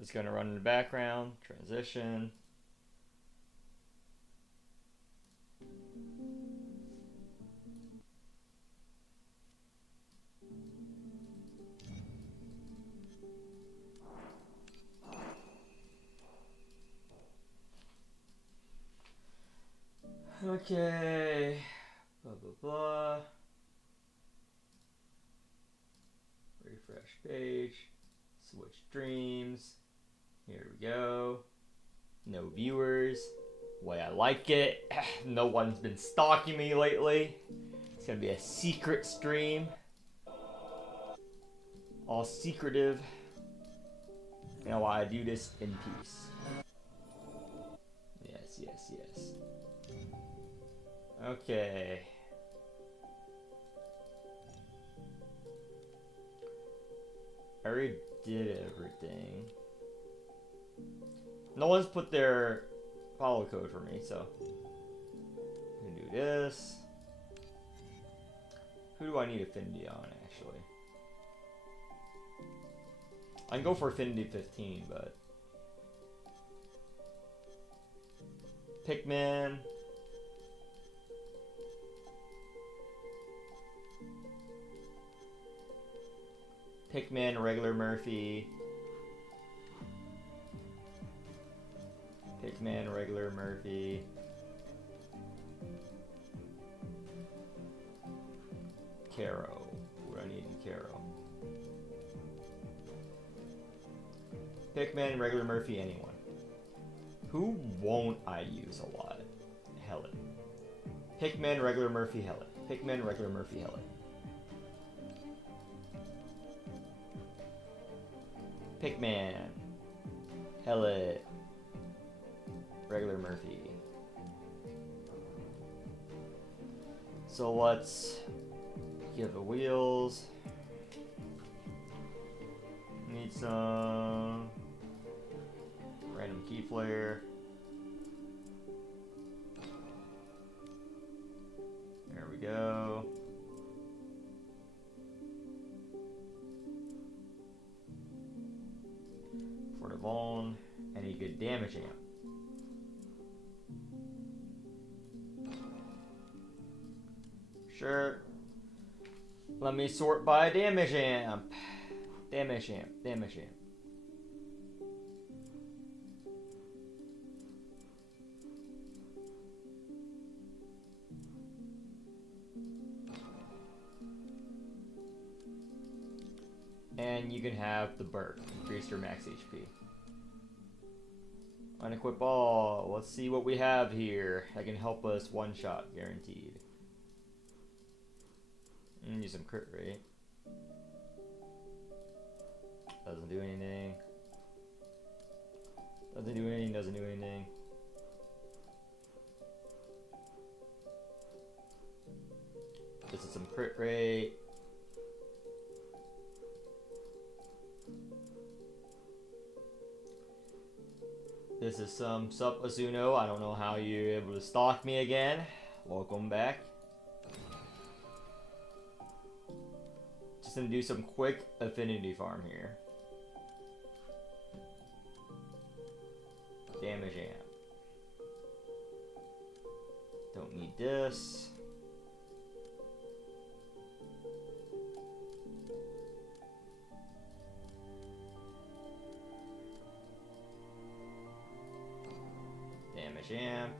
It's gonna run in the background. Transition. Okay. Blah blah blah. Refresh page. Switch streams. Here we go. No viewers. Way I like it. No one's been stalking me lately. It's gonna be a secret stream. All secretive. You know why I do this in peace. Yes, yes, yes. Okay. I already did everything. No one's put their follow code for me, so I'm gonna do this. Who do I need affinity on, actually? I can go for affinity 15, but Pikmin. Pikmin, regular Murphy. Pikmin, regular Murphy. Caro. What do I need in Caro? Pikmin, regular Murphy, anyone. Who won't I use a lot? Helen. Pikmin, regular Murphy, Helen. Pikmin, regular Murphy, Helen. Pikmin. Helen. Regular Murphy. So let's give the wheels. Need some random key flare. There we go. For Devon, any good damage amp. Sure. Let me sort by damage amp. Damage amp. Damage amp. And you can have the burp. Increase your max HP. Unequip all. Let's see what we have here. That can help us one shot, guaranteed. Use some crit rate. Doesn't do anything. Doesn't do anything, doesn't do anything. This is some crit rate. This is some Sup Azuno. I don't know how you're able to stalk me again. Welcome back. Just gonna do some quick affinity farm here. Damage amp. Don't need this. Damage amp.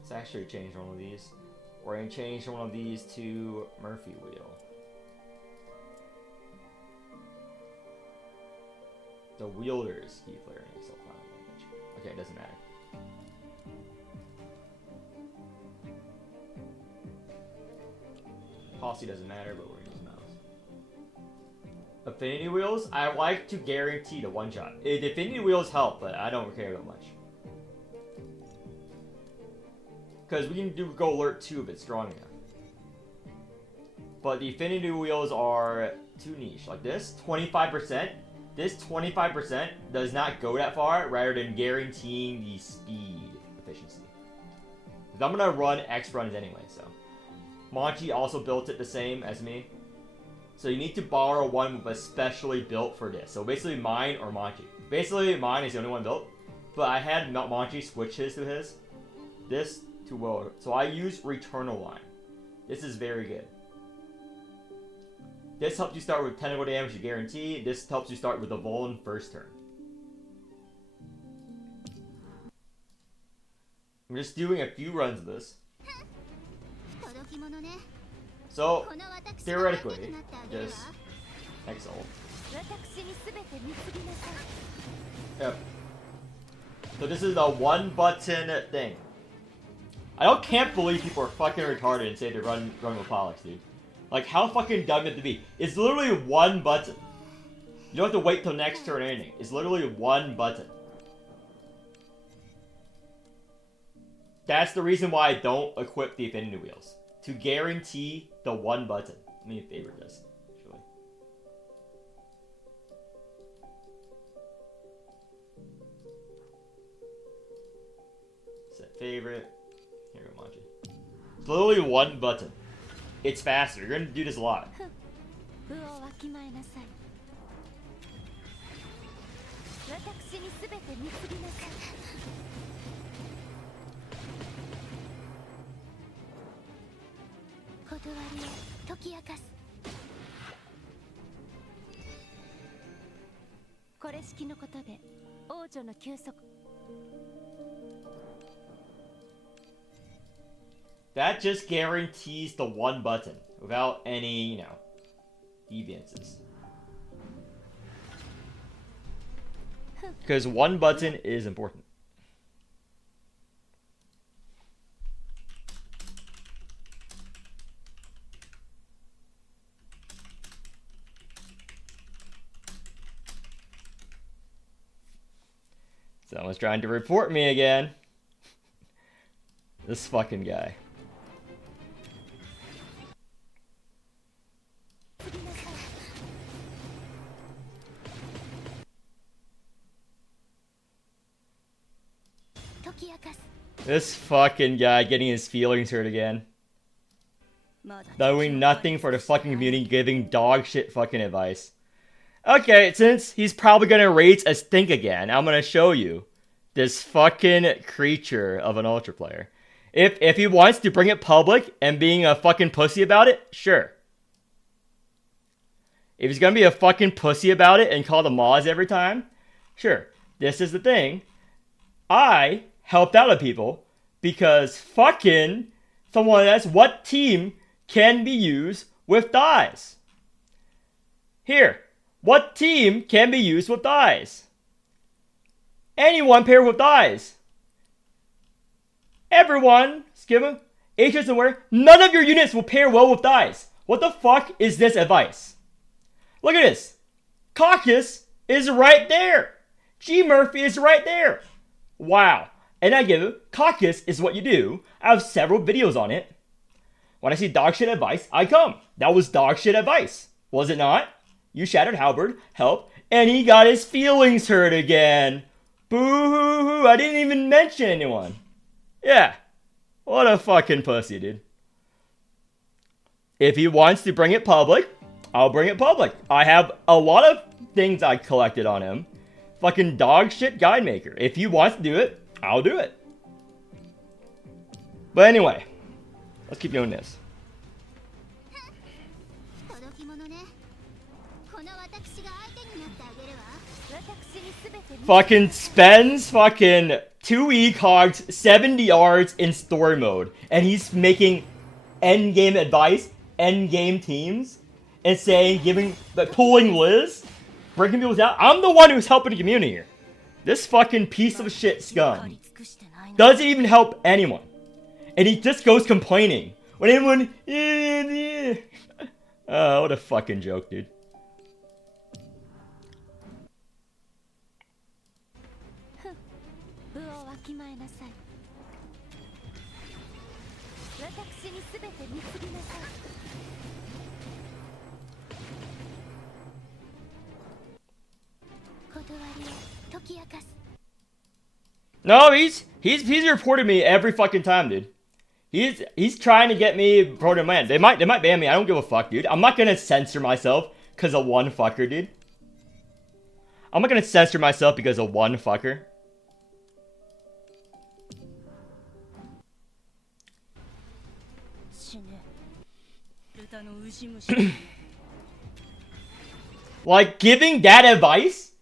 Let's actually change one of these. We're going to change one of these to Murphy Wheel. The wielder's key flare makes a lot of damage. Okay, it doesn't matter. Posse doesn't matter, but we're going to use mouse. Affinity wheels, I like to guarantee the one shot. The affinity wheels help, but I don't care that much. Because we can do go alert 2 if it's strong enough. But the affinity wheels are too niche. Like this, 25%. This 25% does not go that far rather than guaranteeing the speed efficiency. I'm going to run X runs anyway, so. Monchi also built it the same as me. So you need to borrow one especially built for this. So basically mine or Monchi. Basically mine is the only one built. But I had Monchi switch his to his. This to Will. So I use Returnal Line. This is very good. This helps you start with technical damage, you guarantee. This helps you start with a Vuln first turn. I'm just doing a few runs of this. So, theoretically, just exalt. Yep. So this is a one button thing. Can't believe people are fucking retarded and say they run with Pollux, dude. Like, how fucking dumb it to be? It's literally one button. You don't have to wait till next turn or anything. It's literally one button. That's the reason why I don't equip the affinity wheels. To guarantee the one button. Let me favorite this, actually. Set favorite. Here we go, Manji. It's literally one button. It's faster. You're gonna do this a lot. That just guarantees the one button without any, you know, deviances. Because one button is important. Someone's trying to report me again. This fucking guy. This fucking guy getting his feelings hurt again. Doing nothing for the fucking community, giving dog shit fucking advice. Okay, since he's probably gonna raise a stink again, I'm gonna show you this fucking creature of an ultra player. If he wants to bring it public and being a fucking pussy about it, sure. If he's gonna be a fucking pussy about it and call the mods every time, sure. This is the thing. I helped out of people because fucking someone asks what team can be used with dyes. Here, what team can be used with dyes? Anyone paired with dyes. Everyone, Skimma, HS and where none of your units will pair well with dyes. What the fuck is this advice? Look at this. Caucus is right there. G Murphy is right there. Wow. And I give it, Caucus is what you do. I have several videos on it. When I see dog shit advice, I come. That was dog shit advice. Was it not? You shattered Halberd, help, and he got his feelings hurt again. Boo-hoo-hoo, I didn't even mention anyone. Yeah. What a fucking pussy, dude. If he wants to bring it public, I'll bring it public. I have a lot of things I collected on him. Fucking dog shit guide maker. If he wants to do it, I'll do it. But anyway, let's keep doing this. Fucking spends fucking 2 ecogs, 70 yards in story mode. And he's making endgame advice, endgame teams, and saying, pulling Liz, breaking people down. I'm the one who's helping the community here. This fucking piece of shit scum doesn't even help anyone. And he just goes complaining. When anyone... Oh, what a fucking joke, dude. No, he's reported me every fucking time, dude. He's trying to get me promoted man. They might ban me. I don't give a fuck, dude. I'm not gonna censor myself because of one fucker, dude. I'm not gonna censor myself because of one fucker. Like, giving that advice?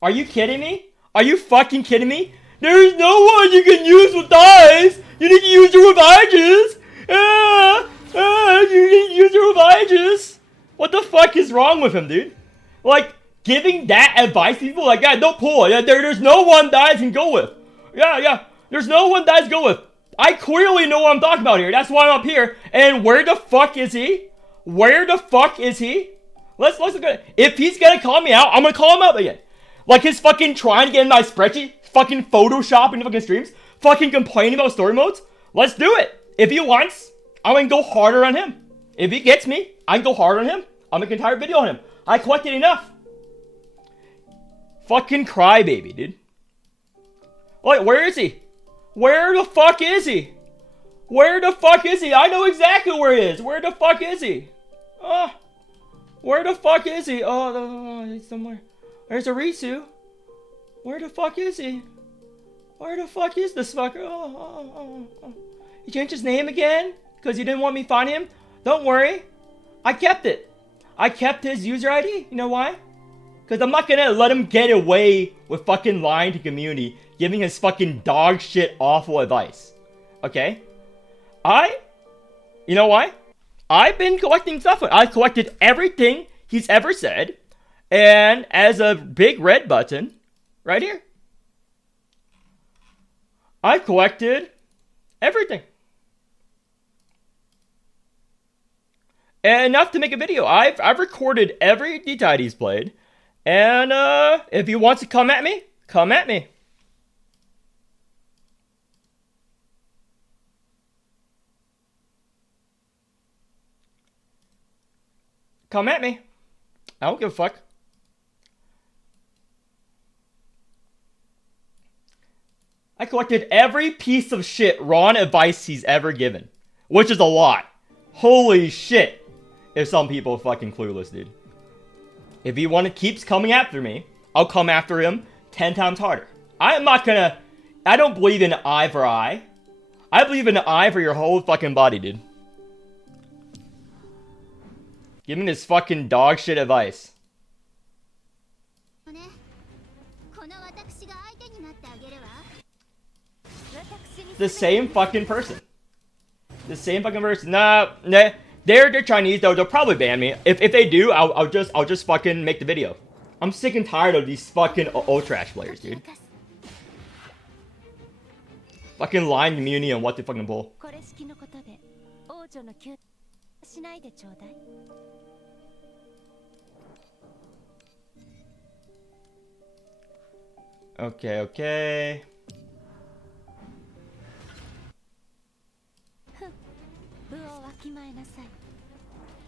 Are you kidding me? Are you fucking kidding me? There's no one you can use with dice! You need to use your reviges! You need to use your reviges! What the fuck is wrong with him, dude? Like, giving that advice to people like, yeah, don't pull. Yeah, there's no one dice can go with. Yeah. There's no one dice to go with. I clearly know what I'm talking about here. That's why I'm up here. And where the fuck is he? Where the fuck is he? Let's look at it. If he's gonna call me out, I'm gonna call him out again. Like his fucking trying to get in my spreadsheet, fucking Photoshop into fucking streams, fucking complaining about story modes. Let's do it. If he wants, I'm gonna go harder on him. If he gets me, I can go harder on him. I'll make an entire video on him. I collected enough. Fucking crybaby, dude. Wait, where is he? Where the fuck is he? Where the fuck is he? I know exactly where he is. Where the fuck is he? Where the fuck is he? Oh, he's somewhere. There's a Risu. Where the fuck is he? Where the fuck is this fucker? Oh. He changed his name again? Because he didn't want me finding him? Don't worry. I kept it. I kept his user ID. You know why? Because I'm not gonna let him get away with fucking lying to community, giving his fucking dog shit awful advice. Okay? You know why? I've been collecting stuff. I collected everything he's ever said. And as a big red button, right here, I collected everything. And enough to make a video. I've recorded every D-Tide he's played. And if he wants to come at me, come at me. Come at me. I don't give a fuck. I collected every piece of shit Ron advice he's ever given. Which is a lot. Holy shit. If some people are fucking clueless, dude. If he keeps coming after me, I'll come after him 10 times harder. I don't believe in eye for eye. I believe in an eye for your whole fucking body, dude. Give me this fucking dog shit advice. The same fucking person. The same fucking person. Nah. They're Chinese though. They'll probably ban me. If they do, I'll just fucking make the video. I'm sick and tired of these fucking old trash players, dude. Fucking lying community on what they fucking pull. Okay.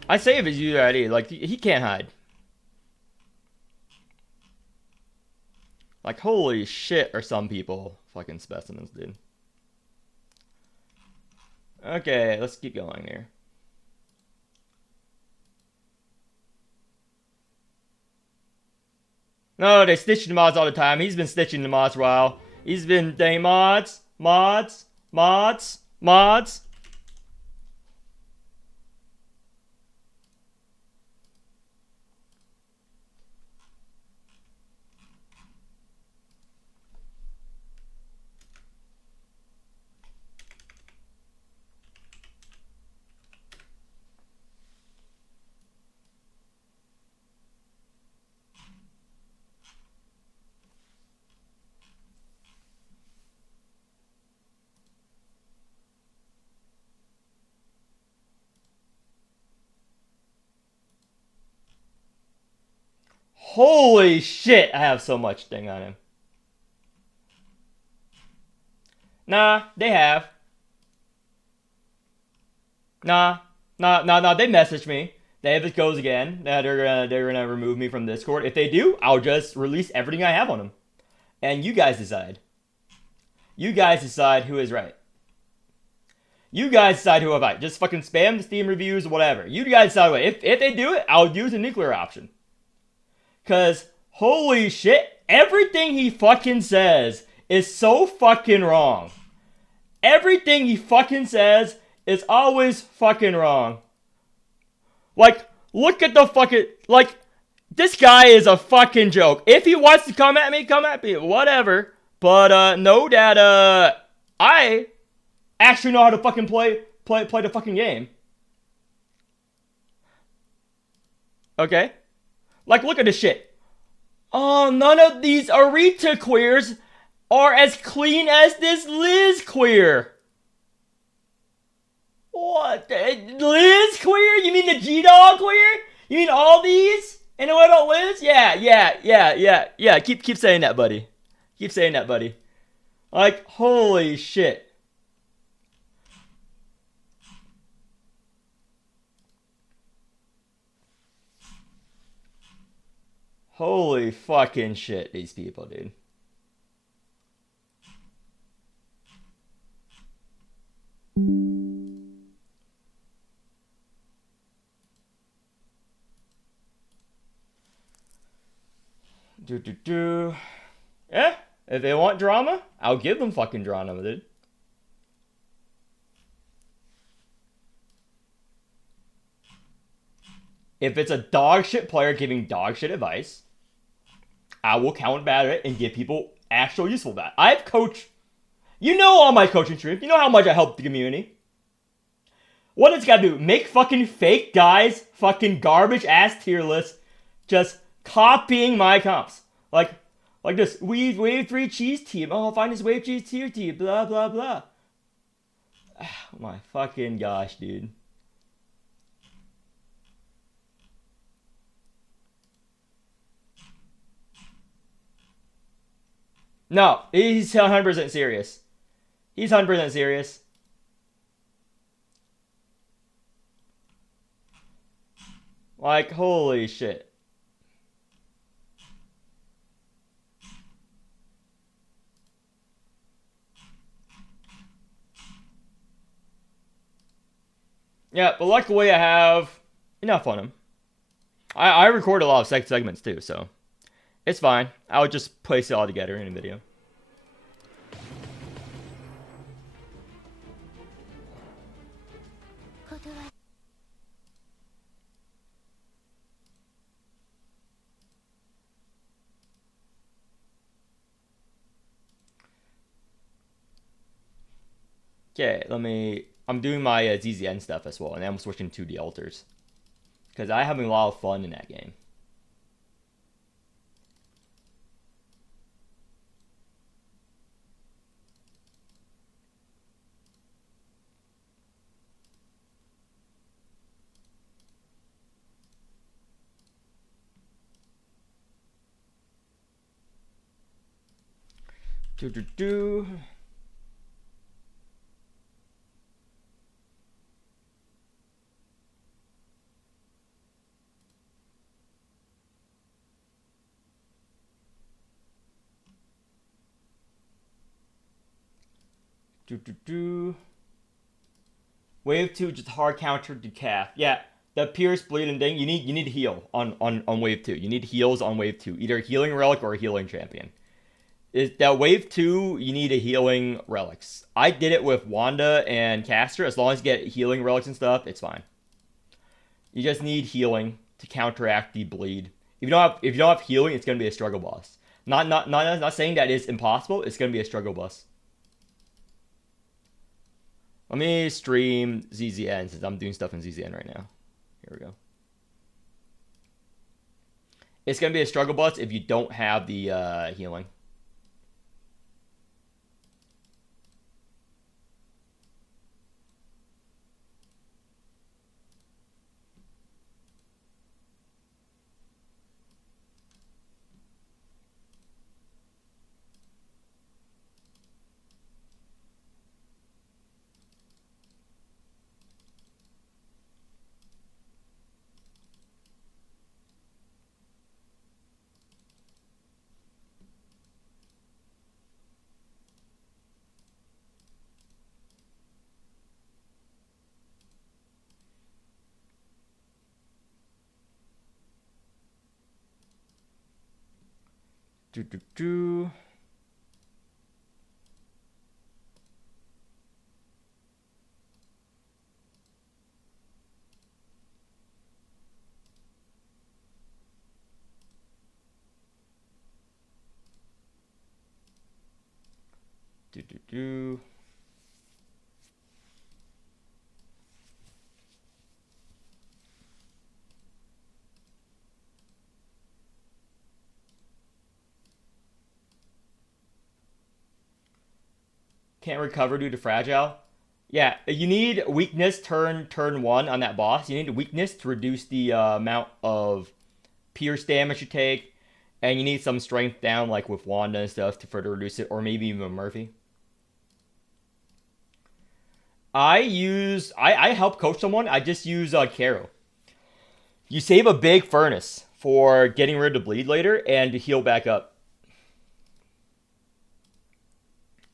I save his user ID. Like, he can't hide. Like, holy shit are some people fucking specimens, dude. Okay, let's keep going here. No, they stitch the mods all the time. He's been stitching the mods for a while. He's been saying mods. Holy shit, I have so much thing on him. Nah, they have. Nah, they messaged me. If it goes again, they're gonna remove me from Discord. If they do, I'll just release everything I have on them. And you guys decide. You guys decide who is right. You guys decide who I fight. Just fucking spam the Steam reviews, whatever. You guys decide what. If they do it, I'll use the nuclear option. Cause holy shit, everything he fucking says is so fucking wrong. Everything he fucking says is always fucking wrong. Like, look at the fucking, like, this guy is a fucking joke. If he wants to come at me, whatever. But know that I actually know how to fucking play the fucking game. Okay? Like, look at this shit. Oh, none of these Arita queers are as clean as this Liz queer. What? Liz queer? You mean the G-Dog queer? You mean all these? And what about Liz? Yeah. Keep saying that, buddy. Keep saying that, buddy. Like, holy shit. Holy fucking shit, these people, dude. Yeah, if they want drama, I'll give them fucking drama, dude. If it's a dog shit player giving dog shit advice, I will counterbat it and give people actual useful advice. I've coached. You know all my coaching streams. You know how much I help the community. What it's gotta do? Make fucking fake guys fucking garbage ass tier lists just copying my comps. Like this wave 3 cheese team. Oh, find this wave cheese tier team. Blah blah blah. Oh my fucking gosh, dude. No, he's 100% serious. He's 100% serious. Like, holy shit. Yeah, but luckily I have enough on him. I record a lot of segments too, so it's fine. I'll just place it all together in a video. Okay, I'm doing my CZN stuff as well, and then I'm switching to the altars. Because I'm having a lot of fun in that game. Wave 2 just hard counter to calf. Yeah, the Pierce bleeding thing. You need to heal on wave 2. You need heals on wave 2. Either healing relic or a healing champion. Is that wave 2? You need a healing relics. I did it with Wanda and Caster. As long as you get healing relics and stuff, it's fine. You just need healing to counteract the bleed. If you don't have healing, it's gonna be a struggle boss. Not saying that it's impossible. It's gonna be a struggle boss. Let me stream CZN since I'm doing stuff in CZN right now. Here we go. It's gonna be a struggle boss if you don't have the healing. Do. Can't recover due to fragile. Yeah, you need weakness turn 1 on that boss. You need weakness to reduce the amount of pierce damage you take, and you need some strength down, like with Wanda and stuff, to further reduce it, or maybe even Murphy. I help coach someone. I just use Caro. You save a big furnace for getting rid of the bleed later and to heal back up.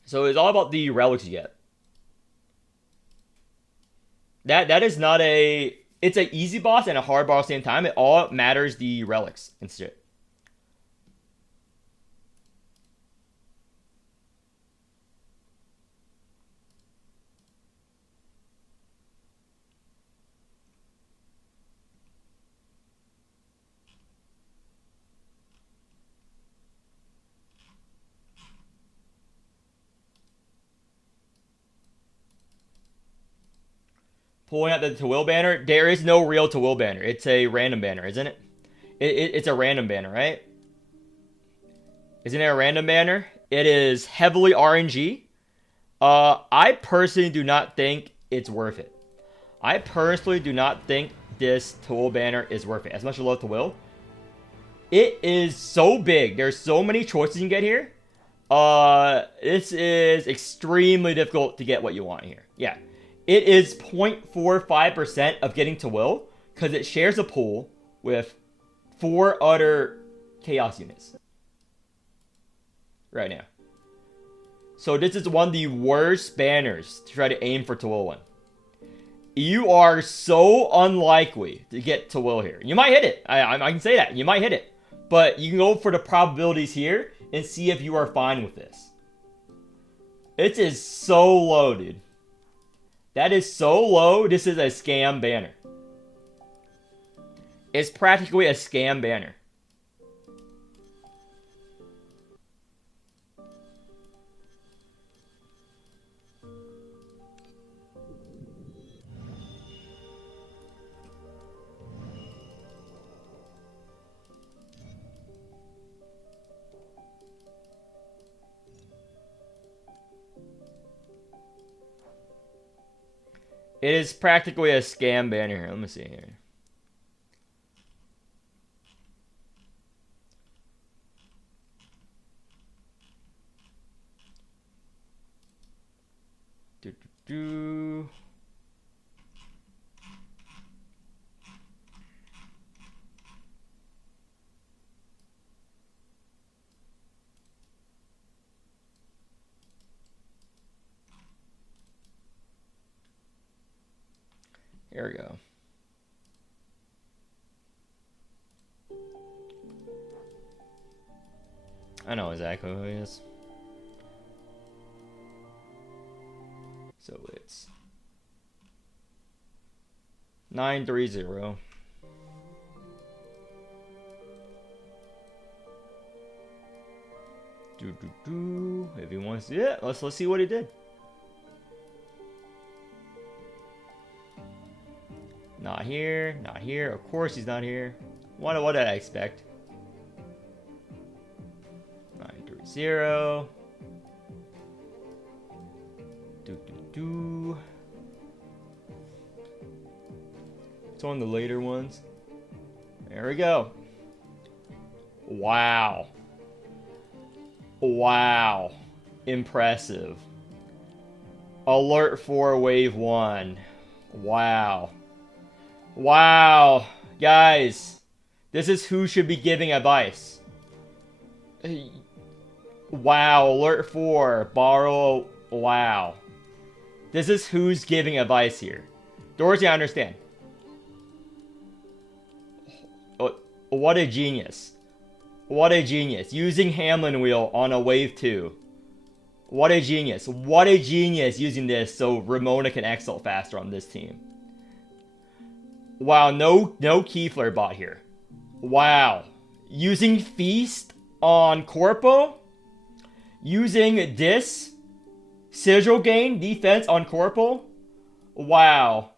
So it's all about the relics you get. That is not a... It's an easy boss and a hard boss at the same time. It all matters the relics and shit. Pulling out the Twill banner. There is no real Twill banner. It's a random banner, isn't it? It's a random banner, right? Isn't it a random banner? It is heavily RNG. I personally do not think it's worth it. I personally do not think this Twill banner is worth it. As much as I love Twill, it is so big. There's so many choices you can get here. This is extremely difficult to get what you want here. Yeah. It is 0.45% of getting to Will, because it shares a pool with 4 other Chaos units. Right now. So this is one of the worst banners to try to aim for Will one. You are so unlikely to get to Will here. You might hit it. I can say that. You might hit it. But you can go for the probabilities here and see if you are fine with this. It is so low, dude. That is so low, this is a scam banner. It's practically a scam banner. It is practically a scam banner here. Let me see here. Here we go. I know exactly who he is. So it's 930. If he wants to, yeah, let's see what he did. Not here, not here. Of course he's not here. What did I expect? 930. It's one of the later ones. There we go. Wow. Wow. Impressive. Alert for wave 1. Wow. Wow. Guys, this is who should be giving advice. Wow. Alert 4. Borrow. Wow. This is who's giving advice here. Dorsey, I understand. What a genius. What a genius. Using Hamlin wheel on a wave 2. What a genius. What a genius using this so Ramona can exalt faster on this team. Wow, no Keyflare bot here. Wow. Using Feast on Corpo. Using this Sigil gain defense on Corpo. Wow.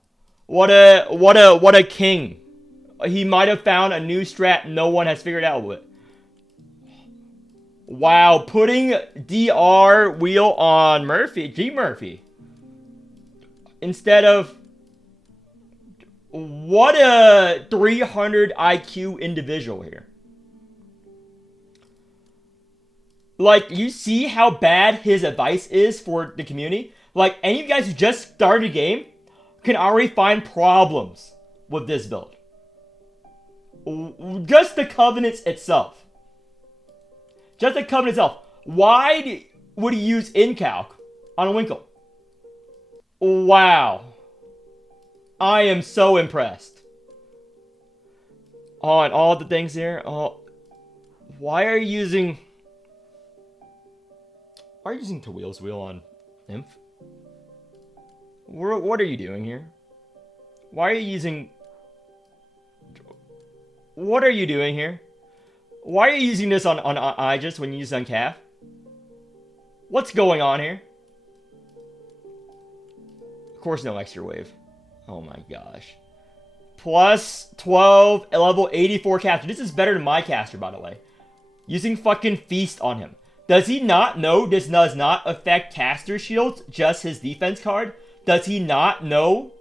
What a king. He might have found a new strat no one has figured out with. Wow, putting DR wheel on G Murphy. Instead of... What a 300 IQ individual here. Like, you see how bad his advice is for the community? Like, any of you guys who just started a game can already find problems with this build. Just the Covenants itself. Just the Covenant itself. Why would he use Incalc on a Winkle? Wow. I am so impressed. Oh, and all the things here. Oh, why are you using... Why are you using Tawil's wheel on Nymph? What are you doing here? Why are you using... What are you doing here? Why are you using this on Aegis when you use it on Calf? What's going on here? Of course, no extra wave. Oh my gosh. Plus 12, level 84 caster. This is better than my caster, by the way. Using fucking Feast on him. Does he not know this does not affect caster shields, just his defense card? Does he not know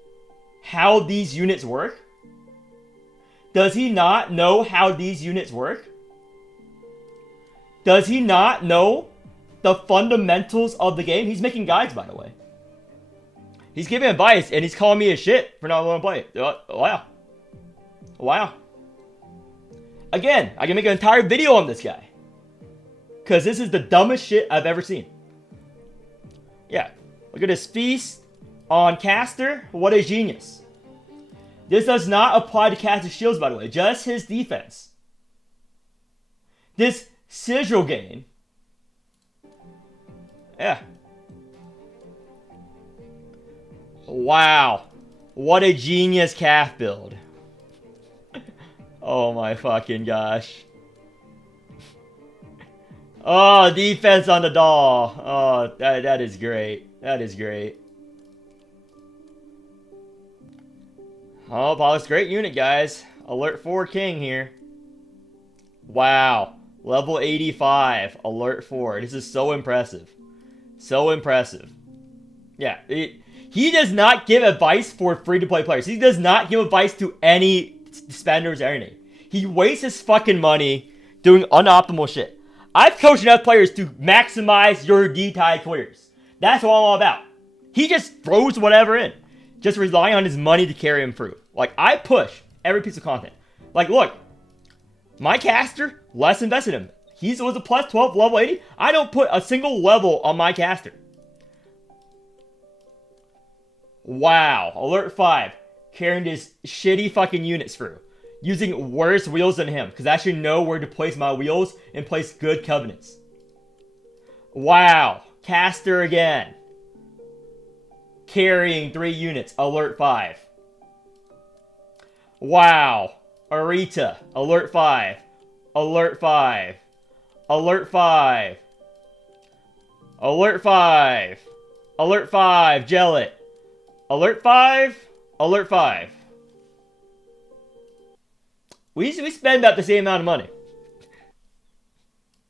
how these units work? Does he not know how these units work? Does he not know the fundamentals of the game? He's making guides, by the way. He's giving advice, and he's calling me a shit for not wanting to play it. Wow. Wow. Again, I can make an entire video on this guy. Because this is the dumbest shit I've ever seen. Yeah. Look at this Feast on caster. What a genius. This does not apply to caster shields, by the way. Just his defense. This Sigil gain. Yeah. Wow. What a genius calf build. Oh my fucking gosh. Oh, defense on the doll. Oh, that is great. That is great. Oh, Apollo's great unit, guys. Alert 4 King here. Wow. Level 85. Alert 4. This is so impressive. So impressive. Yeah. He does not give advice for free-to-play players. He does not give advice to any spenders or anything. He wastes his fucking money doing unoptimal shit. I've coached enough players to maximize your D-tide clears. That's what I'm all about. He just throws whatever in. Just relying on his money to carry him through. Like, I push every piece of content. Like, look. My caster, less invested in him. He was a plus 12, level 80. I don't put a single level on my caster. Wow. Alert 5. Carrying his shitty fucking units through. Using worse wheels than him. Because I should know where to place my wheels and place good covenants. Wow. Caster again. Carrying 3 units. Alert 5. Wow. Arita. Alert 5. Alert 5. Alert 5. Alert 5. Alert 5. Gellet. Alert 5. Alert 5. We spend about the same amount of money.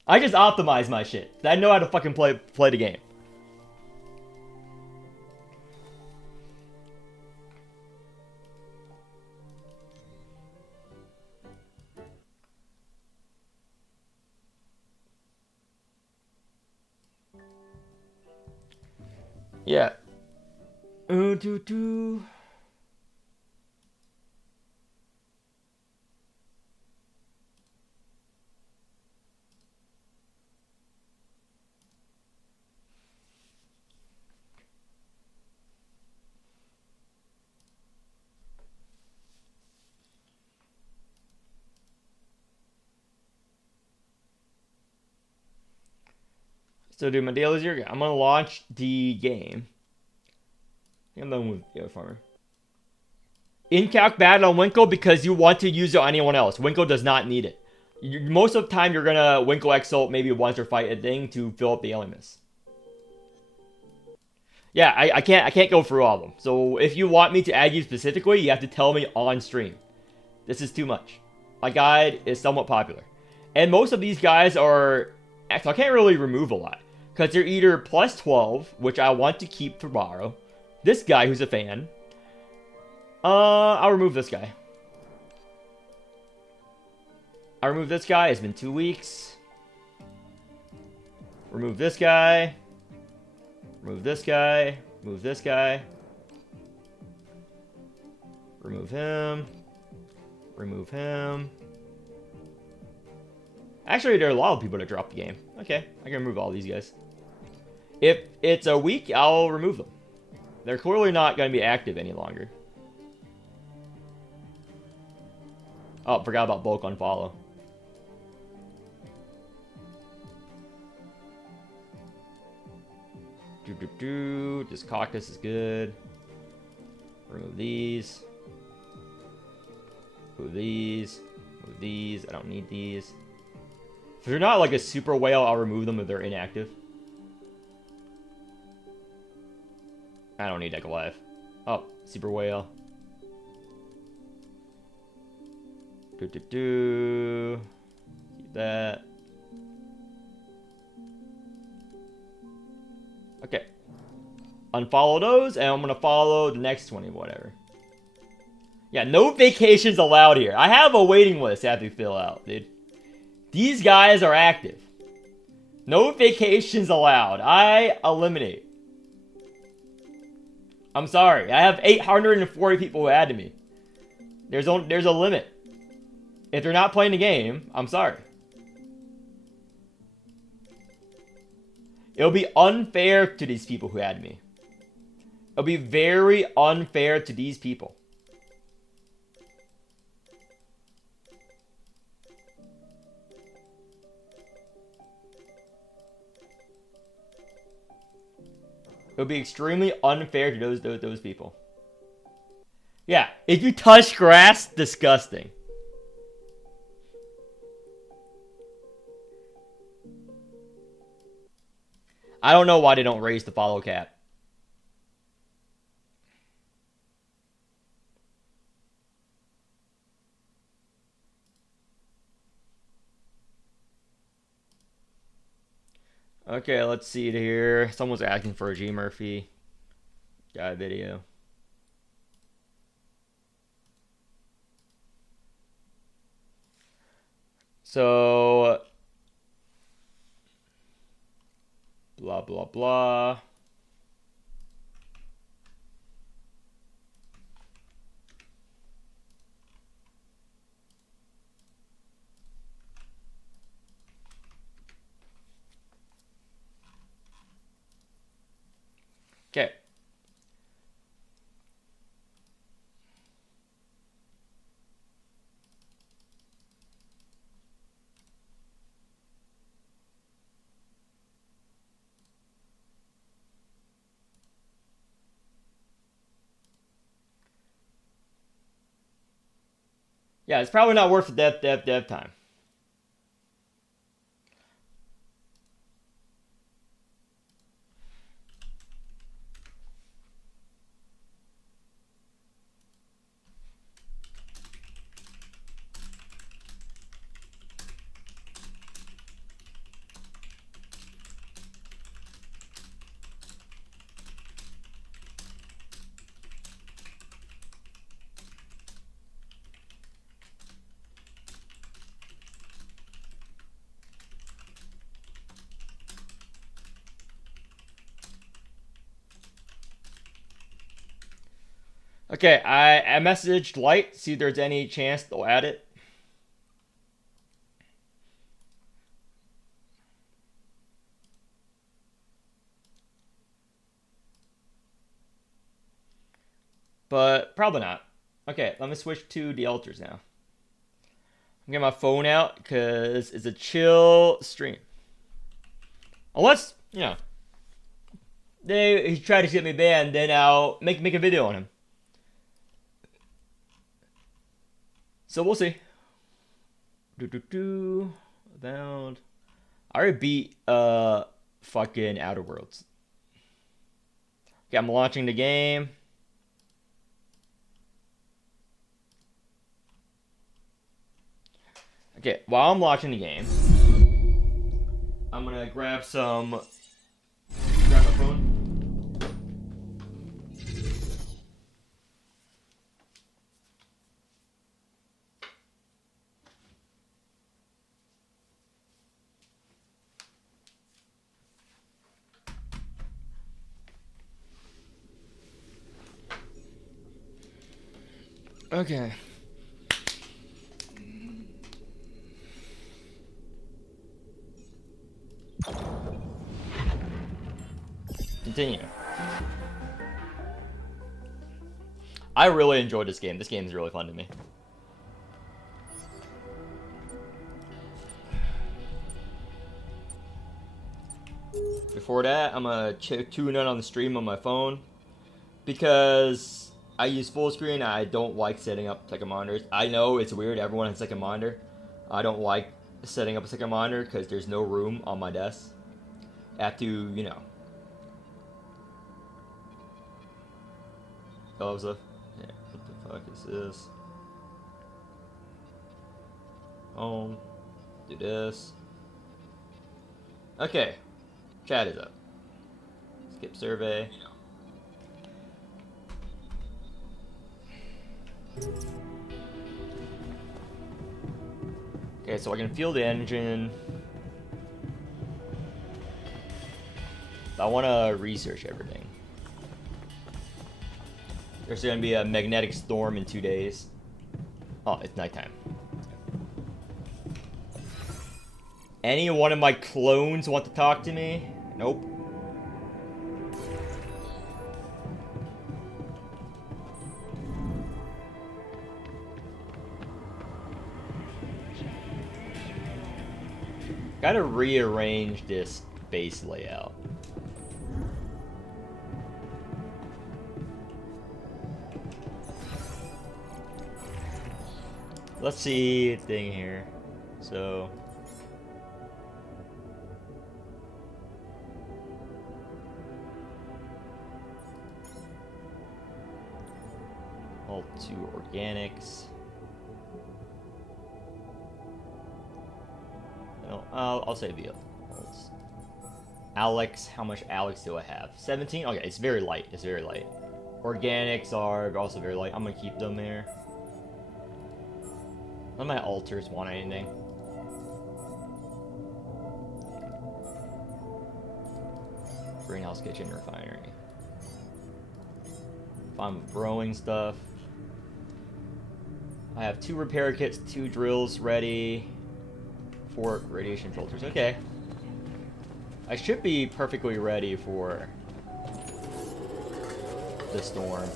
I just optimize my shit. I know how to fucking play the game. Yeah. So, dude, my dailies here. I'm gonna launch the game. I think I'm done with the farmer. In-calc bad on Winkle because you want to use it on anyone else. Winkle does not need it. Most of the time, you're gonna Winkle Exalt maybe once or fight a thing to fill up the Alimus. Yeah, I can't go through all of them. So if you want me to add you specifically, you have to tell me on stream. This is too much. My guide is somewhat popular. And most of these guys are... Actually, I can't really remove a lot. Because they're either plus 12, which I want to keep for borrow. This guy who's a fan. I'll remove this guy. I'll remove this guy. It's been 2 weeks. Remove this guy. Remove this guy. Remove this guy. Remove him. Remove him. Actually, there are a lot of people that drop the game. Okay, I can remove all these guys. If it's a week, I'll remove them. They're clearly not going to be active any longer. Oh, forgot about bulk unfollow. This cactus is good. Remove these. Remove these. Remove these. I don't need these. If they're not like a super whale, I'll remove them if they're inactive. I don't need Goliath. Oh, super whale. Keep that. Okay. Unfollow those, and I'm gonna follow the next 20, whatever. Yeah, no vacations allowed here. I have a waiting list I have to fill out, dude. These guys are active. No vacations allowed. I eliminate. I'm sorry. I have 840 people who added me. There's a limit. If they're not playing the game, I'm sorry. It'll be unfair to these people who added me. It'll be very unfair to these people. It'll be extremely unfair to those people. Yeah, if you touch grass, disgusting. I don't know why they don't raise the follow cap. Okay, let's see it here. Someone's asking for a G Murphy. Got a video. So... blah, blah, blah. Okay. Yeah, it's probably not worth the dev time. Okay, I messaged Light, see if there's any chance they'll add it. But probably not. Okay, let me switch to the altars now. I'm getting my phone out because it's a chill stream. Unless Yeah. He tried to get me banned, then I'll make a video on him. So we'll see. Abound. I already beat fucking Outer Worlds. Okay, I'm launching the game. Okay, while I'm launching the game, I'm gonna grab my phone. Okay. Continue. I really enjoyed this game. This game is really fun to me. Before that, I'm gonna tune in on the stream on my phone because I use full screen. I don't like setting up second monitors. I know it's weird. Everyone has a second monitor. I don't like setting up a second monitor because there's no room on my desk. I have to, you know. Yeah, what the fuck is this? Home. Do this. Okay. Chat is up. Skip survey. Okay, so I can feel the engine. I want to research everything. There's going to be a magnetic storm in 2 days. Oh, it's nighttime. Any one of my clones want to talk to me? Nope. Gotta rearrange this base layout. Let's see thing here. So all 2 organics. No, I'll say the others. Alex, how much Alex do I have? 17? Okay, it's very light. It's very light. Organics are also very light. I'm gonna keep them there. None of my altars want anything. Greenhouse, kitchen, refinery. If I'm growing stuff. I have 2 repair kits, 2 drills ready. 4 radiation filters. Okay. I should be perfectly ready for the storm.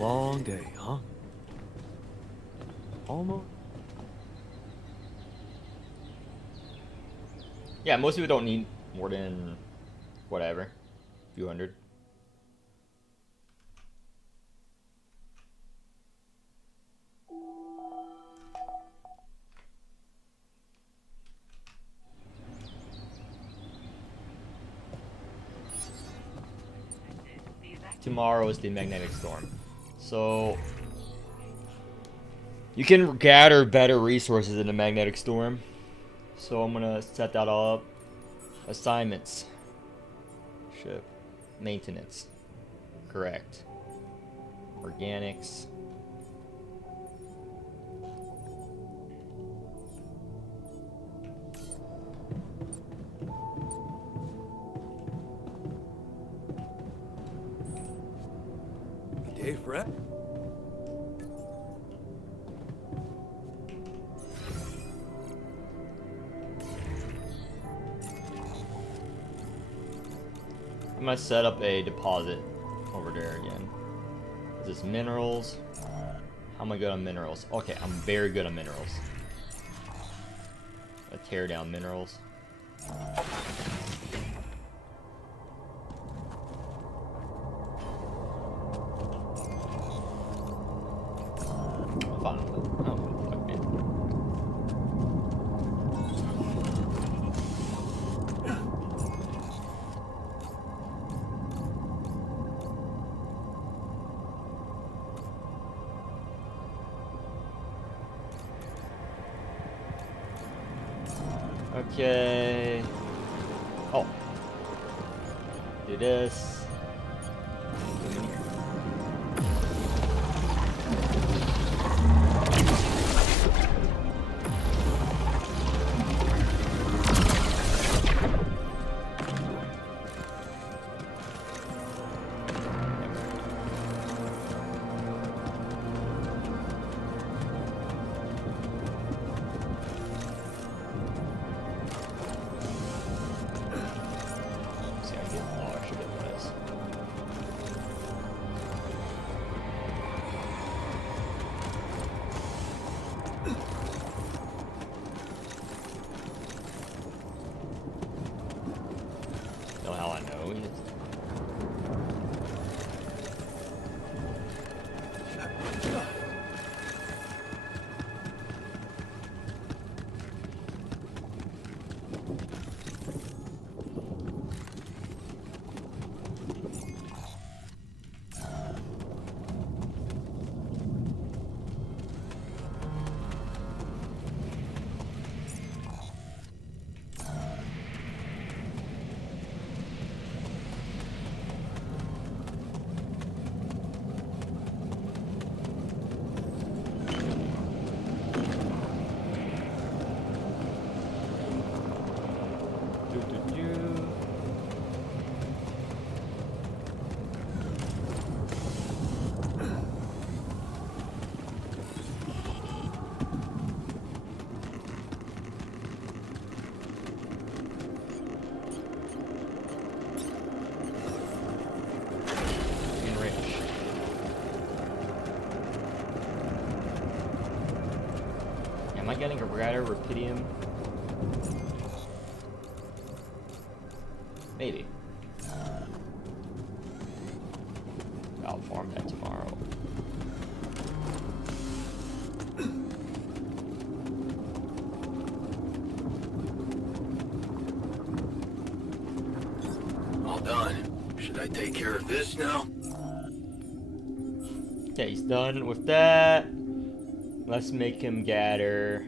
Long day, huh? Almost. Yeah, most people don't need more than whatever, a few hundred. Tomorrow is the magnetic storm. So you can gather better resources in the magnetic storm. So I'm gonna set that all up. Assignments. Ship. Maintenance. Correct. Organics. Hey, Fred. I'm gonna set up a deposit over there again. Is this minerals? How am I good on minerals? Okay, I'm very good on minerals. tear down minerals. Okay. Oh. Do this. Know how I know? Am I getting a brighter rupidium? Maybe. I'll farm that tomorrow. All done. Should I take care of this now? Okay, he's done with that. Let's make him gather.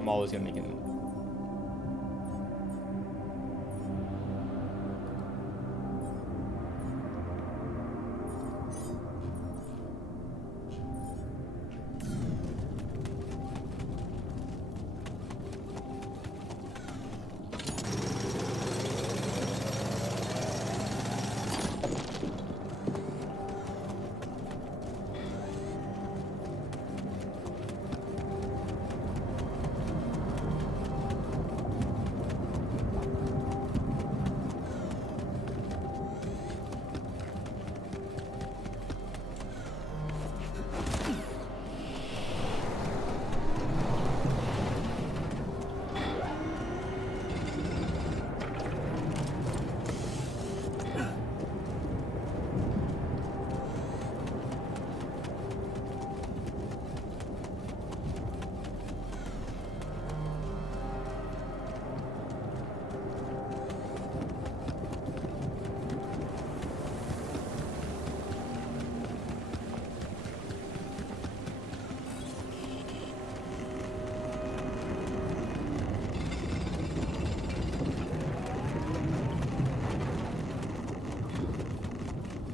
I'm always gonna make him.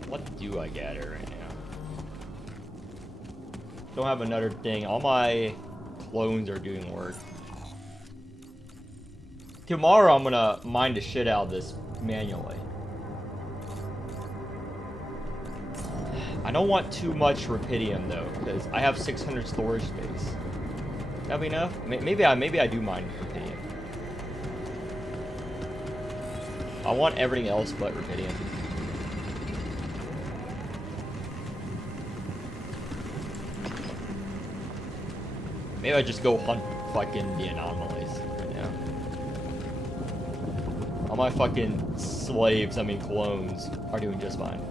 What do I gather right now? Don't have another thing. All my clones are doing work. Tomorrow I'm gonna mine the shit out of this manually. I don't want too much rupidium though, because I have 600 storage space. That'll be enough? Maybe I do mine rupidium. I want everything else but rupidium. Maybe I just go hunt fucking the anomalies right now. All my fucking slaves, I mean clones, are doing just fine.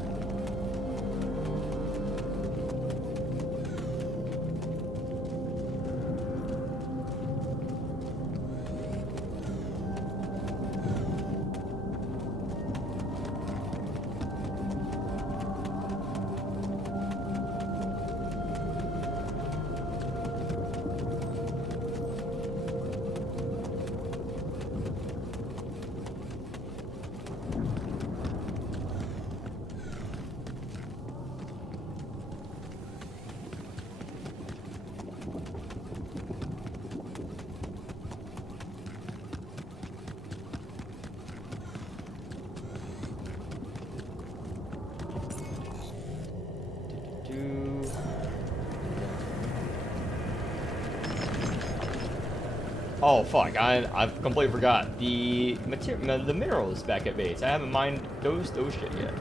Oh fuck! I've completely forgot the minerals back at base. I haven't mined those shit yet.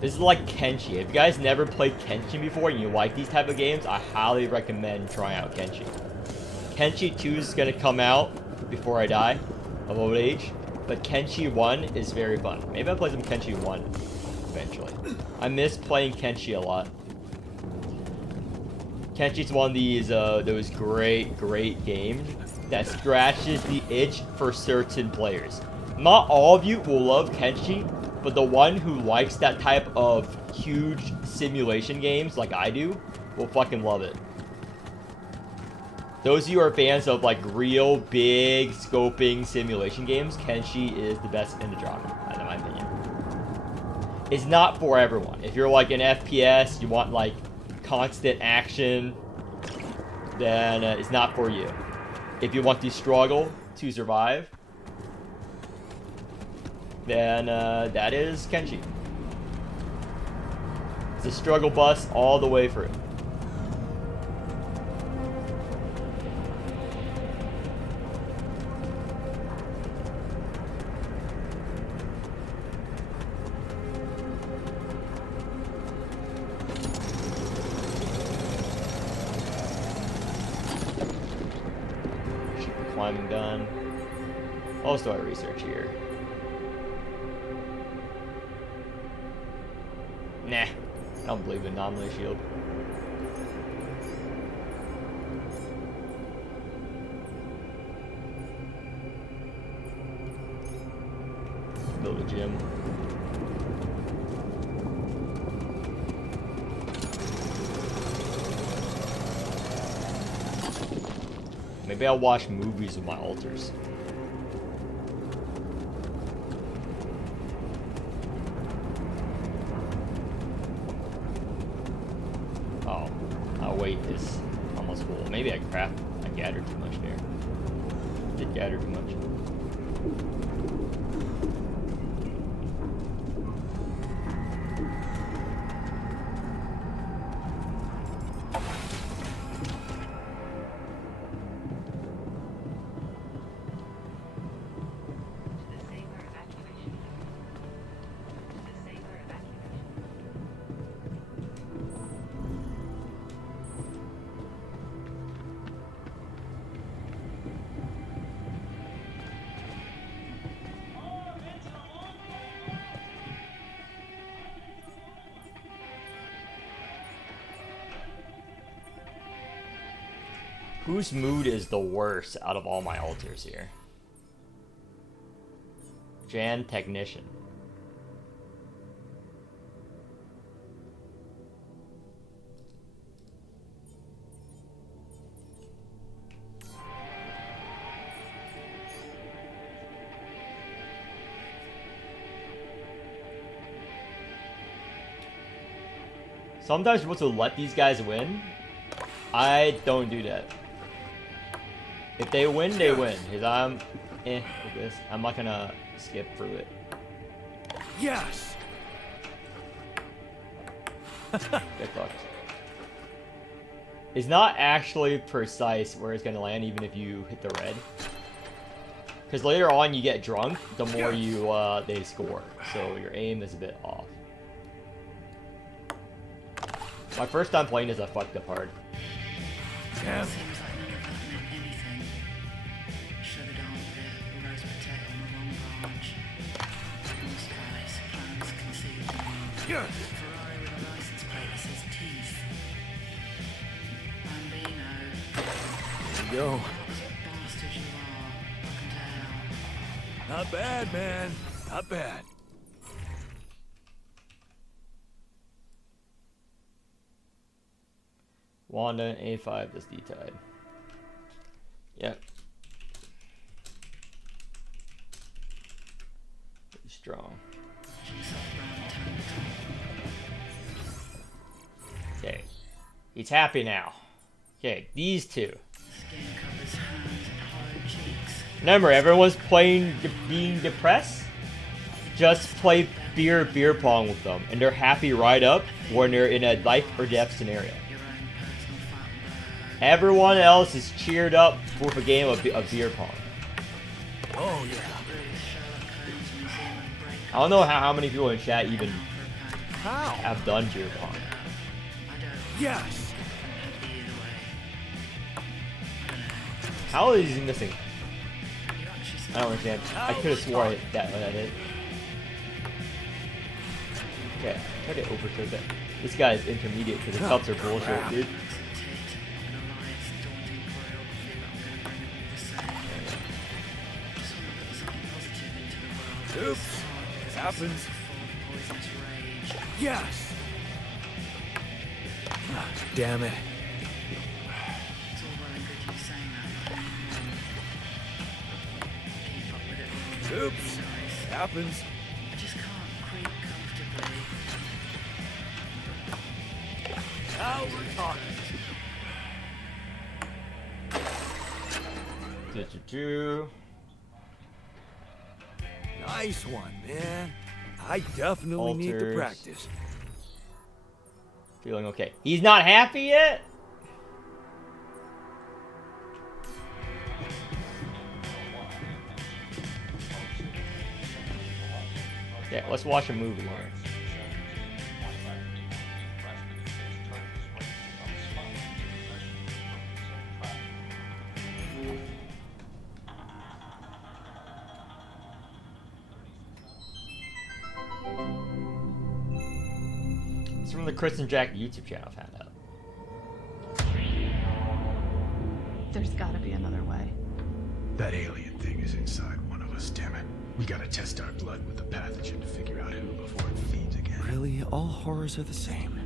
This is like Kenshi. If you guys never played Kenshi before and you like these type of games, I highly recommend trying out Kenshi. Kenshi 2 is gonna come out before I die of old age, but Kenshi 1 is very fun. Maybe I'll play some Kenshi 1 eventually. I miss playing Kenshi a lot. Kenshi's one of these those great games that scratches the itch for certain players. Not all of you will love Kenshi, but the one who likes that type of huge simulation games like I do will fucking love it. Those of you who are fans of like real big scoping simulation games, Kenshi is the best in the genre, in my opinion. It's not for everyone. If you're like an FPS, you want like constant action, then it's not for you. If you want to struggle to survive, then that is Kenshi. It's a struggle bus all the way through. Climbing done. What else do I research here? Nah, I don't believe in anomaly shield. Build a gym. Maybe I'll watch movies with my altars. Oh, our weight is almost full. Maybe I gathered too much there. Did gather too much. Whose mood is the worst out of all my altars here? Jan Technician. Sometimes you're supposed to let these guys win. I don't do that. If they win, they win. Because I'm with this. I'm not gonna skip through it. Yes. Get fucked. It's not actually precise where it's gonna land, even if you hit the red. Because later on, you get drunk, the more you they score. So your aim is a bit off. My first time playing this, I fucked up hard. Damn. Seems like none of that meant anything. Sugar down a bit, a roast potato on the long branch. Blue skies, plans conceived in love. Yeah. Ferrari with a license plate that says teeth. Bambino, There you go. bastard you are, I can tell. Not bad, man. Not bad. Wanda and A5, this D-Tide. Yep. Pretty strong. Okay. He's happy now. Okay, these two. Skin covers hands and hollow cheeks. Remember, everyone's playing being depressed. Just play beer pong with them, and they're happy right up when they're in a life or death scenario. Your own personal fat bird. Everyone else is cheered up with a game of beer pong. Oh, yeah. Sherlock Holmes Museum of Break. I don't know how many people in chat even How? have done beer pong. I don't Yes. have either way. How is he missing? You actually I don't understand. I could have swore I hit that when I did. Okay, try to overthrow that. This guy is intermediate because the cuts are bullshit, dude. Oops. It happens. Yes. Ah, damn it. Oops. It happens. I just can't creep comfortably. Now we're talking. Do-do-do. Nice one, man. I definitely need to Alters. practice. Feeling okay. He's not happy yet? Yeah, let's watch a movie here. It's from the Chris and Jack YouTube channel, I found out. There's gotta be another way. That alien thing is inside one of us, damn it. We gotta test our blood with the pathogen to figure out who before it feeds again. Really, all horrors are the same.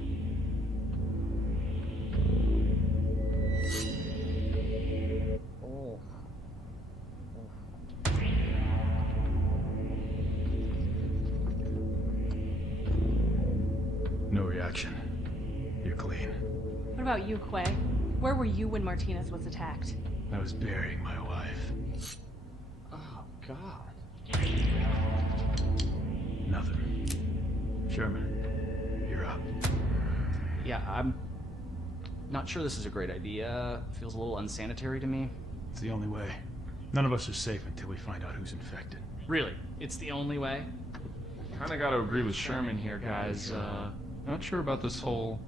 No reaction. You're clean. What about you, Quay? Where were you when Martinez was attacked? I was burying my wife. Oh, God. Nothing. Sherman, you're up. Yeah, I'm not sure this is a great idea. Feels a little unsanitary to me. It's the only way. None of us are safe until we find out who's infected. Really? It's the only way? Kinda gotta agree with Sherman here, guys. Not sure about this whole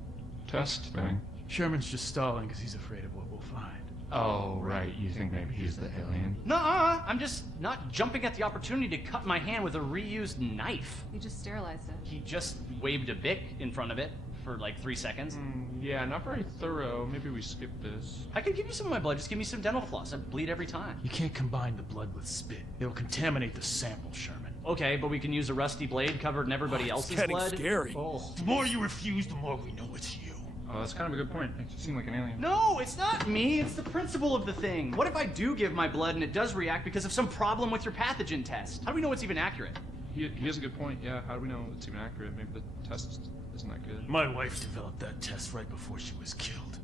test thing. Sherman's just stalling because he's afraid of what we'll find. Oh, right. You think maybe he's the alien? Nuh-uh! I'm just not jumping at the opportunity to cut my hand with a reused knife. You just sterilized it. He just waved a bic in front of it for like 3 seconds. Yeah, not very thorough. Maybe we skip this. I can give you some of my blood. Just give me some dental floss. I bleed every time. You can't combine the blood with spit. It'll contaminate the sample, Sherman. Okay, but we can use a rusty blade covered in everybody else's Getting blood. scary. Oh. The more you refuse, the more we know it's you. Oh, that's kind of a good point. Makes you seem like an alien. No, it's not me. It's the principle of the thing. What if I do give my blood and it does react because of some problem with your pathogen test? How do we know it's even accurate? He has a good point. Yeah, how do we know it's even accurate? Maybe the test isn't that good. My wife developed that test right before she was killed.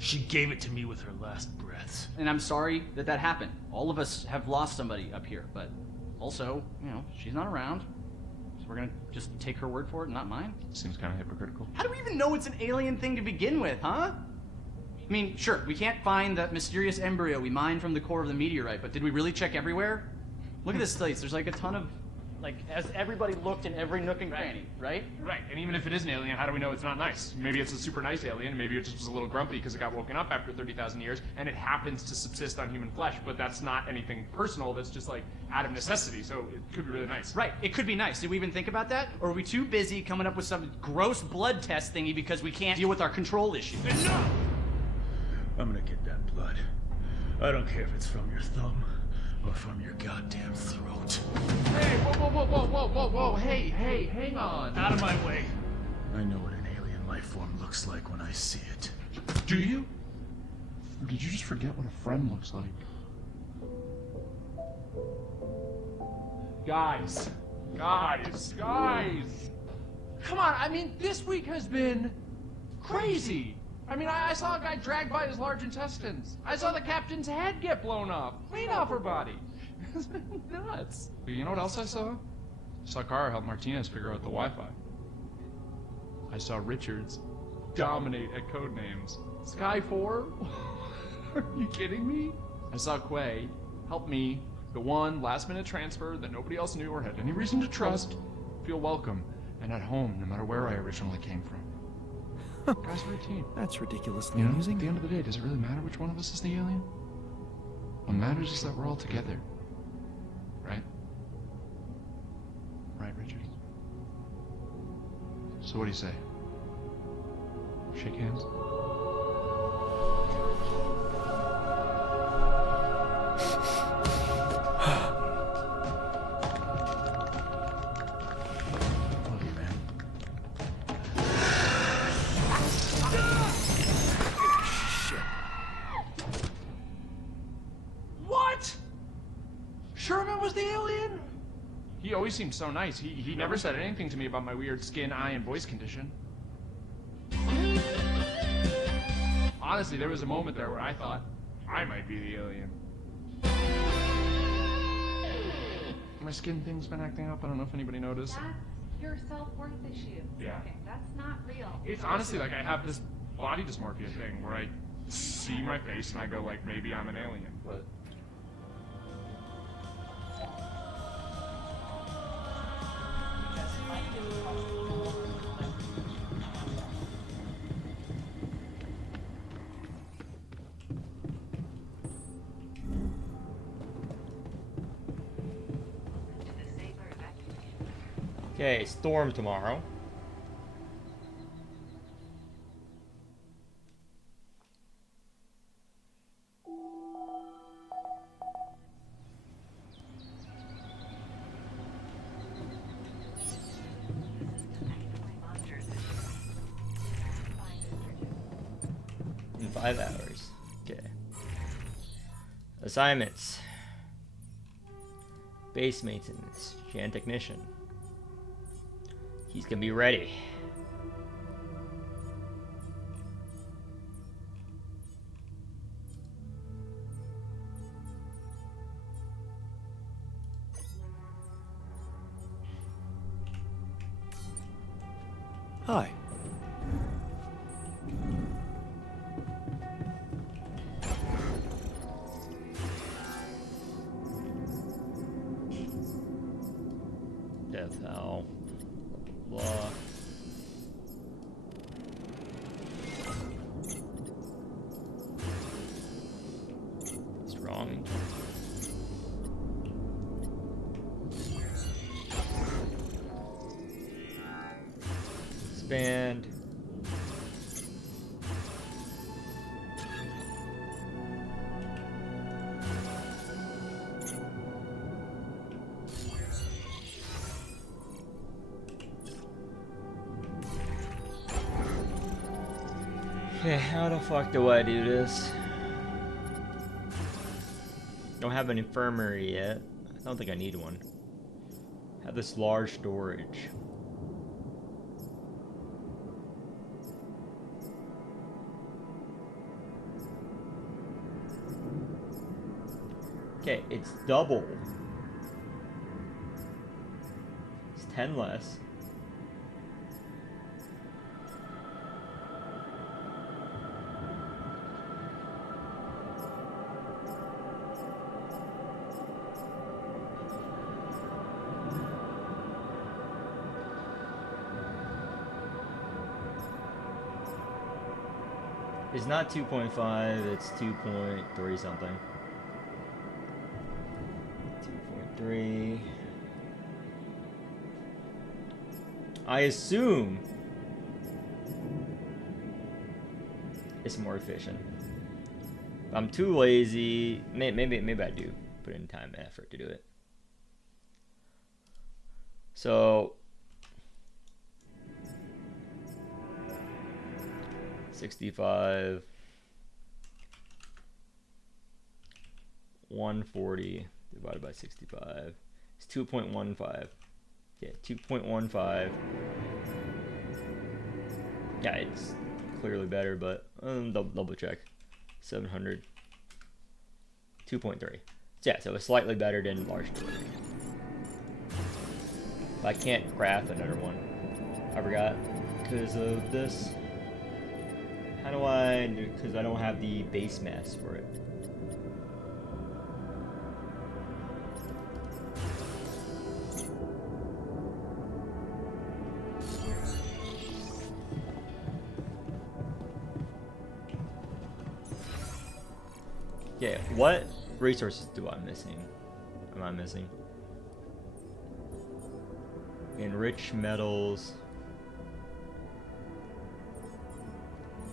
She gave it to me with her last breaths. And I'm sorry that that happened. All of us have lost somebody up here, but also, you know, she's not around. So we're gonna just take her word for it, not mine? Seems kind of hypocritical. How do we even know it's an alien thing to begin with, huh? I mean, sure, we can't find that mysterious embryo we mined from the core of the meteorite, but did we really check everywhere? Look at this place. There's like a ton of Like, as everybody looked in every nook and cranny, right? Right, and even if it is an alien, how do we know it's not nice? Maybe it's a super nice alien, maybe it just was a little grumpy because it got woken up after 30,000 years, and it happens to subsist on human flesh, but that's not anything personal, that's just like out of necessity, so it could be really nice. Right, it could be nice. Did we even think about that? Or are we too busy coming up with some gross blood test thingy because we can't deal with our control issues? Enough! I'm gonna get that blood. I don't care if it's from your thumb or from your goddamn throat. Hey, whoa, hey, hang on. Out of my way. I know what an alien life form looks like when I see it. Do you? Or did you just forget what a friend looks like? Guys! Come on, I mean, this week has been crazy. I mean, I saw a guy dragged by his large intestines. I saw the captain's head get blown off, clean off her body. It's been nuts. But you know what else I saw? I saw Kara help Martinez figure out the Wi-Fi. I saw Richards dominate at codenames. Sky 4? Are you kidding me? I saw Quay help me, the one last-minute transfer that nobody else knew or had any reason to trust, feel welcome and at home no matter where I originally came from. Guys, we're a team. That's ridiculously You know, amusing. at the end of the day, does it really matter which one of us is the alien? What matters is that we're all together. Right? Right, Richard? So what do you say? Shake hands? Love you, man. What? Sherman was the alien? He always seemed so nice. He never said anything to me about my weird skin, eye, and voice condition. Honestly, there was a moment there where I thought I might be the alien. My skin thing's been acting up. I don't know if anybody noticed. That's your self-worth issue. Yeah. Okay, that's not real. It's honestly like I have this body dysmorphia thing where I see my face and I go like, maybe I'm an alien, but... Okay, storm tomorrow. In 5 hours. Okay. Assignments. Base maintenance. Jan technician. He's gonna be ready. Hi. Death Owl. Blah, blah, blah. What's wrong? Expand. Okay, how the fuck do I do this? Don't have an infirmary yet. I don't think I need one. Have this large storage. Okay, it's double. It's 10 less. It's not 2.5, it's 2.3 something. 2.3. I assume it's more efficient. I'm too lazy. Maybe I do put in time and effort to do it. So 65, 140 divided by 65. It's 2.15. Yeah, 2.15. Yeah, it's clearly better, but double check. 700. 2.3. So yeah, so it's slightly better than large delivery. But I can't craft another one. I forgot because of this. How do I do? Because I don't have the base mass for it. Yeah, what resources do I missing? Am I missing? Enrich metals.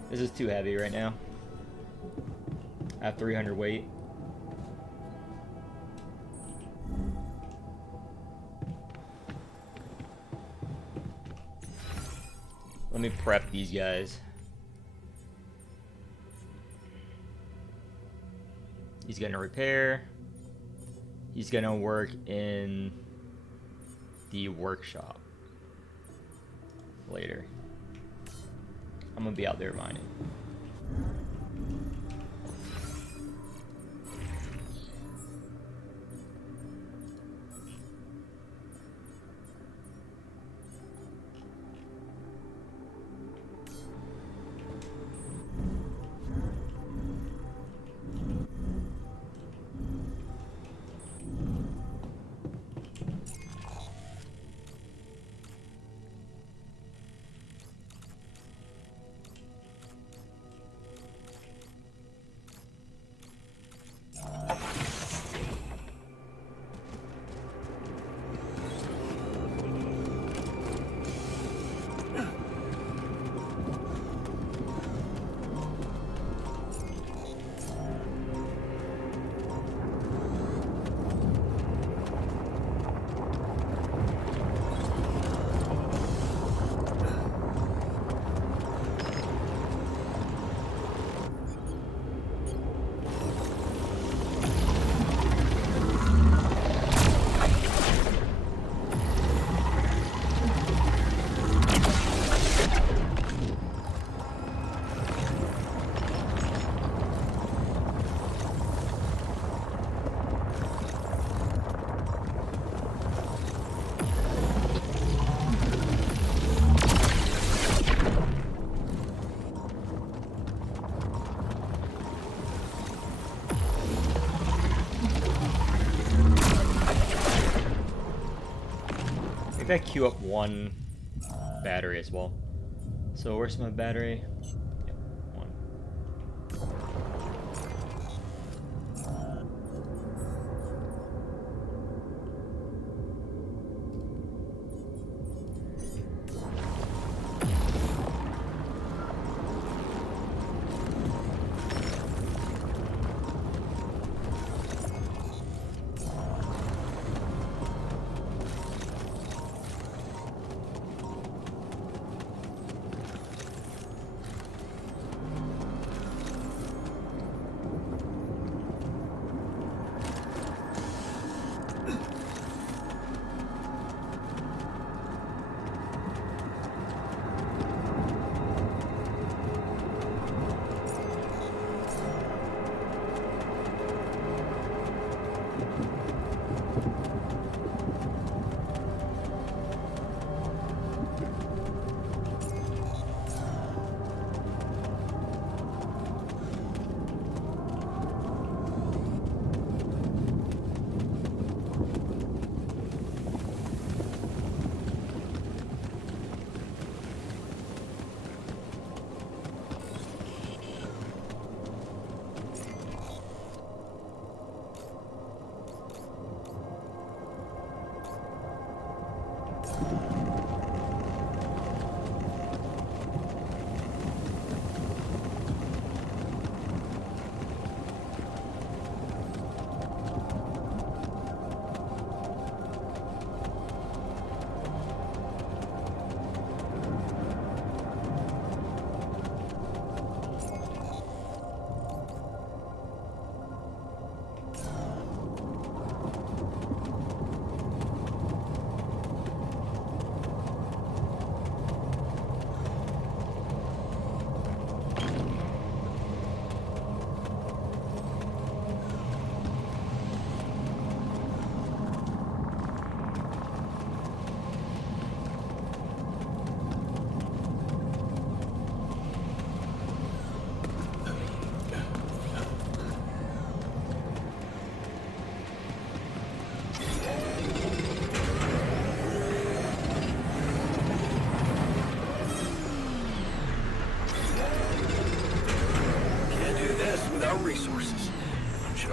This is too heavy right now. I have 300 weight. Let me prep these guys. He's gonna repair. He's gonna work in the workshop later. I'm gonna be out there mining. Maybe I queue up one battery as well. So where's my battery? Yep, one.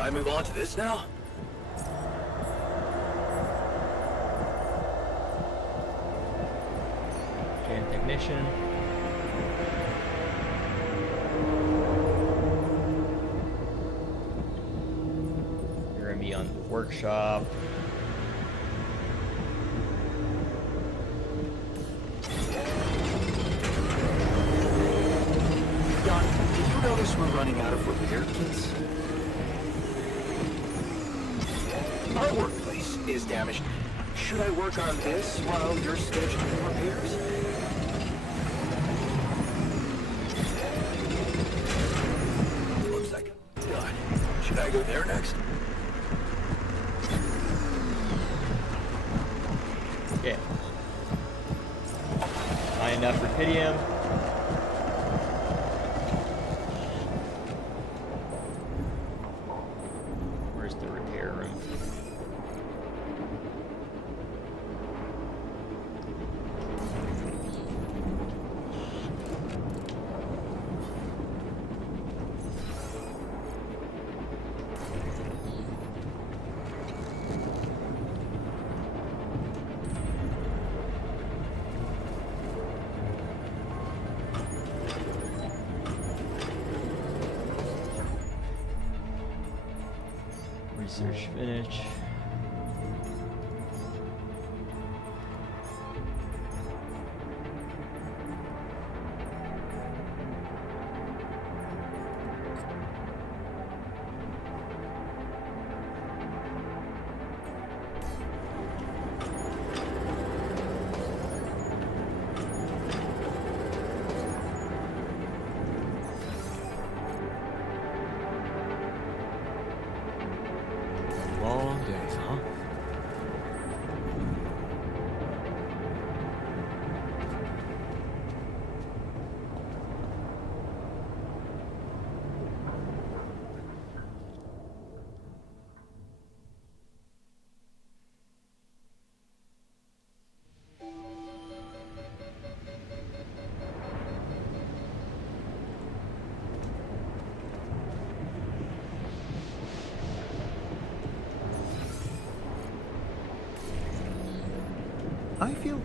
I move on to this now? Jam technician. You're gonna be on the workshop. Jan, did you notice we're running out of repair kits? Our workplace is damaged. Should I work on this while you're scheduling repairs? Looks like I'm done. Should I go there next? Yeah. Not enough rubidium. Where's the repair room? Research finish. Long days, huh? I feel...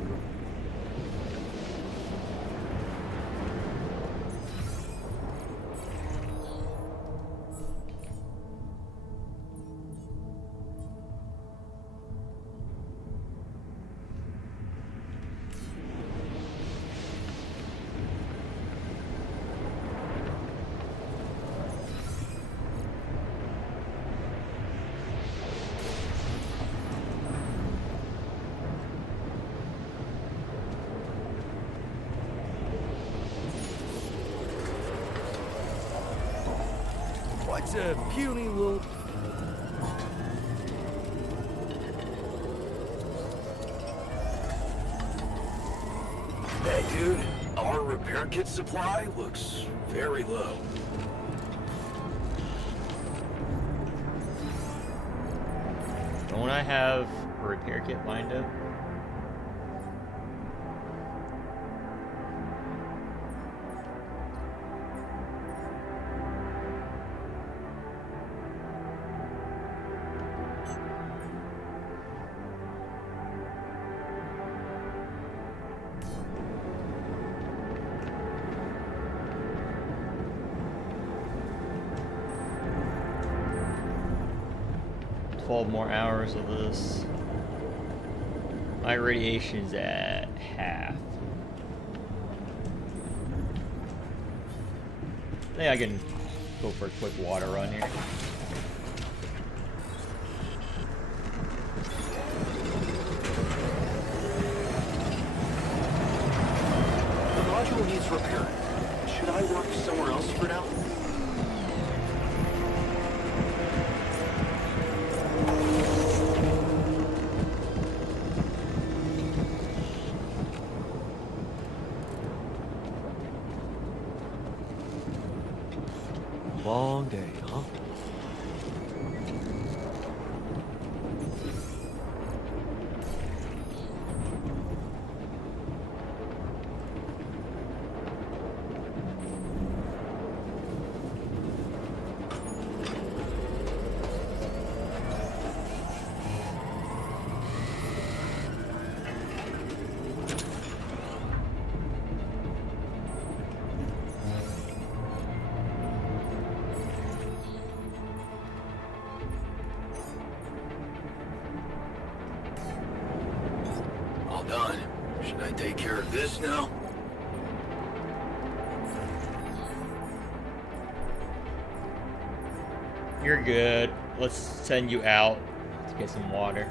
What's a puny little... Hey, dude, our repair kit supply looks very low. Don't I have a repair kit lined up? More hours of this. My radiation's at half. I think I can go for a quick water run here. The module needs repair. Should I work somewhere else for now? Long day, huh? Should I take care of this now? You're good. Let's send you out to get some water.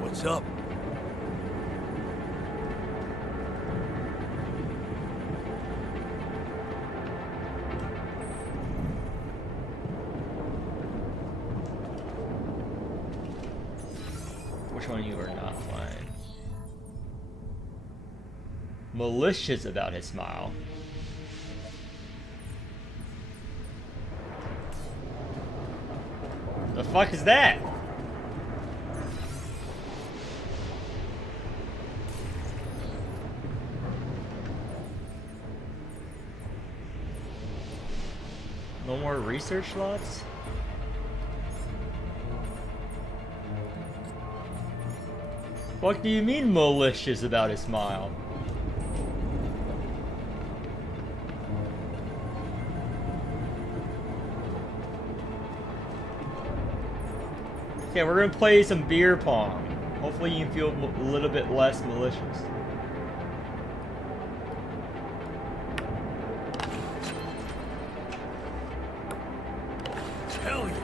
What's up? Which one you are not fine? Malicious about his smile. The fuck is that? No more research slots? What do you mean malicious about his smile? Okay, we're gonna play some beer pong. Hopefully you can feel a little bit less malicious. Hell yeah.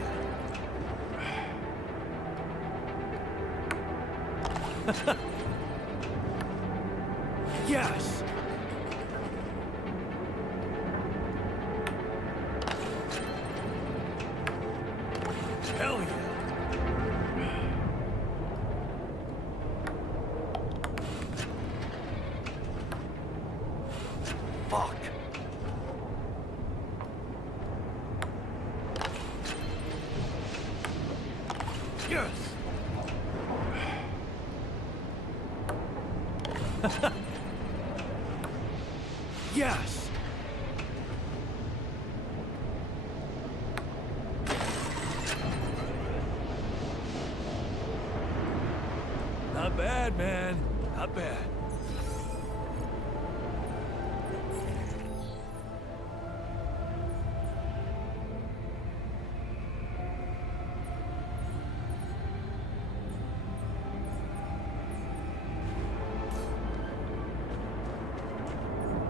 Yes. Hell yeah. Fuck. Yes. Yes. Not bad, man. Not bad.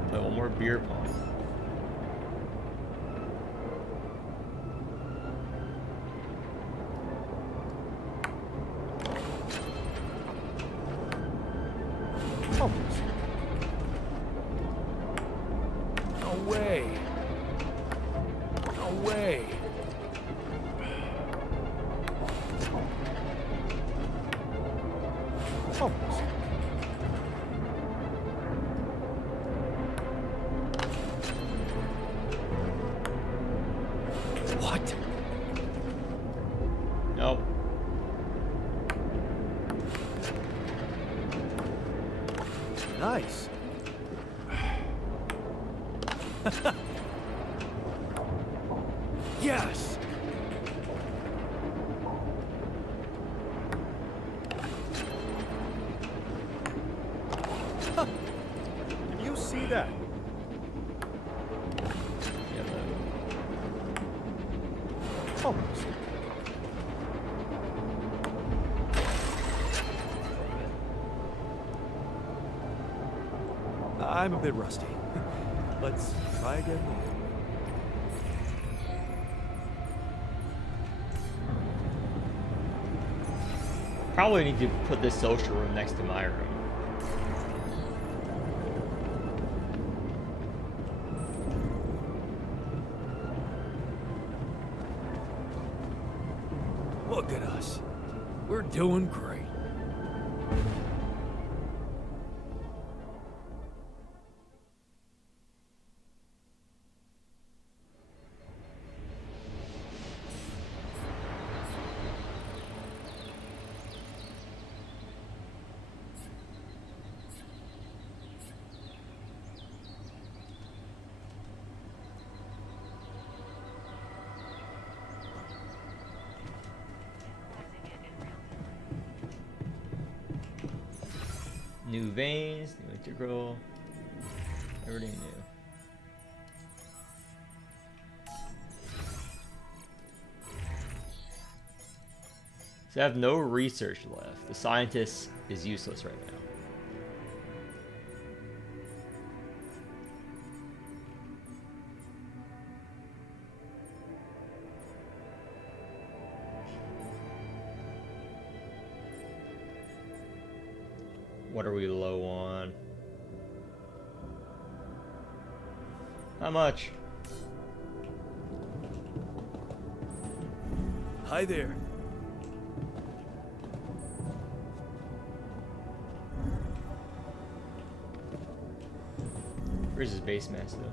Play one more beer pong. Oh. No way. No way. Oh. What? Nope. Nice. Yes. Did you see that? Yeah, Almost. I'm a bit rusty. Let's try again later. probably need to put this social room next to my room. Look at us. We're doing great. New veins, new integral, everything new. So I have no research left. The scientist is useless right now. What are we low on? How much? Hi there. Where's his base mass though?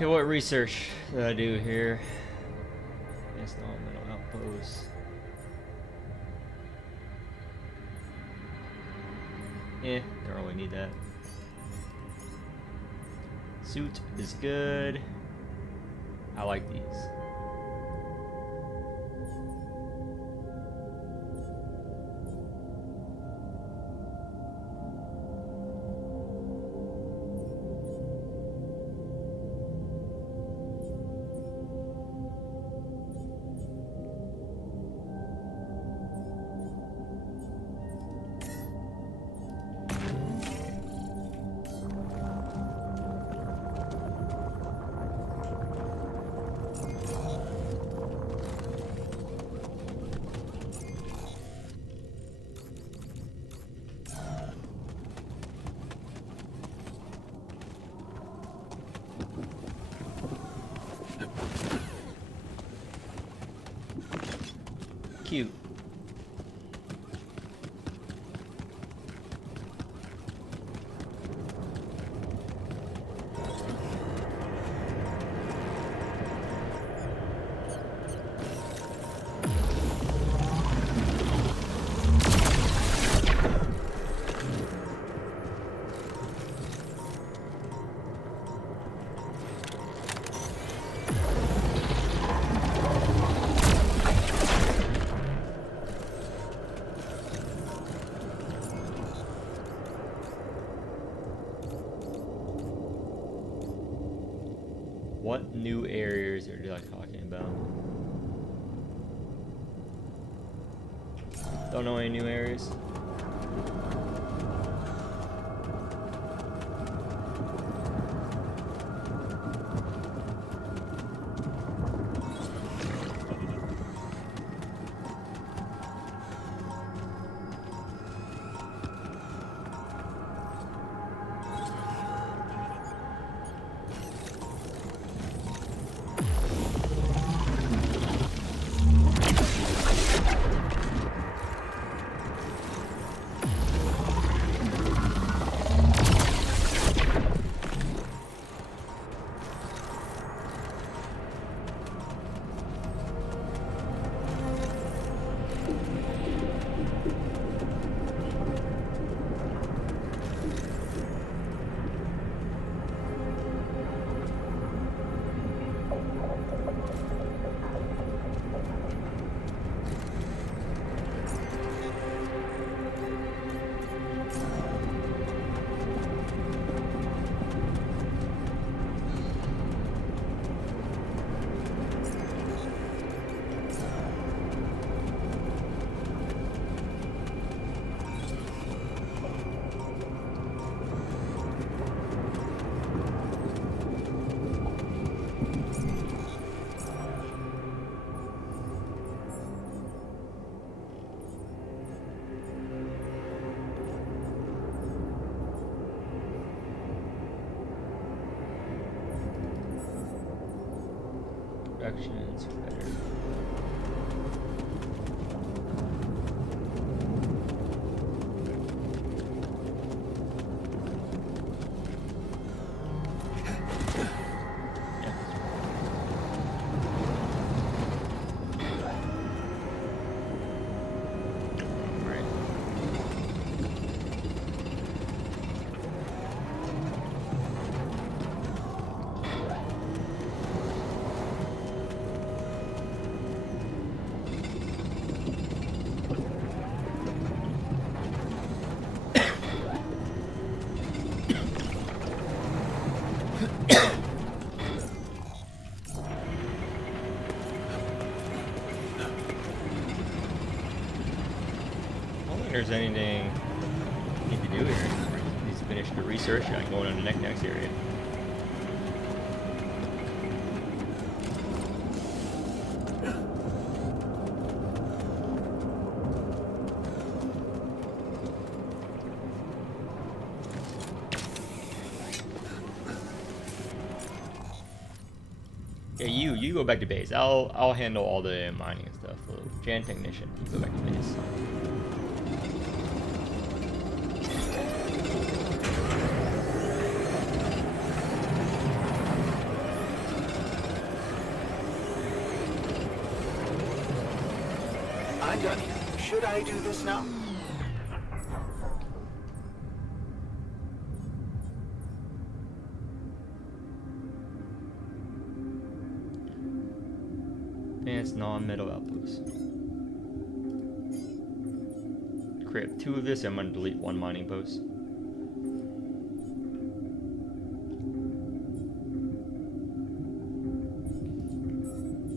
Okay, what research did I do here? Yes, no, middle outpost. Don't really need that. Suit is good. I like these. Cute. What new areas are you talking about? Don't know any new areas. Productions better. There's anything you need to do here. Needs to finish the research and going on to the next area. Yeah, you go back to base. I'll handle all the mining and stuff. So, Jan technician, you go back to base. I'm done. Should I do this now? Advanced non-metal outpost. Create 2 of this, I'm gonna delete 1 mining post.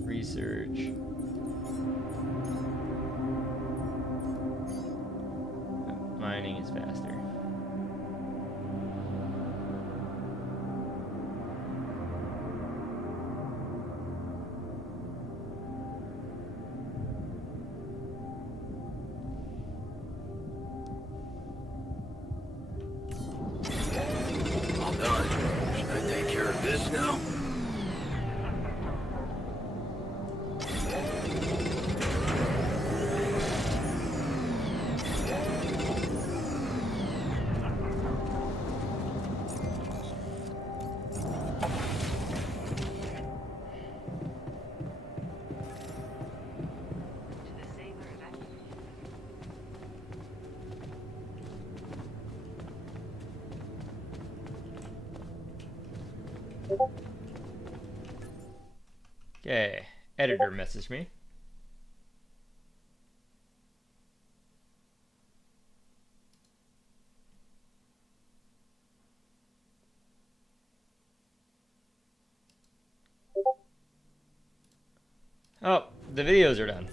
Research. Mining is faster. All done. Should I take care of this now? Okay, editor messaged me. Oh, the videos are done.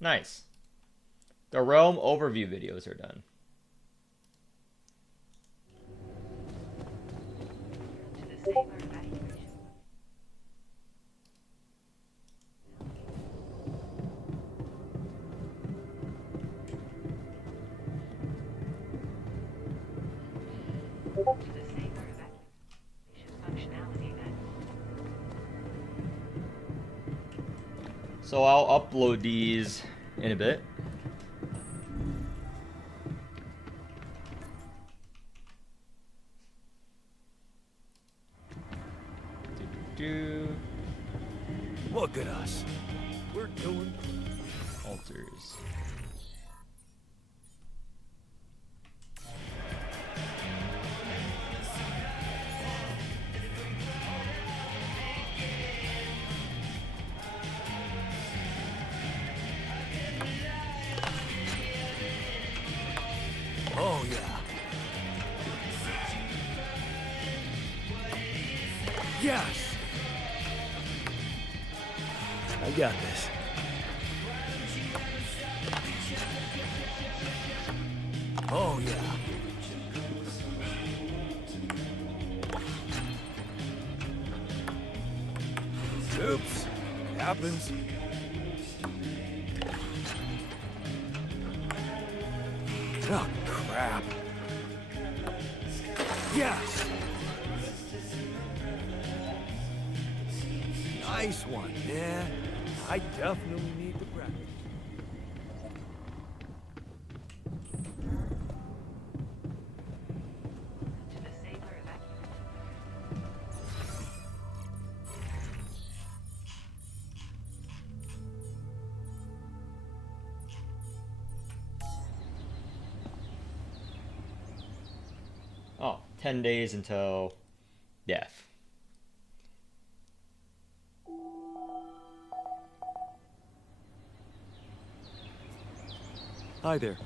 Nice. The realm overview videos are done. So I'll upload these in a bit. Look at us. We're doing Altars. Yes! I got this. Oh, yeah. Oops. Happens. Oh, crap. Yes! Nice one, man. I definitely need the practice. Oh, 10 days until death. Hi there.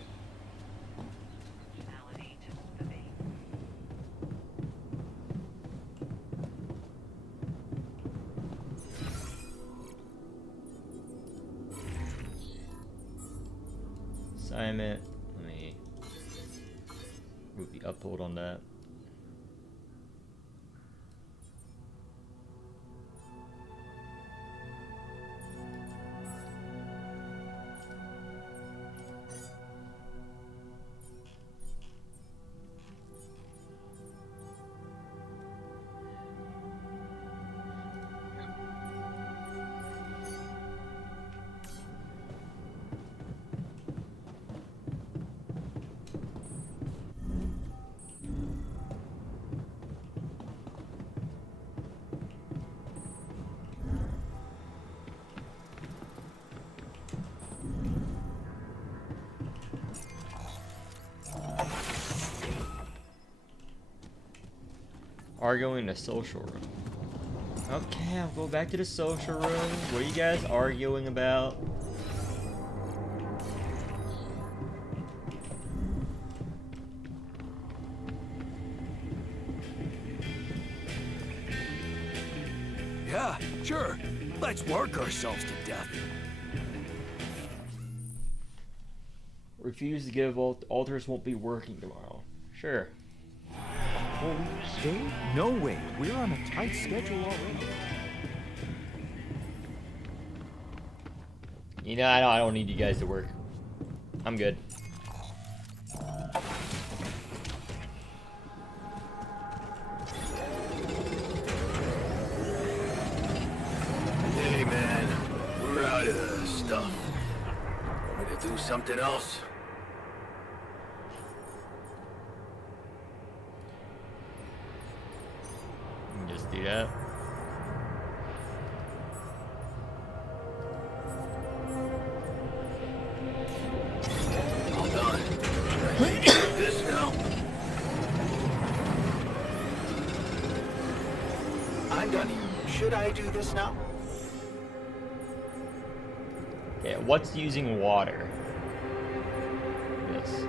Assignment. Let me move the upload on that. Arguing in the social room. Okay, I'll go back to the social room. What are you guys arguing about? Yeah, sure. Let's work ourselves to death. Refuse to give altars won't be working tomorrow. Sure. Well, Dave? No way. We're on a tight schedule already. You know, I don't need you guys to work. I'm good. Hey, man. We're out of the stuff. Want me to do something else? You can just do that. All done. This now. I'm done here. Should I do this now? Yeah, what's using water? This.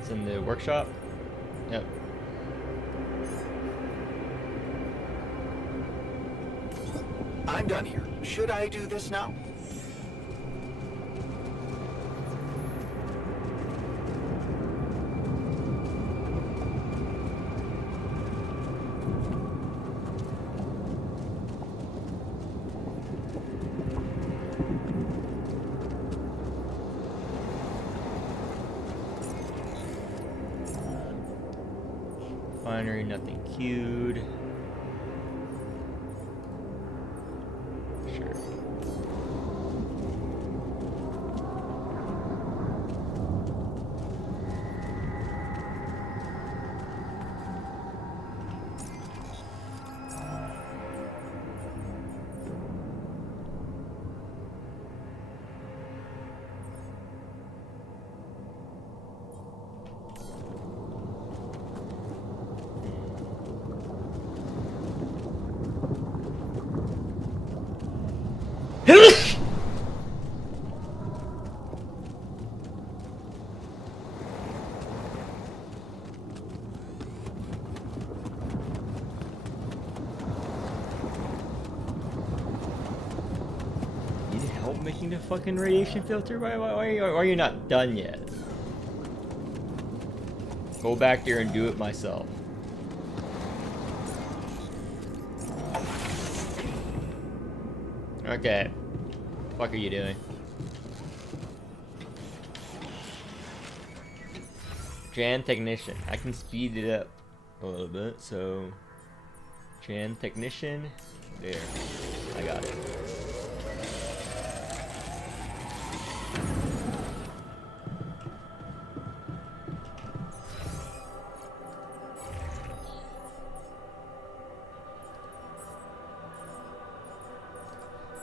It's in the workshop? Yep. I'm done here. Should I do this now? Binary, nothing queued. Sure. making the fucking radiation filter? Why are you not done yet? Go back there and do it myself. Okay. What are you doing? Jan Technician. I can speed it up a little bit, so Jan Technician. There. I got it.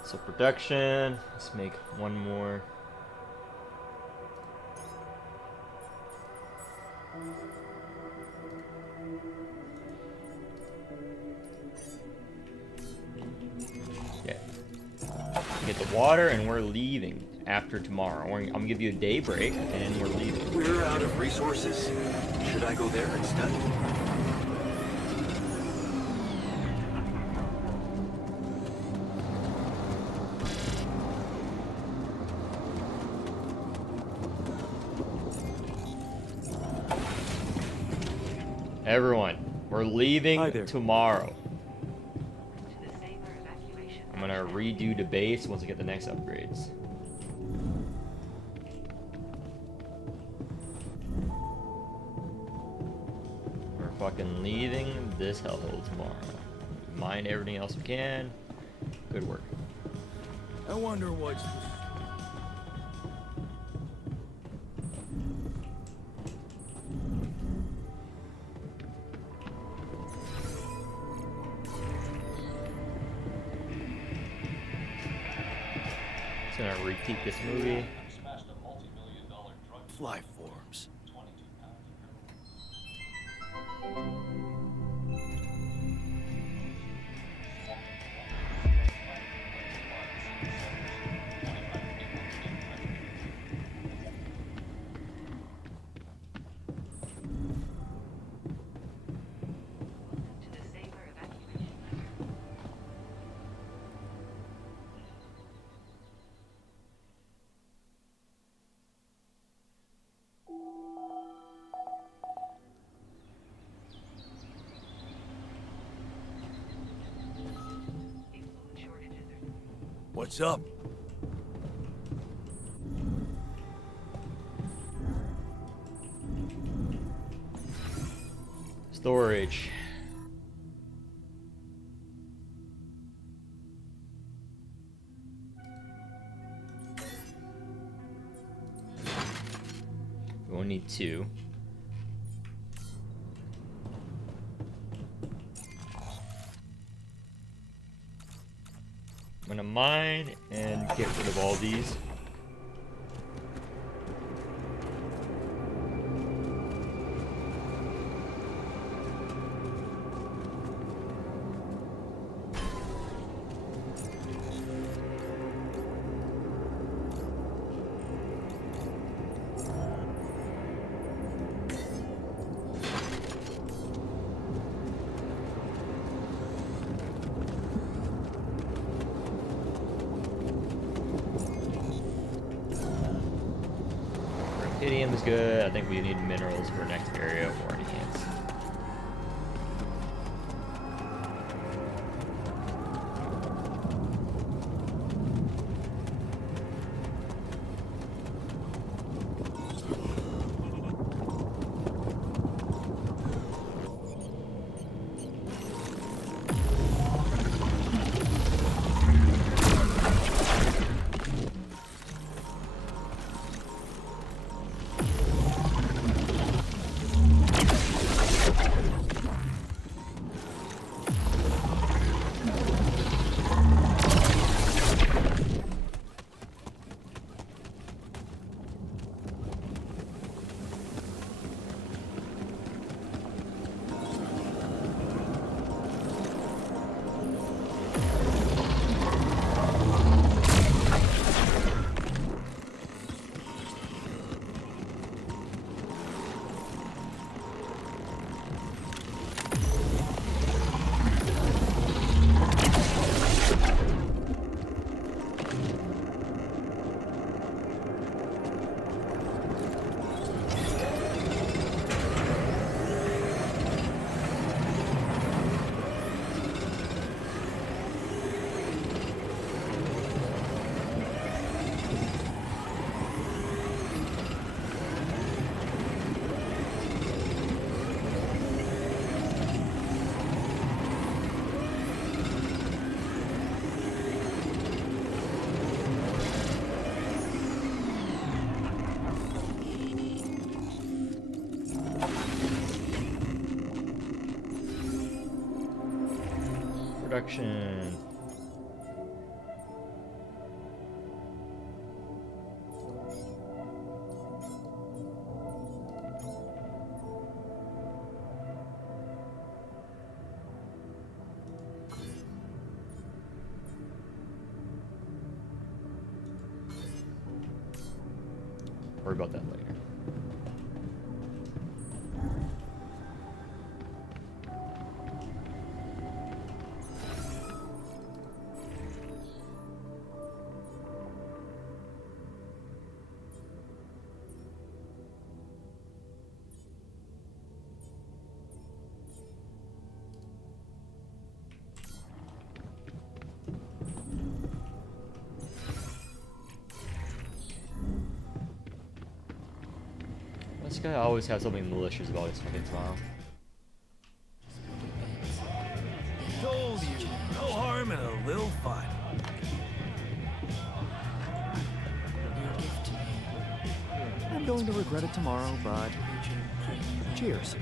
So production, let's make one more. Yeah. Get the water and we're leaving after tomorrow. I'm gonna give you a day break and we're leaving. We're out of resources. Should I go there instead? Everyone, we're leaving Hi there. tomorrow. I'm gonna redo the base once I get the next upgrades. We're fucking leaving this hellhole tomorrow. Mine everything else we can. Good work. I wonder what's... Just gonna repeat this movie. Fly forms. What's up? Storage. We only need 2. I'm gonna mine and get rid of all these. Rubidium is good. I think we need minerals for next area or enhance. destruction. Worry about that later. This guy always has something malicious about his fucking smile. Told you, no harm in a little fun. I'm going to regret it tomorrow, but cheers.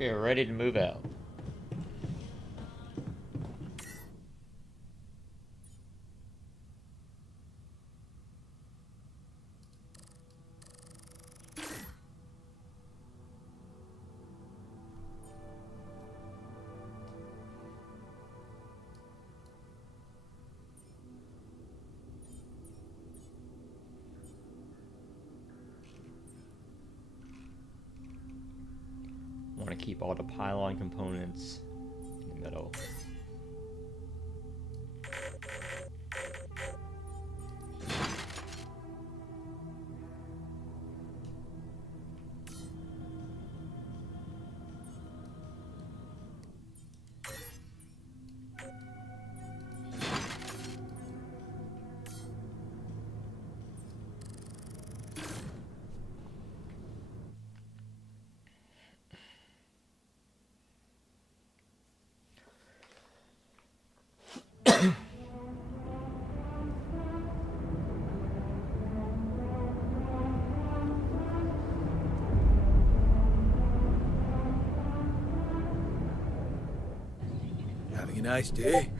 Okay, we're ready to move out. Want to keep all the pylon components in the middle. Having a nice day.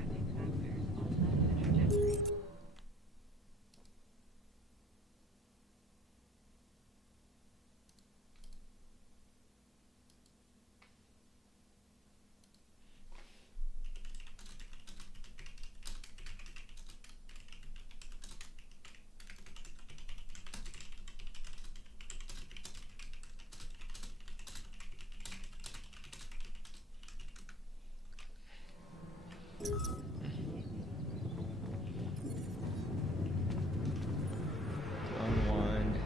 Unwind.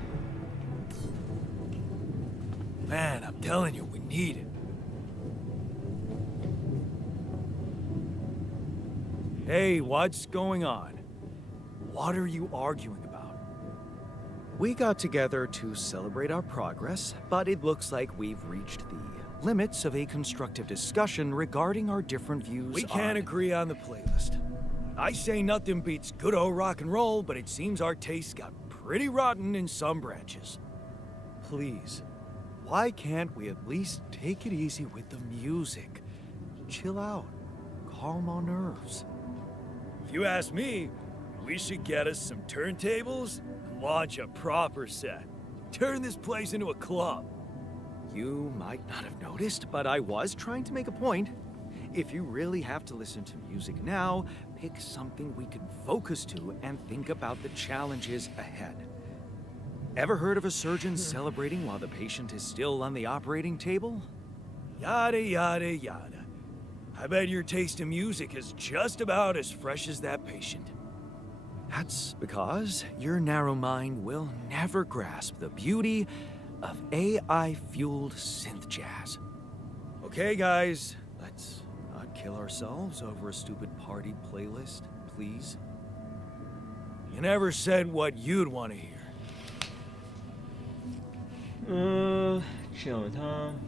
Man, I'm telling you, we need it. Hey, what's going on? What are you arguing about? We got together to celebrate our progress, but it looks like we've reached the limits of a constructive discussion regarding our different views. We can't agree on the playlist. I say nothing beats good old rock and roll, but it seems our tastes got pretty rotten in some branches. Please, why can't we at least take it easy with the music? Chill out, calm our nerves. If you ask me, we should get us some turntables and launch a proper set. Turn this place into a club. You might not have noticed, but I was trying to make a point. If you really have to listen to music now, pick something we can focus to and think about the challenges ahead. Ever heard of a surgeon celebrating while the patient is still on the operating table? Yada, yada, yada. I bet your taste in music is just about as fresh as that patient. That's because your narrow mind will never grasp the beauty of AI-fueled synth jazz. Okay, guys, let's not kill ourselves over a stupid party playlist, please. You never said what you'd want to hear. Chillin', Tom.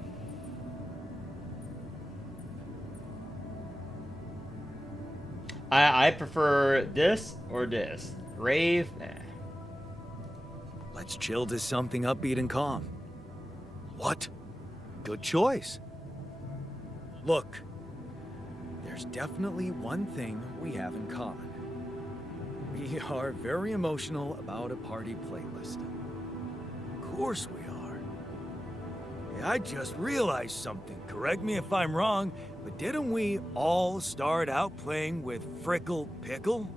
I prefer this or this. Rave, nah. Let's chill to something upbeat and calm. What? Good choice. Look, there's definitely one thing we have in common. We are very emotional about a party playlist. Of course we are. Hey, I just realized something. Correct me if I'm wrong, but didn't we all start out playing with Frickle Pickle?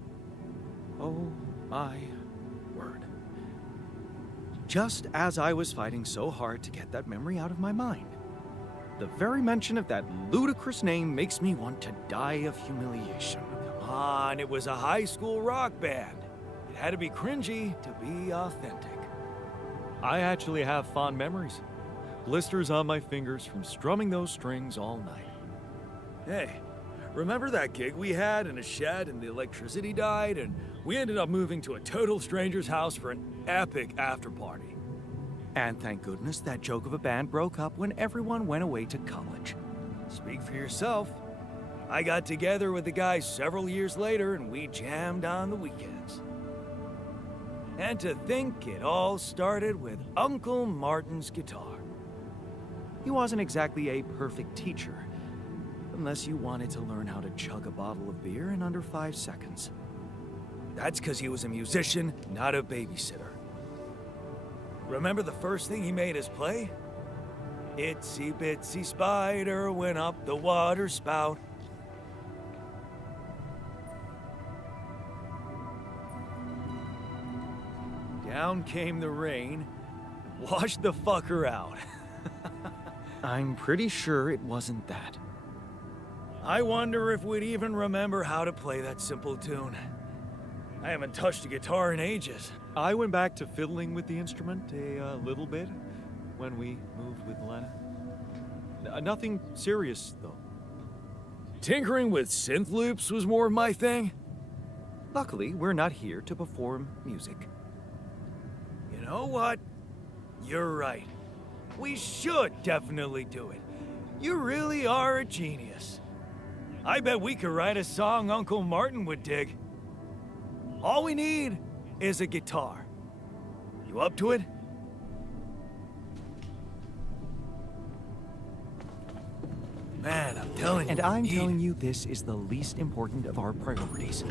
Oh my word. Just as I was fighting so hard to get that memory out of my mind, the very mention of that ludicrous name makes me want to die of humiliation. Come on, it was a high school rock band. It had to be cringy to be authentic. I actually have fond memories. Blisters on my fingers from strumming those strings all night. Hey, remember that gig we had in a shed and the electricity died and we ended up moving to a total stranger's house for an epic after-party? And thank goodness that joke of a band broke up when everyone went away to college. Speak for yourself. I got together with the guys several years later and we jammed on the weekends. And to think it all started with Uncle Martin's guitar. He wasn't exactly a perfect teacher, unless you wanted to learn how to chug a bottle of beer in under 5 seconds. That's because he was a musician, not a babysitter. Remember the first thing he made us play? Itsy bitsy spider went up the water spout. Down came the rain, washed the fucker out. I'm pretty sure it wasn't that. I wonder if we'd even remember how to play that simple tune. I haven't touched a guitar in ages. I went back to fiddling with the instrument a little bit when we moved with Lena. Nothing serious, though. Tinkering with synth loops was more of my thing. Luckily, we're not here to perform music. You know what? You're right. We should definitely do it. You really are a genius. I bet we could write a song Uncle Martin would dig. All we need is a guitar. You up to it? Man, I'm telling you. And I'm telling you, this is the least important of our priorities.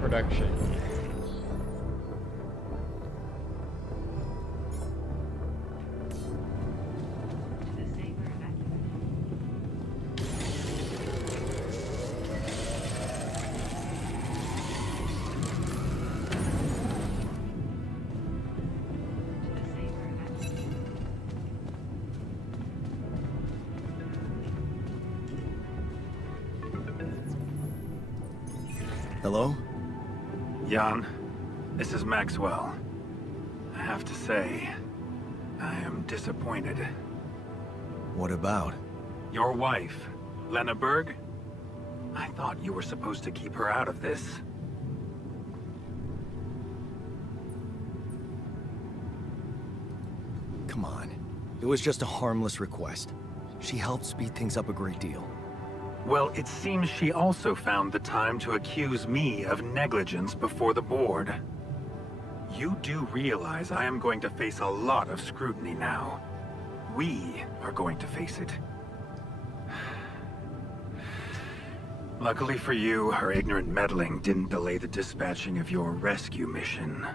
Production. Hello? Jan, this is Maxwell. I have to say, I am disappointed. What about? Your wife, Lena Berg? I thought you were supposed to keep her out of this. Come on. It was just a harmless request. She helped speed things up a great deal. Well, it seems she also found the time to accuse me of negligence before the board. You do realize I am going to face a lot of scrutiny now. We are going to face it. Luckily for you, her ignorant meddling didn't delay the dispatching of your rescue mission.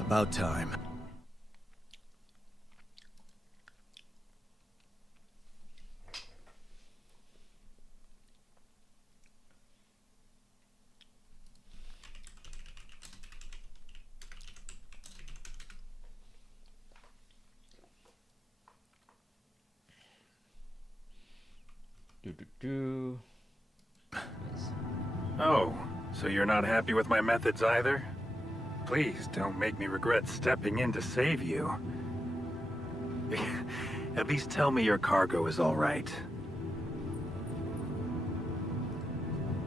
About time. Do. Oh, so you're not happy with my methods either? Please don't make me regret stepping in to save you. At least tell me your cargo is all right.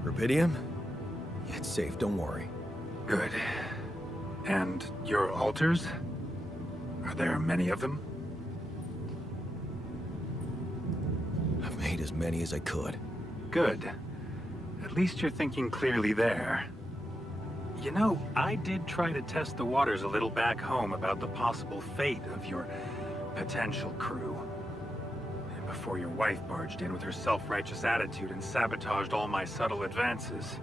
Rubidium? It's safe, don't worry. Good. And your altars? Are there many of them? I've made as many as I could. Good. At least you're thinking clearly there. You know, I did try to test the waters a little back home about the possible fate of your potential crew. And before your wife barged in with her self-righteous attitude and sabotaged all my subtle advances.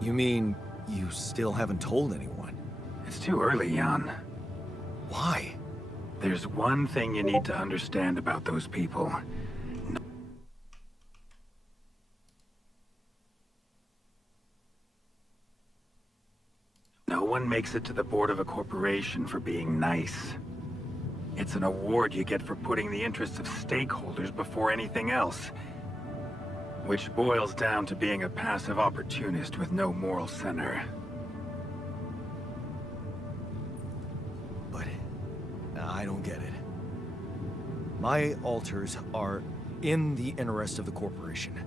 You mean you still haven't told anyone? It's too early, Jan. Why? There's one thing you need to understand about those people. No one makes it to the board of a corporation for being nice. It's an award you get for putting the interests of stakeholders before anything else. Which boils down to being a passive opportunist with no moral center. But I don't get it. My altars are in the interest of the corporation.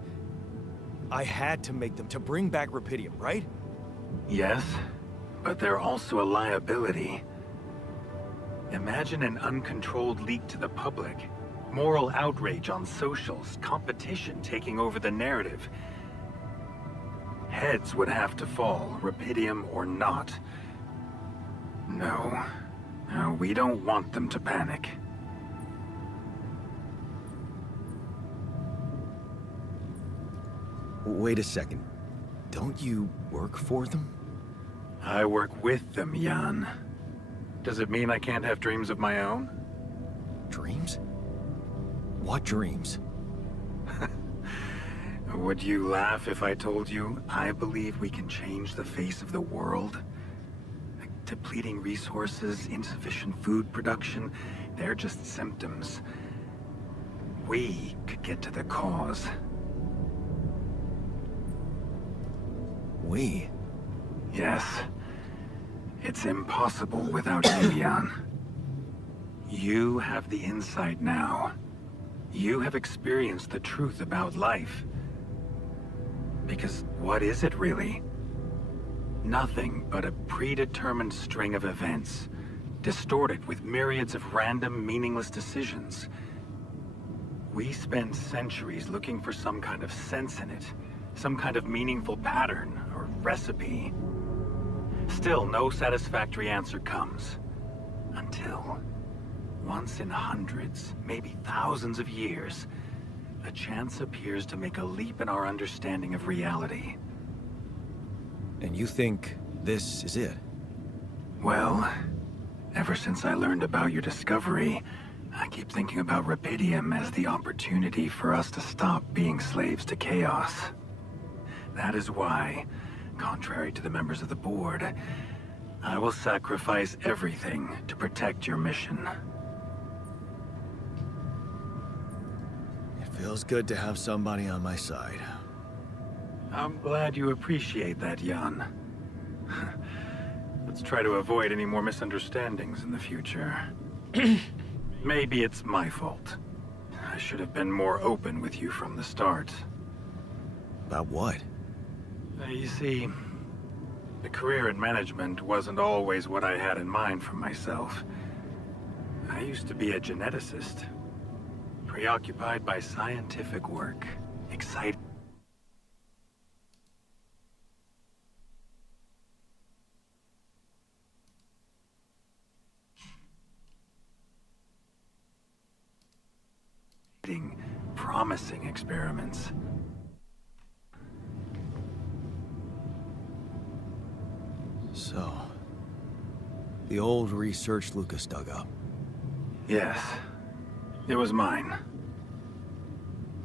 I had to make them to bring back Rubidium, right? Yes, but they're also a liability. Imagine an uncontrolled leak to the public. Moral outrage on socials, competition taking over the narrative. Heads would have to fall, Rubidium or not. No, we don't want them to panic. Wait a second. Don't you work for them? I work with them, Jan. Does it mean I can't have dreams of my own? Dreams? What dreams? Would you laugh if I told you I believe we can change the face of the world? Like depleting resources, insufficient food production, they're just symptoms. We could get to the cause. We? Yes. It's impossible without you, Jan. You have the insight now. You have experienced the truth about life. Because what is it really? Nothing but a predetermined string of events, distorted with myriads of random, meaningless decisions. We spend centuries looking for some kind of sense in it, some kind of meaningful pattern or recipe. Still, no satisfactory answer comes. Until, once in hundreds, maybe thousands of years, a chance appears to make a leap in our understanding of reality. And you think this is it? Well, ever since I learned about your discovery, I keep thinking about Rubidium as the opportunity for us to stop being slaves to chaos. That is why, contrary to the members of the board, I will sacrifice everything to protect your mission. It feels good to have somebody on my side. I'm glad you appreciate that, Jan. Let's try to avoid any more misunderstandings in the future. Maybe it's my fault. I should have been more open with you from the start. About what? You see, the career in management wasn't always what I had in mind for myself. I used to be a geneticist, preoccupied by scientific work, excited. Promising experiments. So, the old research Lucas dug up. Yes, it was mine.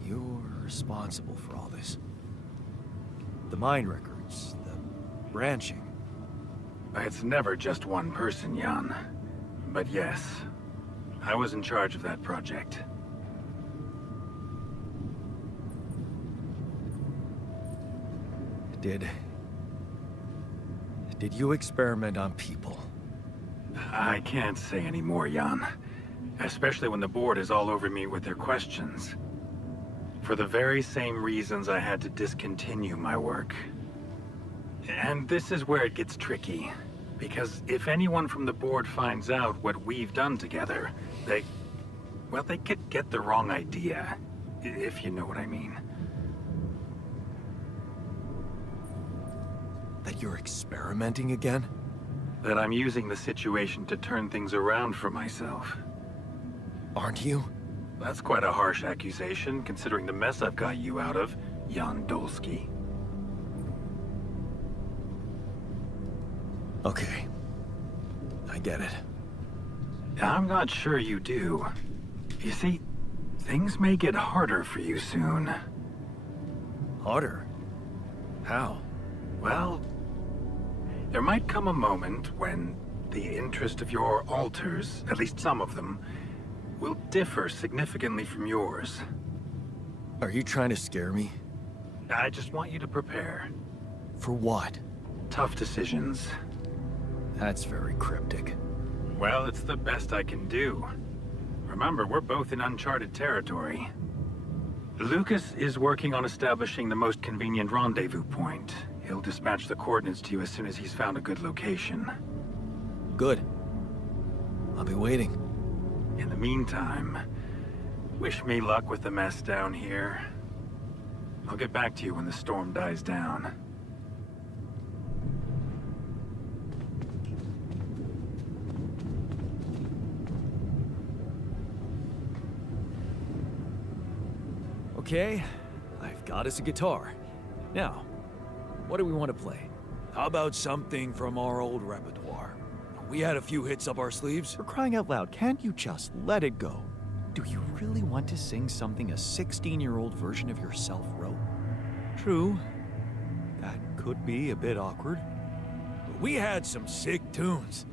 You're responsible for all this. The mine records, the branching. It's never just one person, Jan. But yes, I was in charge of that project. Did you experiment on people? I can't say any more, Jan. Especially when the board is all over me with their questions. For the very same reasons I had to discontinue my work. And this is where it gets tricky. Because if anyone from the board finds out what we've done together, they could get the wrong idea. If you know what I mean. That you're experimenting again? That I'm using the situation to turn things around for myself. Aren't you? That's quite a harsh accusation, considering the mess I've got you out of, Jan Dolsky. Okay. I get it. I'm not sure you do. You see, things may get harder for you soon. Harder? How? Well, there might come a moment when the interest of your alters, at least some of them, will differ significantly from yours. Are you trying to scare me? I just want you to prepare. For what? Tough decisions. That's very cryptic. Well, it's the best I can do. Remember, we're both in uncharted territory. Lucas is working on establishing the most convenient rendezvous point. He'll dispatch the coordinates to you as soon as he's found a good location. Good. I'll be waiting. In the meantime, wish me luck with the mess down here. I'll get back to you when the storm dies down. Okay, I've got us a guitar. Now, what do we want to play? How about something from our old repertoire? We had a few hits up our sleeves. For crying out loud, can't you just let it go? Do you really want to sing something a 16-year-old version of yourself wrote? True. That could be a bit awkward. But we had some sick tunes.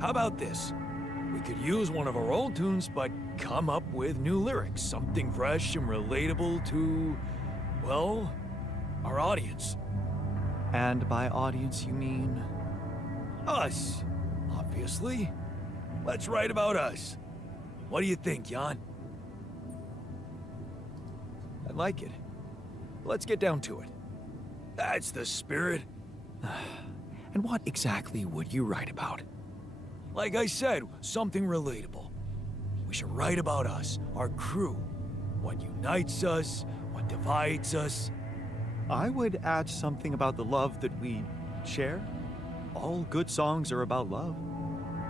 How about this? We could use one of our old tunes, but come up with new lyrics. Something fresh and relatable to, well, our audience. And by audience, you mean? Us, obviously. Let's write about us. What do you think, Jan? I like it. Let's get down to it. That's the spirit. And what exactly would you write about? Like I said, something relatable. We should write about us, our crew. What unites us, what divides us. I would add something about the love that we share. All good songs are about love.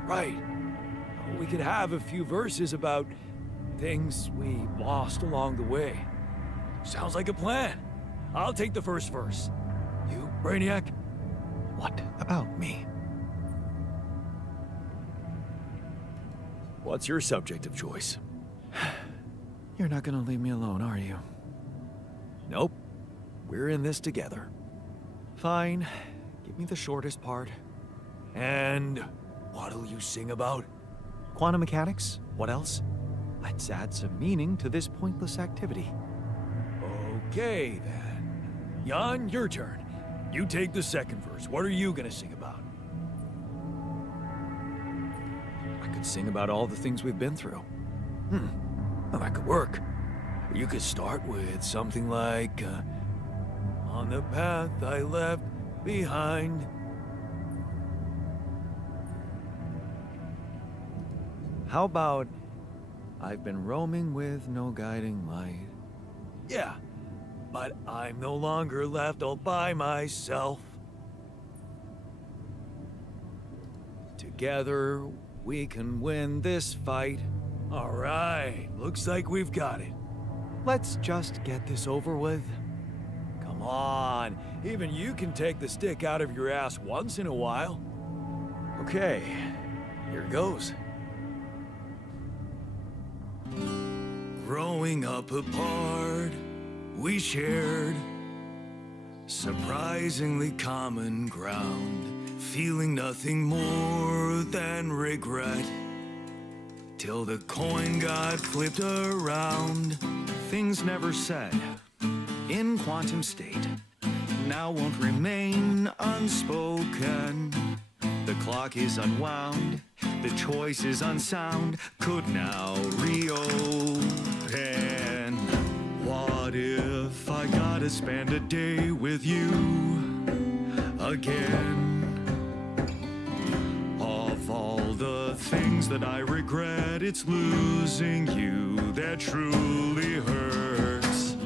Right. We could have a few verses about things we lost along the way. Sounds like a plan. I'll take the first verse. You, Brainiac? What about me? What's your subject of choice? You're not gonna leave me alone, are you? Nope. We're in this together. Fine. Give me the shortest part. And what'll you sing about? Quantum mechanics? What else? Let's add some meaning to this pointless activity. Okay, then. Jan, your turn. You take the second verse. What are you gonna sing about? I could sing about all the things we've been through. Well, that could work. You could start with something like, on the path I left behind. How about, I've been roaming with no guiding light? Yeah, but I'm no longer left all by myself. Together, we can win this fight. All right, looks like we've got it. Let's just get this over with. Come on, even you can take the stick out of your ass once in a while. Okay, here goes. Growing up apart, we shared surprisingly common ground, feeling nothing more than regret. Till the coin got flipped around. Things never said in quantum state now won't remain unspoken. The clock is unwound, the choice is unsound, could now reopen. What if I gotta spend a day with you again? Of all the things that I regret, it's losing you that truly hurts.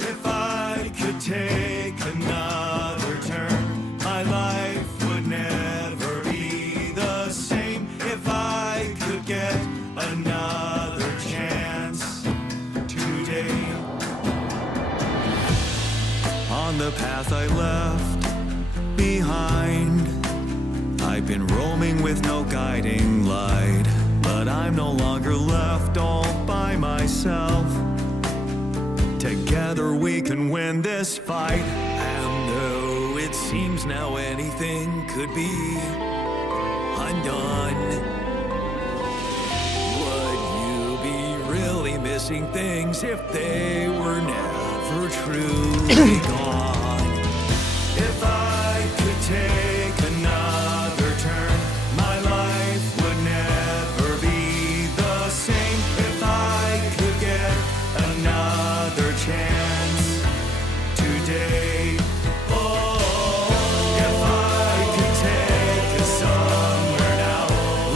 If I could take another turn, my life would never be the same. If I could get another chance today. On the path I left behind, I've been roaming with no guiding light, but I'm no longer left all by myself. Together we can win this fight, and though it seems now anything could be undone, would you be really missing things if they were never truly gone? If I could take another turn, my life would never be the same. If I could get another chance today. Oh, if I could take us somewhere now,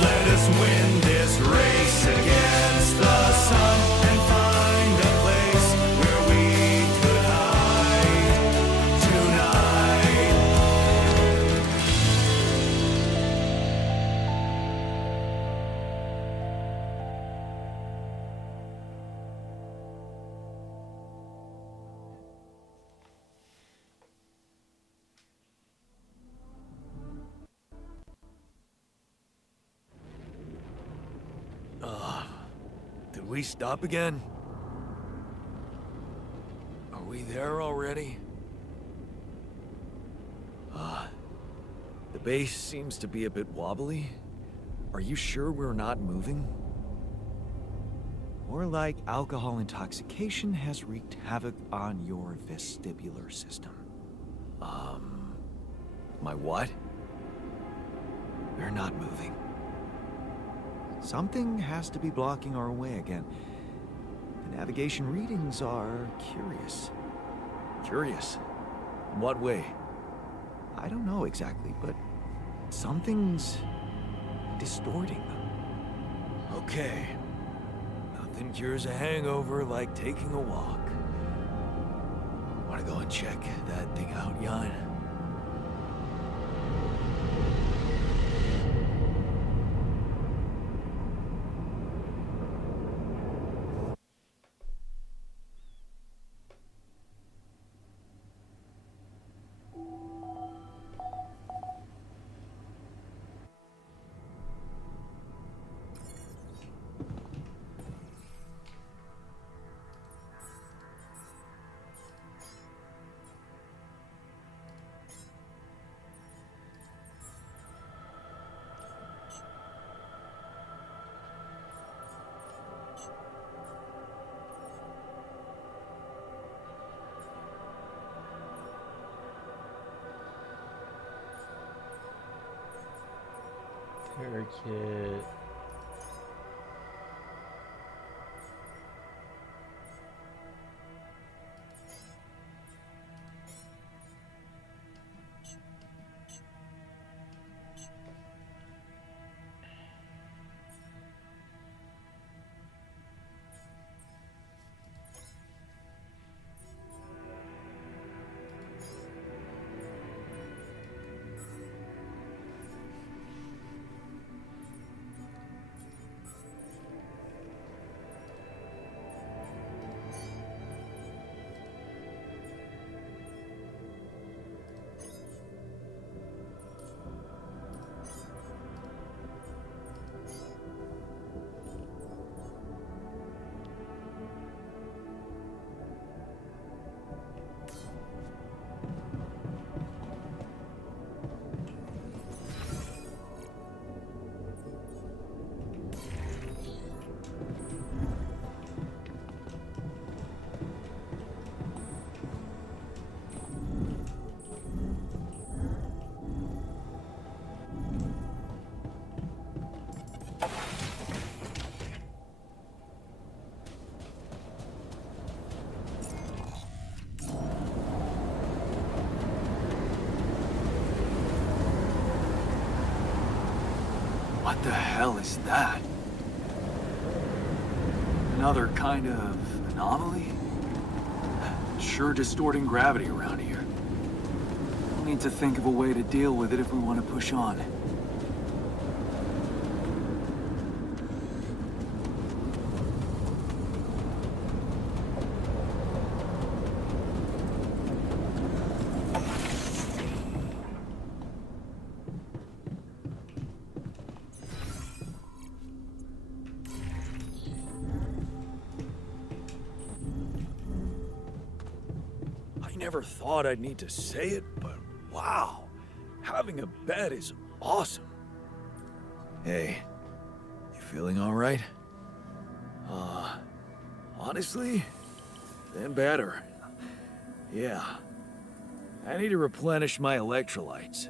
let us win this race against the sun and find a place where we could hide tonight. Did we stop again? Are we there already? The base seems to be a bit wobbly. Are you sure we're not moving? More like alcohol intoxication has wreaked havoc on your vestibular system. My what? We're not moving. Something has to be blocking our way again. The navigation readings are curious. Curious? In what way? I don't know exactly, but something's distorting them. Okay. Nothing cures a hangover like taking a walk. Wanna go and check that thing out, Jan? Repair kit. What the hell is that? Another kind of anomaly? Sure distorting gravity around here. We'll need to think of a way to deal with it if we want to push on. I never thought I'd need to say it, but wow, having a bed is awesome. Hey, you feeling all right? Honestly, been better. Yeah, I need to replenish my electrolytes.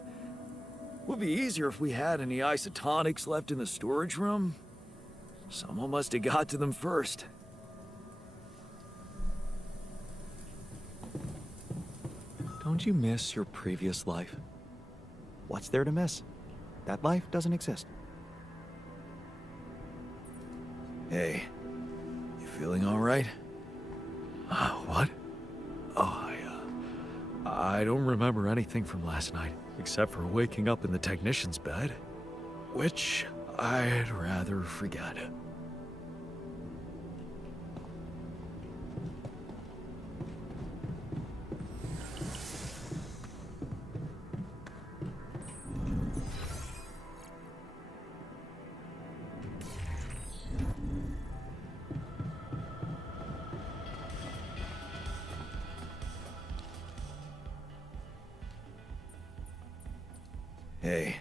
Would be easier if we had any isotonics left in the storage room. Someone must have got to them first. Don't you miss your previous life? What's there to miss? That life doesn't exist. Hey, you feeling all right? What? Oh, I don't remember anything from last night, except for waking up in the technician's bed, which I'd rather forget. Hey,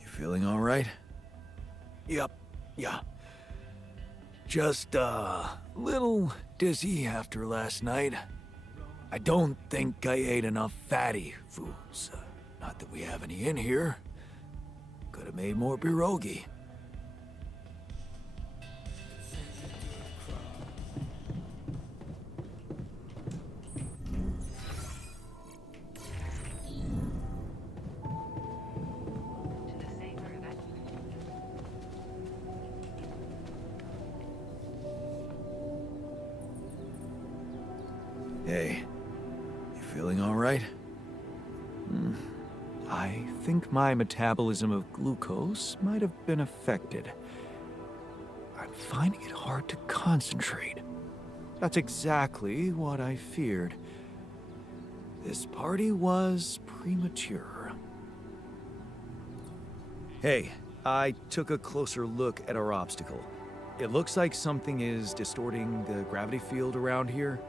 you feeling all right? Yep, yeah. Just a little dizzy after last night. I don't think I ate enough fatty foods. Not that we have any in here. Could have made more pierogi. Hey, you feeling all right? I think my metabolism of glucose might have been affected. I'm finding it hard to concentrate. That's exactly what I feared. This party was premature. Hey, I took a closer look at our obstacle. It looks like something is distorting the gravity field around here.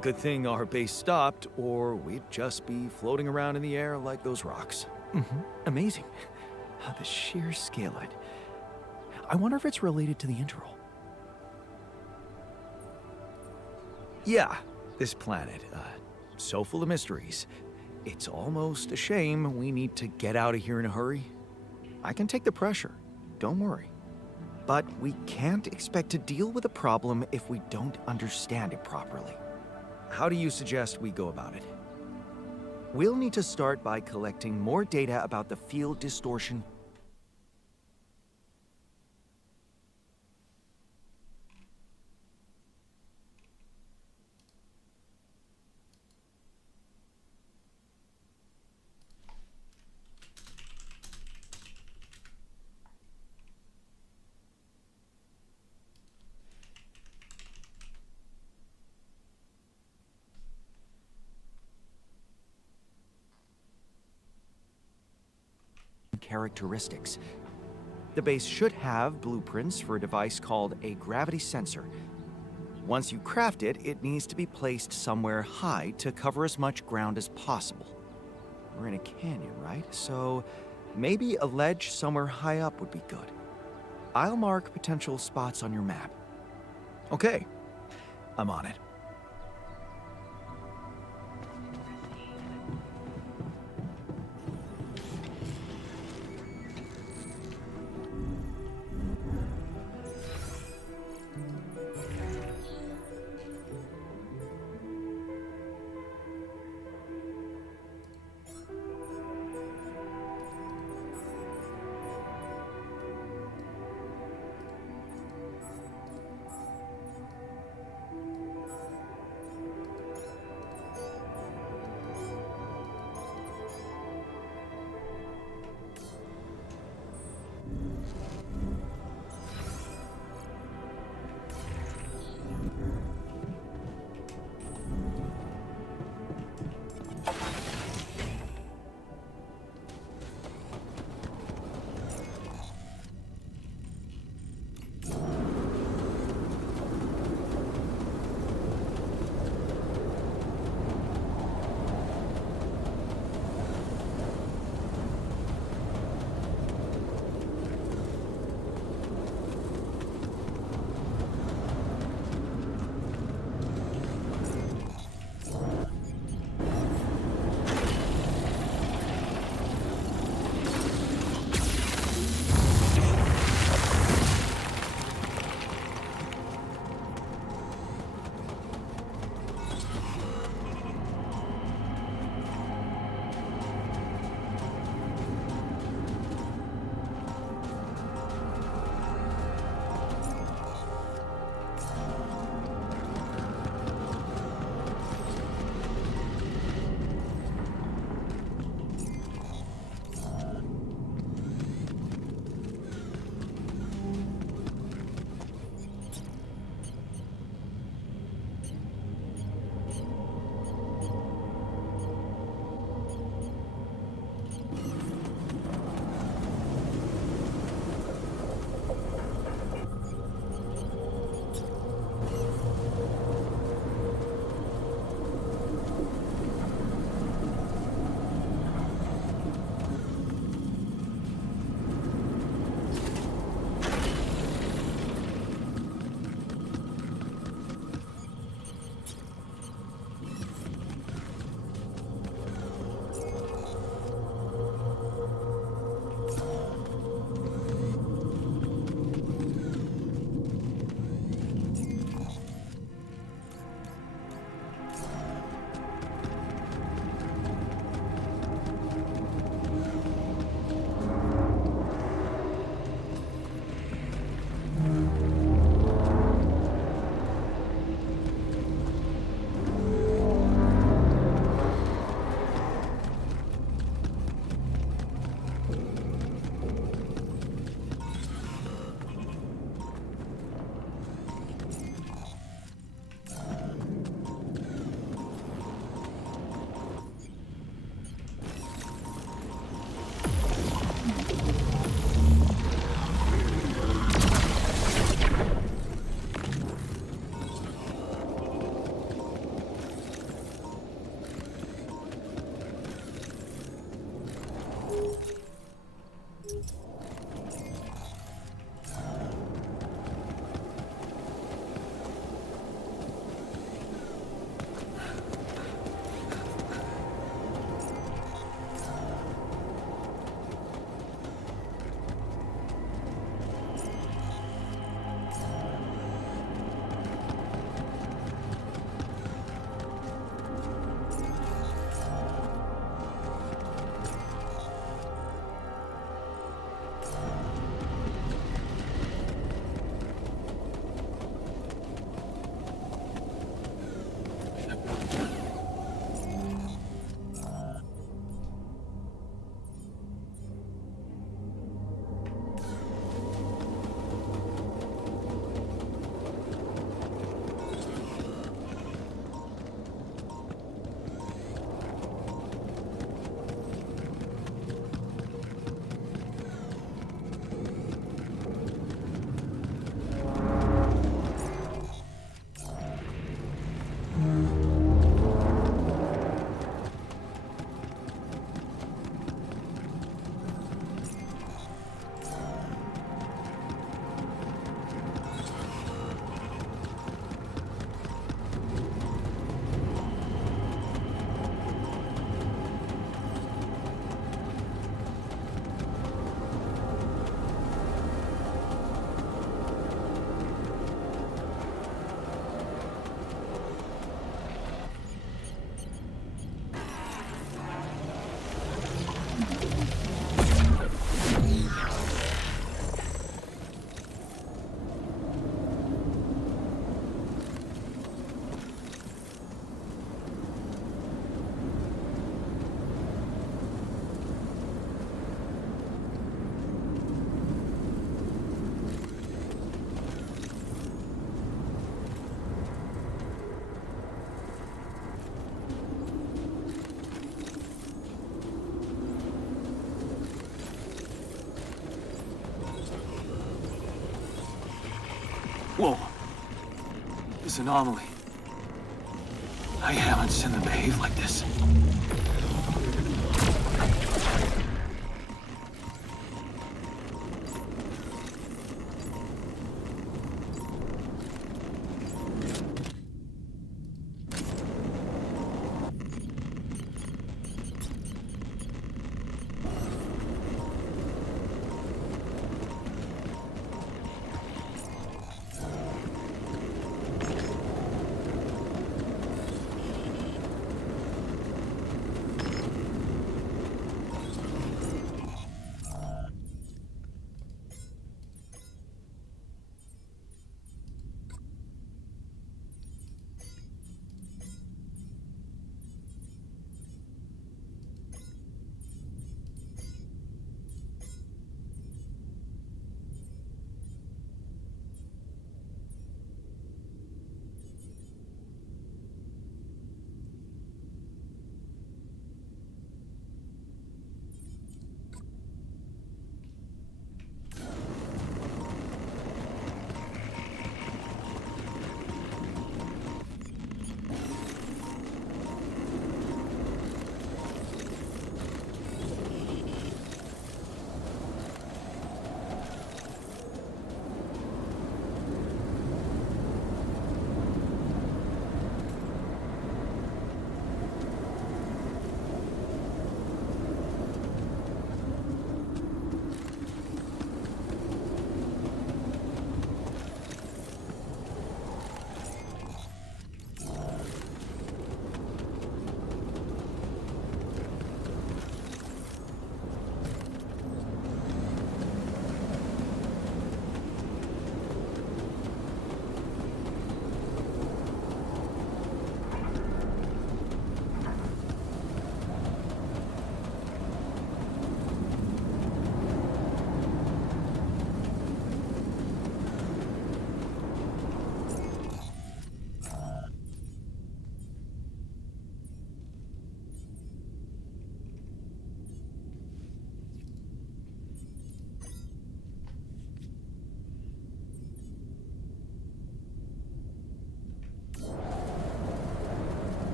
Good thing our base stopped, or we'd just be floating around in the air like those rocks. Amazing. The sheer scale of it. I wonder if it's related to the interval. Yeah, this planet, so full of mysteries. It's almost a shame we need to get out of here in a hurry. I can take the pressure. Don't worry. But we can't expect to deal with a problem if we don't understand it properly. How do you suggest we go about it? We'll need to start by collecting more data about the field distortion. Characteristics. The base should have blueprints for a device called a gravity sensor. Once you craft it, it needs to be placed somewhere high to cover as much ground as possible. We're in a canyon, right? So maybe a ledge somewhere high up would be good. I'll mark potential spots on your map. Okay, I'm on it. Whoa. This anomaly. I haven't seen them behave like this.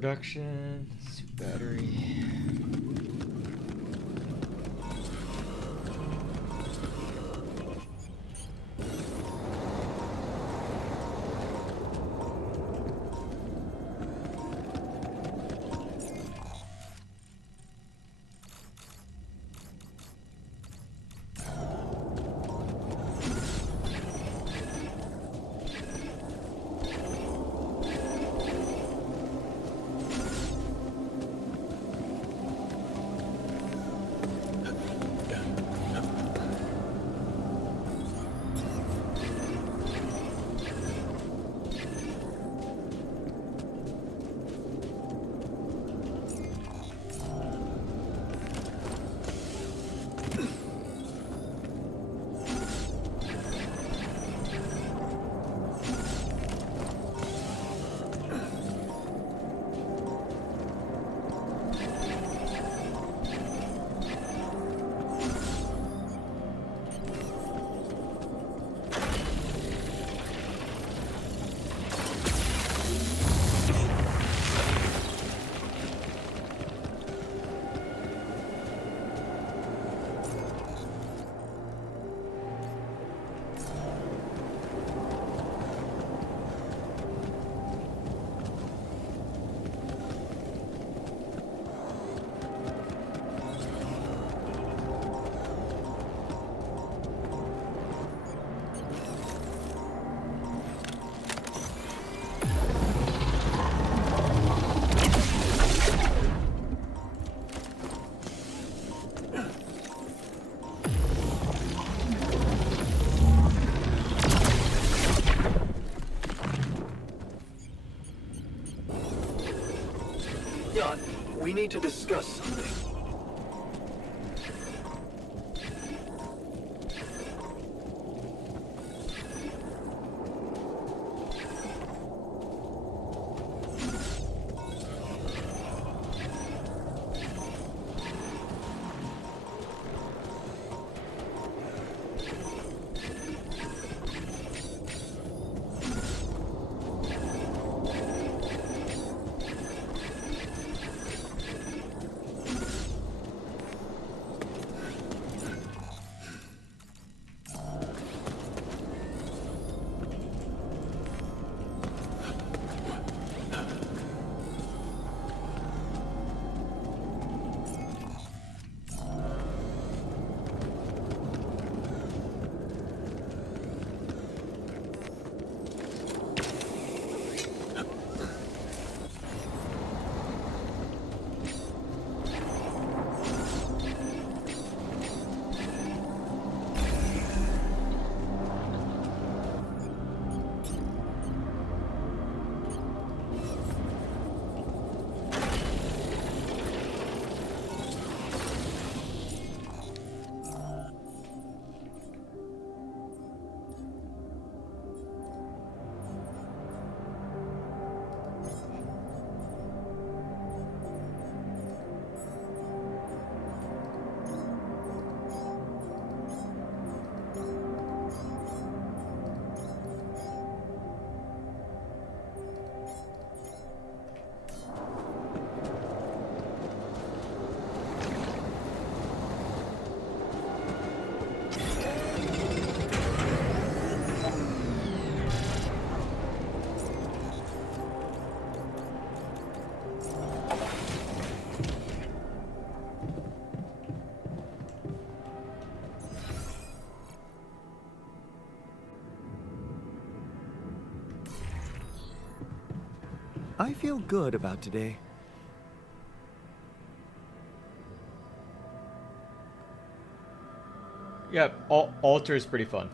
production, suit battery. Jan, we need to discuss something. I feel good about today. Yeah, Alter is pretty fun.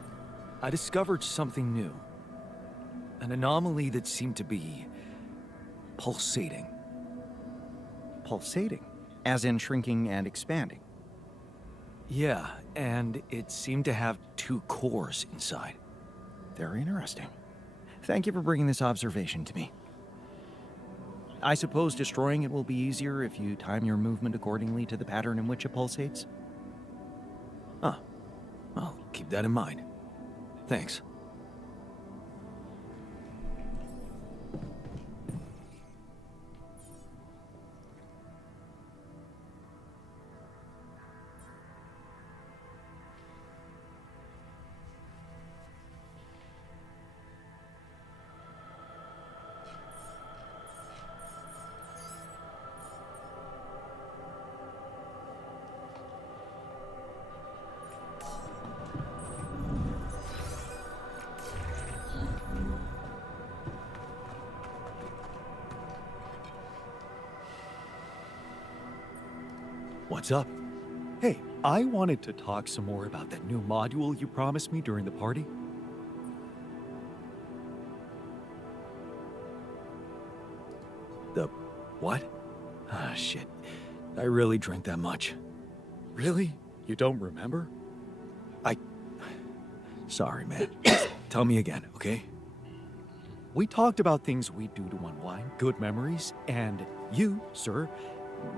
I discovered something new. An anomaly that seemed to be pulsating. Pulsating, as in shrinking and expanding. Yeah, and it seemed to have two cores inside. Very interesting. Thank you for bringing this observation to me. I suppose destroying it will be easier if you time your movement accordingly to the pattern in which it pulsates? Huh. I'll keep that in mind. Thanks. What's up? Hey, I wanted to talk some more about that new module you promised me during the party. The what? Ah, shit. I really drank that much. Really? You don't remember? Sorry, man. Tell me again, okay? We talked about things we do to unwind, good memories, and you, sir,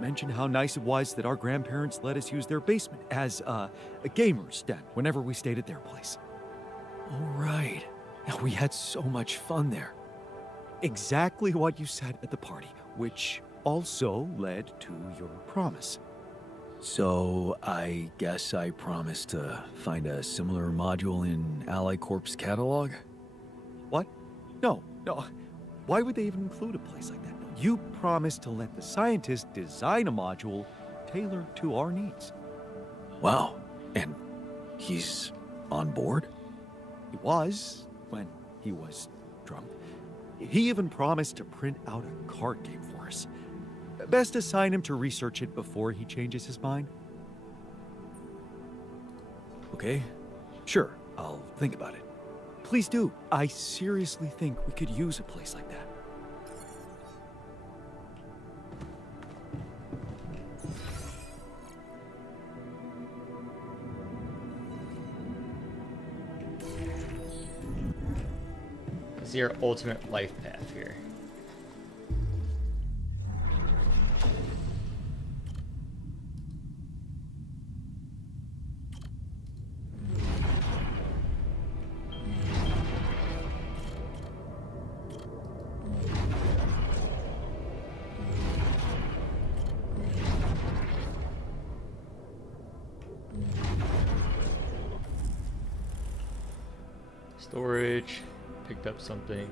mentioned how nice it was that our grandparents let us use their basement as a gamer's den whenever we stayed at their place. All right. We had so much fun there. Exactly what you said at the party, which also led to your promise. So, I guess I promised to find a similar module in Ally Corp's catalog? What? No. Why would they even include a place like that? No, you promised to let the scientists design a module tailored to our needs. Wow. And he's on board? He was, when he was drunk. He even promised to print out a card game for us. Best assign him to research it before he changes his mind. Okay, sure, I'll think about it. Please do. I seriously think we could use a place like that. This is your ultimate life path here. Storage, picked up something.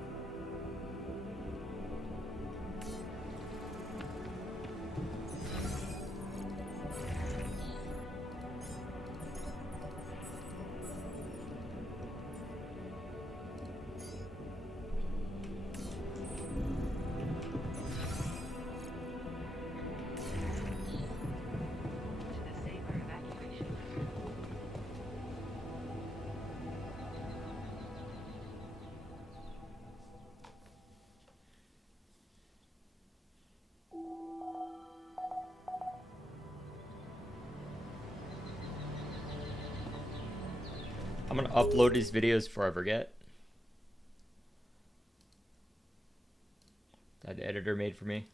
I'm gonna upload these videos before I forget. That the editor made for me.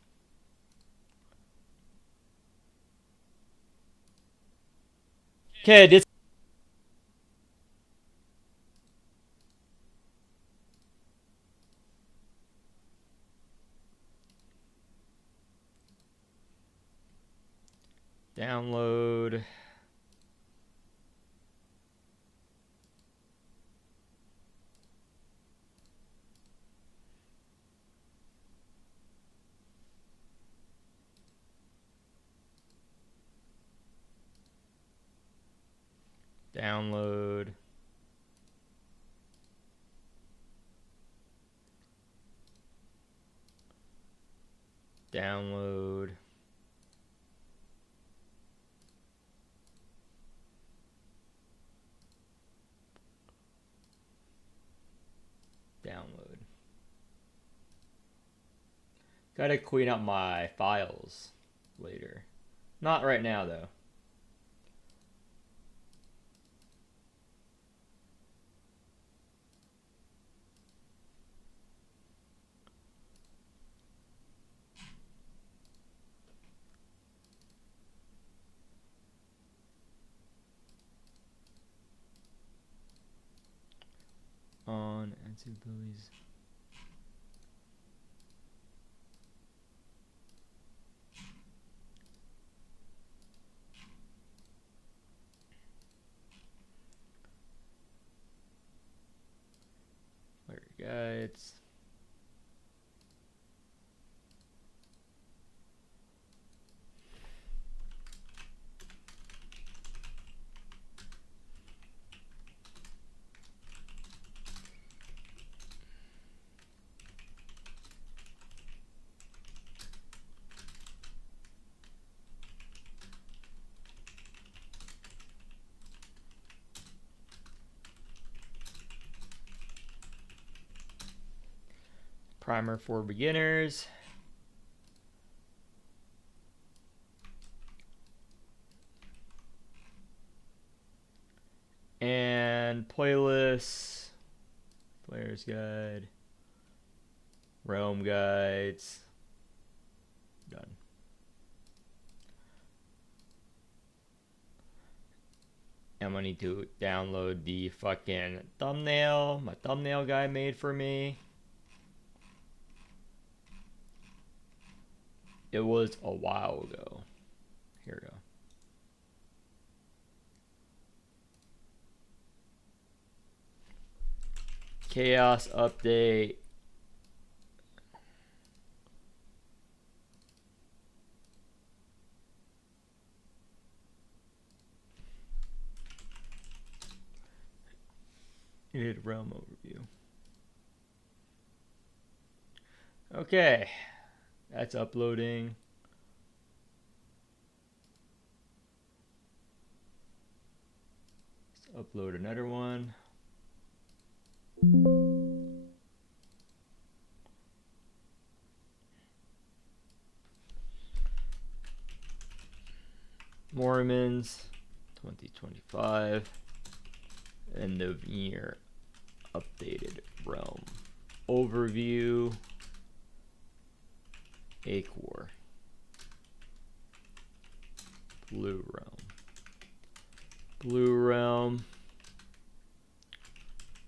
Okay, this. Download. Download. Download. Download. Gotta clean up my files later. Not right now though. On abilities. Guides. Primer for beginners. And playlists, player's guide, realm guides, done. I'm gonna need to download the fucking thumbnail my thumbnail guy made for me. It was a while ago. Here we go. Chaos update. Needed realm overview. Okay, that's uploading. Let's upload another one. Mormons 2025 end of year updated realm overview. Acor blue realm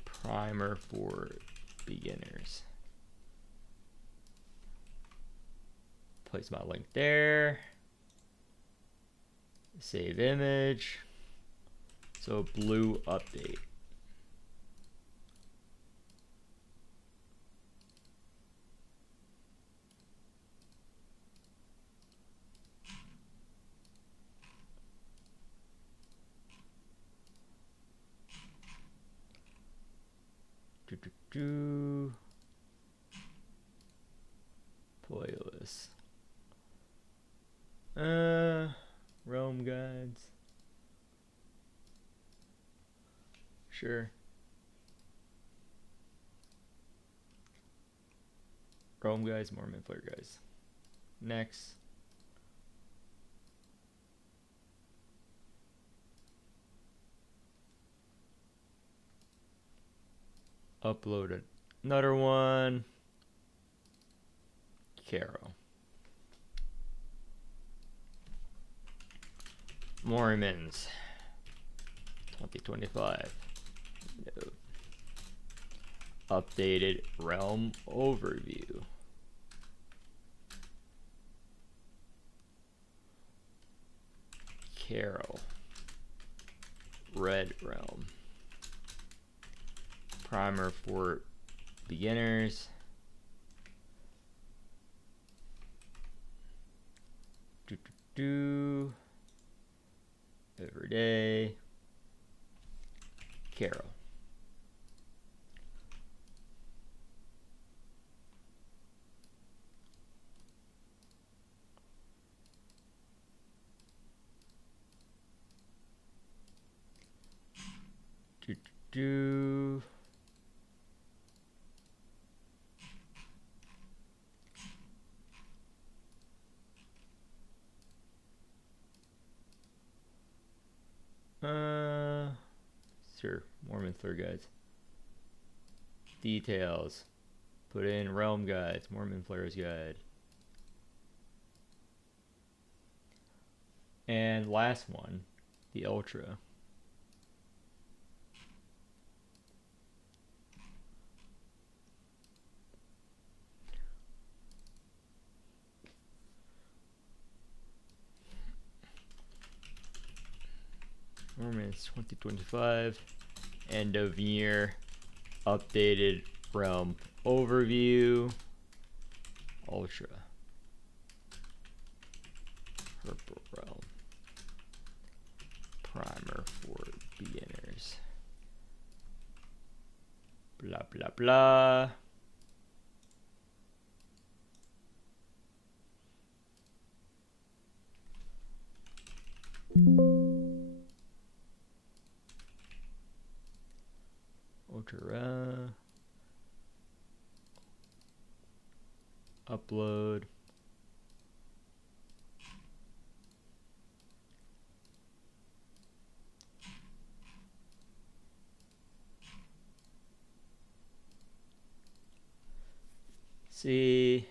primer for beginners. Place my link there. Save image. So blue update. Playlist. Realm guides. Sure. Realm guides, Mormon player guides. Next. Upload another one. Caro. Mormons 2025. No. Updated realm overview. Caro. Red realm. Primer for beginners. Every day. Caro. Sure, Mormon Flare guides. Details. Put in realm guides, Mormon Flare's guide. And last one, the Ultra. Mormons 2025 end of year updated realm overview. Ultra purple realm primer for beginners. Blah blah blah. Ultra Upload. See.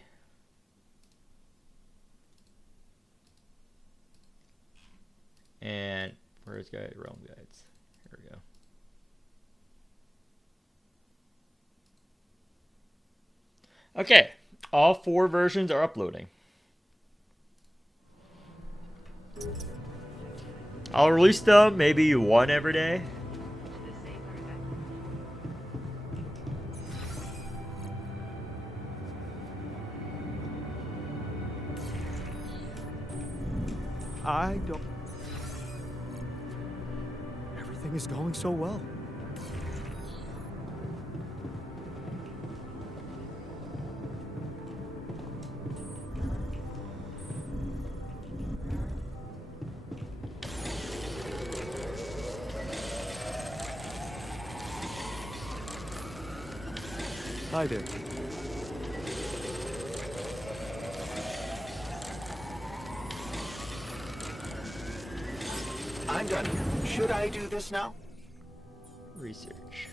And where's guide? Realm guides. Here we go. Okay, all 4 versions are uploading. I'll release them maybe 1 every day. I don't... Everything is going so well. Hi there. I'm done here. Should I do this now? Research.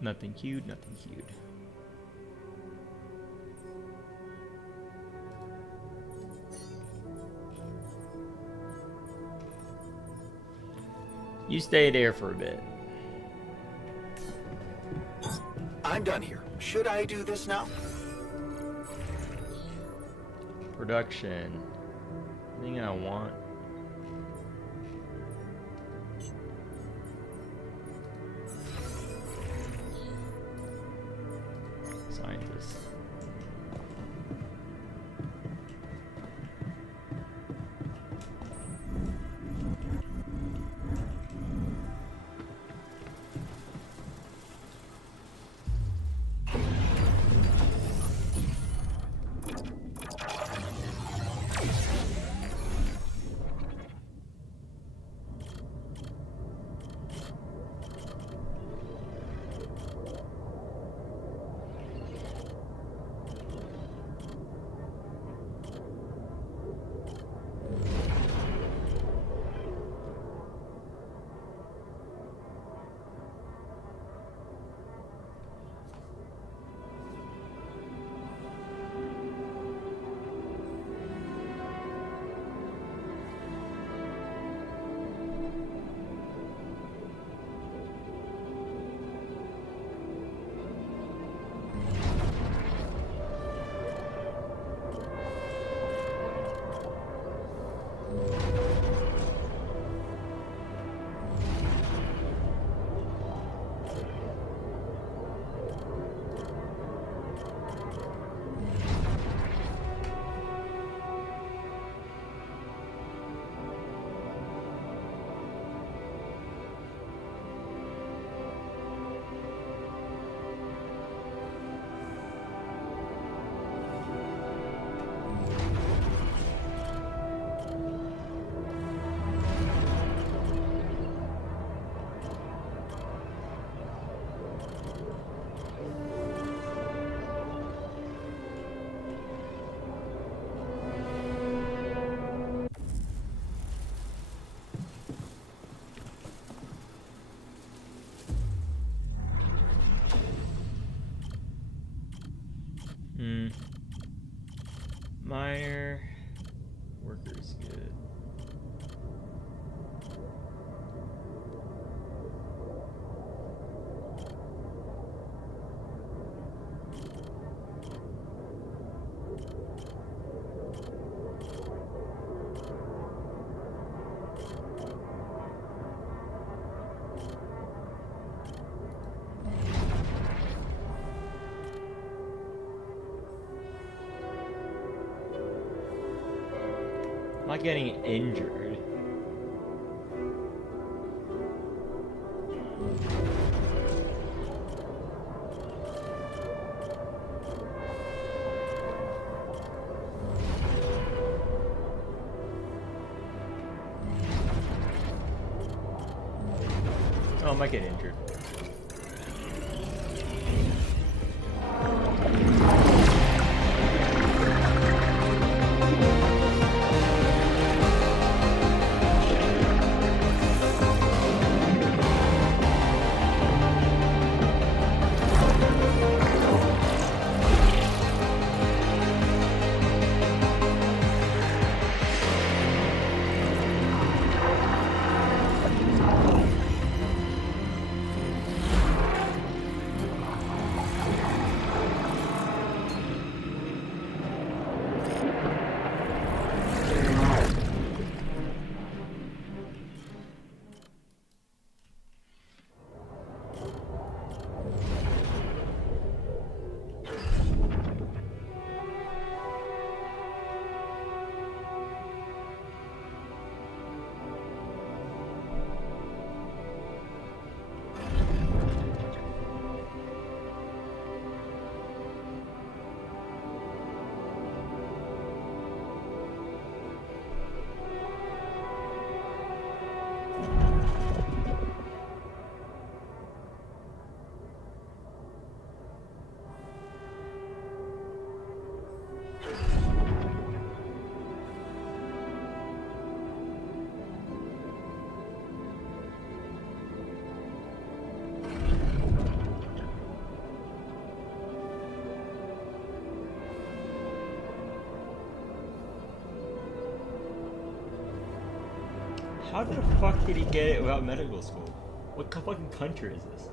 Nothing queued, nothing queued. You stay there for a bit. I'm done here. Should I do this now? Production. Anything I want. Scientist. Miner. Worker's good. I'm not getting injured. Oh, I might get injured. How the fuck did he get it without medical school? What fucking country is this?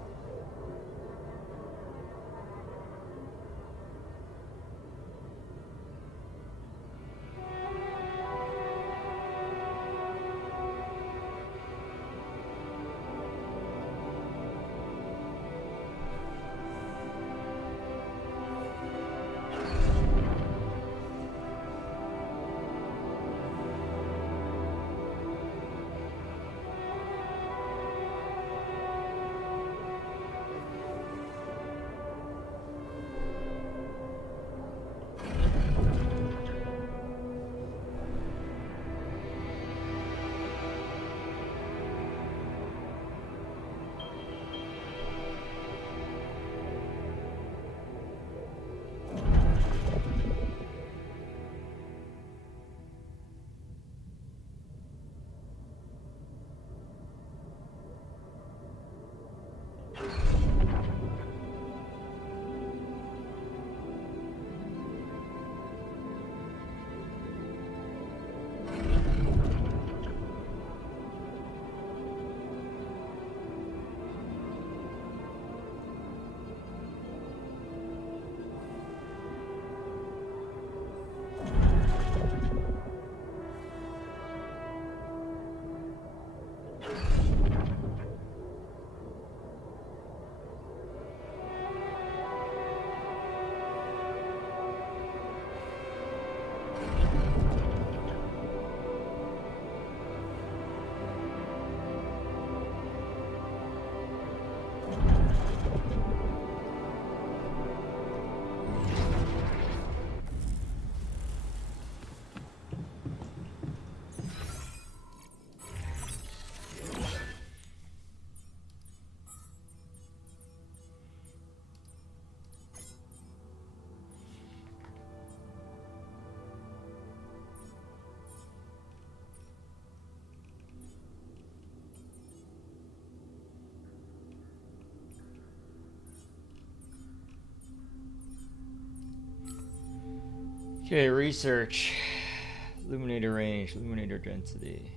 Okay, research. Illuminator range, illuminator density.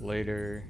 later.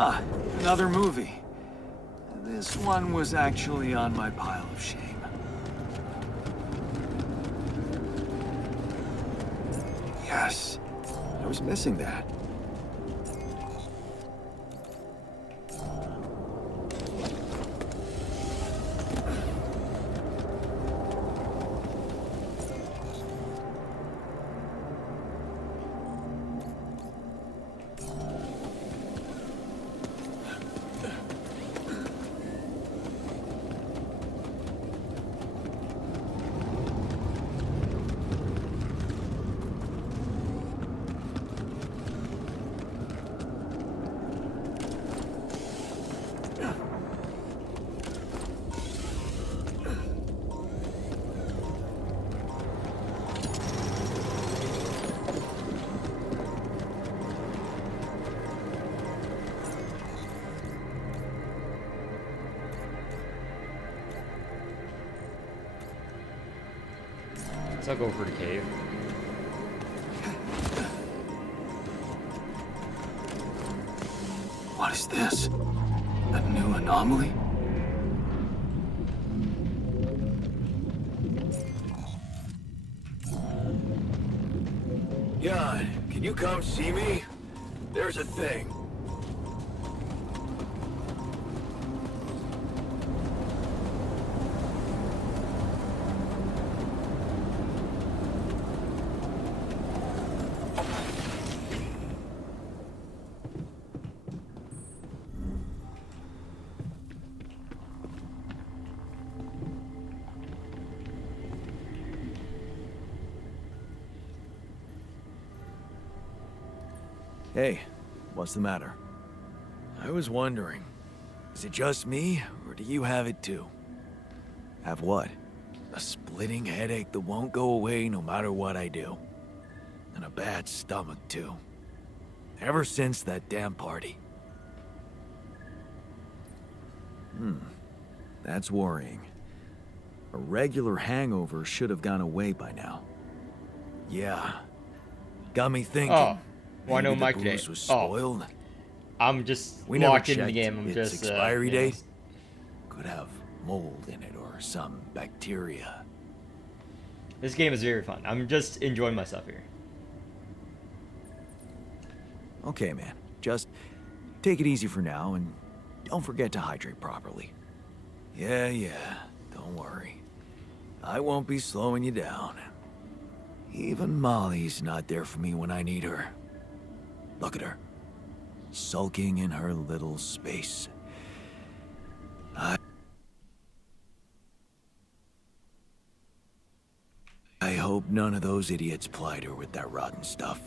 Ah, another movie. This one was actually on my pile of shame. Yes, I was missing that. So I'll go for the cave. What is this? A new anomaly? Jan, can you come see me? There's a thing. Hey, what's the matter? I was wondering, is it just me, or do you have it too? Have what? A splitting headache that won't go away no matter what I do. And a bad stomach too. Ever since that damn party. That's worrying. A regular hangover should have gone away by now. Yeah. Got me thinking. Oh. Why no maybe the mic today? booze was spoiled. I'm just We never locked into the checked game. I'm its just expiry you know, date. Could have mold in it or some bacteria. This game is very fun. I'm just enjoying myself here. Okay, man. Just take it easy for now and don't forget to hydrate properly. Yeah. Don't worry. I won't be slowing you down. Even Molly's not there for me when I need her. Look at her. Sulking in her little space. I hope none of those idiots plied her with that rotten stuff.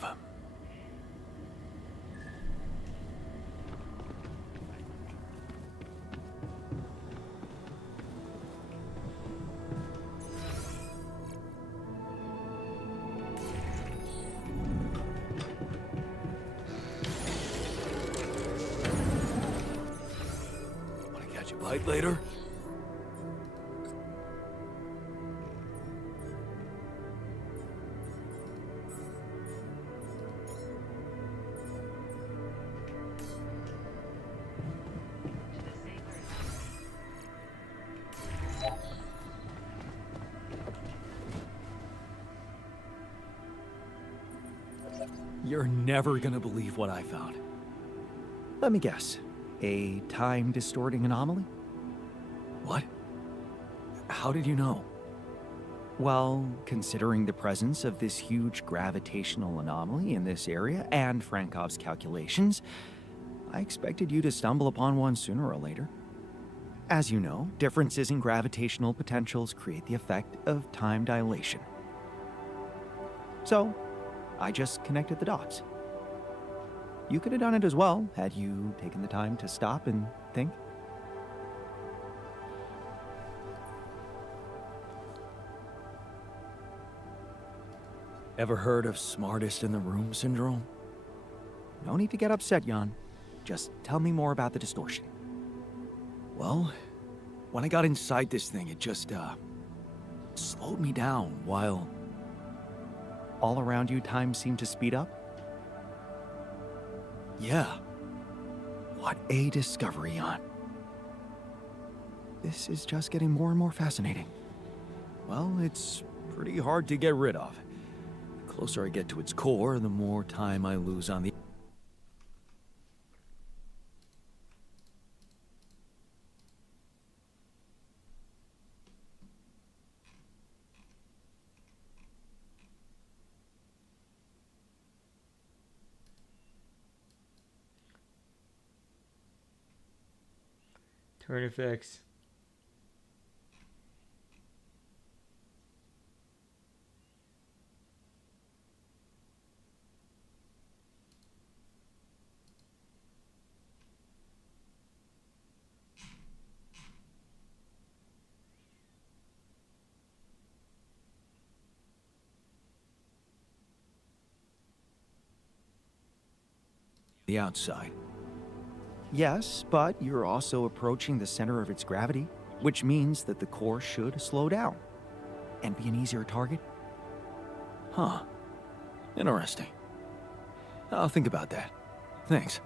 bit later. You're never gonna believe what I found. Let me guess. A time-distorting anomaly? What? How did you know? Well, considering the presence of this huge gravitational anomaly in this area and Frankov's calculations, I expected you to stumble upon one sooner or later. As you know, differences in gravitational potentials create the effect of time dilation. So, I just connected the dots. You could have done it as well, had you taken the time to stop and think. Ever heard of smartest in the room syndrome? No need to get upset, Jan. Just tell me more about the distortion. Well, when I got inside this thing, it just, slowed me down while... All around you, time seemed to speed up? Yeah. What a discovery, Jan. This is just getting more and more fascinating. Well, it's pretty hard to get rid of. The closer I get to its core, the more time I lose on the... Turn effects. the outside. Yes, but you're also approaching the center of its gravity, which means that the core should slow down and be an easier target. Huh. Interesting. I'll think about that. Thanks.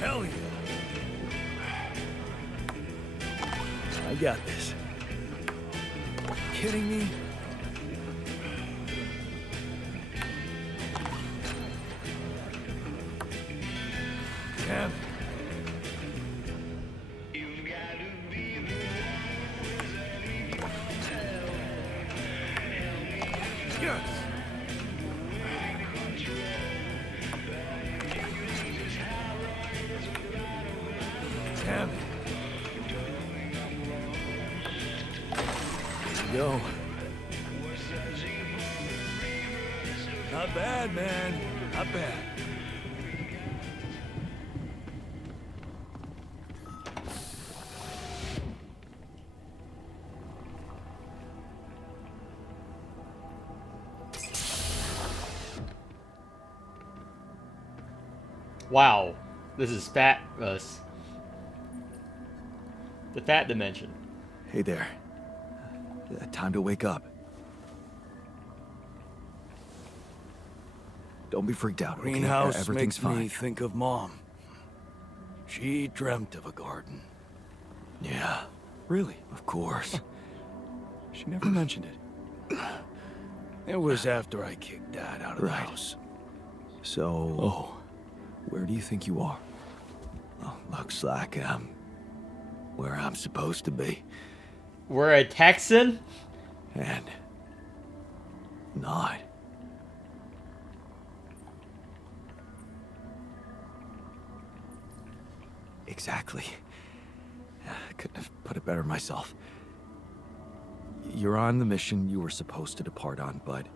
Hell yeah. I got this. Kidding me? Damn. Yes. Damn it. Here we go. Not bad, man. Not bad. Wow, this is fat us. The fat dimension. Hey there. Time to wake up. Don't be freaked out, okay? Greenhouse Everything's makes fine. me think of Mom. She dreamt of a garden. Yeah, Really? of course. She never mentioned it. It was after I kicked Dad out of the house. So, Where do you think you are? well, looks like I'm where I'm supposed to be. We're a Texan? And not. Exactly. I couldn't have put it better myself. You're on the mission you were supposed to depart on, but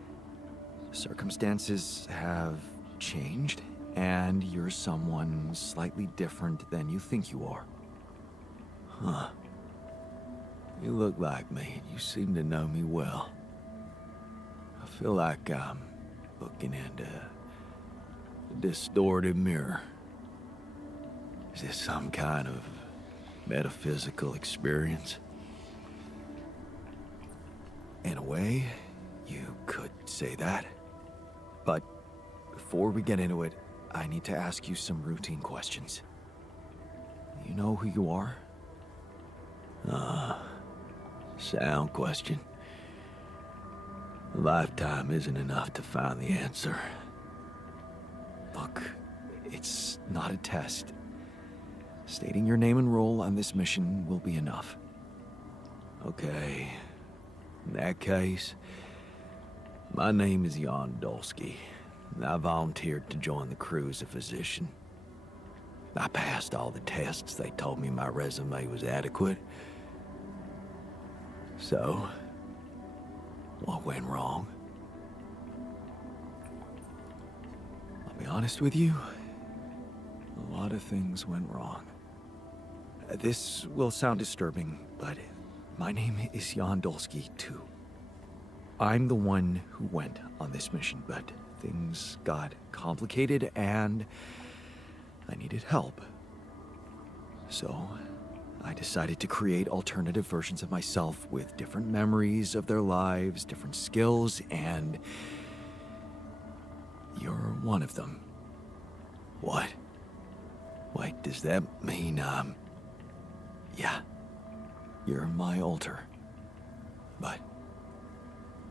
circumstances have changed, and you're someone slightly different than you think you are. Huh. You look like me. You seem to know me well. I feel like I'm looking into a distorted mirror. Is this some kind of metaphysical experience? In a way, you could say that. But before we get into it, I need to ask you some routine questions. You know who you are? Sound question. A lifetime isn't enough to find the answer. Look, it's not a test. Stating your name and role on this mission will be enough. Okay. In that case, my name is Jan Dolsky, and I volunteered to join the crew as a physician. I passed all the tests. They told me my resume was adequate. So, what went wrong? I'll be honest with you, a lot of things went wrong. This will sound disturbing, but my name is Jan Dolsky, too. I'm the one who went on this mission, but things got complicated and I needed help. So, I decided to create alternative versions of myself with different memories of their lives, different skills, and you're one of them. What? Wait, does that mean, yeah, you're my alter. But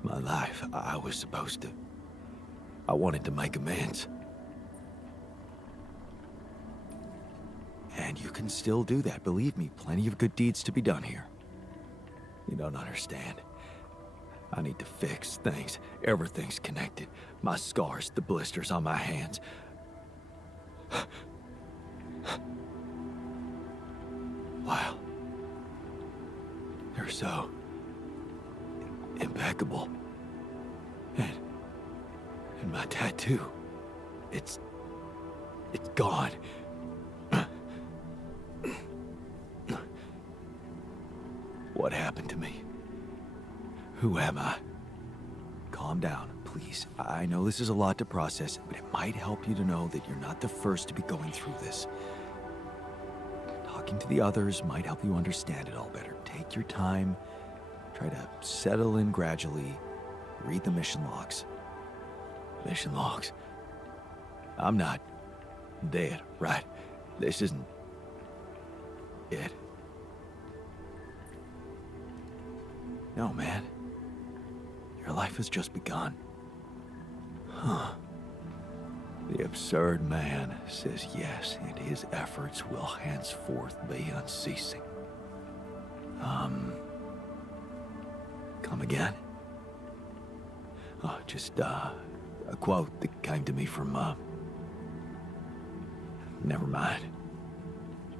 my life, I was supposed to. I wanted to make amends. And you can still do that, believe me. Plenty of good deeds to be done here. You don't understand. I need to fix things. Everything's connected. My scars, the blisters on my hands. Wow. They're so impeccable. And my tattoo, it's gone. What happened to me? Who am I? Calm down, please. I know this is a lot to process, but it might help you to know that you're not the first to be going through this. Talking to the others might help you understand it all better. Take your time. Try to settle in gradually. Read the mission logs. Mission logs? I'm not dead, right? This isn't it. No, man. Your life has just begun. Huh. The absurd man says yes, and his efforts will henceforth be unceasing. Come again? Oh, just, a quote that came to me from, never mind.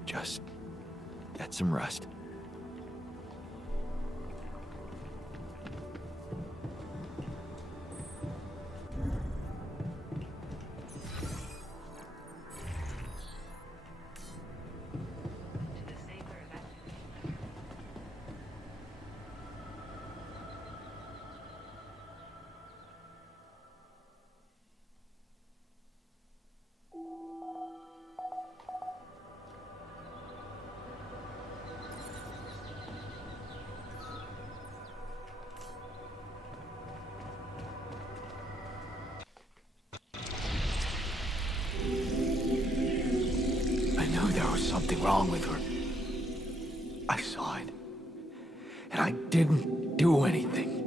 Just get some rest. Something wrong with her. I saw it. And I didn't do anything.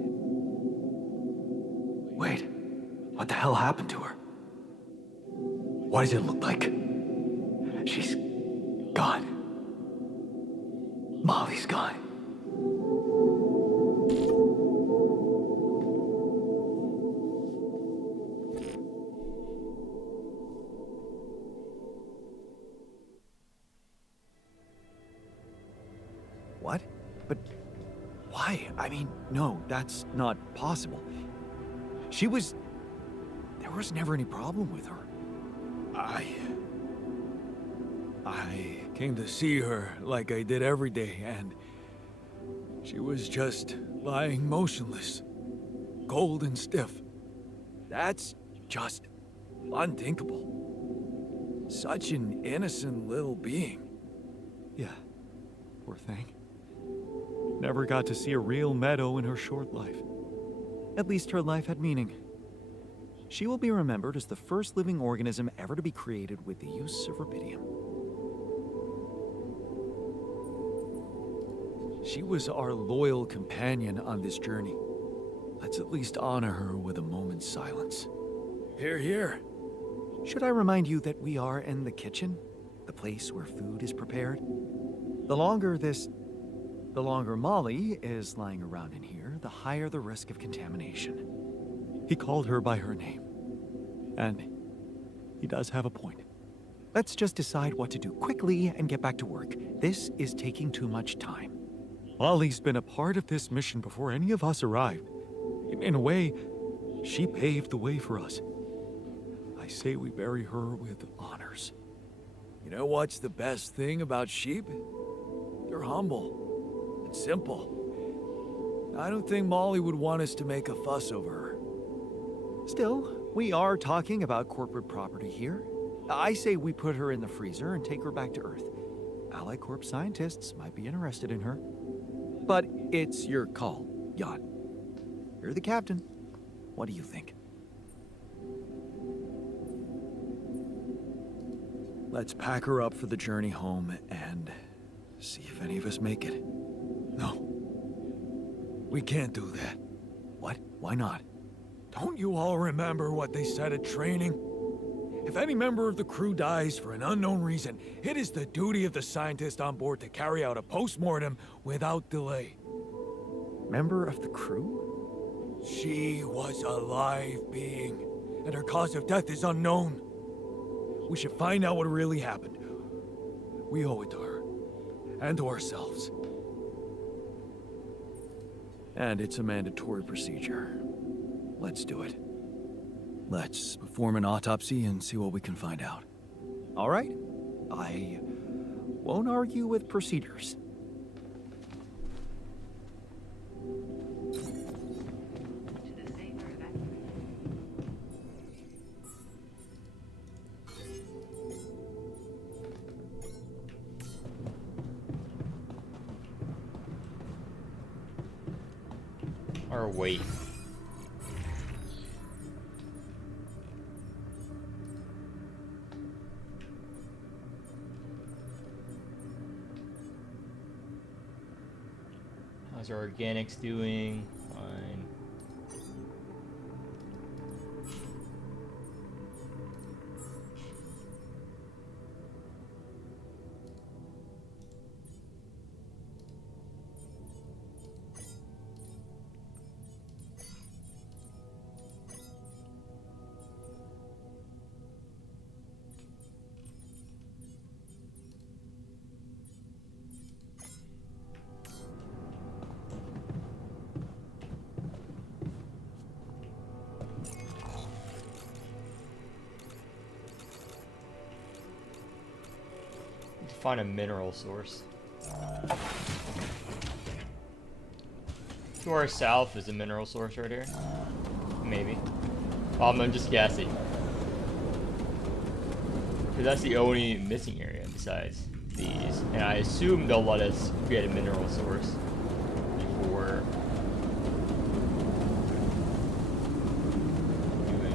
What the hell happened to her? What does it look like? She's gone. Molly's gone. What? But why? I mean, no, that's not possible. There was never any problem with her. I came to see her like I did every day, and she was just lying motionless, cold and stiff. That's just unthinkable. Such an innocent little being. Yeah, poor thing. Never got to see a real meadow in her short life. At least her life had meaning. She will be remembered as the first living organism ever to be created with the use of rubidium. She was our loyal companion on this journey. Let's at least honor her with a moment's silence. Here, here. Should I remind you that we are in the kitchen? The place where food is prepared? The longer Molly is lying around in here, the higher the risk of contamination. He called her by her name. And he does have a point. Let's just decide what to do quickly and get back to work. This is taking too much time. Molly's been a part of this mission before any of us arrived. In a way, she paved the way for us. I say we bury her with honors. You know what's the best thing about sheep? They're humble and simple. I don't think Molly would want us to make a fuss over her. Still, we are talking about corporate property here. I say we put her in the freezer and take her back to Earth. Ally Corp scientists might be interested in her. But it's your call, Jan. You're the captain. What do you think? Let's pack her up for the journey home and see if any of us make it. No. We can't do that. What? Why not? Don't you all remember what they said at training? If any member of the crew dies for an unknown reason, it is the duty of the scientist on board to carry out a post-mortem without delay. Member of the crew? She was a live being, and her cause of death is unknown. We should find out what really happened. We owe it to her, and to ourselves. And it's a mandatory procedure. Let's do it. Let's perform an autopsy and see what we can find out. All right? I won't argue with procedures. Or wait. How's our organics doing? Fine. Find a mineral source. To our south is a mineral source right here. Maybe. Well, I'm just guessing. Because that's the only missing area besides these. And I assume they'll let us create a mineral source before doing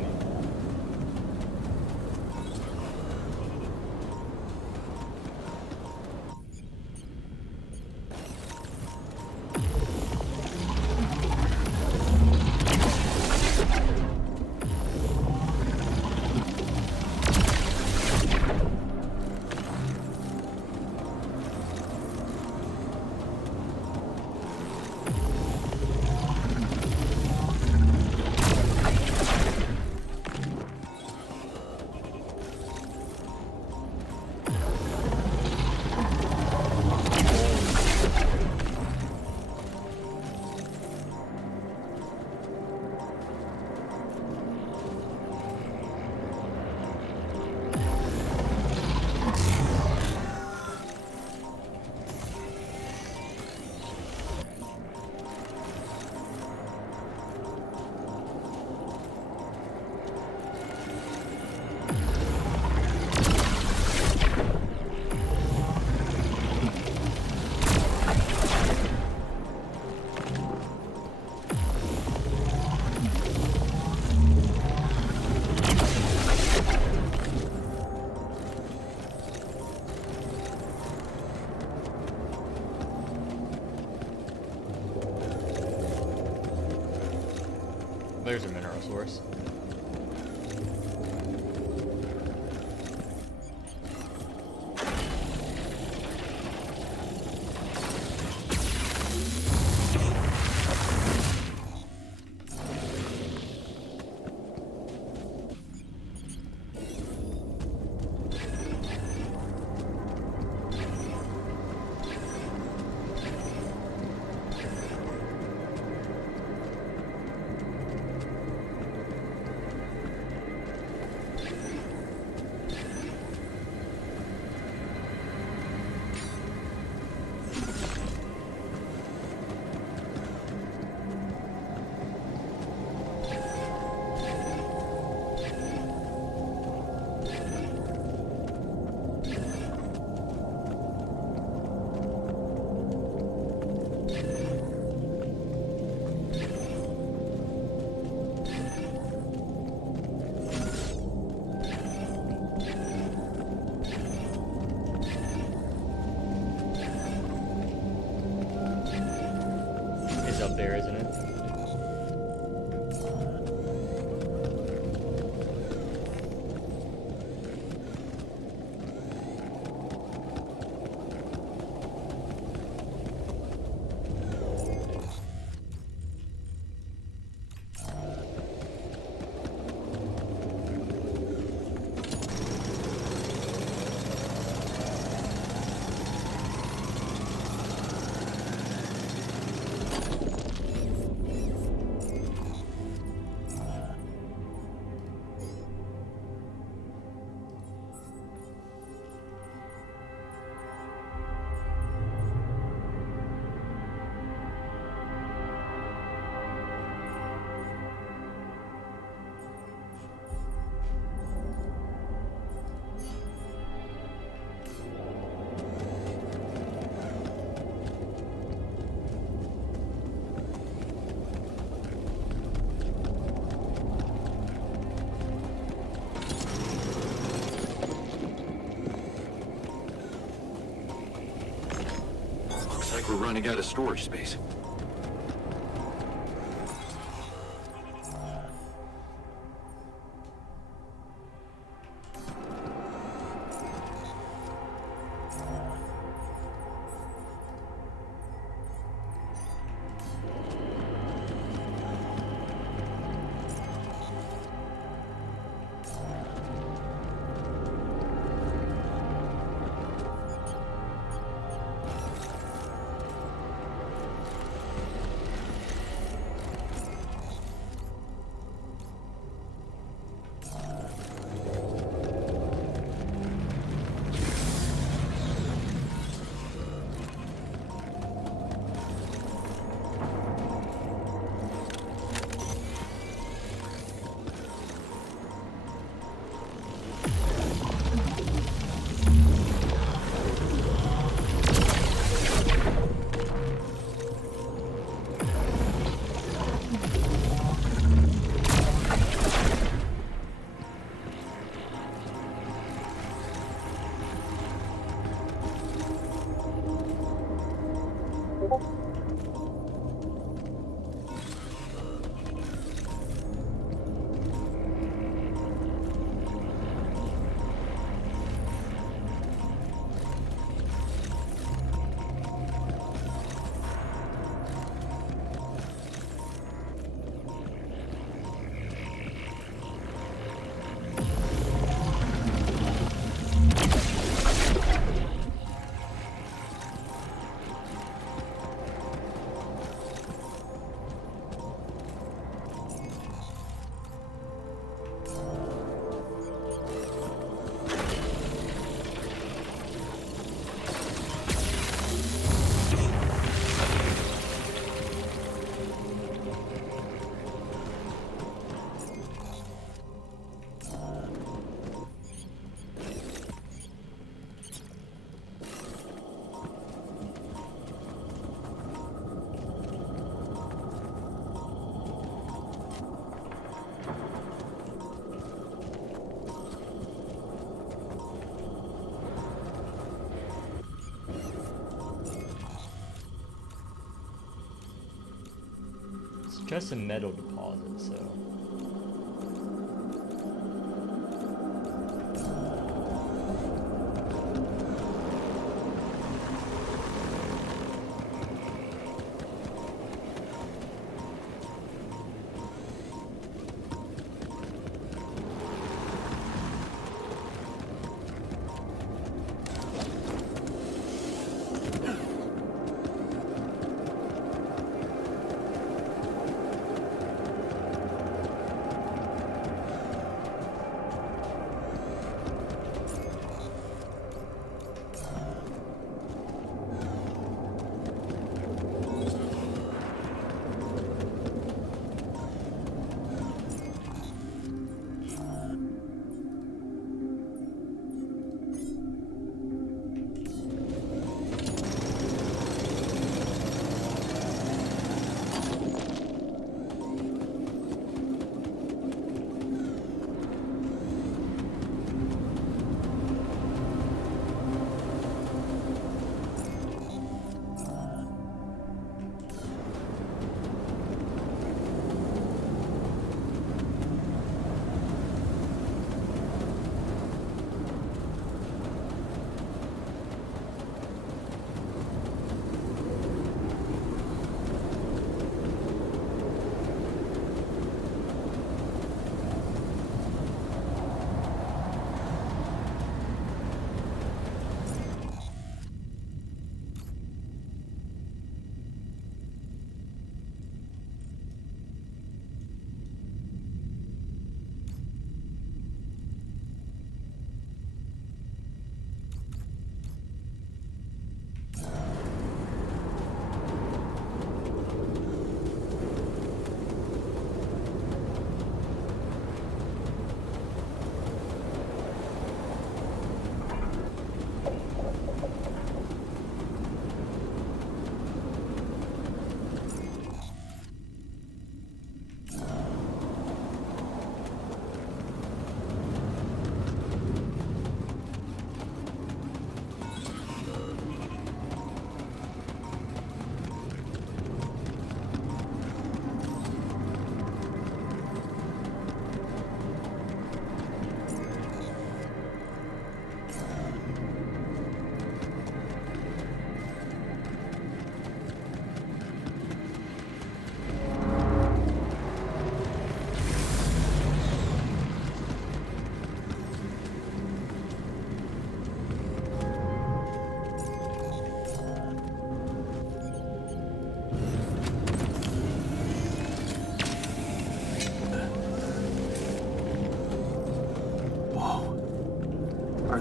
up there, isn't it? Looks like we're running out of storage space. Just a metal deposit, so.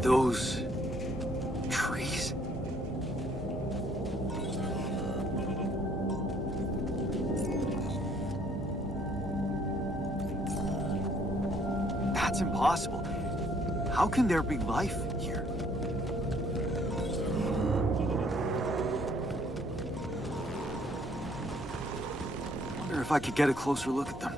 those trees? That's impossible. How can there be life here? Wonder if I could get a closer look at them.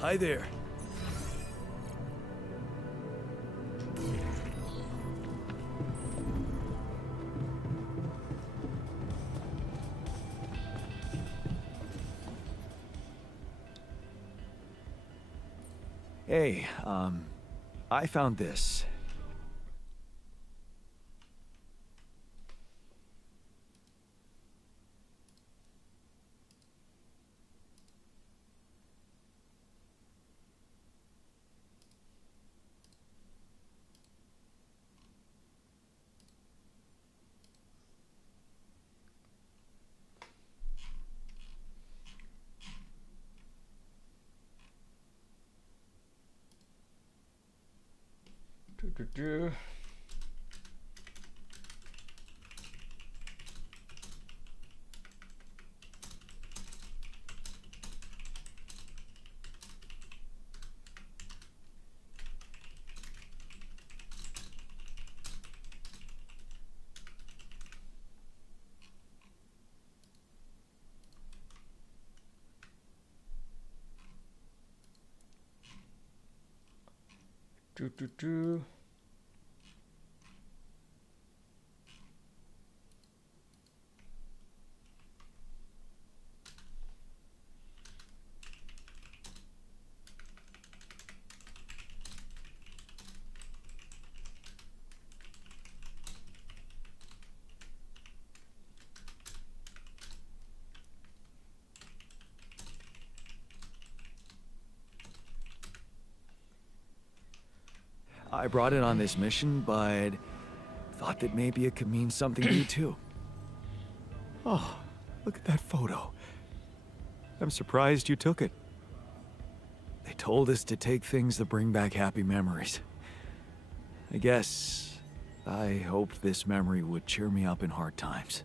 Hi there. Hey, I found this. Do-do-do. Do-do-do. I brought it on this mission, but thought that maybe it could mean something to you too. Oh, look at that photo. I'm surprised you took it. They told us to take things that bring back happy memories. I hoped this memory would cheer me up in hard times.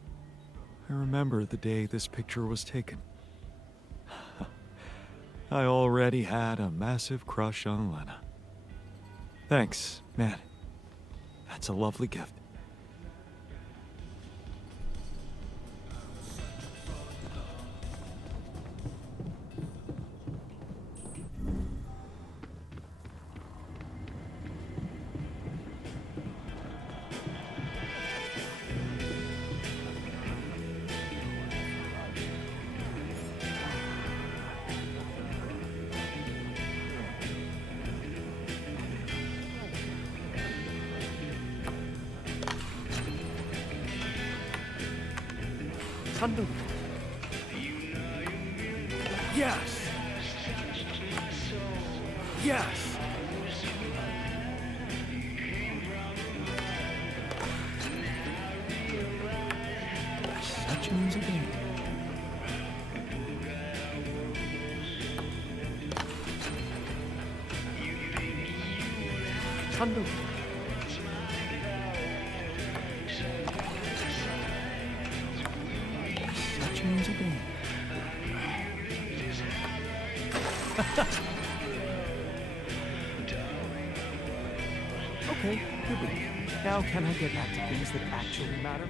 I remember the day this picture was taken. I already had a massive crush on Lena. Thanks, man. That's a lovely gift. Yes! Yes! Such music. Thunder. Such music. Okay, good week. Now can I get back to things that actually matter?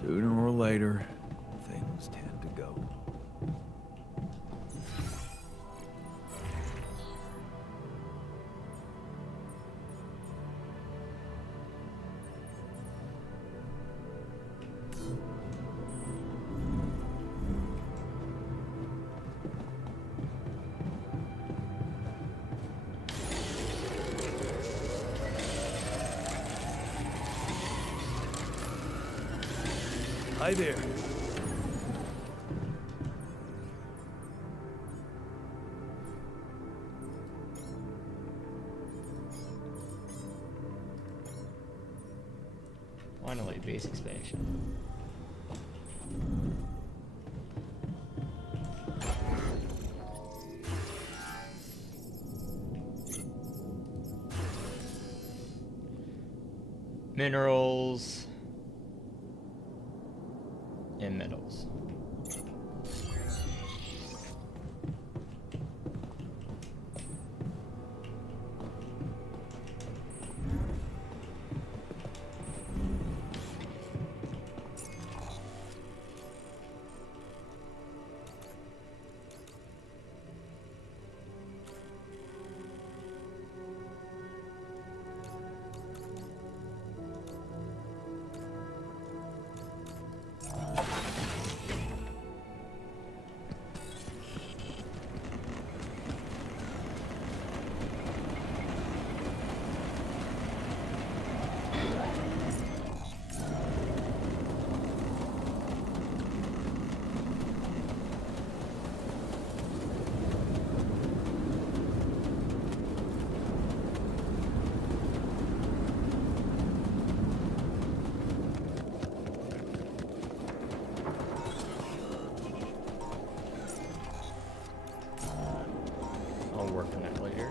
Sooner or later, things tend to go. Hi there. Finally, base expansion. Minerals and metals. I'll work on that later.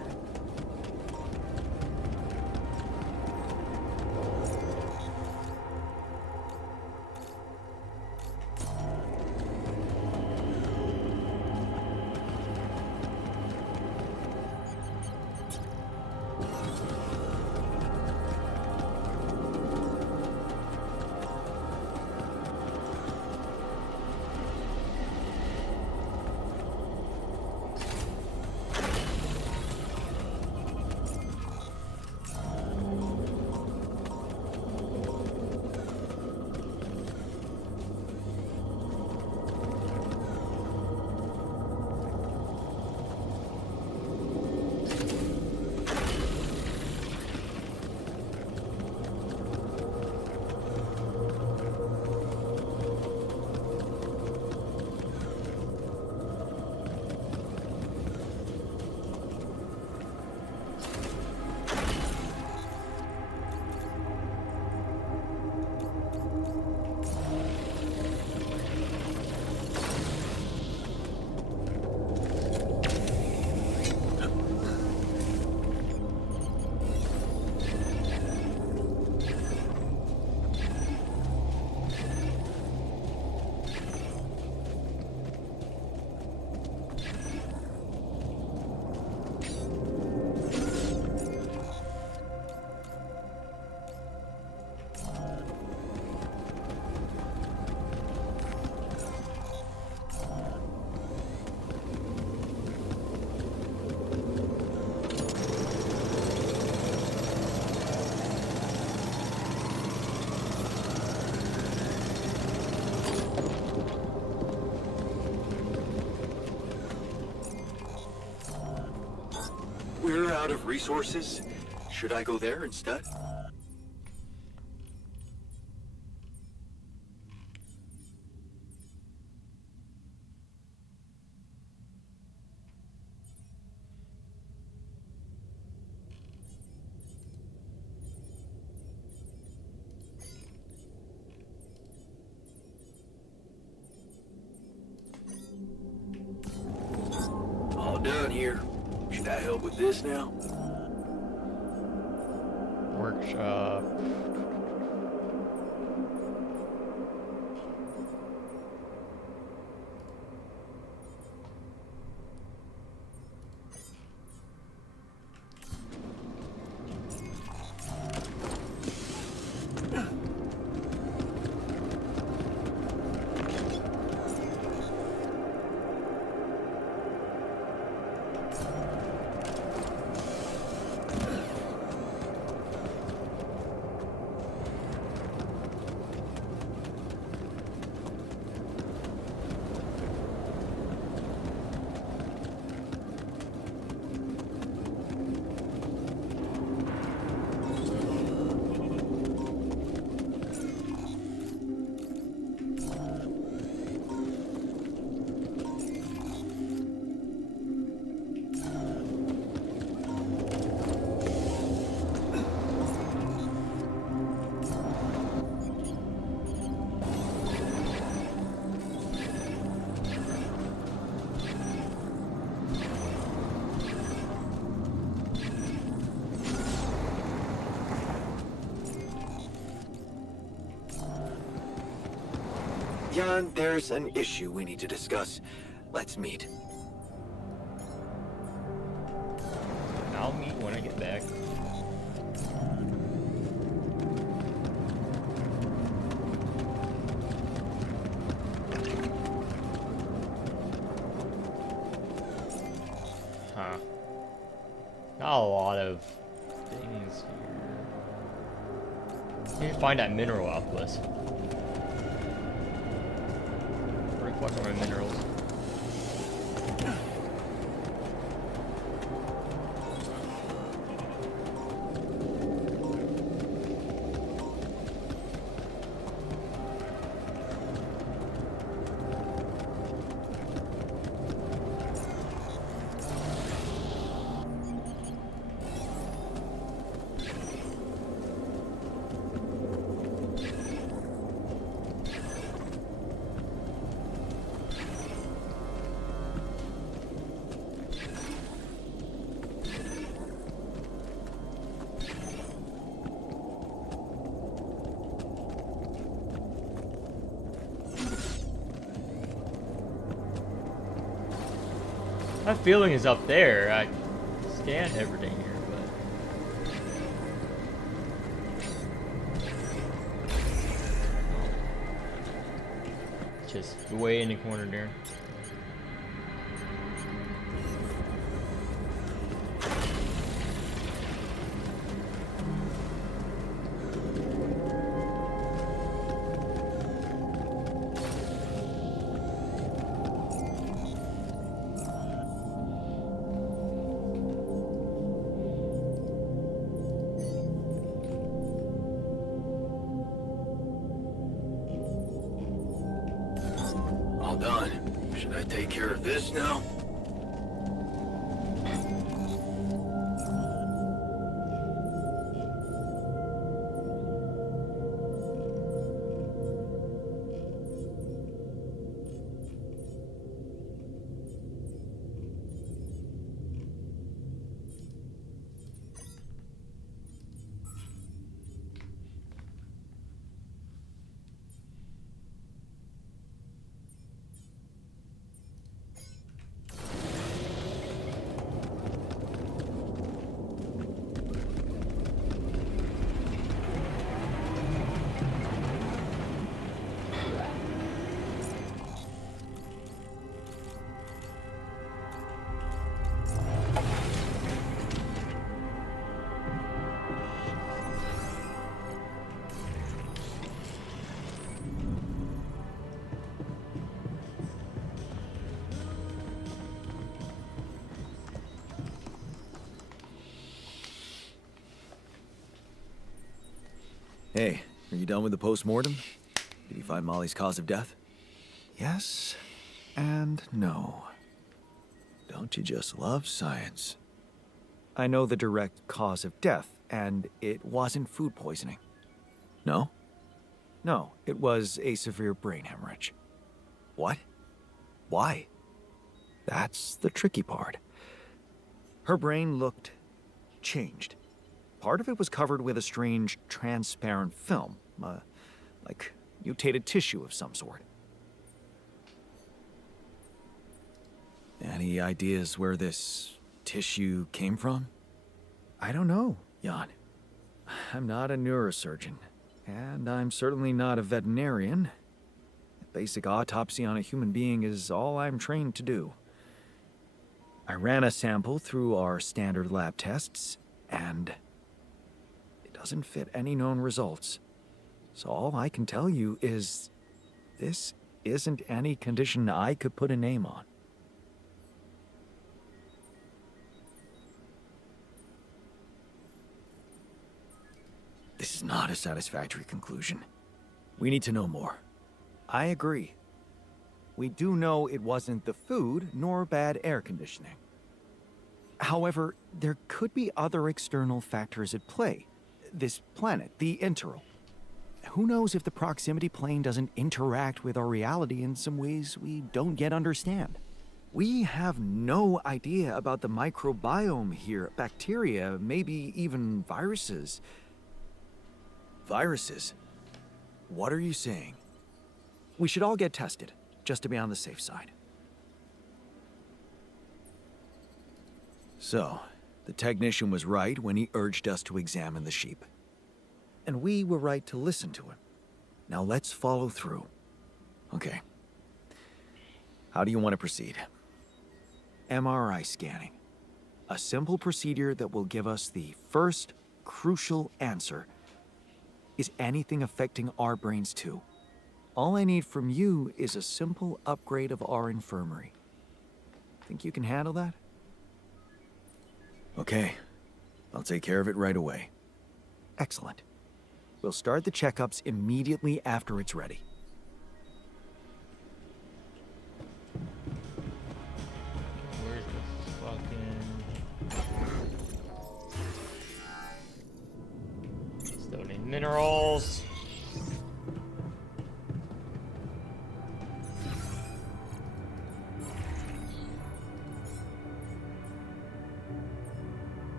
out of resources? Should I go there instead? All done here. Should I help with this now? Workshop. Jan, there's an issue we need to discuss. Let's meet. I'll meet when I get back. Huh. Not a lot of things here. Need to find that mineral outpost. Where the fuck are my minerals? My feeling is up there. I scanned everything here, but just way in the corner there. All done. Should I take care of this now? Hey, are you done with the post-mortem? Did you find Molly's cause of death? Yes and no. Don't you just love science? I know the direct cause of death, and it wasn't food poisoning. No? No, it was a severe brain hemorrhage. What? Why? That's the tricky part. Her brain looked changed. Part of it was covered with a strange, transparent film, like mutated tissue of some sort. Any ideas where this tissue came from? I don't know, Jan. I'm not a neurosurgeon, and I'm certainly not a veterinarian. A basic autopsy on a human being is all I'm trained to do. I ran a sample through our standard lab tests, and it doesn't fit any known results. So all I can tell you is this isn't any condition I could put a name on. This is not a satisfactory conclusion. We need to know more. I agree. We do know it wasn't the food nor bad air conditioning. However, there could be other external factors at play. This planet, the Interral. Who knows if the proximity plane doesn't interact with our reality in some ways we don't yet understand? We have no idea about the microbiome here, bacteria, maybe even viruses. Viruses? What are you saying? We should all get tested, just to be on the safe side. So, the technician was right when he urged us to examine the sheep. And we were right to listen to him. Now let's follow through. Okay. How do you want to proceed? MRI scanning. A simple procedure that will give us the first crucial answer. Is anything affecting our brains too? All I need from you is a simple upgrade of our infirmary. Think you can handle that? Okay. I'll take care of it right away. Excellent. We'll start the checkups immediately after it's ready. Where's the fucking... Still need minerals.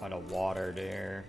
Got a water there.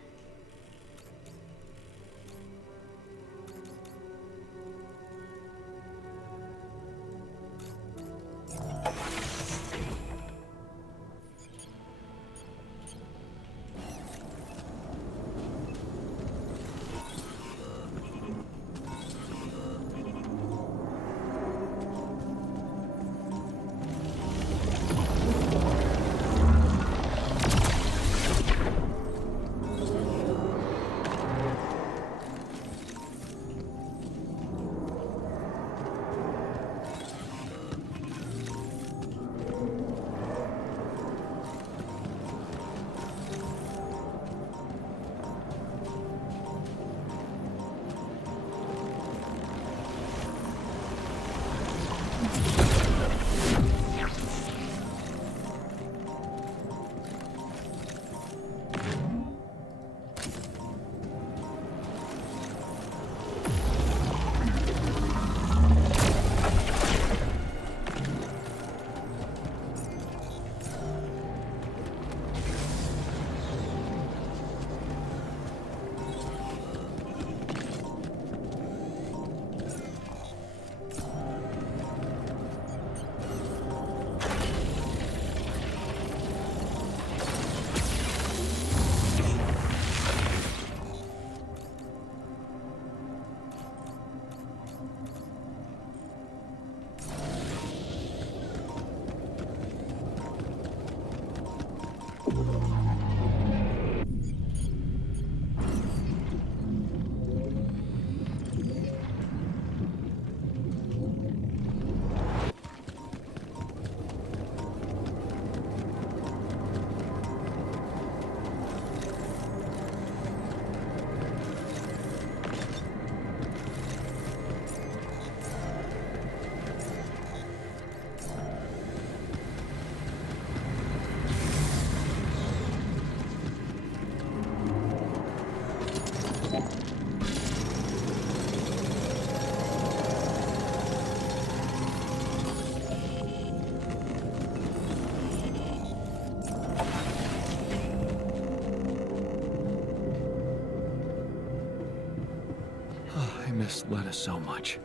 I miss Lena so much.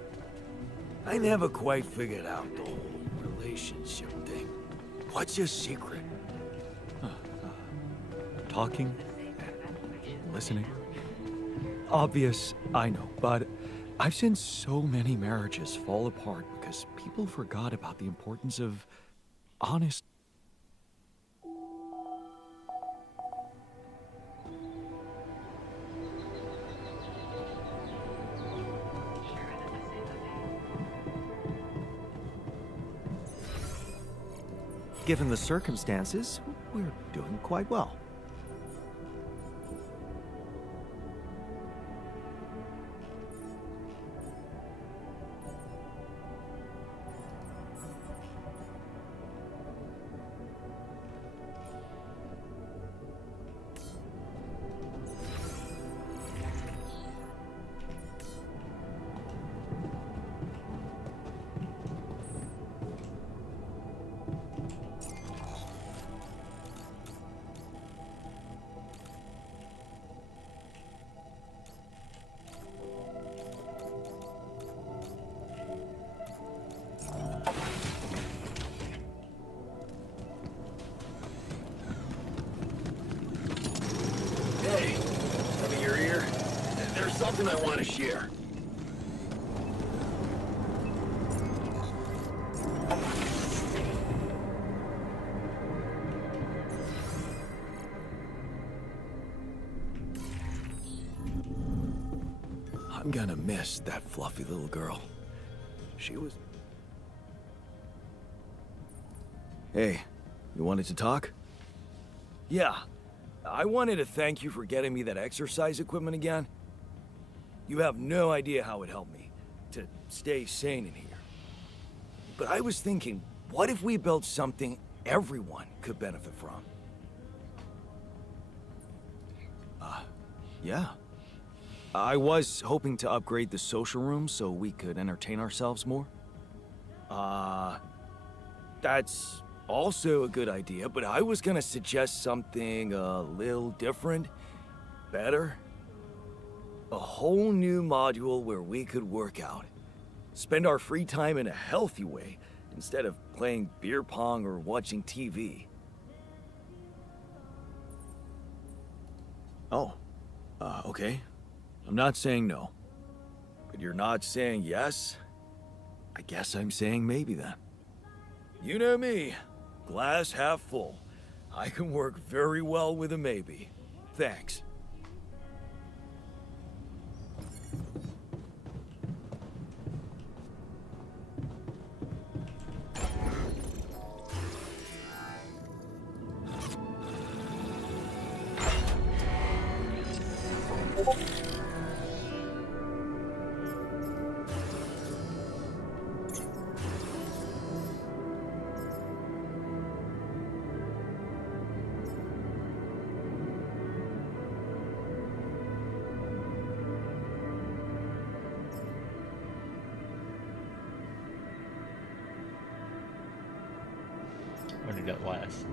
I never quite figured out the whole relationship thing. What's your secret? Talking and listening. Obvious, I know, but I've seen so many marriages fall apart because people forgot about the importance of honest. Given the circumstances, we're doing quite well. Hey, come in your ear. There's something I want to share. I'm gonna miss that fluffy little girl. She was... Hey, you wanted to talk? Yeah. I wanted to thank you for getting me that exercise equipment again. You have no idea how it helped me to stay sane in here. But I was thinking, what if we built something everyone could benefit from? Yeah. I was hoping to upgrade the social room so we could entertain ourselves more. That's also a good idea, but I was gonna suggest something a little different, better. A whole new module where we could work out. Spend our free time in a healthy way, instead of playing beer pong or watching TV. Oh, okay. I'm not saying no. But you're not saying yes? I guess I'm saying maybe then. You know me. Glass half full. I can work very well with a maybe. Thanks. When did it last?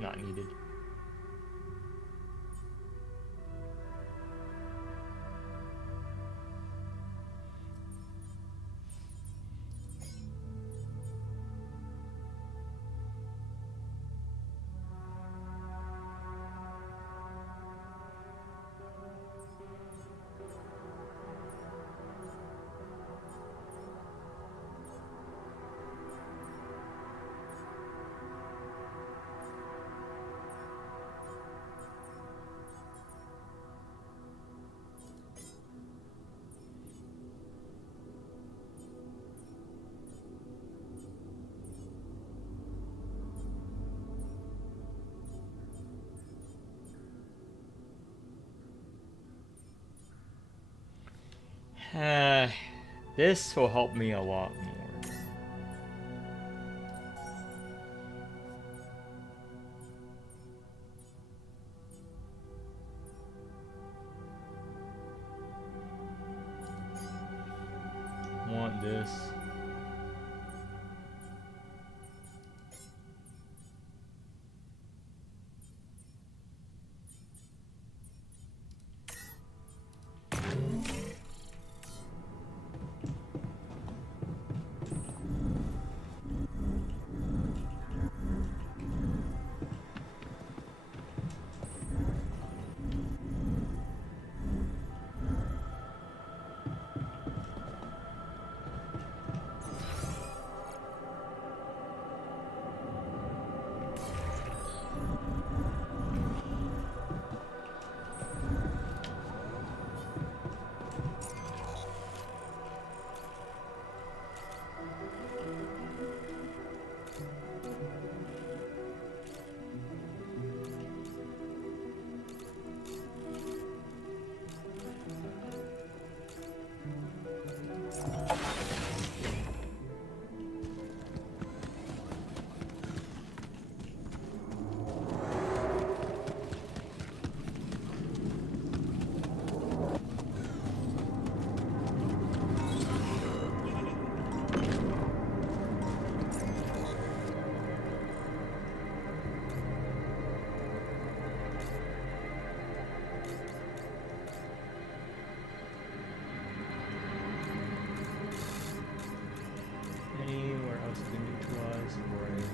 Not needed. This will help me a lot more. Want this. Anywhere else to neutralize Mori.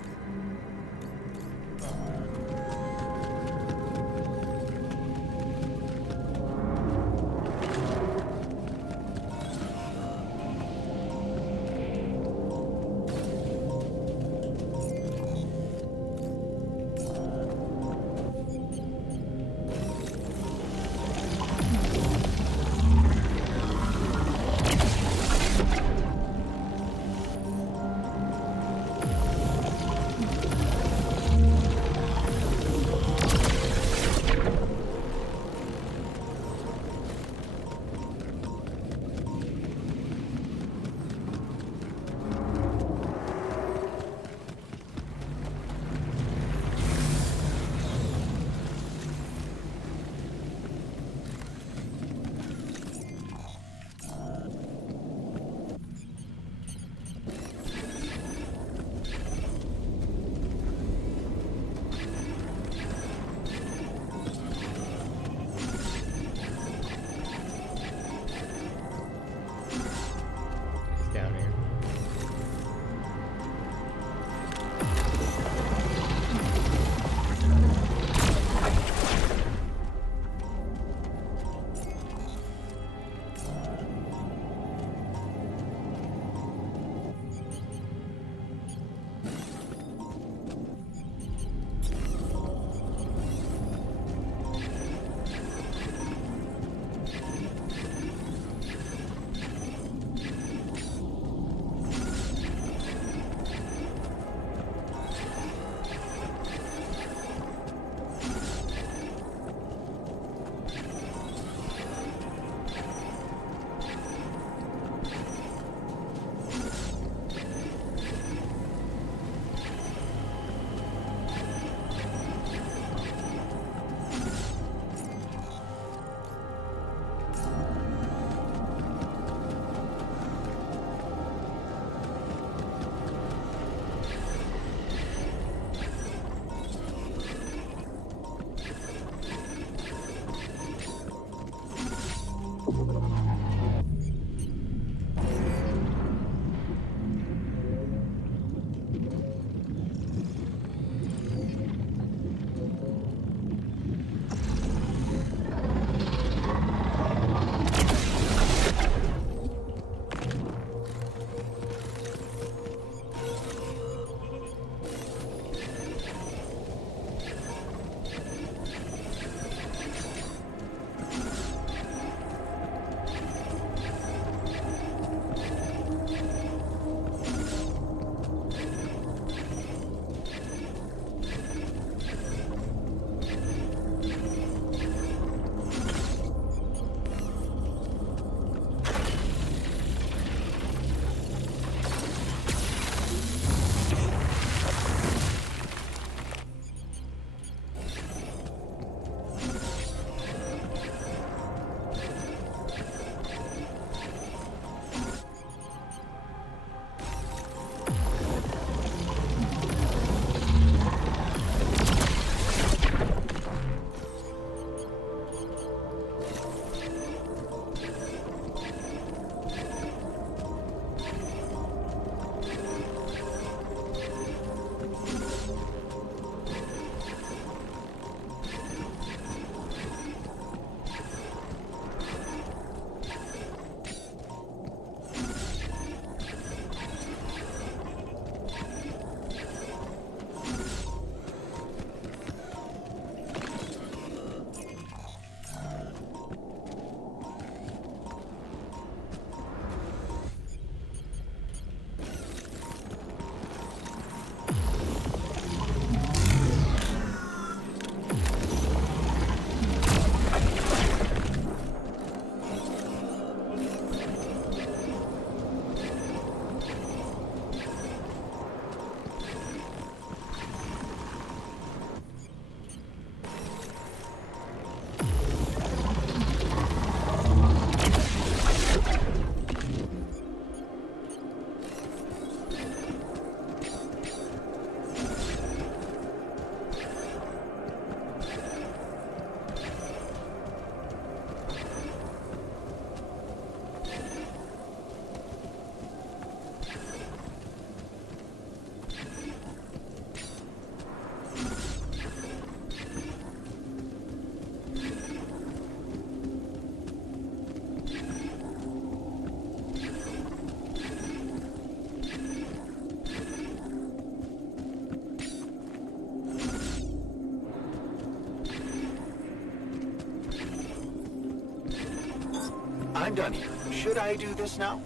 I'm done here. Should I do this now?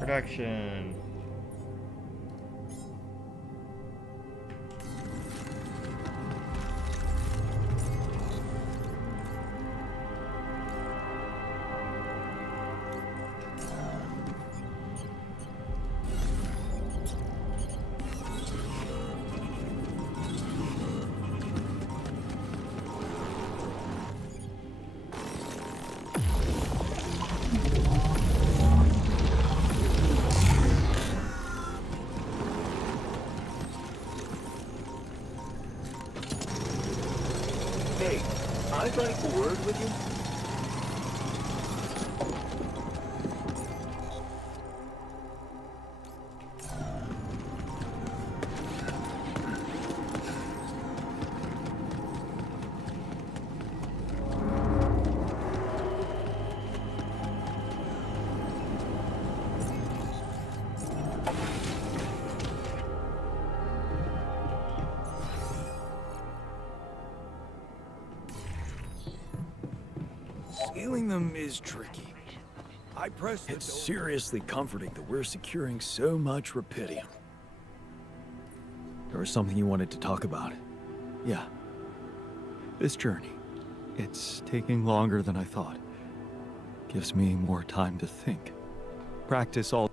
Production. Hey, I'd like a word with you. Scaling them is tricky. I press the It's seriously comforting that we're securing so much Rapidium. There was something you wanted to talk about. Yeah. This journey. It's taking longer than I thought. Gives me more time to think. Practice all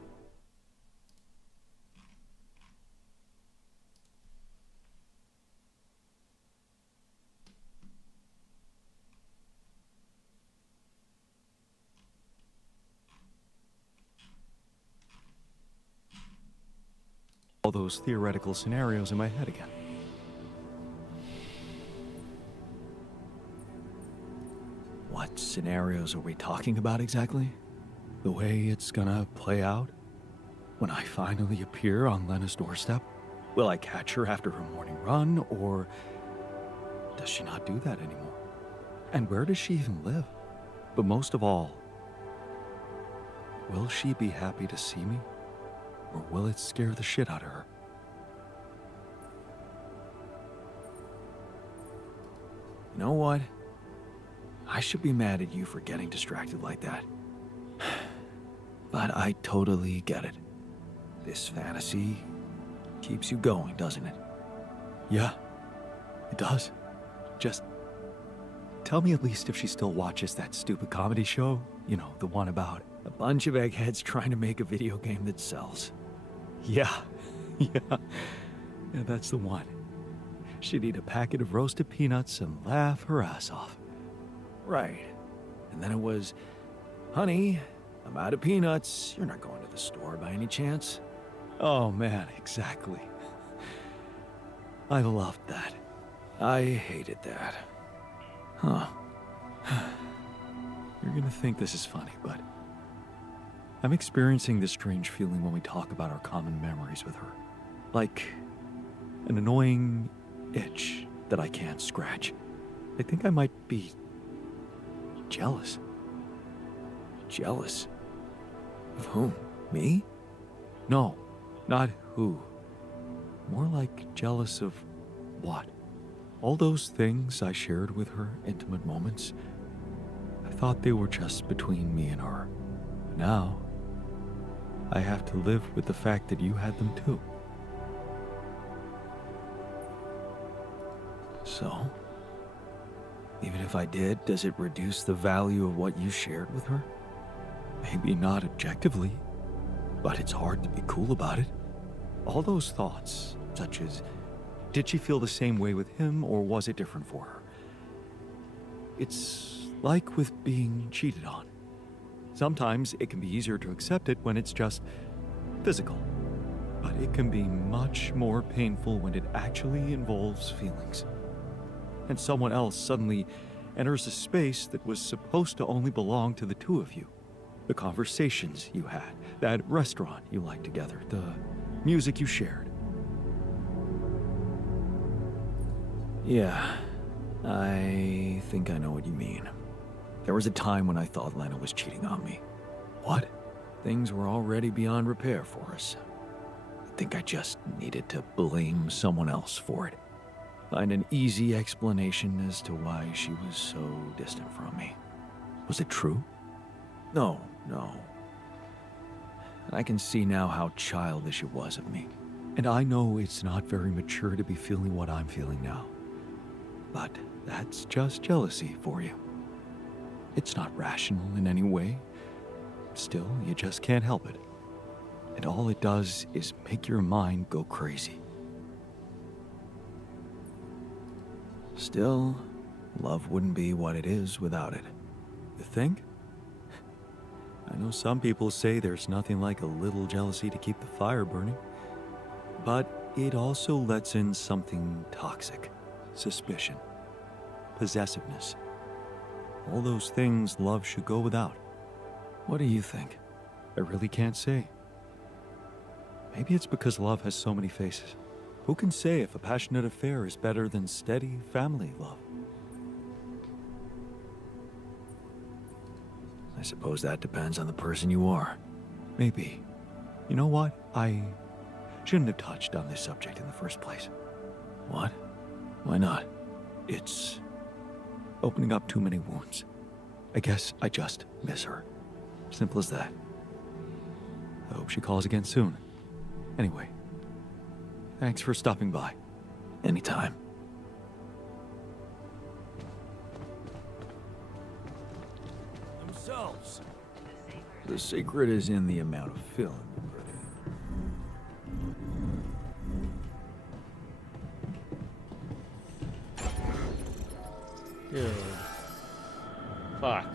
those theoretical scenarios in my head again. What's scenarios are we talking about exactly? The way it's gonna play out? When I finally appear on Lena's doorstep? Will I catch her after her morning run, or does she not do that anymore? And where does she even live? But most of all, will she be happy to see me? Or will it scare the shit out of her? You know what? I should be mad at you for getting distracted like that. But I totally get it. This fantasy keeps you going, doesn't it? Yeah, it does. Just tell me at least if she still watches that stupid comedy show. You know, the one about a bunch of eggheads trying to make a video game that sells. Yeah, yeah, that's the one. She'd eat a packet of roasted peanuts and laugh her ass off. Right. And then it was, honey, I'm out of peanuts. You're not going to the store by any chance? Oh man, exactly. I loved that. I hated that. Huh. You're gonna think this is funny, but I'm experiencing this strange feeling when we talk about our common memories with her. Like an annoying itch that I can't scratch. I think I might be jealous. Jealous? Of whom? Me? No, not who. More like jealous of what? All those things I shared with her, intimate moments, I thought they were just between me and her. Now, I have to live with the fact that you had them too. So, even if I did, does it reduce the value of what you shared with her? Maybe not objectively, but it's hard to be cool about it. All those thoughts, such as, did she feel the same way with him or was it different for her? It's like with being cheated on. Sometimes it can be easier to accept it when it's just physical, but it can be much more painful when it actually involves feelings. And someone else suddenly enters a space that was supposed to only belong to the two of you. The conversations you had, that restaurant you liked together, the music you shared. Yeah, I think I know what you mean. There was a time when I thought Lena was cheating on me. What? Things were already beyond repair for us. I think I just needed to blame someone else for it. Find an easy explanation as to why she was so distant from me. Was it true? No. I can see now how childish it was of me. And I know it's not very mature to be feeling what I'm feeling now. But that's just jealousy for you. It's not rational in any way. Still, you just can't help it. And all it does is make your mind go crazy. Still, love wouldn't be what it is without it. You think? I know some people say there's nothing like a little jealousy to keep the fire burning. But it also lets in something toxic. Suspicion. Possessiveness. All those things love should go without. What do you think? I really can't say. Maybe it's because love has so many faces. Who can say if a passionate affair is better than steady family love? I suppose that depends on the person you are. Maybe. You know what? I shouldn't have touched on this subject in the first place. What? Why not? It's opening up too many wounds. I guess I just miss her. Simple as that. I hope she calls again soon. Anyway, thanks for stopping by. Anytime. Themselves. The secret is in the amount of film. Dude. Fuck.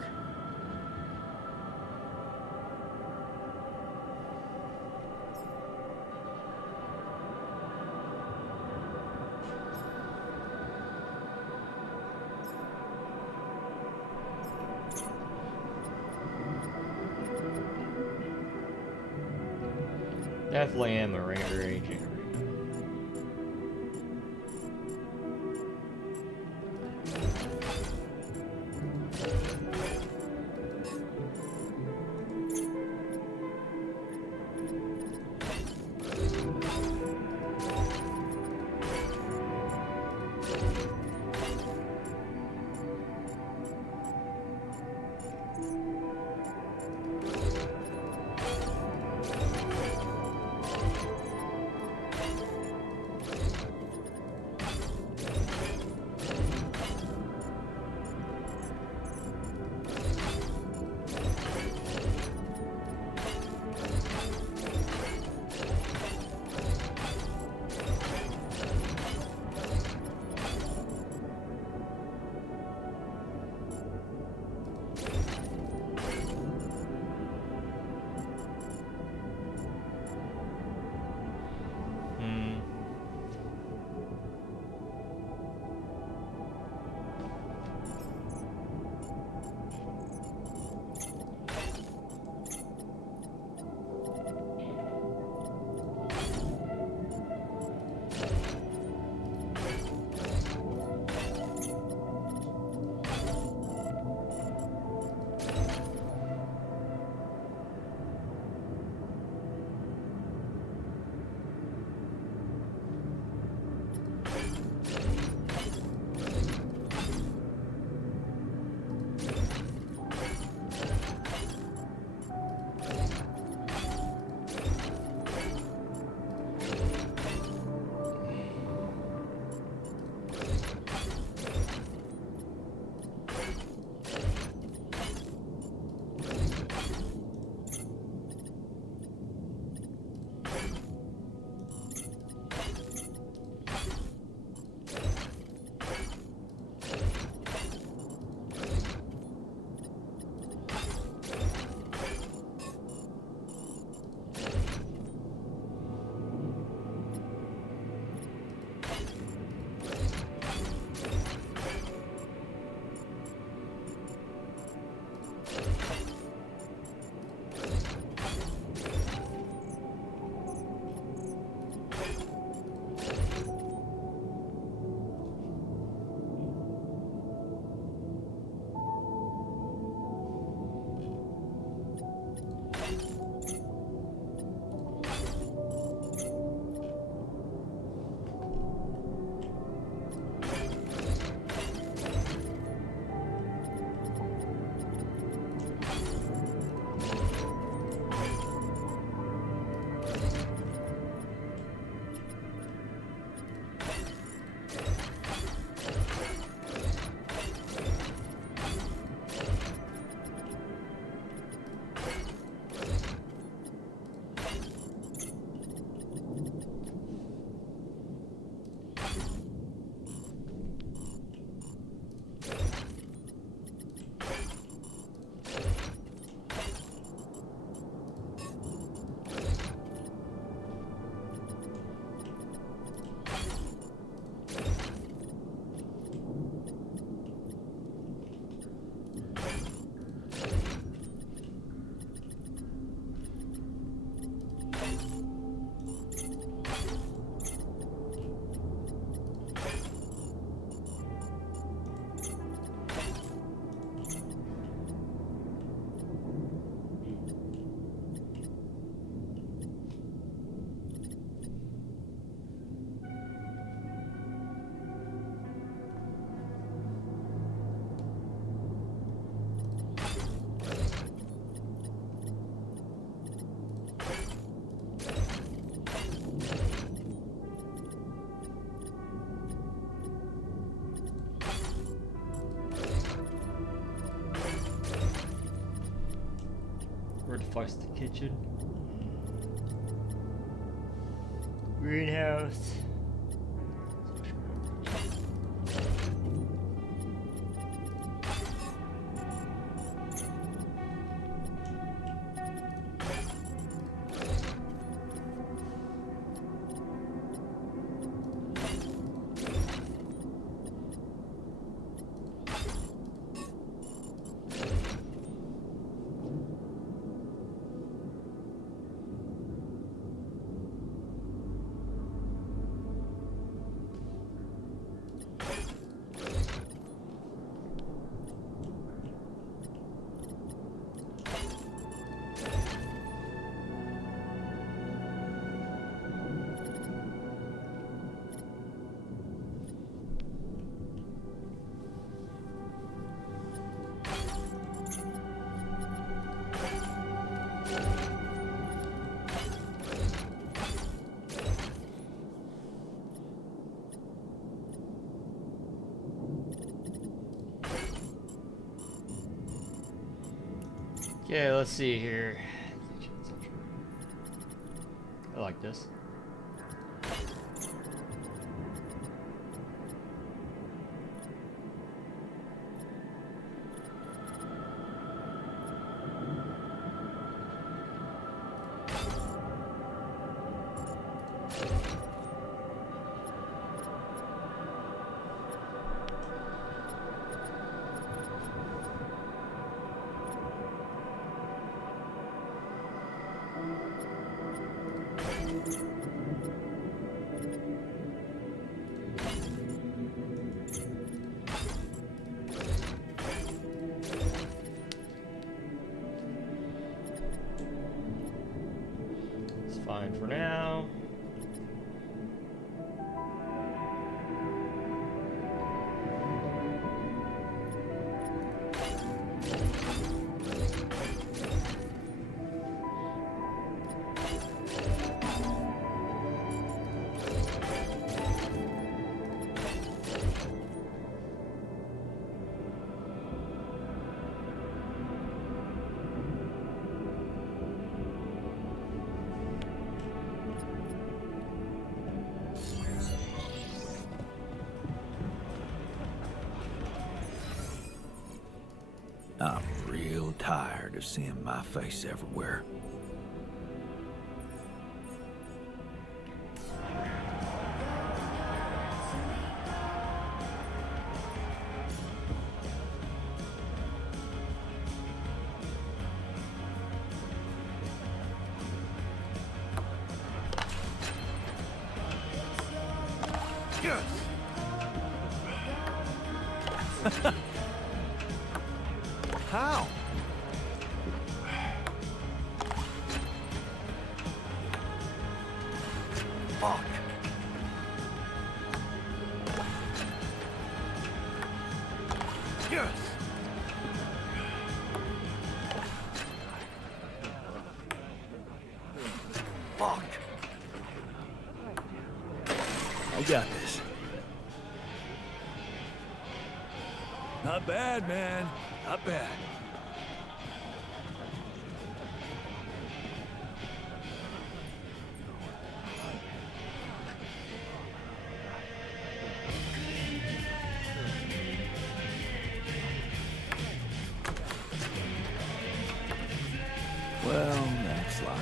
Definitely am arranging. Where the fuck's the kitchen? Greenhouse. Okay, let's see here. I like this. It's fine for now. I'm real tired of seeing my face everywhere. How? Fuck. Yes. Fuck. I got this. Not bad, man. Not bad. Well, next line.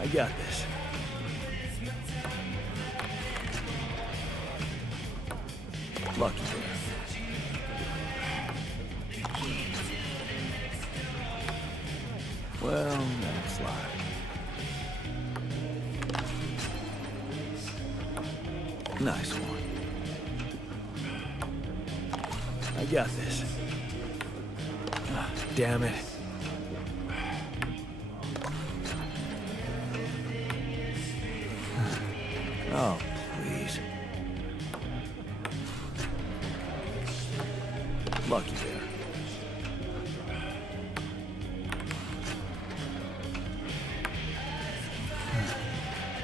I got this. Lucky there. Well, next line. Nice one. I got this. Ah, damn it. Oh, please. Lucky there.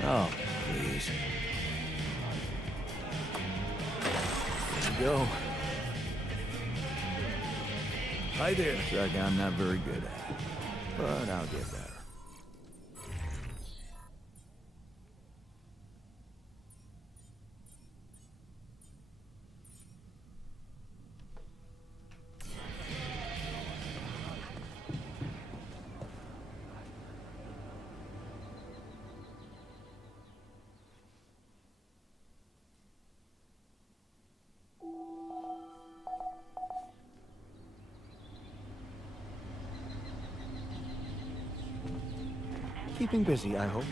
Oh, please. There you go. Hi there. Trick I'm not very good at, but I'll get better. Keeping busy, I hope.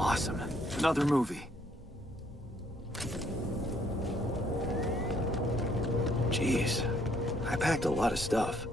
Awesome. Another movie. Jeez, I packed a lot of stuff.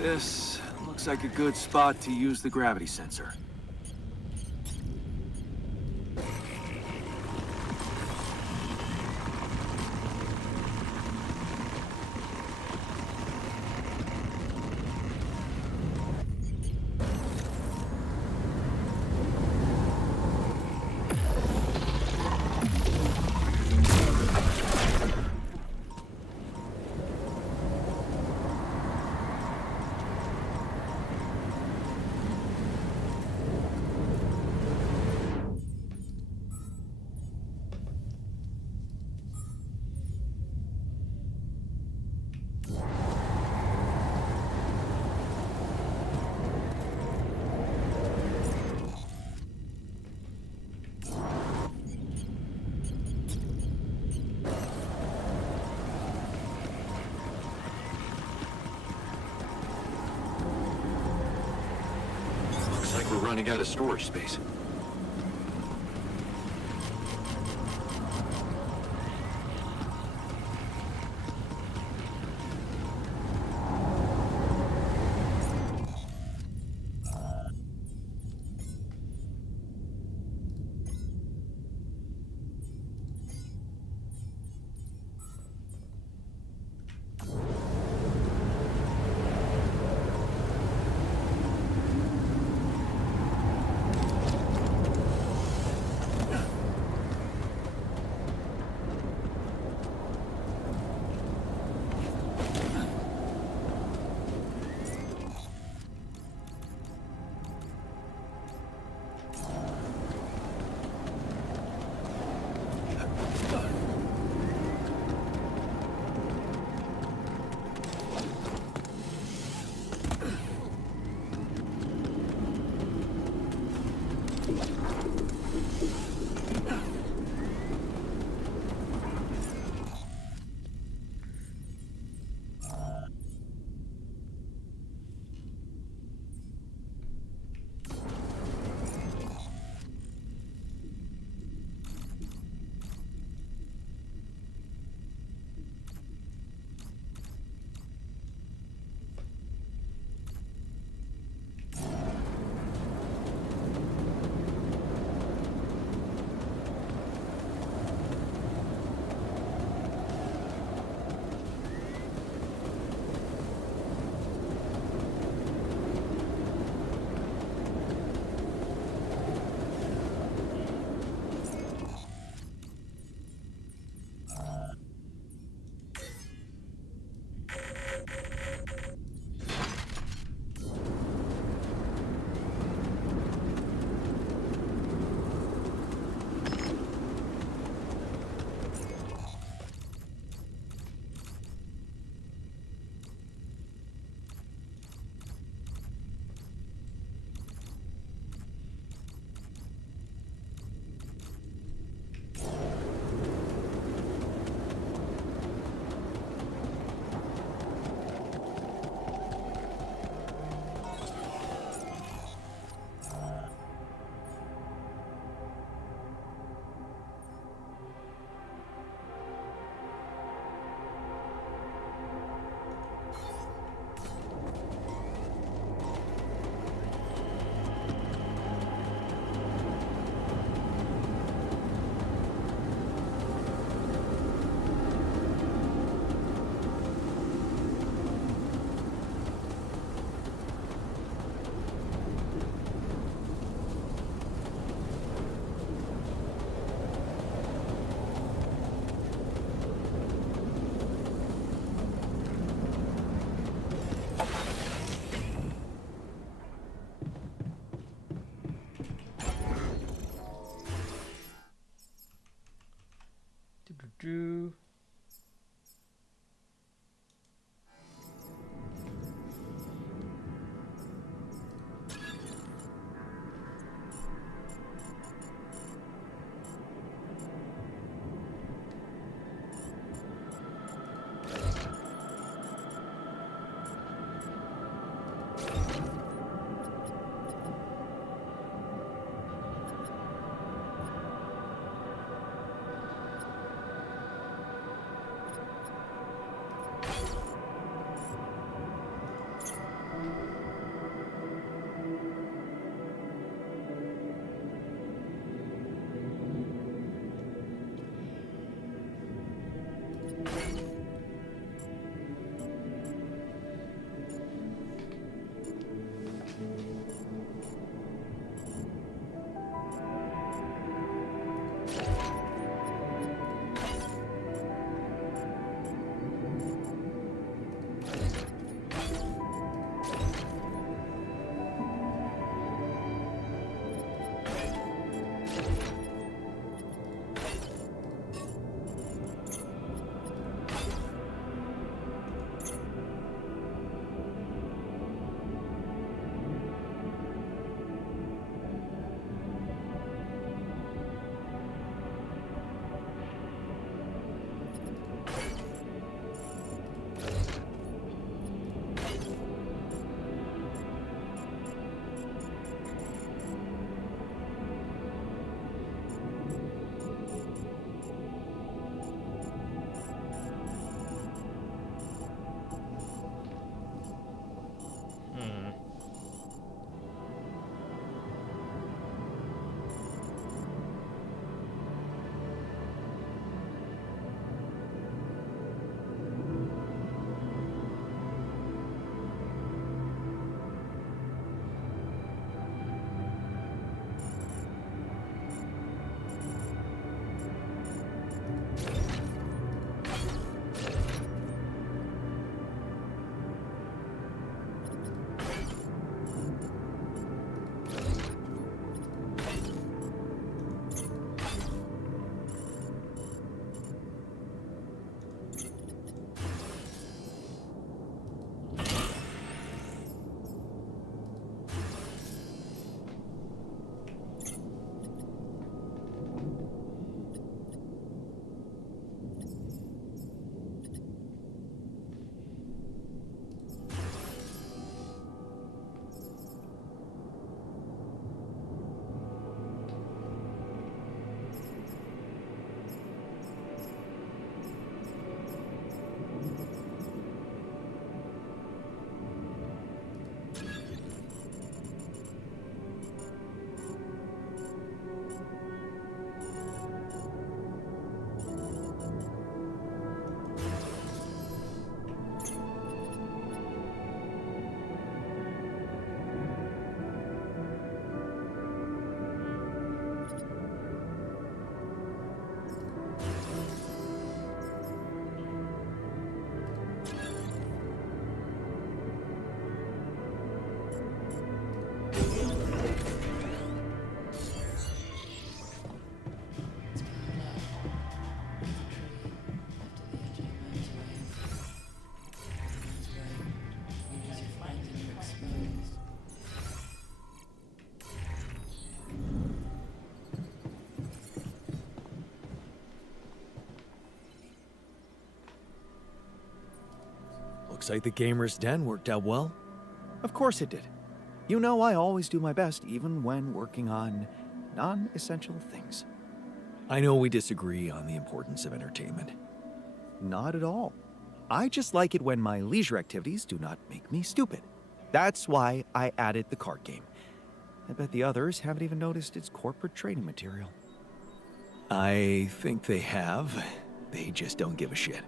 This looks like a good spot to use the gravity sensor. Looks like we're running out of storage space. Do-do-do. Looks like the gamer's den worked out well. Of course it did. You know I always do my best, even when working on non-essential things. I know we disagree on the importance of entertainment. Not at all. I just like it when my leisure activities do not make me stupid. That's why I added the card game. I bet the others haven't even noticed its corporate training material. I think they have. They just don't give a shit.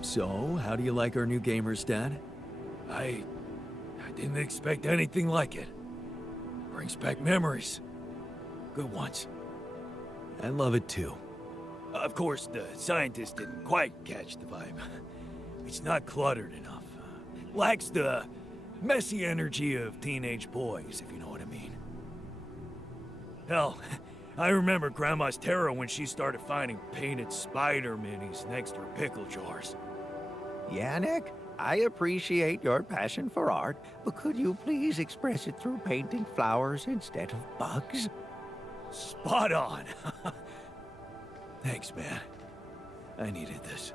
So, how do you like our new gamer's den? I didn't expect anything like it. Brings back memories. Good ones. I love it too. Of course, the scientist didn't quite catch the vibe. It's not cluttered enough. Lacks the messy energy of teenage boys, if you know what I mean. Hell, I remember Grandma's terror when she started finding painted spider minis next to her pickle jars. Yannick, I appreciate your passion for art, but could you please express it through painting flowers instead of bugs? Spot on! Thanks, man. I needed this.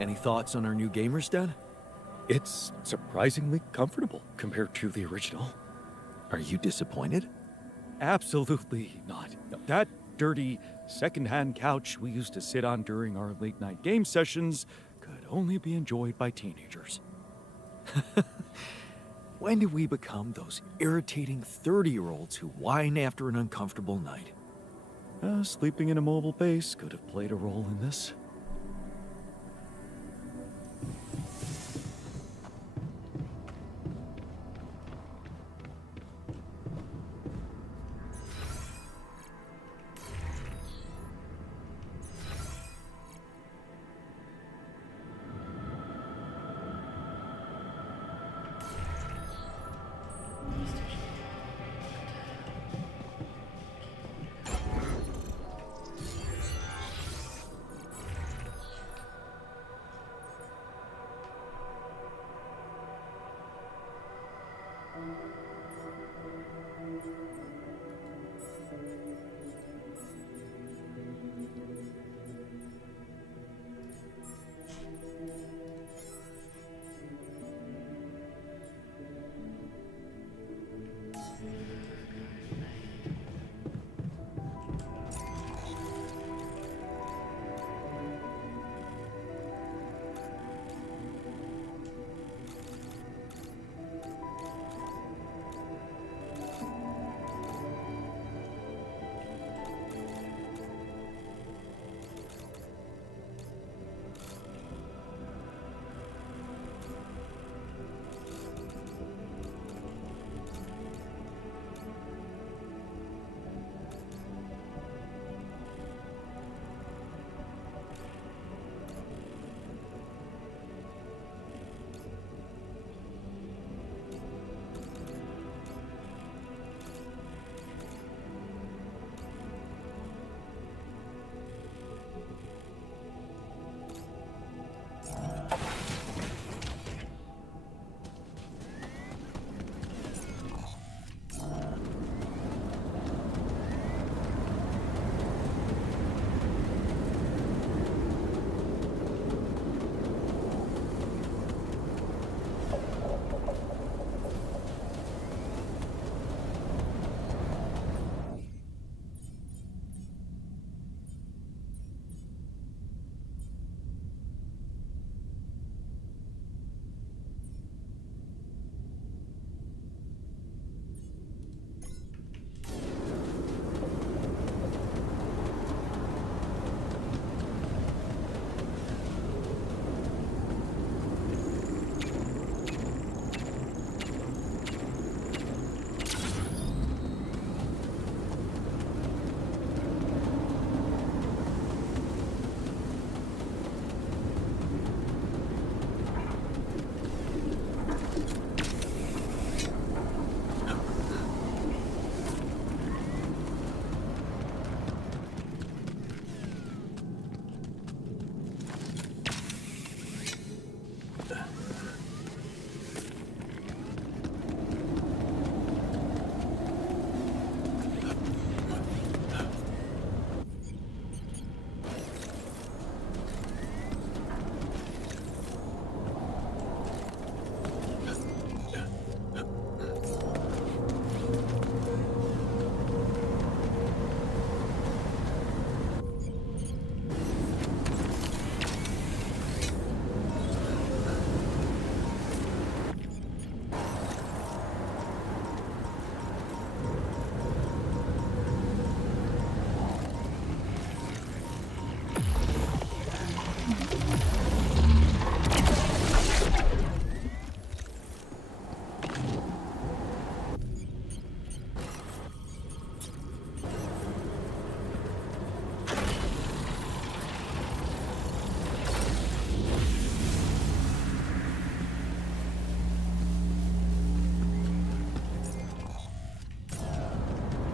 Any thoughts on our new gamer's den? It's surprisingly comfortable compared to the original. Are you disappointed? Absolutely not. That dirty, second-hand couch we used to sit on during our late-night game sessions could only be enjoyed by teenagers. When did we become those irritating 30-year-olds who whine after an uncomfortable night? Sleeping in a mobile base could have played a role in this.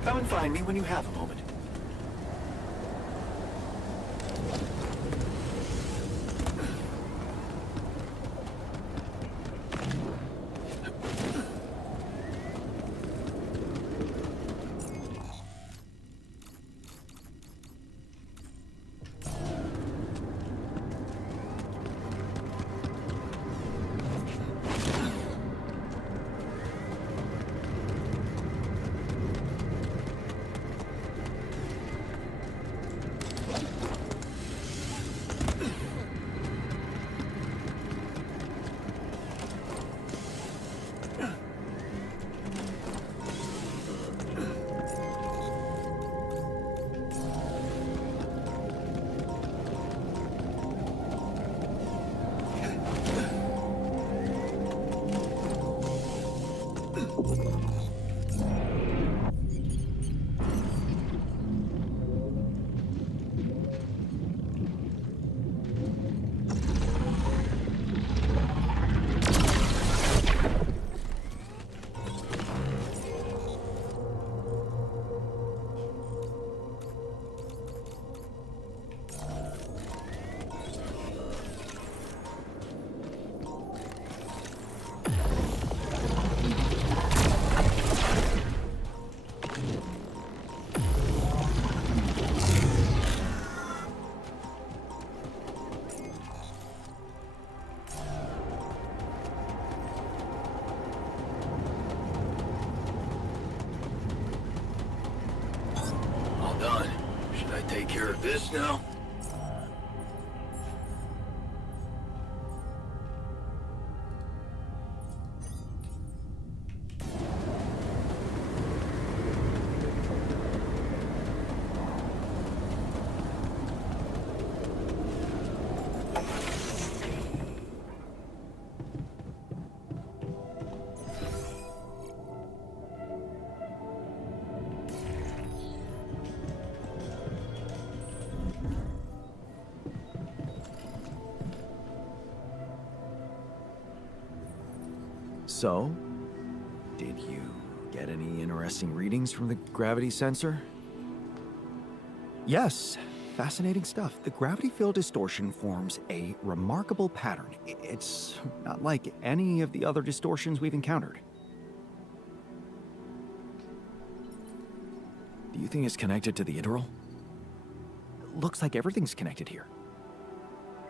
Come and find me when you have a moment. Done. Should I take care of this now? So, did you get any interesting readings from the gravity sensor? Yes, fascinating stuff. The gravity field distortion forms a remarkable pattern. It's not like any of the other distortions we've encountered. Do you think it's connected to the integral? Looks like everything's connected here.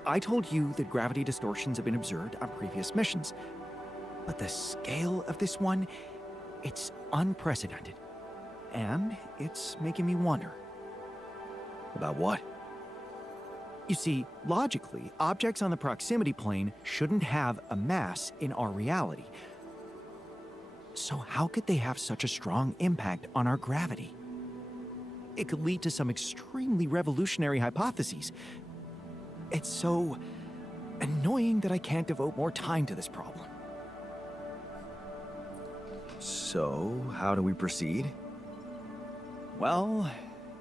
I told you that gravity distortions have been observed on previous missions. But the scale of this one, it's unprecedented. And it's making me wonder. About what? You see, logically, objects on the proximity plane shouldn't have a mass in our reality. So how could they have such a strong impact on our gravity? It could lead to some extremely revolutionary hypotheses. It's so annoying that I can't devote more time to this problem. So, how do we proceed? Well,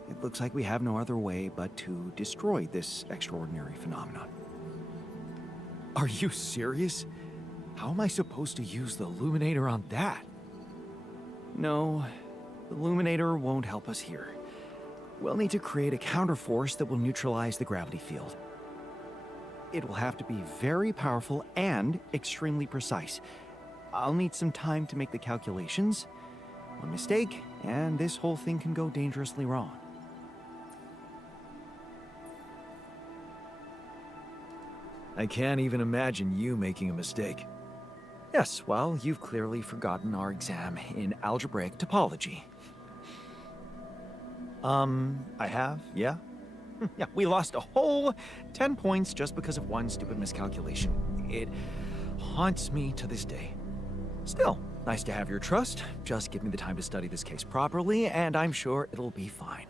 it looks like we have no other way but to destroy this extraordinary phenomenon. Are you serious? How am I supposed to use the illuminator on that? No, the illuminator won't help us here. We'll need to create a counterforce that will neutralize the gravity field. It will have to be very powerful and extremely precise. I'll need some time to make the calculations. One mistake, and this whole thing can go dangerously wrong. I can't even imagine you making a mistake. Yes, well, you've clearly forgotten our exam in algebraic topology. I have, yeah? Yeah, we lost a whole 10 points just because of one stupid miscalculation. It haunts me to this day. Still, nice to have your trust. Just give me the time to study this case properly, and I'm sure it'll be fine.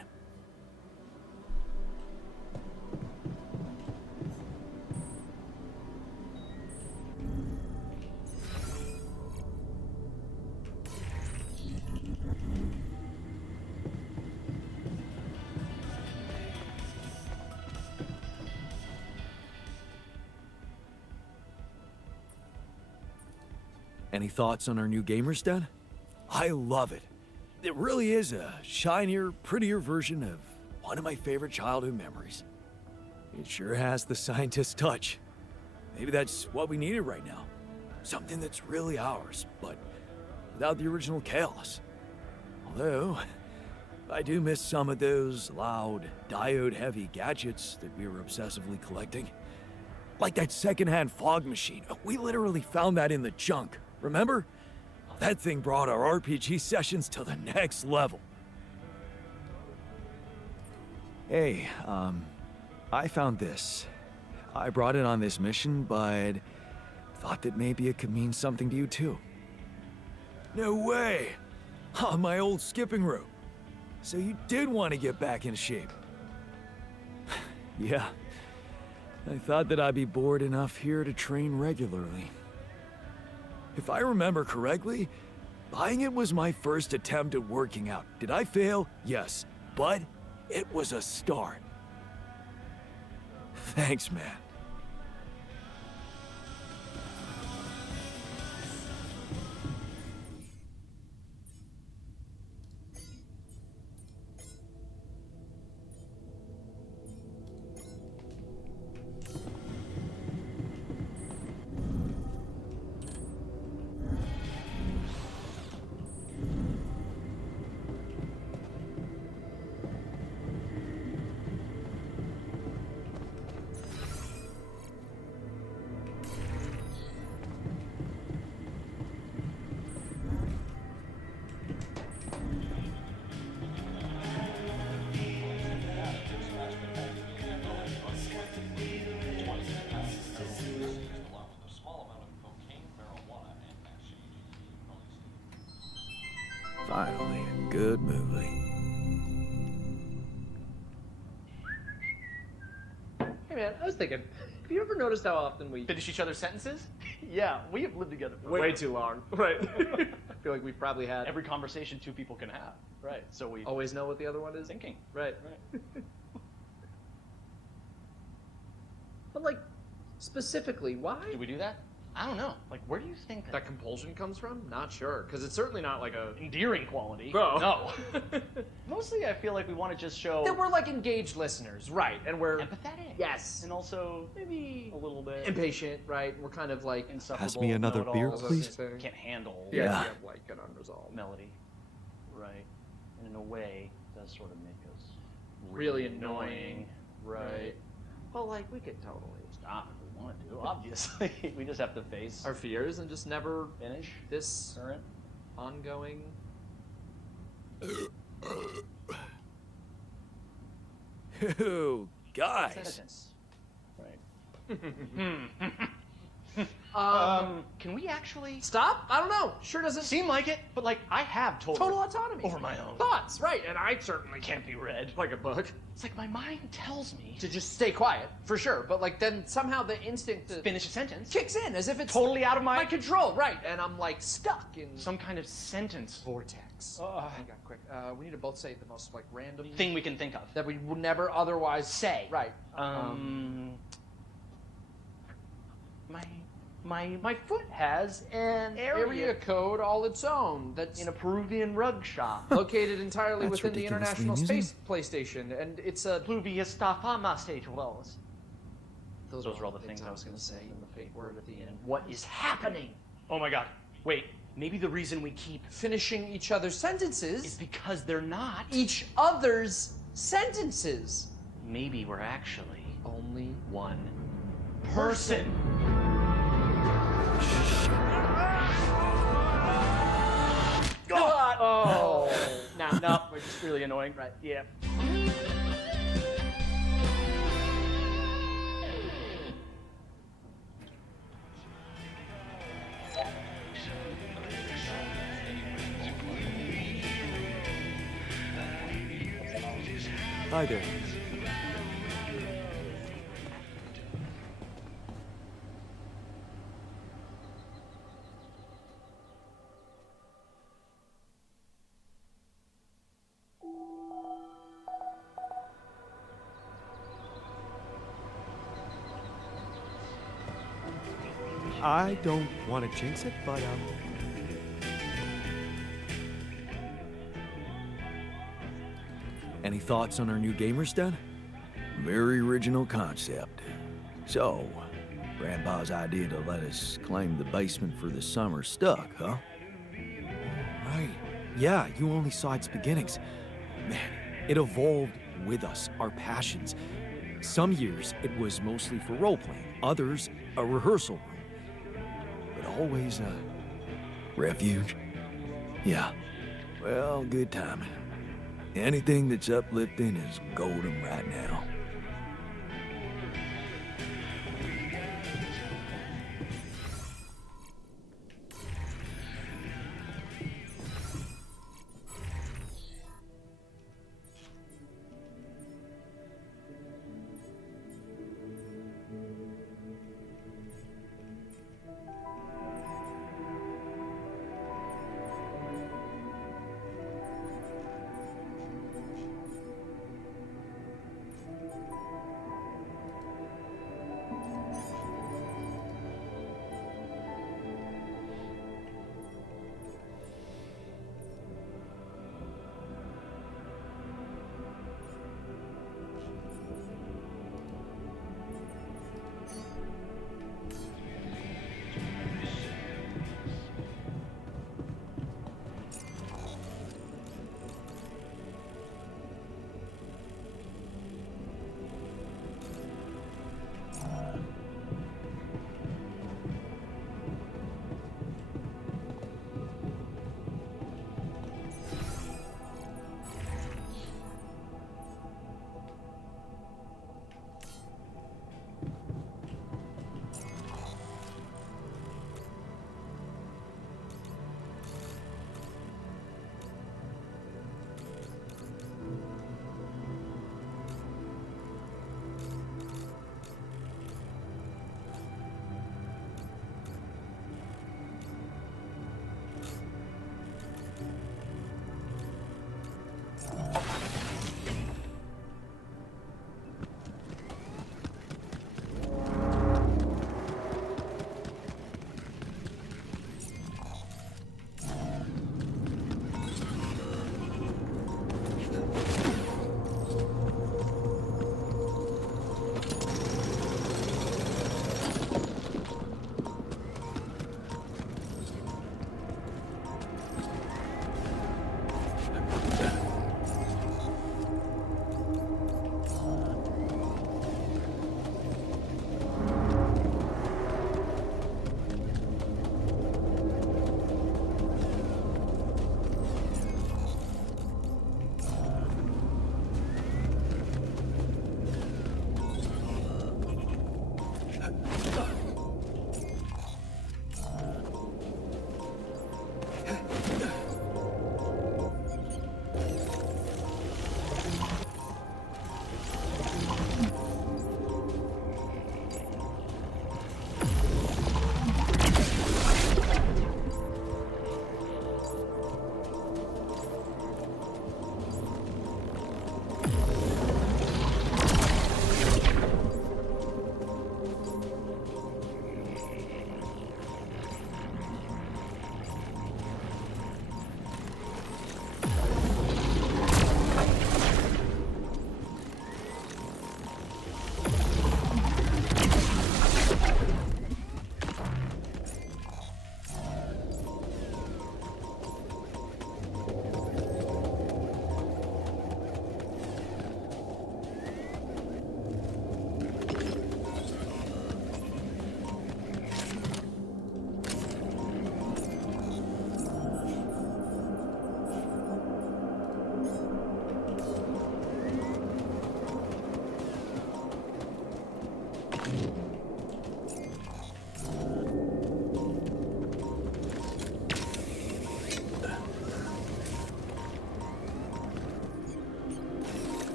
Any thoughts on our new gamer stud? I love it. It really is a shinier, prettier version of one of my favorite childhood memories. It sure has the scientist's touch. Maybe that's what we needed right now. Something that's really ours, but without the original chaos. Although, I do miss some of those loud, diode-heavy gadgets that we were obsessively collecting. Like that secondhand fog machine. We literally found that in the junk, remember? That thing brought our RPG sessions to the next level. Hey, I found this. I brought it on this mission, but thought that maybe it could mean something to you too. No way! On my old skipping rope. So you did want to get back in shape. Yeah. I thought that I'd be bored enough here to train regularly. If I remember correctly, buying it was my first attempt at working out. Did I fail? Yes. But it was a start. Thanks, man. Finally, a good movie. Hey man, I was thinking, have you ever noticed how often we Finish each other's sentences? Yeah, we have lived together for way too long? Right. I feel like we've probably had every conversation two people can have. Right. So we always know what the other one is. thinking. Right. Right. But like, specifically, why? Do we do that? I don't know. Like, where do you think That compulsion comes from? Not sure, because it's certainly not like a endearing quality? Oh. No. Mostly, I feel like we want to just show that we're like engaged listeners, right? And we're empathetic. yes, And also maybe a little bit impatient, right? We're kind of like insufferable. Pass me another beer, know-it-alls. please. Can't handle yeah, Yeah. we have like an unresolved melody. Right. And in a way, it does sort of make us really annoying. Right. Well, like we could totally Stop if we want to, obviously. We just have to face our fears and just never finish this current ongoing. Ew, guys. sentence. Right. Can we actually Stop? I don't know. Sure doesn't seem like it, but like I have total autonomy over my own thoughts, right? And I certainly can't be read. like a book It's like my mind tells me to just stay quiet for sure, but like then somehow the instinct to finish a sentence kicks in as if it's totally out of my control, right? And I'm like stuck in some kind of sentence vortex. Hang on, quick. We need to both say the most like random thing we can think of. that we would never otherwise say. Right. My foot has an Area code all its own. That's in a Peruvian rug shop. located entirely That's within the ridiculously International amusing. Space PlayStation, and it's a. Pluvia stafama stage wells. Those are all the things I was going to say. in The fake word at the end. What is happening? Oh my god. Wait, maybe the reason we keep Finishing each other's is sentences. because they're not. Each other's sentences. Maybe we're actually Only one person. God! Oh, no, we're just really annoying. Right? Yeah. Hi there. I don't want to jinx it, but Any thoughts on our new gamers den? Very original concept. So, Grandpa's idea to let us claim the basement for the summer stuck, huh? Right. Yeah, you only saw its beginnings. Man, it evolved with us, our passions. Some years, it was mostly for role-playing. Others, a rehearsal room. But always a... Refuge? Yeah. Well, good timing. Anything that's uplifting is golden right now.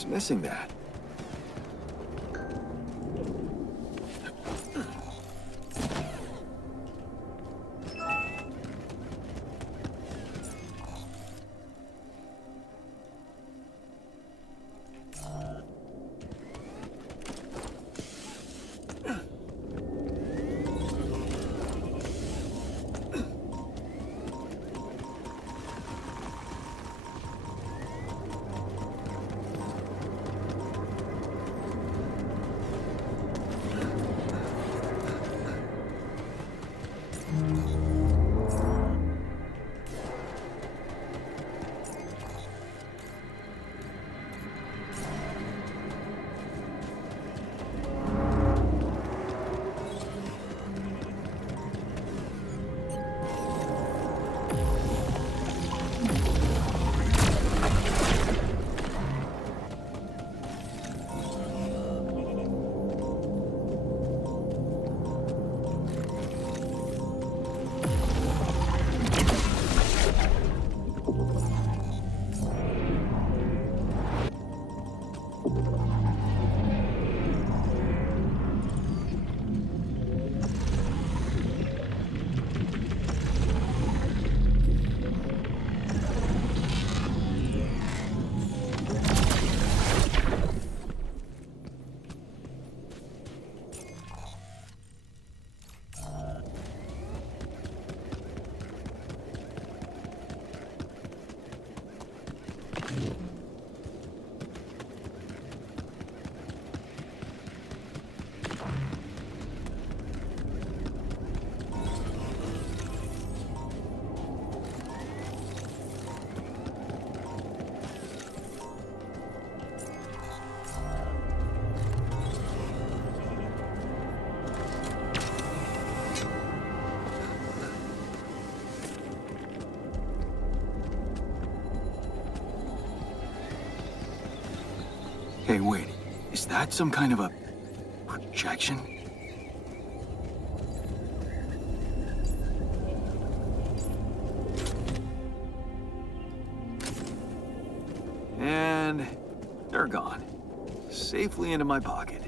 was missing that. Hey, wait. Is that some kind of a projection? And they're gone. Safely into my pocket.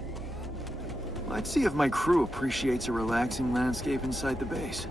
Let's see if my crew appreciates a relaxing landscape inside the base.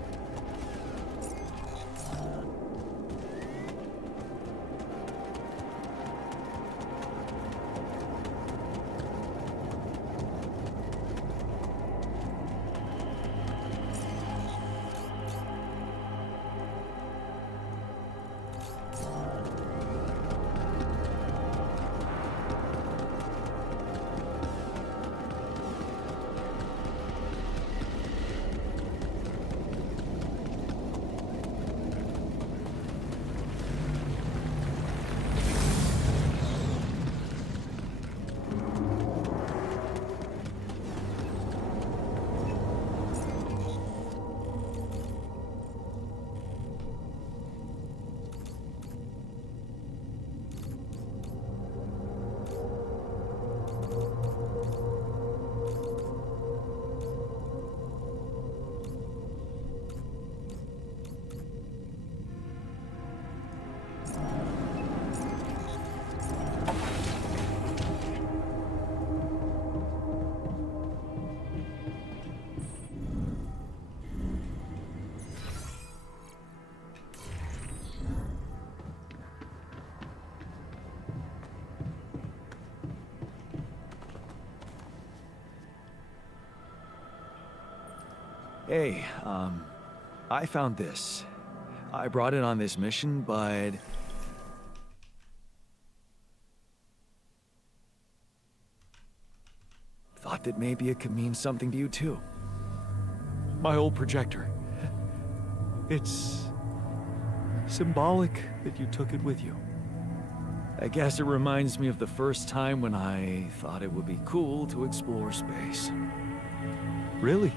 Hey, I found this. I brought it on this mission, but... thought that maybe it could mean something to you too. My old projector. It's... symbolic that you took it with you. I guess it reminds me of the first time when I thought it would be cool to explore space. Really?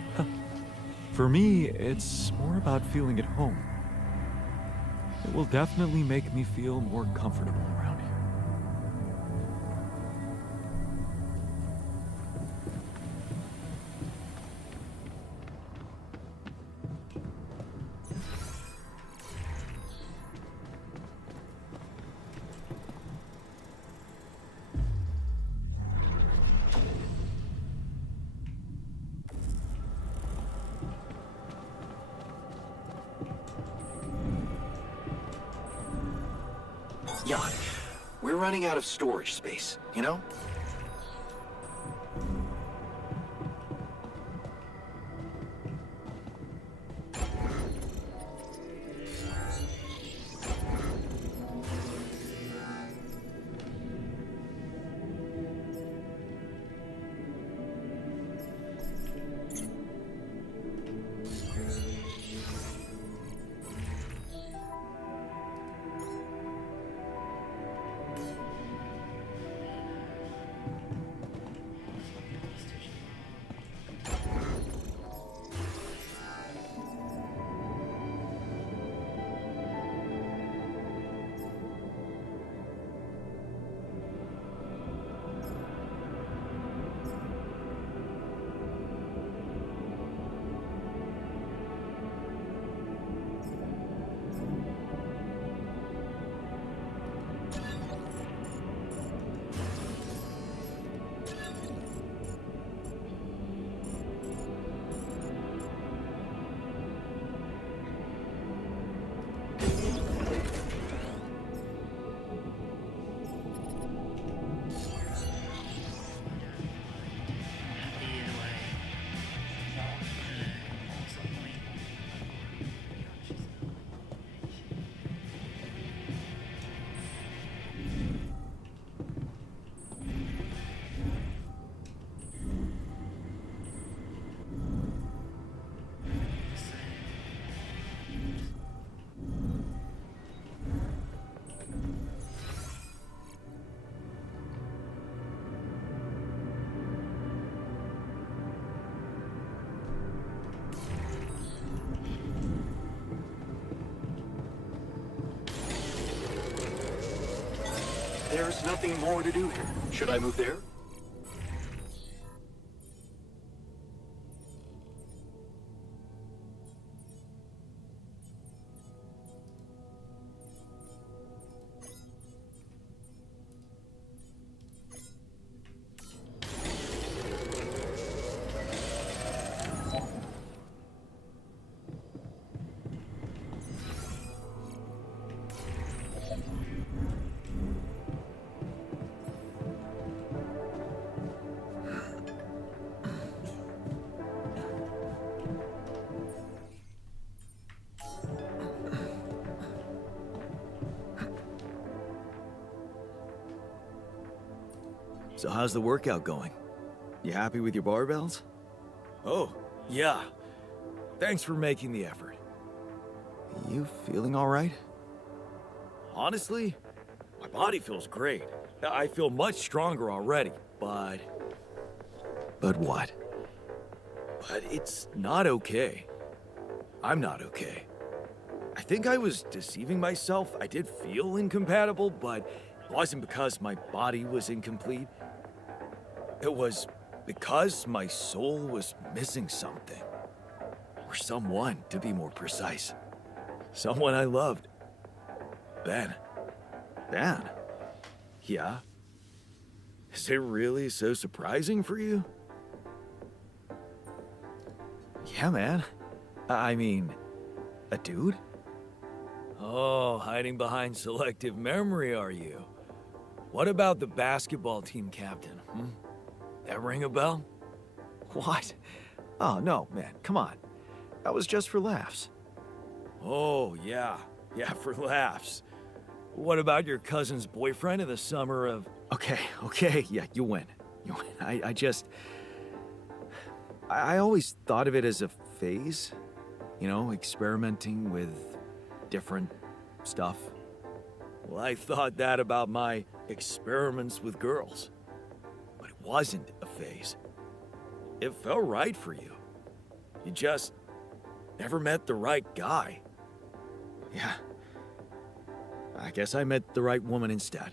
For me, it's more about feeling at home. It will definitely make me feel more comfortable around here. Jan, we're running out of storage space, you know? There's nothing more to do here. Should I move there? So how's the workout going? You happy with your barbells? Oh, yeah. Thanks for making the effort. You feeling all right? Honestly, my body feels great. I feel much stronger already, but... But what? But it's not okay. I'm not okay. I think I was deceiving myself. I did feel incompatible, but it wasn't because my body was incomplete. It was because my soul was missing something. Or someone, to be more precise. Someone I loved. Ben. Ben? Yeah? Is it really so surprising for you? Yeah, man. I mean, a dude? Oh, hiding behind selective memory, are you? What about the basketball team captain, That ring a bell? What? Oh, no, man, come on. That was just for laughs. Oh, yeah. Yeah, for laughs. What about your cousin's boyfriend in the summer of... Okay, yeah, you win. You win. I always thought of it as a phase. You know, experimenting with different stuff. Well, I thought that about my experiments with girls. But it wasn't a phase. It felt right for you. You just never met the right guy. Yeah. I guess I met the right woman instead.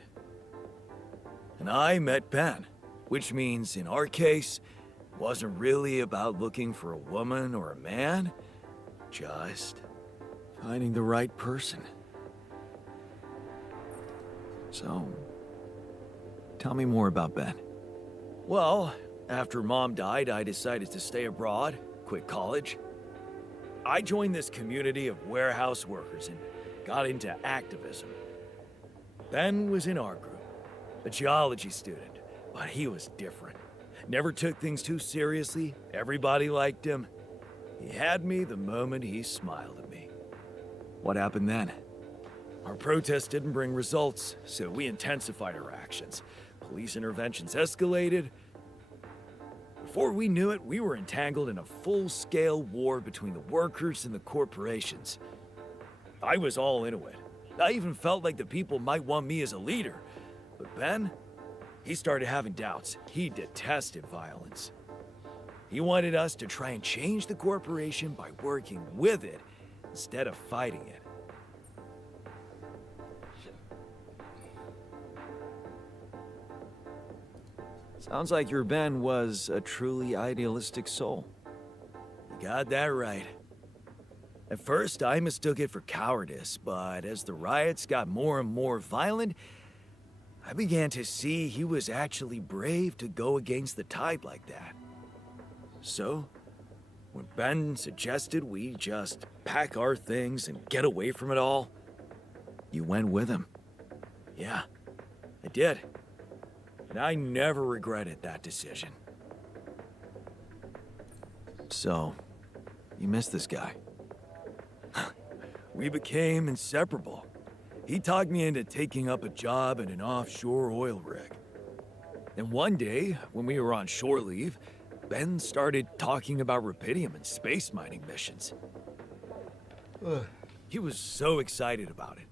And I met Ben, which means in our case, it wasn't really about looking for a woman or a man, just finding the right person. So, tell me more about Ben. Well, after Mom died, I decided to stay abroad, quit college. I joined this community of warehouse workers and got into activism. Ben was in our group, a geology student, but he was different. Never took things too seriously, everybody liked him. He had me the moment he smiled at me. What happened then? Our protest didn't bring results, so we intensified our actions. Police interventions escalated. Before we knew it, we were entangled in a full-scale war between the workers and the corporations. I was all into it. I even felt like the people might want me as a leader. But Ben, he started having doubts. He detested violence. He wanted us to try and change the corporation by working with it instead of fighting it. Sounds like your Ben was a truly idealistic soul. You got that right. At first, I mistook it for cowardice, but as the riots got more and more violent, I began to see he was actually brave to go against the tide like that. So, when Ben suggested we just pack our things and get away from it all, you went with him. Yeah, I did. And I never regretted that decision. So, you miss this guy? We became inseparable. He talked me into taking up a job at an offshore oil rig. And one day, when we were on shore leave, Ben started talking about rubidium and space mining missions. He was so excited about it.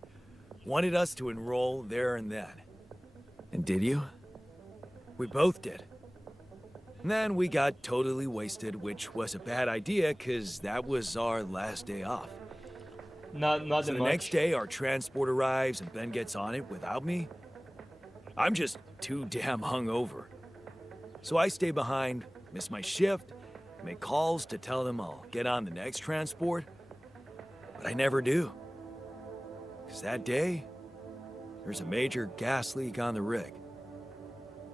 Wanted us to enroll there and then. And did you? We both did. And then we got totally wasted, which was a bad idea, because that was our last day off. Not so the much. next day, our transport arrives and Ben gets on it without me. I'm just too damn hungover. So I stay behind, miss my shift, make calls to tell them I'll get on the next transport. But I never do. Because that day, there's a major gas leak on the rig.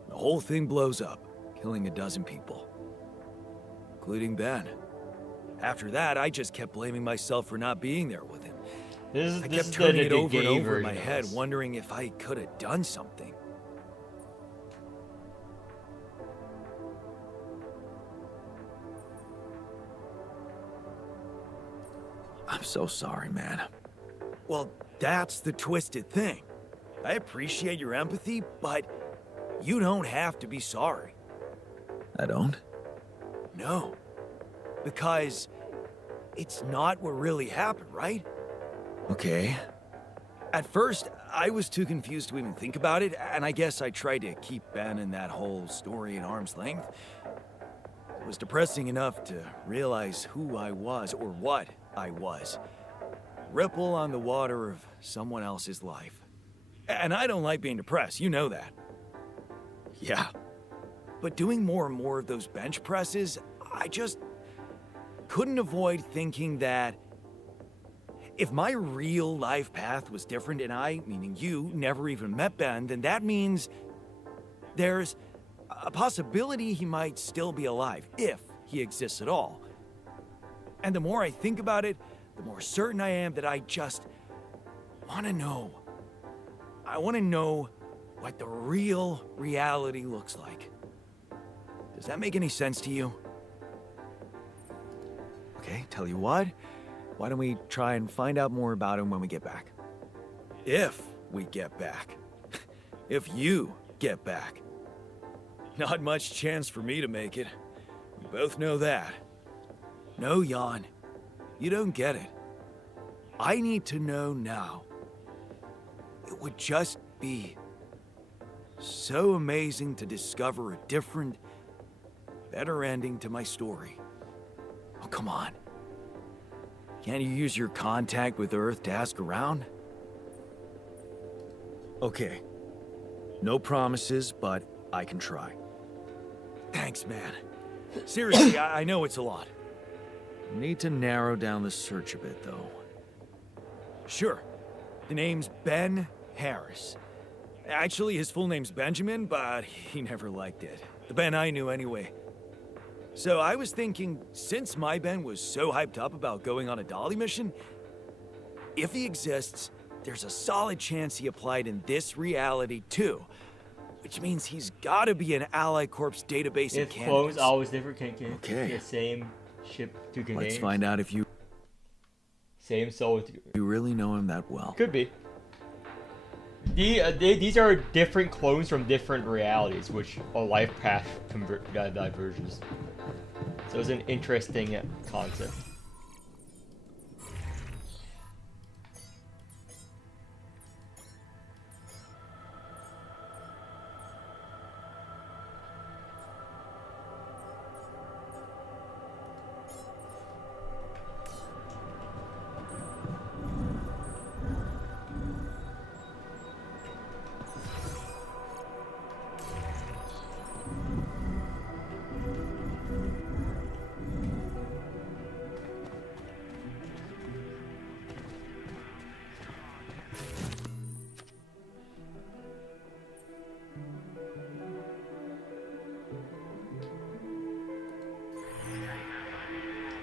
The whole thing blows up, killing a dozen people, including Ben. After that, I just kept blaming myself for not being there with him. I kept turning it over and over in my head, wondering if I could have done something. I'm so sorry, man. Well, that's the twisted thing. I appreciate your empathy, but you don't have to be sorry. I don't? No. Because it's not what really happened, right? Okay. At first, I was too confused to even think about it, and I guess I tried to keep Ben and that whole story at arm's length. It was depressing enough to realize who I was, or what I was. Ripple on the water of someone else's life. And I don't like being depressed, you know that. Yeah. But doing more and more of those bench presses, I just couldn't avoid thinking that if my real life path was different and I, meaning you, never even met Ben, then that means there's a possibility he might still be alive, if he exists at all. And the more I think about it, the more certain I am that I just want to know. I want to know what the real reality looks like. Does that make any sense to you? Okay, tell you what. Why don't we try and find out more about him when we get back? If we get back. If you get back. Not much chance for me to make it. We both know that. No, Jan. You don't get it. I need to know now. It would just be so amazing to discover a different, better ending to my story. Oh, come on. Can't you use your contact with Earth to ask around? Okay. No promises, but I can try. Thanks, man. Seriously, I know it's a lot. Need to narrow down the search a bit, though. Sure. The name's Ben Harris. Actually, his full name's Benjamin, but he never liked it. The Ben I knew anyway. So I was thinking, since my Ben was so hyped up about going on a Dolly mission, if he exists, there's a solid chance he applied in this reality too. Which means he's gotta be an Ally Corps database of If clones candidates. always different, can Okay. the same ship to containers. Let's find out if you Same soul. you really know him that well. Could be. These are different clones from different realities, which are life path diversions. So it's an interesting concept.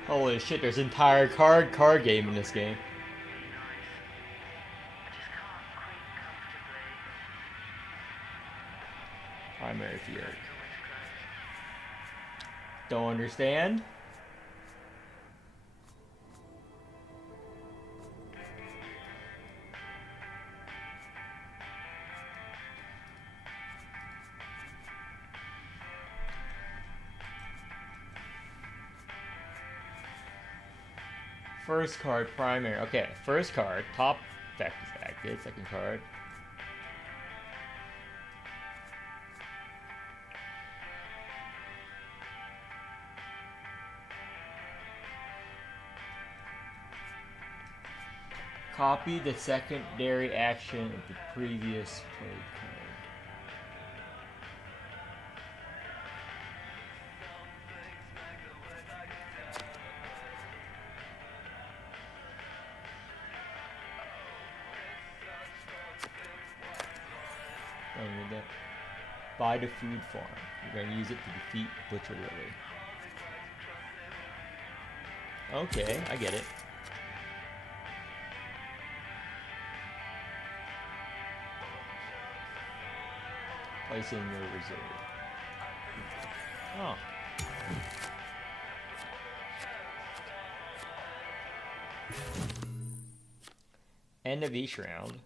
Holy shit, there's an entire card game in this game. Primary field. Don't understand. First card, primary. Okay, first card, top effect is active. Second card. Copy the secondary action of the previous played card. Don't need that. Buy the food farm. You're going to use it to defeat Butcher Lily. Okay, I get it. Placing your reserve. Oh. End of each round.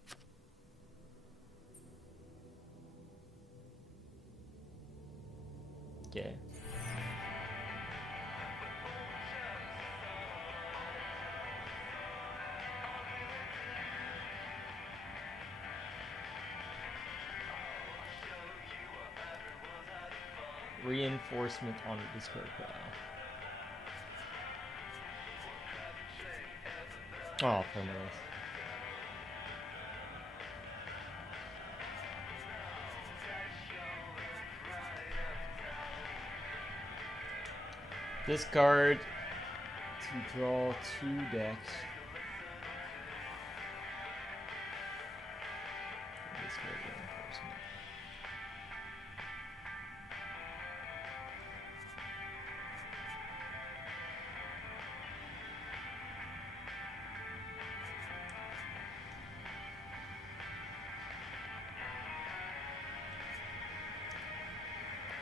Okay. Reinforcement on the discard pile. Oh, permanent. Discard to draw 2 decks. Discard reinforcement.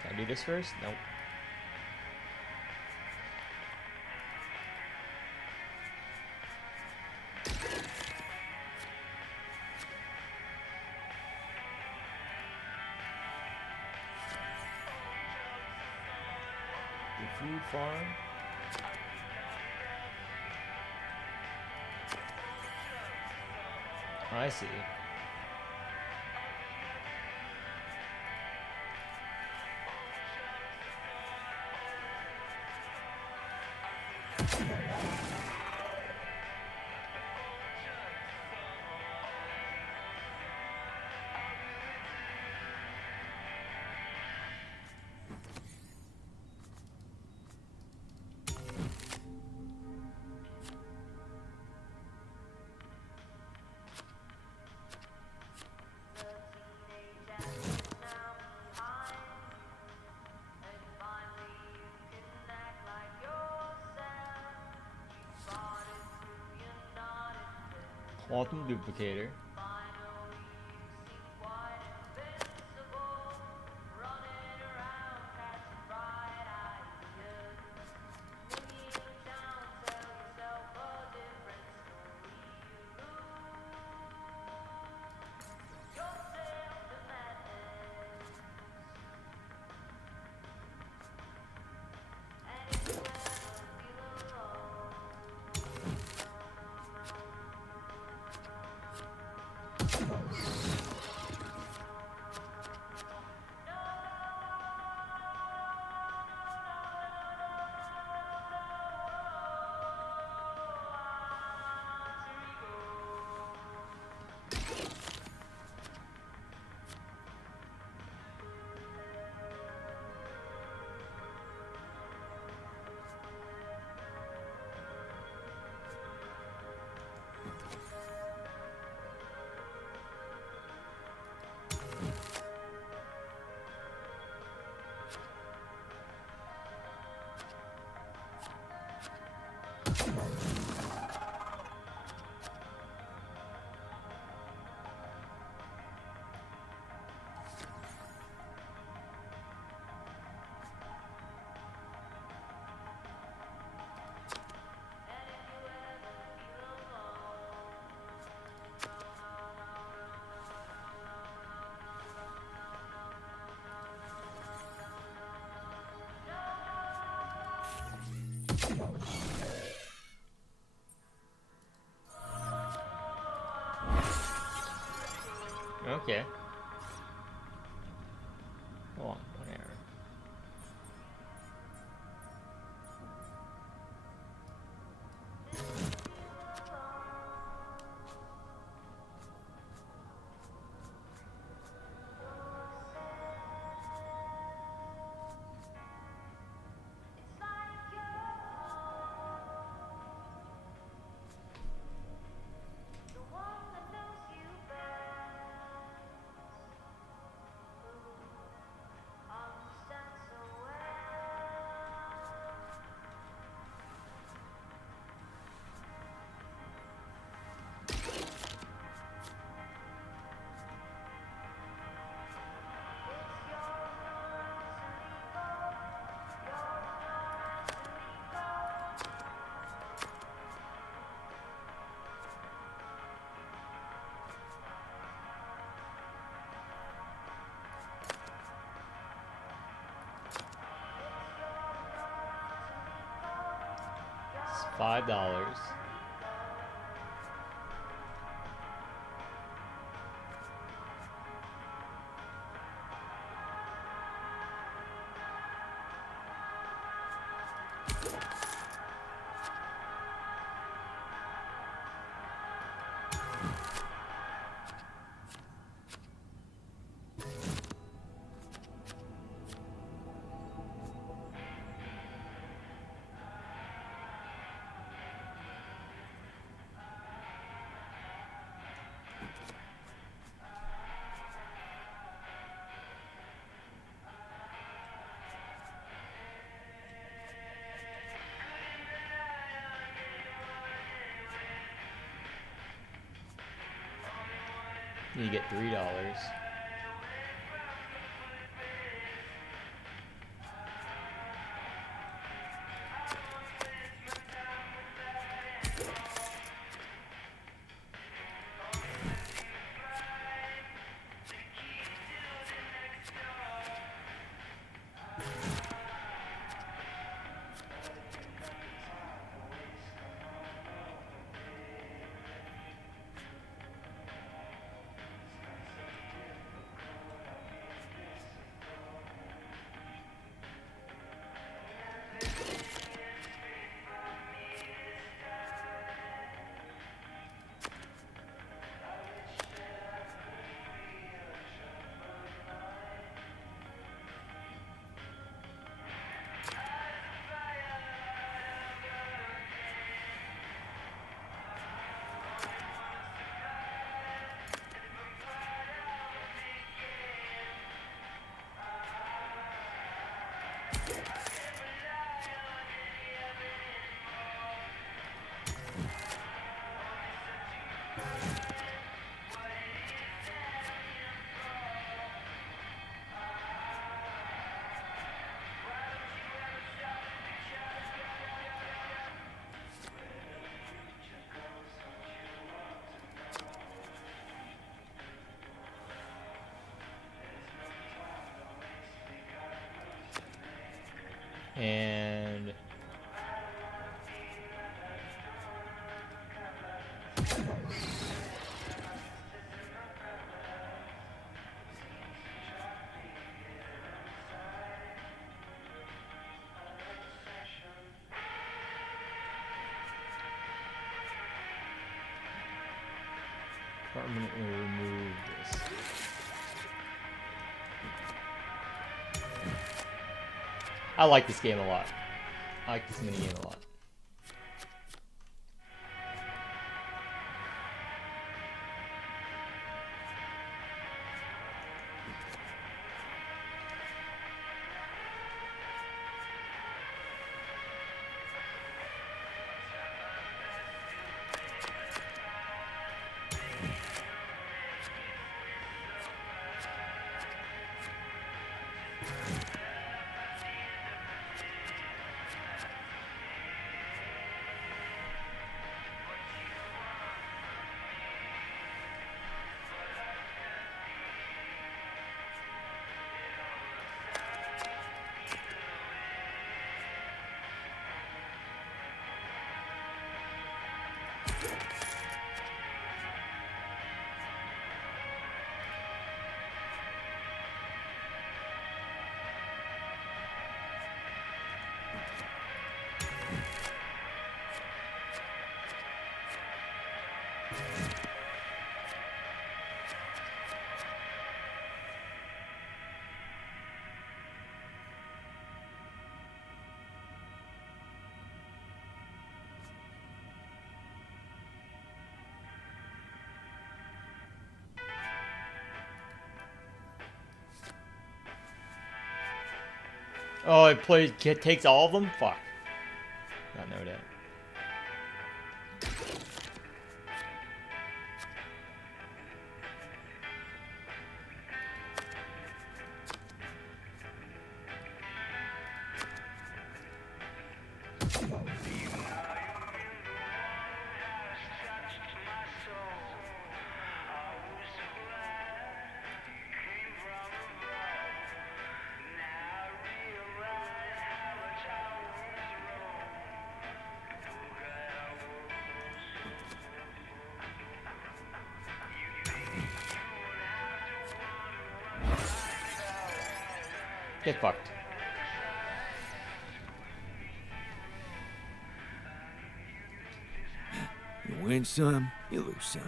Can I do this first? Nope. The food farm. I see. Quantum duplicator. Okay. Hold on, one error. $5. You get $3. And permanently remove this. I like this game a lot. I like this minigame a lot. Oh, it takes all of them? Fuck. Not know that. Get fucked. You win some, you lose some.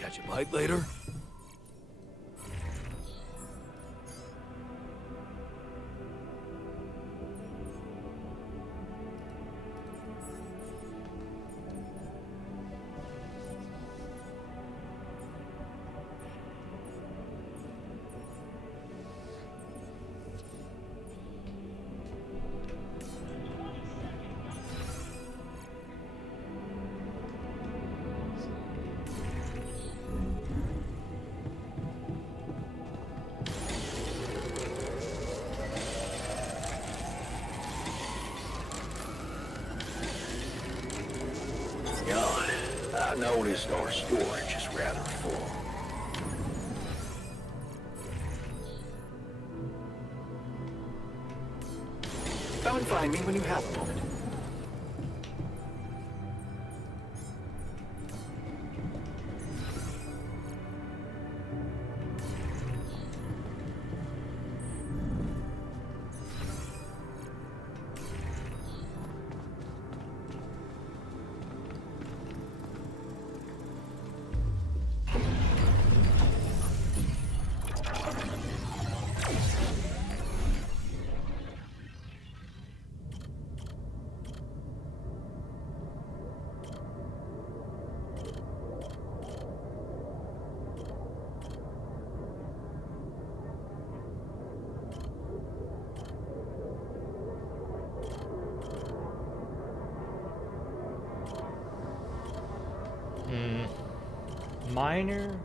Catch a bite later? God, I noticed our storage is rather full. Come and find me when you have a moment. Minor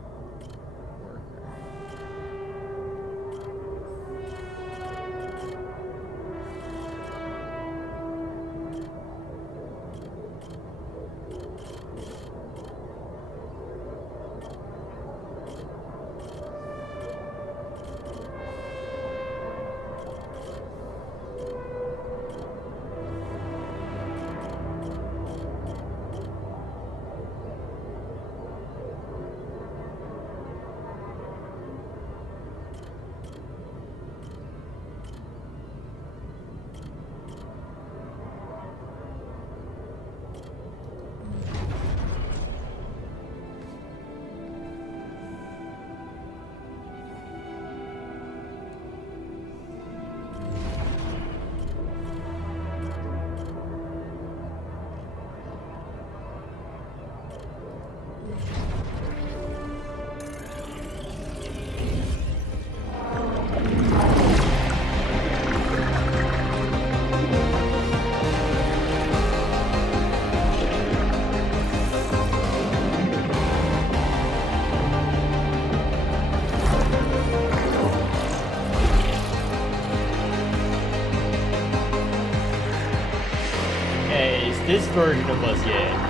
this version of us yet.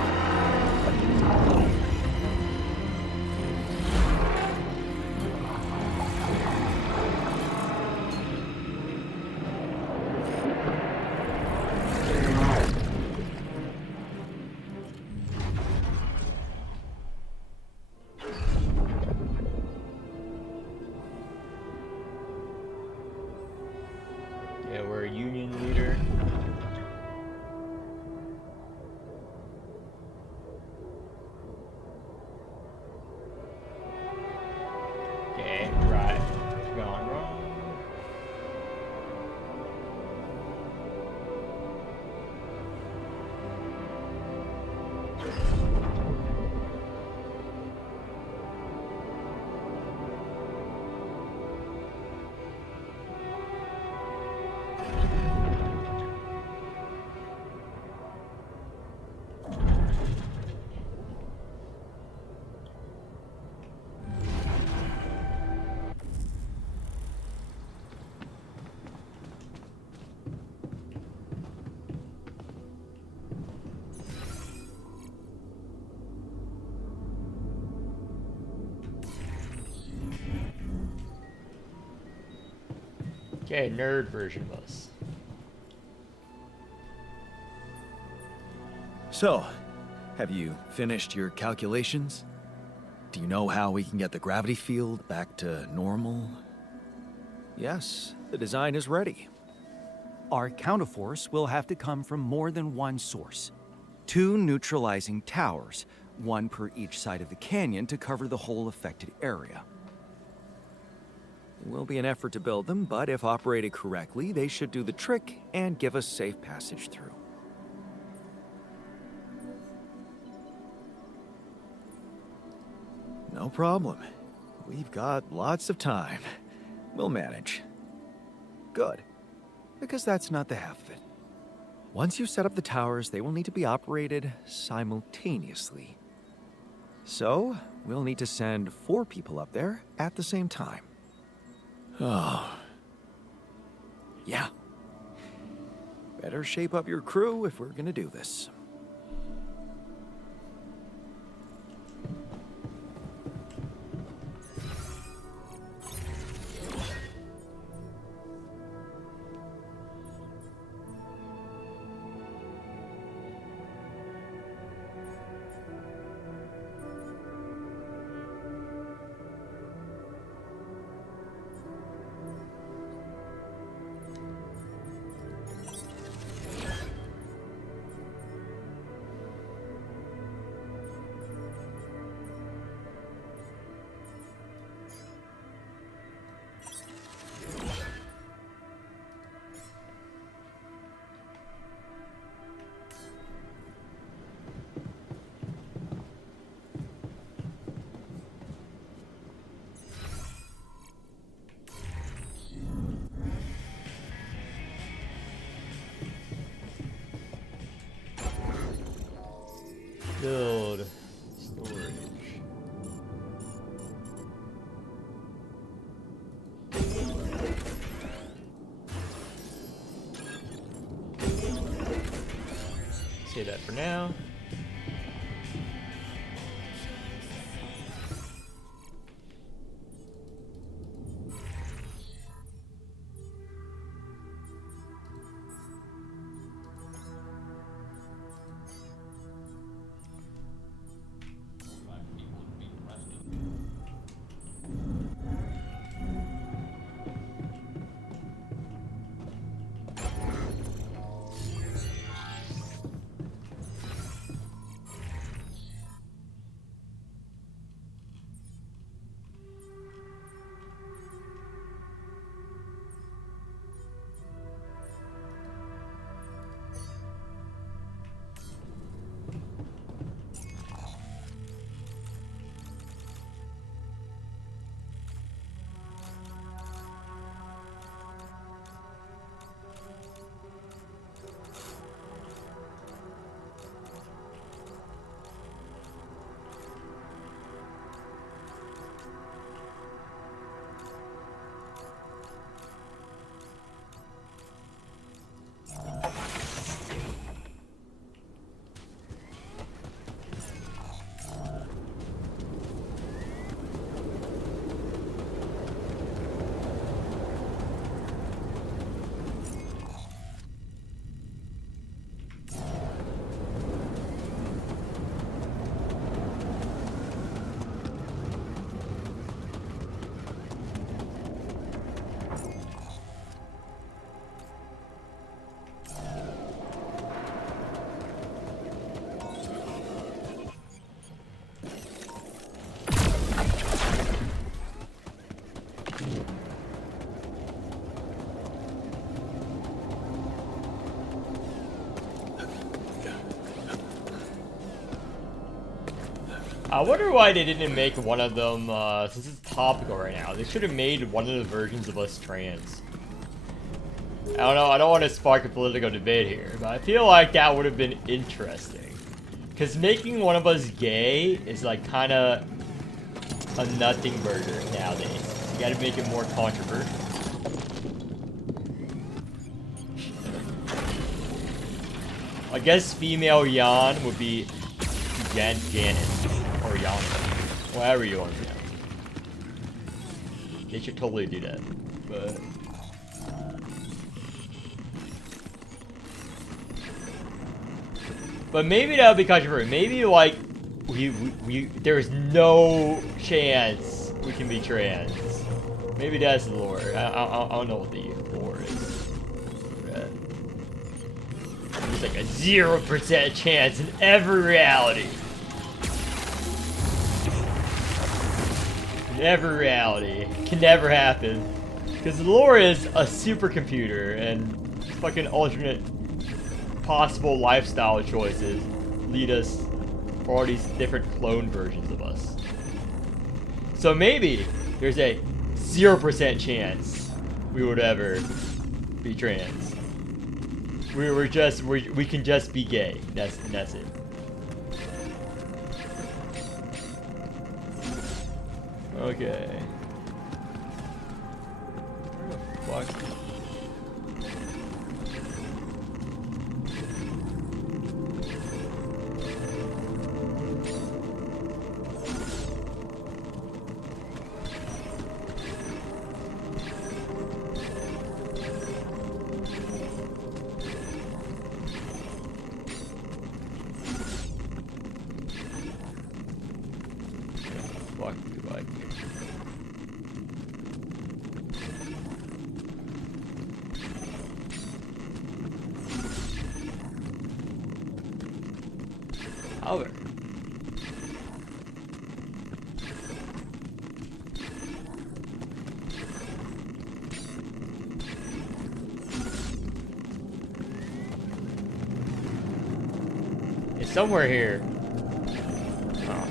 Okay, nerd version of us. So, have you finished your calculations? Do you know how we can get the gravity field back to normal? Yes, the design is ready. Our counterforce will have to come from more than one source. 2 neutralizing towers, one per each side of the canyon to cover the whole affected area. It will be an effort to build them, but if operated correctly, they should do the trick and give us safe passage through. No problem. We've got lots of time. We'll manage. Good. Because that's not the half of it. Once you set up the towers, they will need to be operated simultaneously. So, we'll need to send 4 people up there at the same time. Oh. Yeah. Better shape up your crew if we're gonna do this. Build storage. Say that for now. I wonder why they didn't make one of them, since it's topical right now. They should have made one of the versions of us trans. I don't know, I don't want to spark a political debate here, but I feel like that would have been interesting. Because making one of us gay is like kind of a nothing burger nowadays. You gotta make it more controversial. I guess female Yan would be Janet. Or Yana. Whatever you want to do. They should totally do that. But But maybe that would be controversial. Maybe like there's no chance we can be trans. Maybe that's the lore. I don't know what the lore is. There's like a 0% chance in every reality. In every reality. Can never happen. Because the lore is a supercomputer and fucking alternate possible lifestyle choices lead us for all these different clone versions of us. So maybe there's a 0% chance we would ever be trans. We can just be gay. That's it. Okay. Where the fuck? However, it's somewhere here. Oh,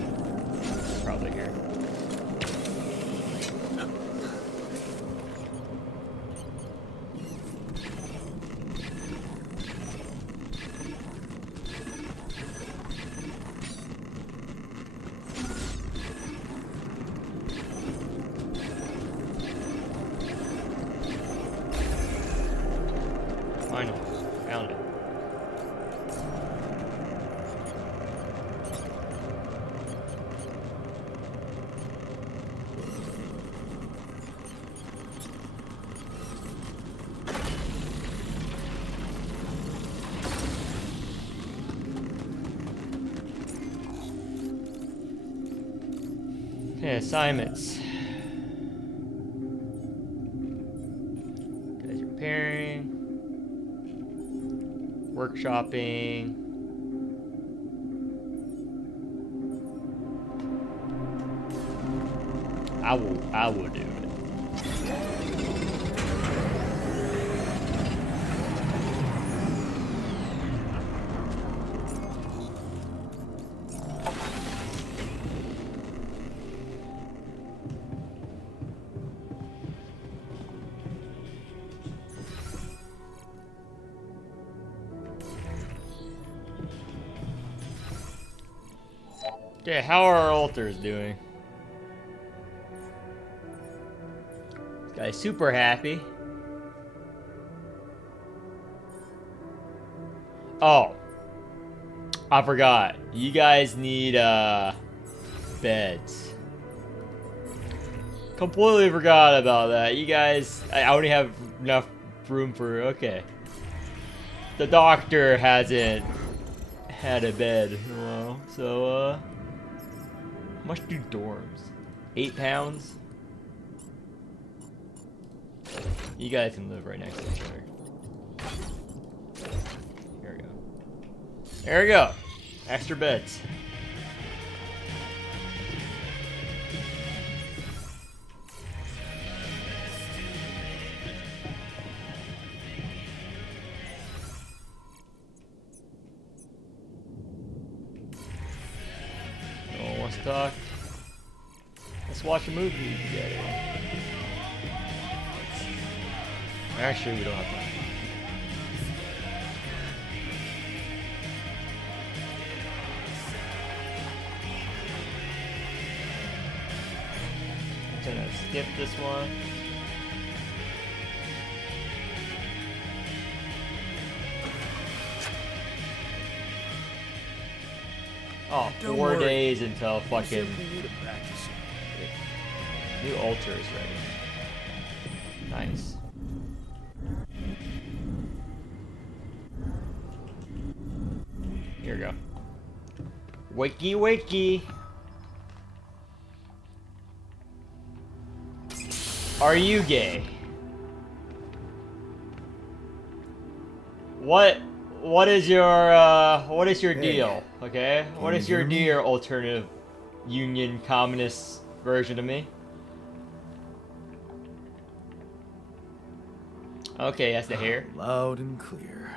probably here. Finally, found it. Okay, assignments. Guys repairing. Workshopping. I will do it. Okay, how are our altars doing? This guy's super happy. Oh, I forgot. You guys need beds. Completely forgot about that. You guys, I only have enough room for. Okay. The doctor hasn't had a bed in a while, so how much do dorms? 8 pounds? You guys can live right next to each other. Here we go. There we go. Extra beds. No one wants to talk. Let's watch a movie together. Actually, we don't have time. I'm gonna skip this one. Oh, Don't 4 worry. days until We fucking simply need to practice. new altar is ready. Nice. Here we go. Wakey, wakey. Are you gay? What is your deal? Okay? What is your deal, alternative union communist version of me? Okay, that's the hair. Loud and clear.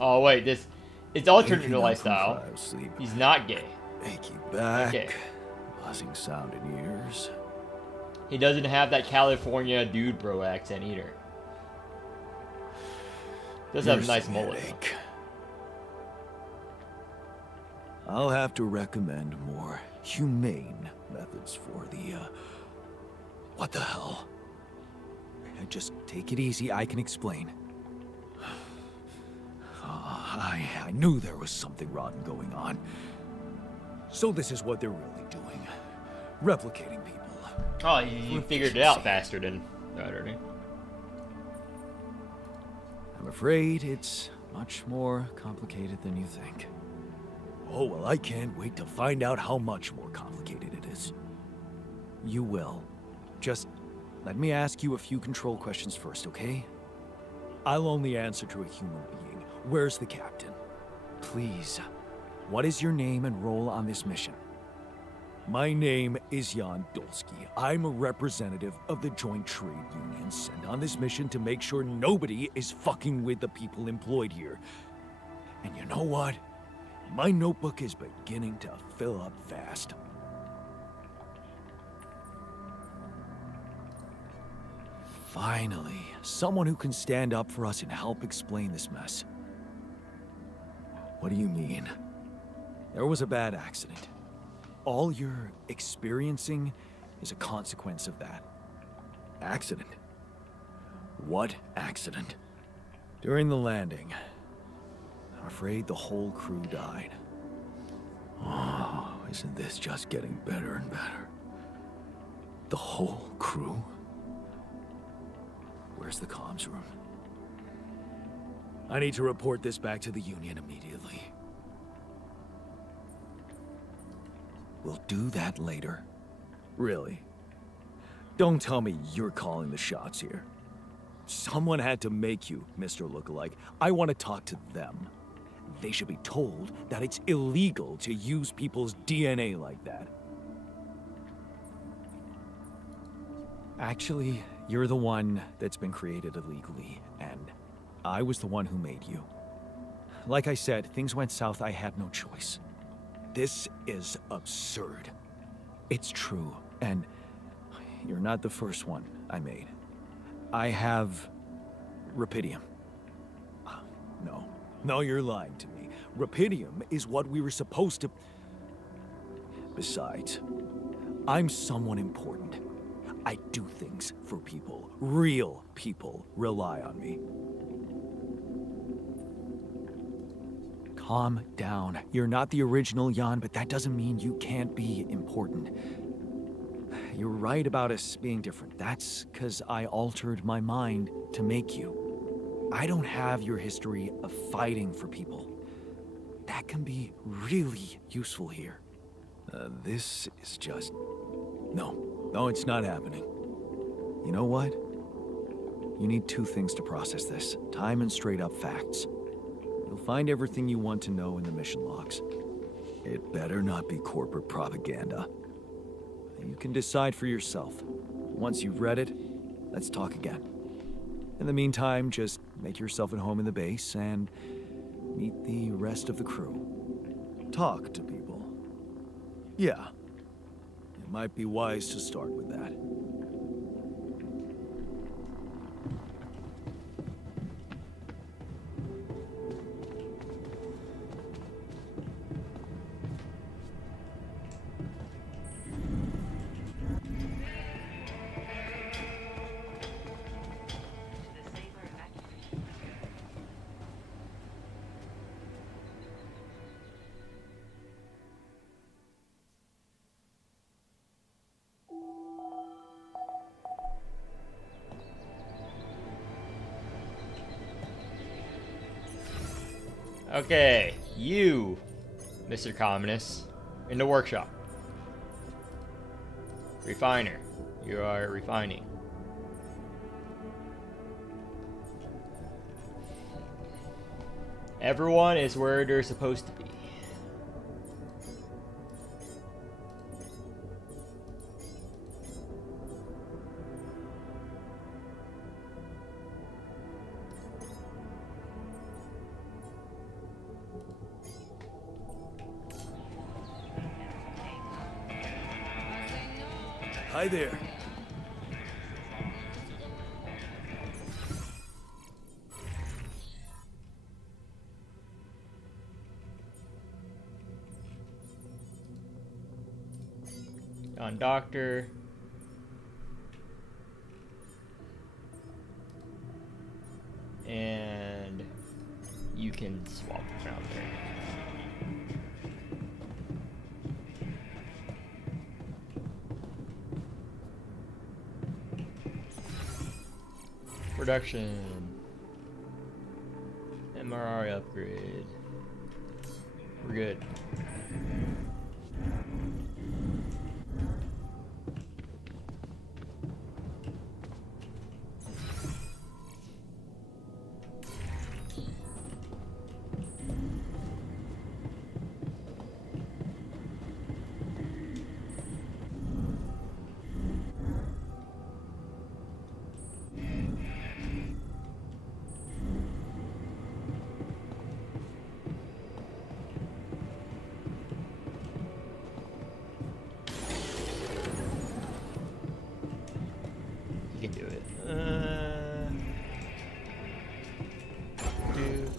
Oh wait, it's alternate lifestyle. He's not gay. Achy back. Okay. Buzzing sound in ears. He doesn't have that California dude bro accent either. Does have a nice mullet. I'll have to recommend more humane methods for the, what the hell? Just take it easy, I can explain. I knew there was something rotten going on. So this is what they're really doing. Replicating people. Oh, you figured it out faster than the other day. I'm afraid it's much more complicated than you think. Oh, well, I can't wait to find out how much more complicated it is. You will. Just let me ask you a few control questions first, okay? I'll only answer to a human being. Where's the captain? Please. What is your name and role on this mission? My name is Jan Dolsky. I'm a representative of the Joint Trade Union sent on this mission to make sure nobody is fucking with the people employed here. And you know what? My notebook is beginning to fill up fast. Finally, someone who can stand up for us and help explain this mess. What do you mean? There was a bad accident. All you're experiencing is a consequence of that. Accident? What accident? During the landing, I'm afraid the whole crew died. Oh, isn't this just getting better and better? The whole crew? Where's the comms room? I need to report this back to the Union immediately. We'll do that later. Really? Don't tell me you're calling the shots here. Someone had to make you, Mr. Lookalike. I want to talk to them. They should be told that it's illegal to use people's DNA like that. Actually, you're the one that's been created illegally, and I was the one who made you. Like I said, things went south, I had no choice. This is absurd. It's true, and you're not the first one I made. I have Rapidium. No, you're lying to me. Rapidium is what we were supposed to... Besides, I'm someone important. I do things for people. Real people rely on me. Calm down. You're not the original Jan, but that doesn't mean you can't be important. You're right about us being different. That's because I altered my mind to make you. I don't have your history of fighting for people. That can be really useful here. This is just... No, it's not happening. You know what? You need two things to process this. Time and straight-up facts. You'll find everything you want to know in the mission logs. It better not be corporate propaganda. You can decide for yourself. Once you've read it, let's talk again. In the meantime, just make yourself at home in the base and meet the rest of the crew. Talk to people. Yeah. It might be wise to start with that. Okay, you, Mr. Communist, in the workshop. Refiner, you are refining. Everyone is where they're supposed to be. Hi there. On doctor. And you can swap around there. Production. MRI upgrade. We're good. You can do it. Do.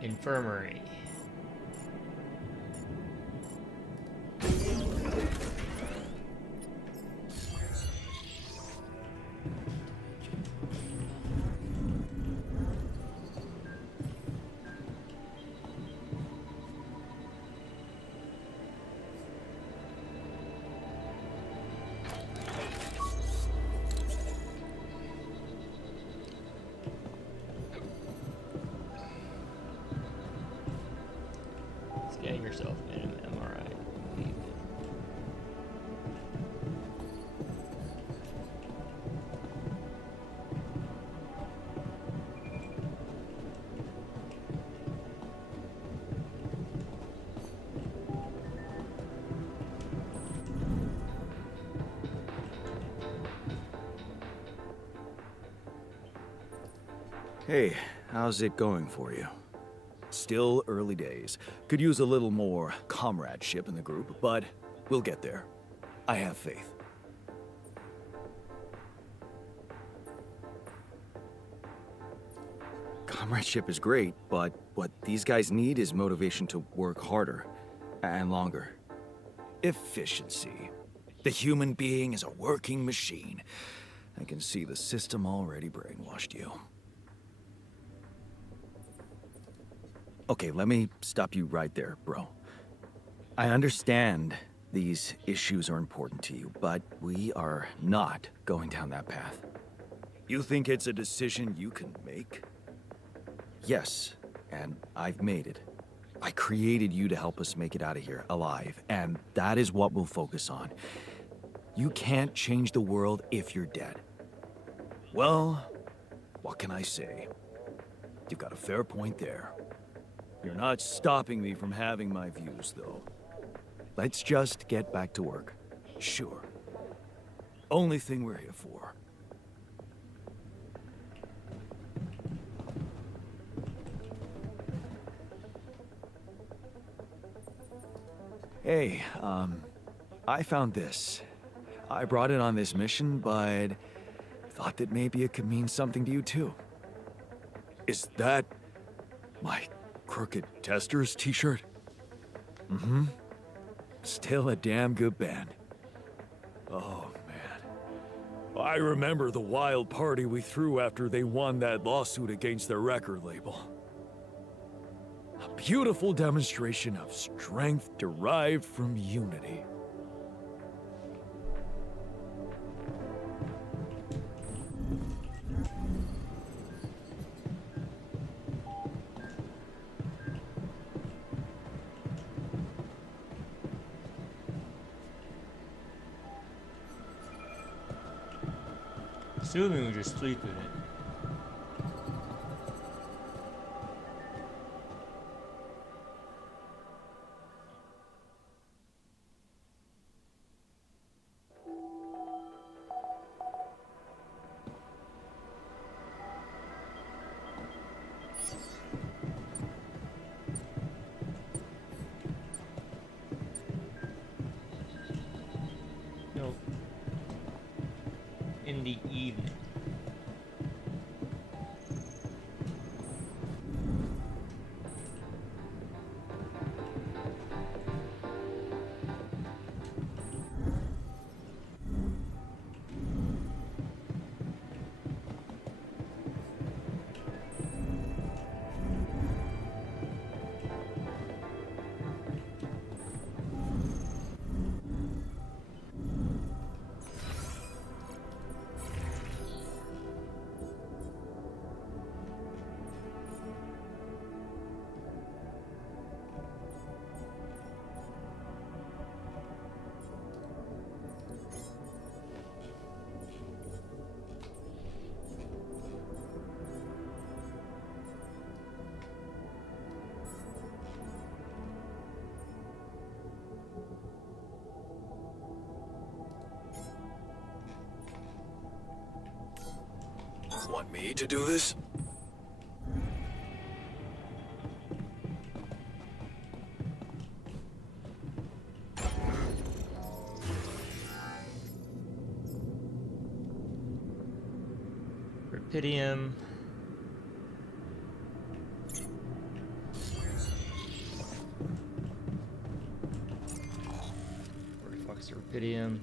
Infirmary. Scan yourself in an MRI. Hey, how's it going for you? Still early days. Could use a little more comradeship in the group, but we'll get there. I have faith. Comradeship is great, but what these guys need is motivation to work harder and longer. Efficiency. The human being is a working machine. I can see the system already brainwashed you. Okay, let me stop you right there, bro. I understand these issues are important to you, but we are not going down that path. You think it's a decision you can make? Yes, and I've made it. I created you to help us make it out of here alive, and that is what we'll focus on. You can't change the world if you're dead. Well, what can I say? You've got a fair point there. You're not stopping me from having my views, though. Let's just get back to work. Sure. Only thing we're here for. Hey, I found this. I brought it on this mission, but thought that maybe it could mean something to you too. Is that my Crooked Testers t-shirt? Mm-hmm. Still a damn good band. Oh, man. I remember the wild party we threw after they won that lawsuit against their record label. A beautiful demonstration of strength derived from unity. Assuming we just sleep in it. No. In the evening. Want me to do this? Rapidium. Where the fuck's the Rapidium?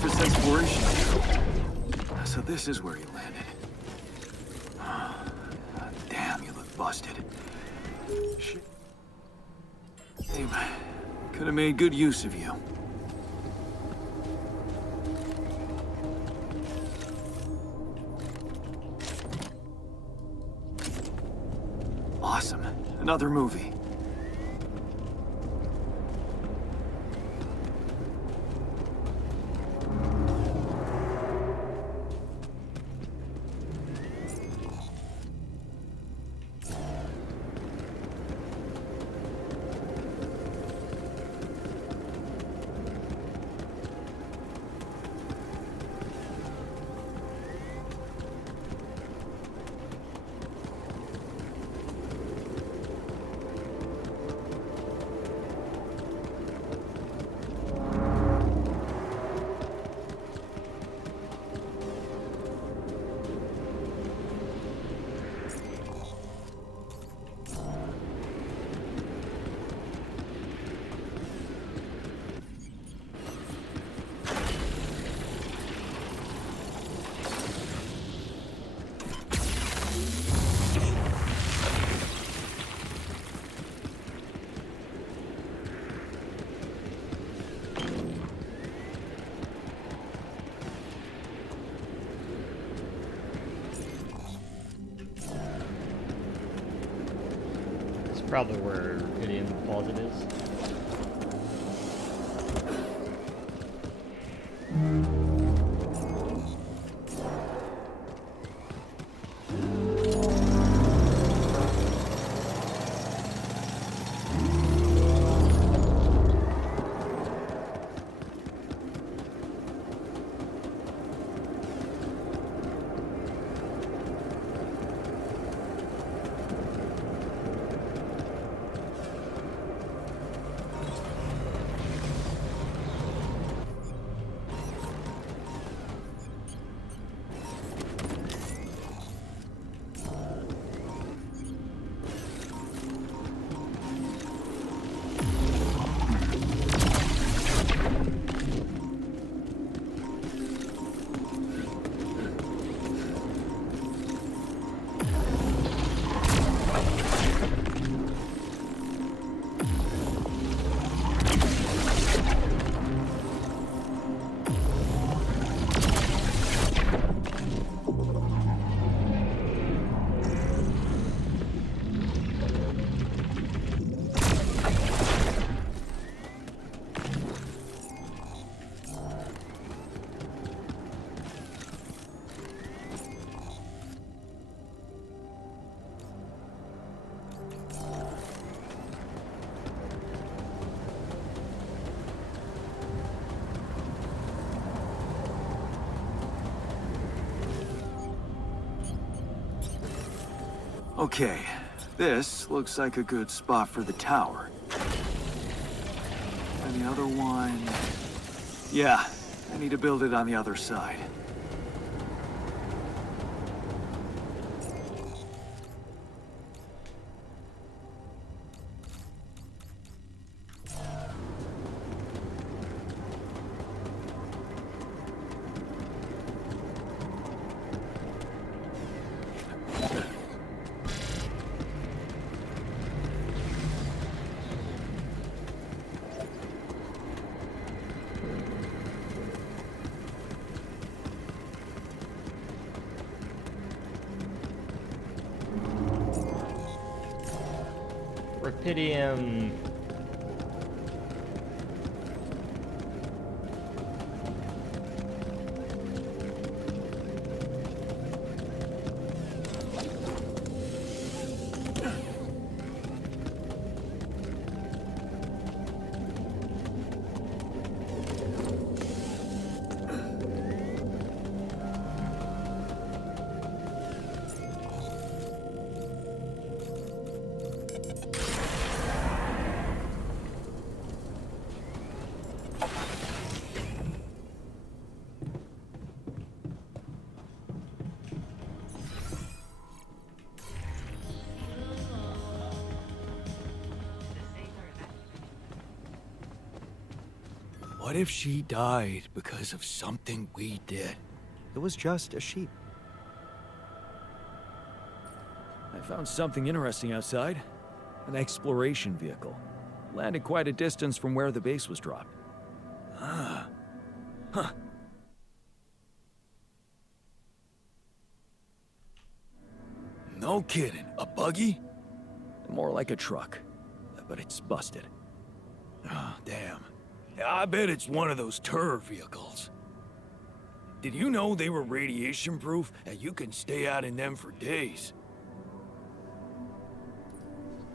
surface exploration crew. So this is where you landed. Damn, you look busted. Shit. Hey, could have made good use of you. Awesome. Another movie. Probably where Gideon Closet is. Okay, this looks like a good spot for the tower. And the other one... Yeah, I need to build it on the other side. Rapidium. What if she died because of something we did? It was just a sheep. I found something interesting outside. An exploration vehicle. Landed quite a distance from where the base was dropped. Ah. Huh. No kidding. A buggy? More like a truck, but it's busted. Oh, damn. I bet it's one of those turret vehicles. Did you know they were radiation proof and you can stay out in them for days?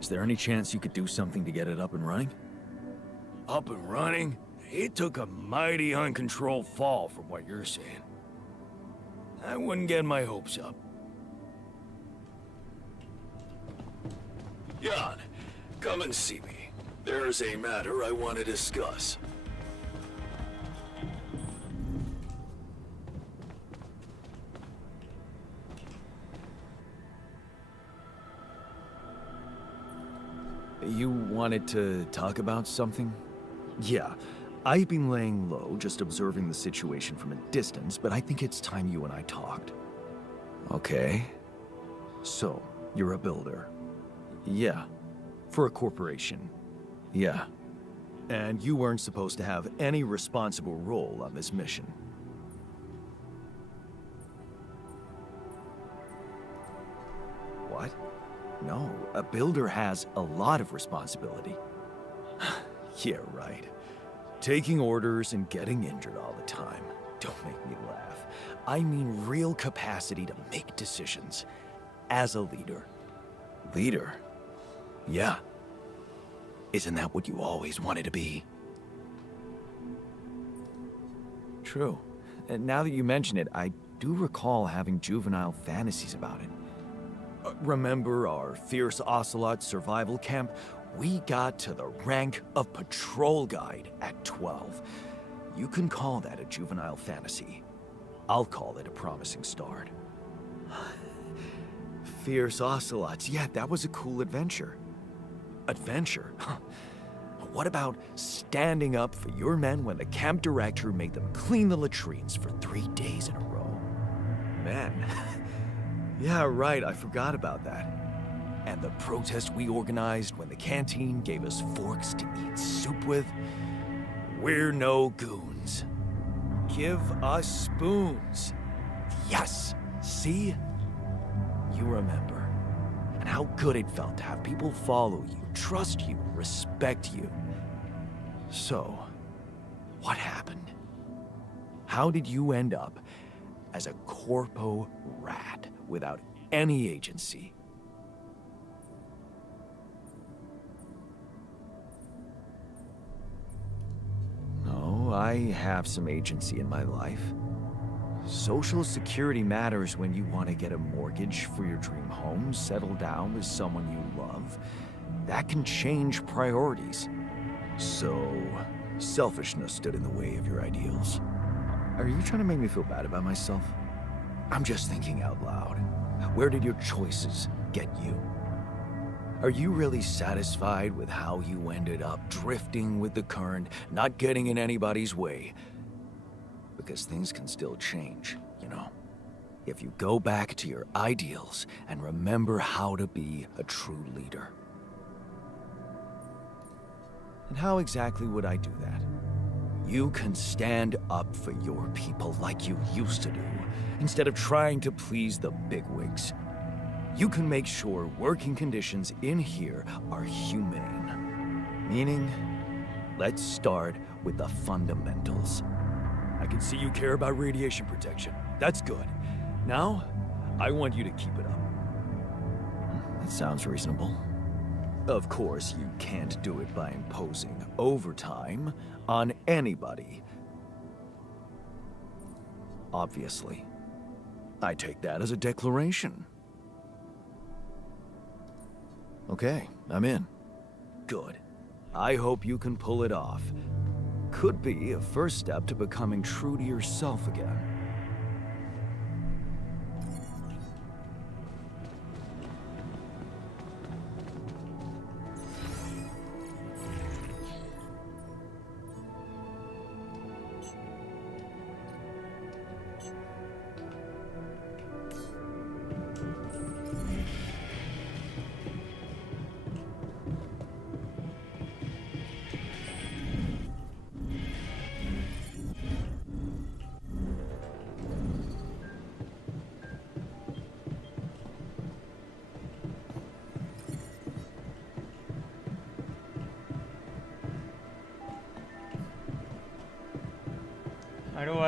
Is there any chance you could do something to get it up and running? Up and running? It took a mighty uncontrolled fall from what you're saying. I wouldn't get my hopes up. Jan, come and see me. There's a matter I want to discuss. You wanted to talk about something? Yeah. I've been laying low, just observing the situation from a distance, but I think it's time you and I talked. Okay. So, you're a builder. Yeah. For a corporation. Yeah. And you weren't supposed to have any responsible role on this mission. What? No, a builder has a lot of responsibility. Yeah, right. Taking orders and getting injured all the time. Don't make me laugh. I mean real capacity to make decisions. As a leader. Leader? Yeah. Isn't that what you always wanted to be? True. And now that you mention it, I do recall having juvenile fantasies about it. Remember our Fierce Ocelot survival camp? We got to the rank of patrol guide at 12. You can call that a juvenile fantasy. I'll call it a promising start. Fierce Ocelots, yeah, that was a cool adventure. Adventure? Huh. What about standing up for your men when the camp director made them clean the latrines for 3 days in a row? Man. Yeah, right, I forgot about that. And the protest we organized when the canteen gave us forks to eat soup with? We're no goons. Give us spoons. Yes, see? You remember. And how good it felt to have people follow you, trust you, respect you. So, what happened? How did you end up as a corpo rat without any agency? Oh, I have some agency in my life. Social security matters when you want to get a mortgage for your dream home, settle down with someone you love. That can change priorities. So, selfishness stood in the way of your ideals. Are you trying to make me feel bad about myself? I'm just thinking out loud. Where did your choices get you? Are you really satisfied with how you ended up drifting with the current, not getting in anybody's way? Because things can still change, you know. If you go back to your ideals and remember how to be a true leader. And how exactly would I do that? You can stand up for your people like you used to do, instead of trying to please the bigwigs. You can make sure working conditions in here are humane. Meaning, let's start with the fundamentals. I can see you care about radiation protection. That's good. Now, I want you to keep it up. That sounds reasonable. Of course, you can't do it by imposing overtime on anybody. Obviously. I take that as a declaration. Okay, I'm in. Good. I hope you can pull it off. Could be a first step to becoming true to yourself again.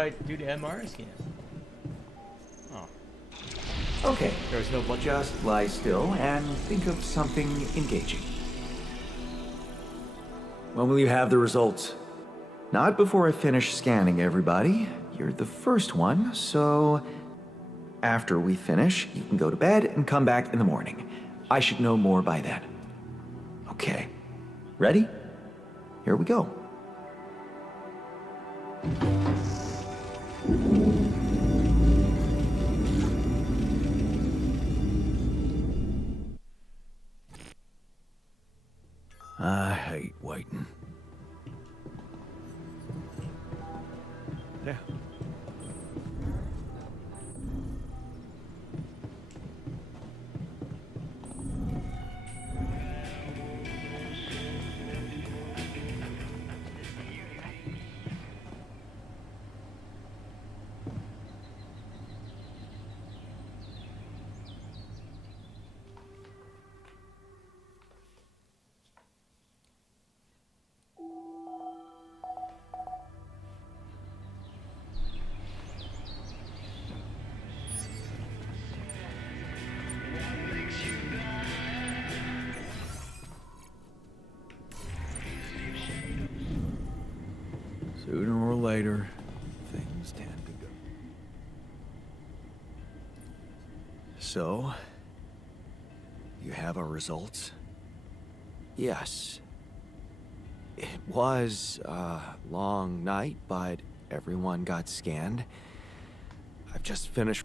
I do the MRI scan? Oh. Okay, There's no blood. just lie still and think of something engaging. When will you have the results? Not before I finish scanning everybody. You're the first one, so after we finish, you can go to bed and come back in the morning. I should know more by then. Okay. Ready? Here we go. I hate waiting. Yeah. Sooner or later, things tend to go. So, you have our results? Yes. It was a long night, but everyone got scanned. I've just finished.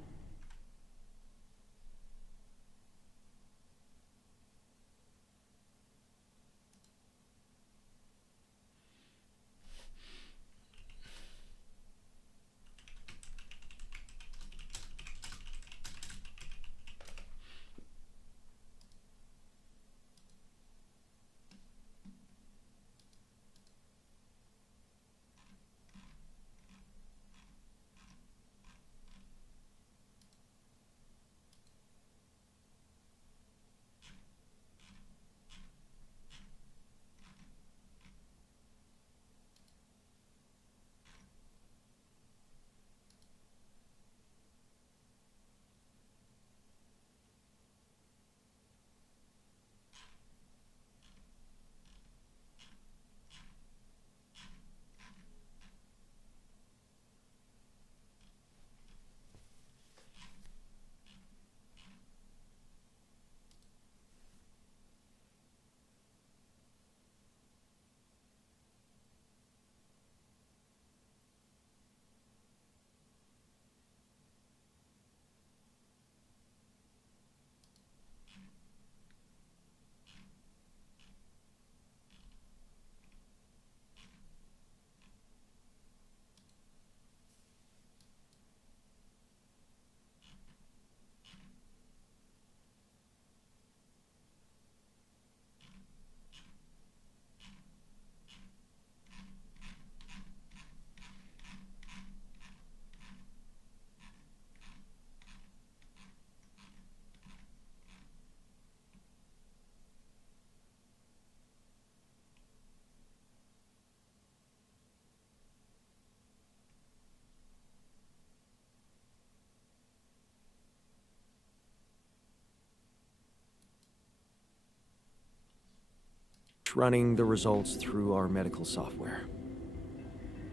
Running the results through our medical software.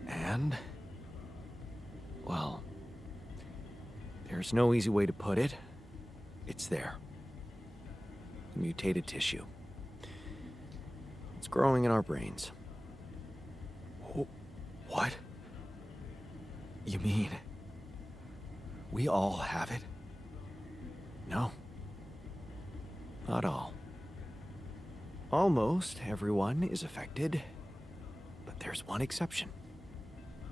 And, well, there's no easy way to put it. It's there. Mutated tissue. It's growing in our brains. What? You mean we all have it? No. Not all. Almost everyone is affected, but there's one exception.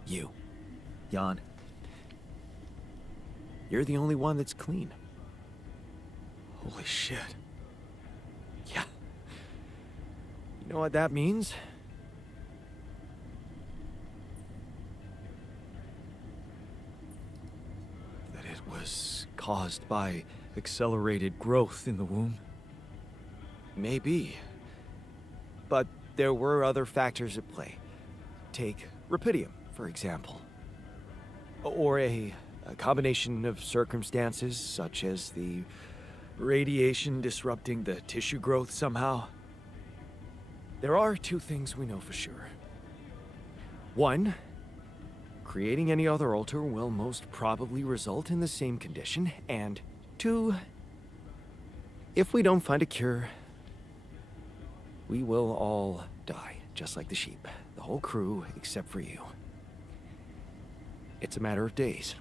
You, Jan. You're the only one that's clean. Holy shit. Yeah. You know what that means? That it was caused by accelerated growth in the womb. Maybe. But there were other factors at play. Take rupidium, for example. Or a combination of circumstances, such as the radiation disrupting the tissue growth somehow. There are two things we know for sure. One, creating any other altar will most probably result in the same condition. And two, if we don't find a cure, we will all die, just like the sheep. The whole crew, except for you. It's a matter of days.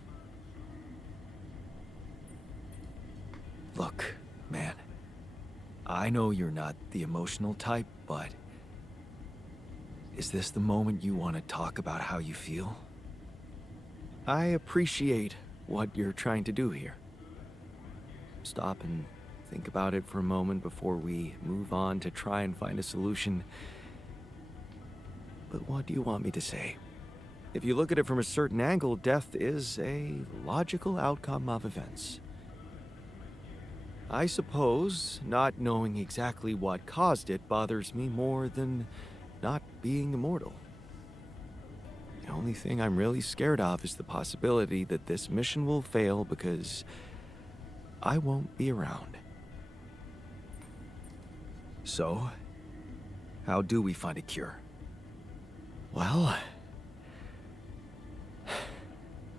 Look, man. I know you're not the emotional type, but is this the moment you want to talk about how you feel? I appreciate what you're trying to do here. Stop and think about it for a moment before we move on to try and find a solution. But what do you want me to say? If you look at it from a certain angle, death is a logical outcome of events. I suppose not knowing exactly what caused it bothers me more than not being immortal. The only thing I'm really scared of is the possibility that this mission will fail because I won't be around. So, how do we find a cure? Well,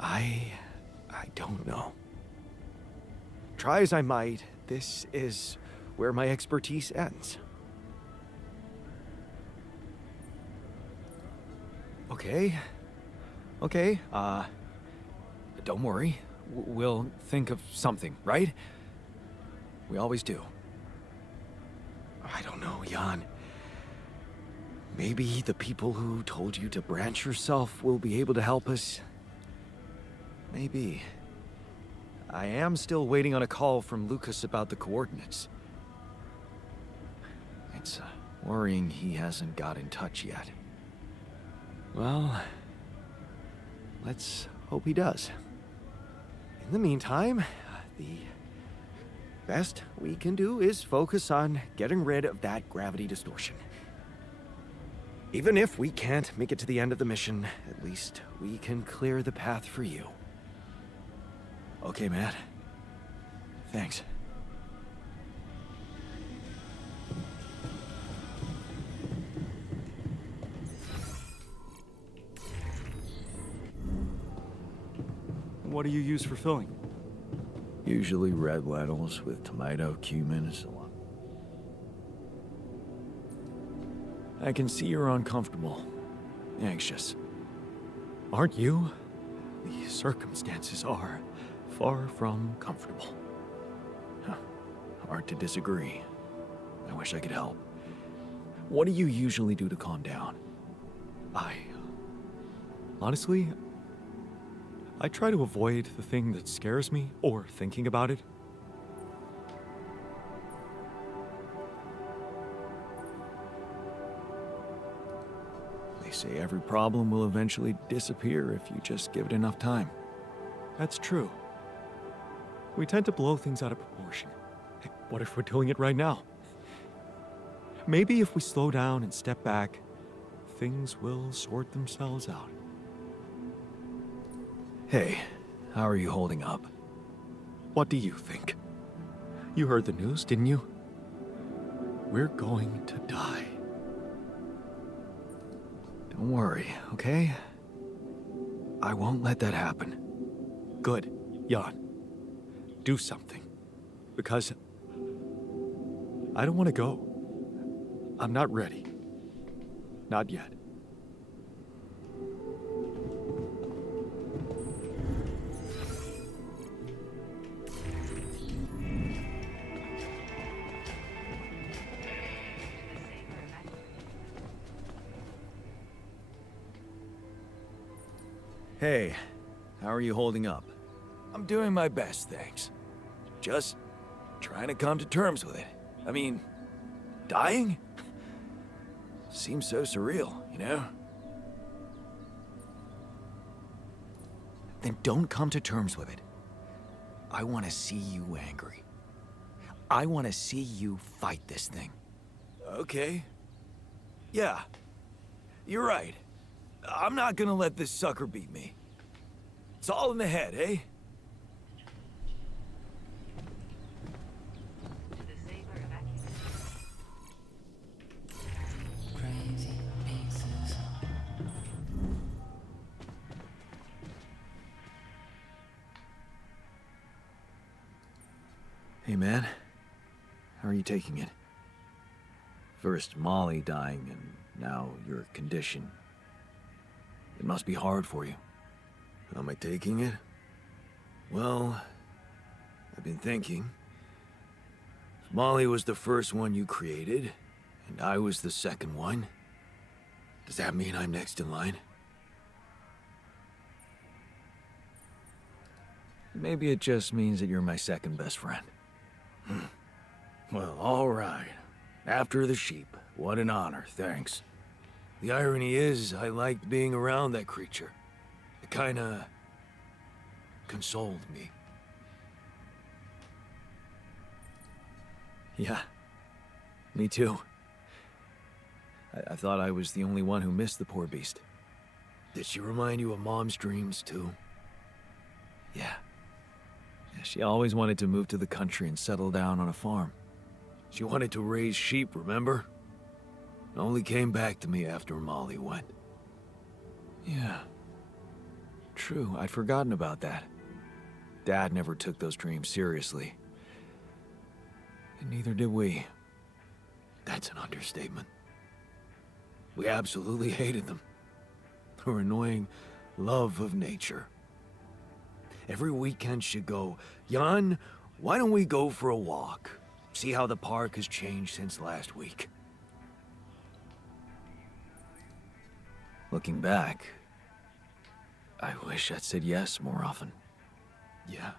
I don't know. Try as I might, this is where my expertise ends. Okay. Don't worry. We'll think of something, right? We always do. I don't know, Jan. Maybe the people who told you to branch yourself will be able to help us. Maybe. I am still waiting on a call from Lucas about the coordinates. It's worrying he hasn't got in touch yet. Well, let's hope he does. In the meantime, the best we can do is focus on getting rid of that gravity distortion. Even if we can't make it to the end of the mission, at least we can clear the path for you. Okay, Matt. Thanks. What do you use for filling? Usually red lentils with tomato, cumin, and so on. I can see you're uncomfortable. Anxious. Aren't you? The circumstances are far from comfortable. Hard to disagree. I wish I could help. What do you usually do to calm down? Honestly, I try to avoid the thing that scares me or thinking about it. They say every problem will eventually disappear if you just give it enough time. That's true. We tend to blow things out of proportion. Hey, what if we're doing it right now? Maybe if we slow down and step back, things will sort themselves out. Hey, how are you holding up? What do you think? You heard the news, didn't you? We're going to die. Don't worry, okay? I won't let that happen. Good, Jan. Do something. Because I don't want to go. I'm not ready. Not yet. Hey, how are you holding up? I'm doing my best, thanks. Just trying to come to terms with it. I mean, dying? Seems so surreal, you know? Then don't come to terms with it. I want to see you angry. I want to see you fight this thing. Okay. Yeah, you're right. I'm not gonna let this sucker beat me. It's all in the head, eh? Crazy pieces. Hey, man. How are you taking it? First Molly dying, and now your condition. It must be hard for you. How am I taking it? Well, I've been thinking. If Molly was the first one you created, and I was the second one, does that mean I'm next in line? Maybe it just means that you're my second best friend. Well, all right. After the sheep. What an honor, thanks. The irony is, I liked being around that creature. It kinda consoled me. Yeah, me too. I thought I was the only one who missed the poor beast. Did she remind you of Mom's dreams, too? Yeah. She always wanted to move to the country and settle down on a farm. She wanted to raise sheep, remember? It only came back to me after Molly went. Yeah. True, I'd forgotten about that. Dad never took those dreams seriously. And neither did we. That's an understatement. We absolutely hated them. Her annoying love of nature. Every weekend she'd go, Jan, why don't we go for a walk? See how the park has changed since last week. Looking back, I wish I'd said yes more often. Yeah.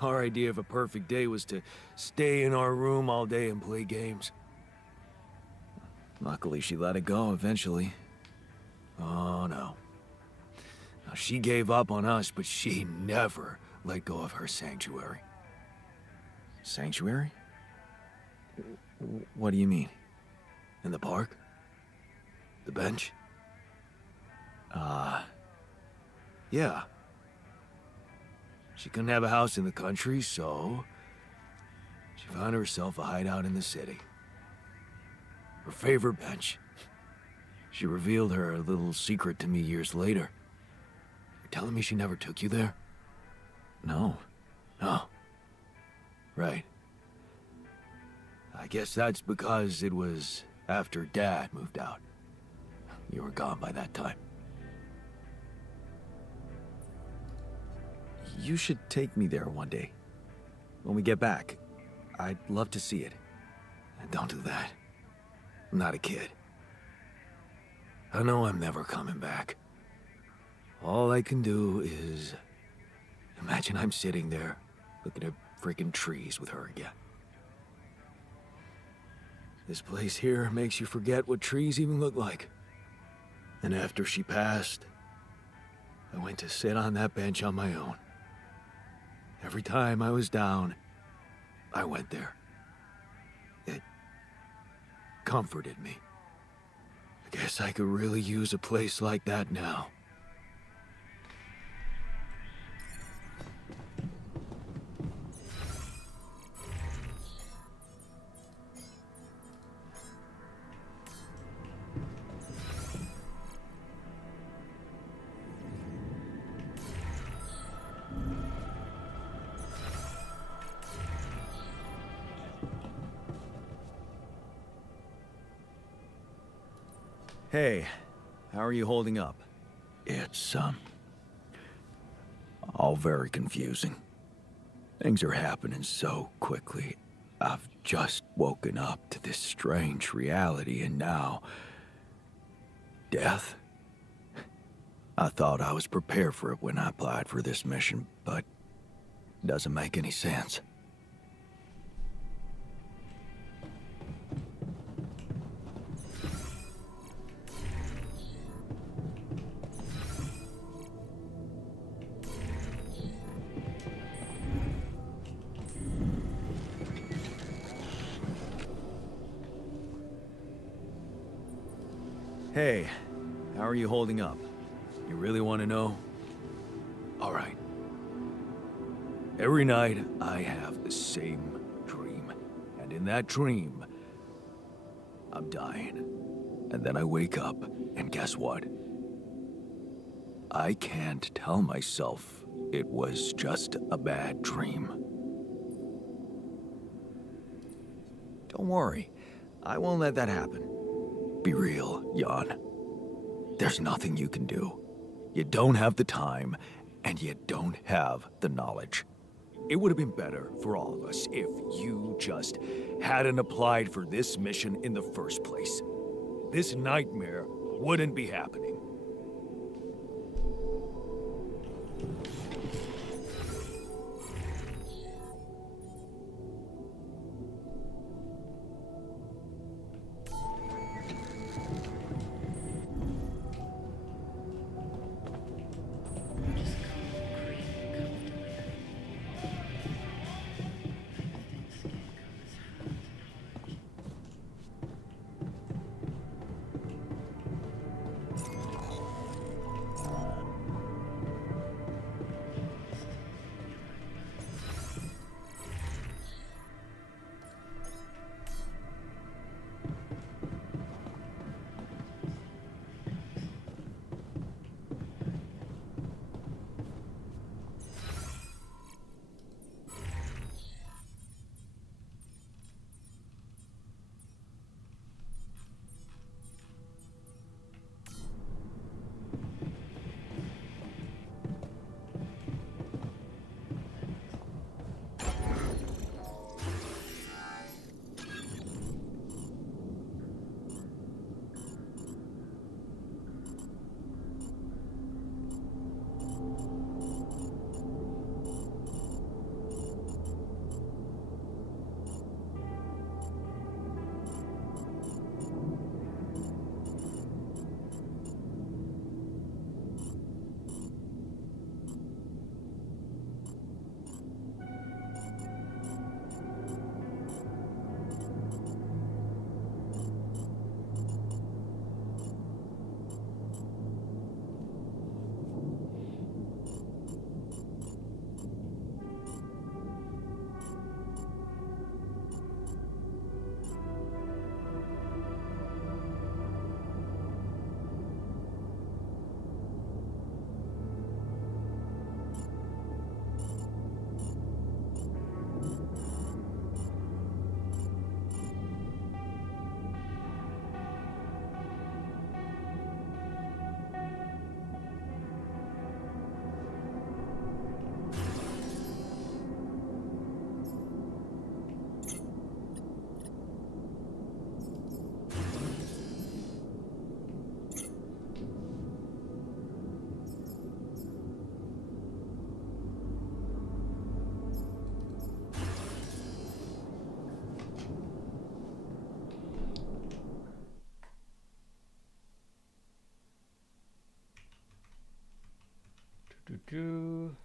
Our idea of a perfect day was to stay in our room all day and play games. Luckily, she let it go eventually. Oh, no. Now, she gave up on us, but she never let go of her sanctuary. Sanctuary? What do you mean? In the park? The bench? Yeah. She couldn't have a house in the country, so she found herself a hideout in the city. Her favorite bench. She revealed her little secret to me years later. You're telling me she never took you there? No. No. Right. I guess that's because it was after Dad moved out. You were gone by that time. You should take me there one day. When we get back, I'd love to see it. And don't do that. I'm not a kid. I know I'm never coming back. All I can do is imagine I'm sitting there, looking at freaking trees with her again. This place here makes you forget what trees even look like. And after she passed, I went to sit on that bench on my own. Every time I was down, I went there. It comforted me. I guess I could really use a place like that now. Hey, how are you holding up? It's, all very confusing. Things are happening so quickly. I've just woken up to this strange reality, and now... death? I thought I was prepared for it when I applied for this mission, but it doesn't make any sense. Hey, how are you holding up? You really want to know? Every night, I have the same dream. And in that dream, I'm dying. And then I wake up, and guess what? I can't tell myself it was just a bad dream. Don't worry. I won't let that happen. Be real, Jan. There's nothing you can do. You don't have the time, and you don't have the knowledge. It would have been better for all of us if you just hadn't applied for this mission in the first place. This nightmare wouldn't be happening. Do.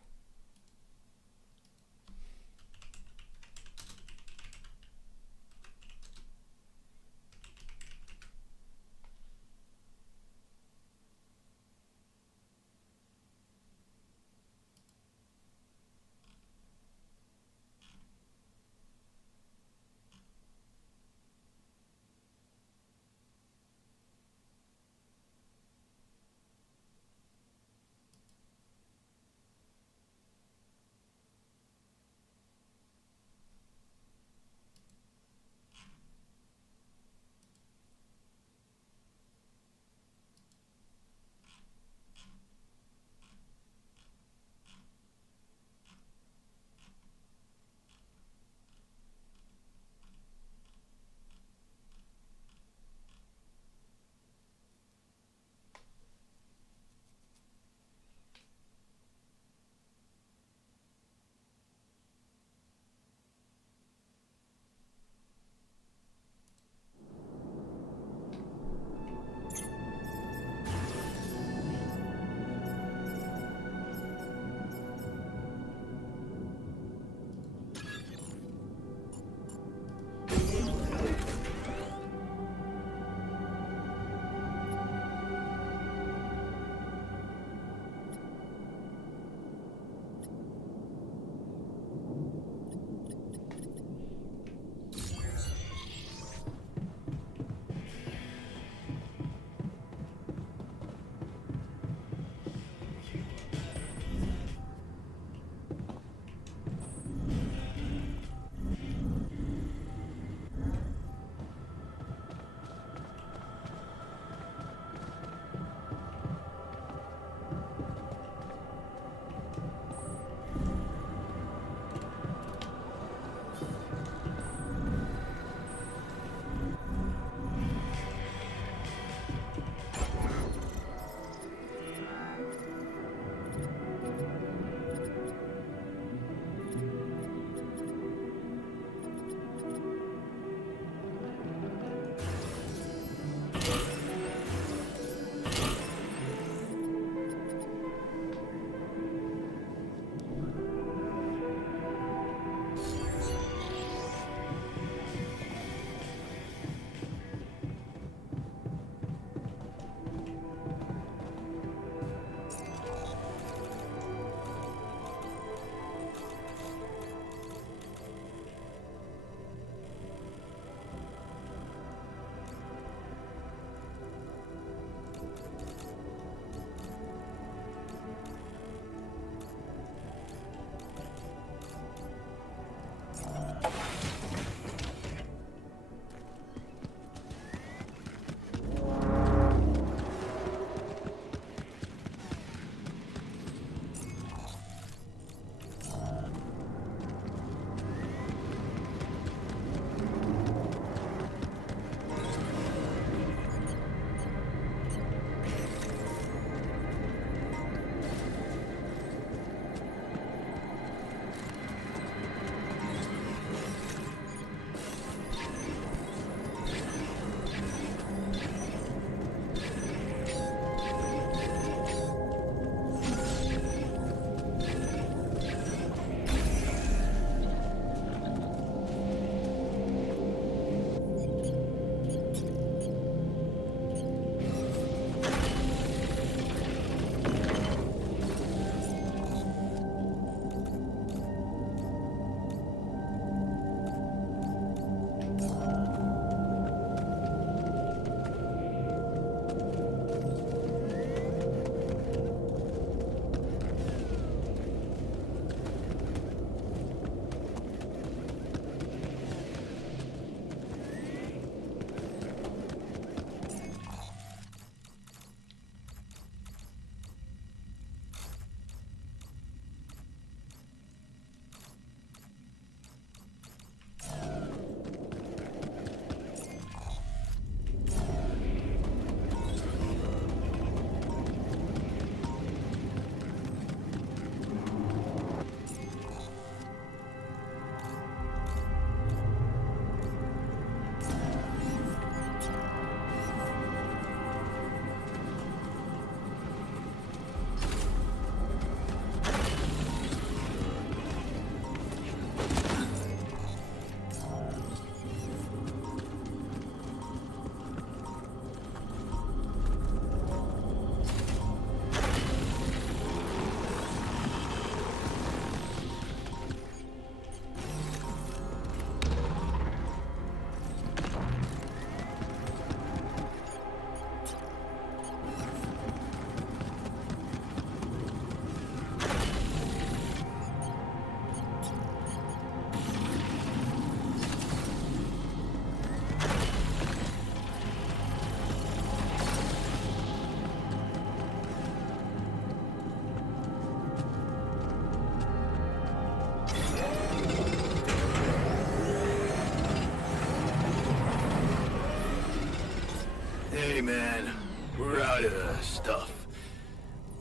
man. We're out of stuff.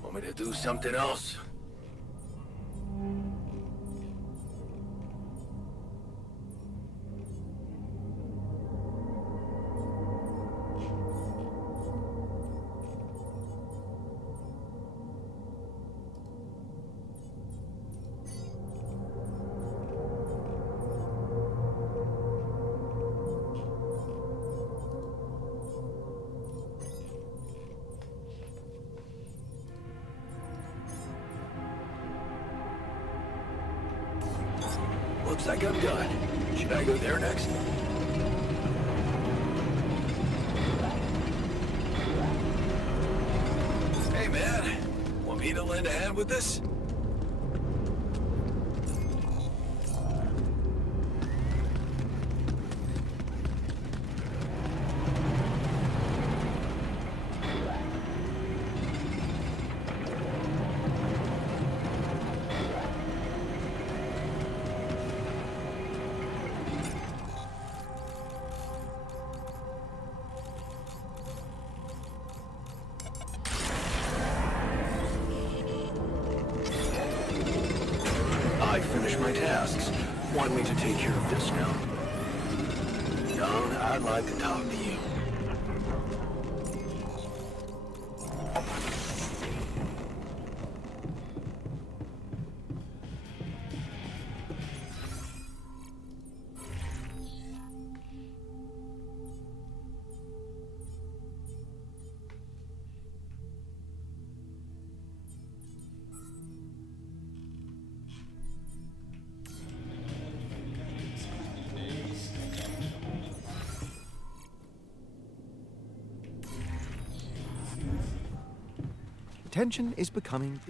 Want me to do something else? Looks like I'm done. Should I go there next? Hey, man. Want me to lend a hand with this? I finished my tasks. Want me to take care of this now? Young, I'd like to talk to you. Tension is becoming...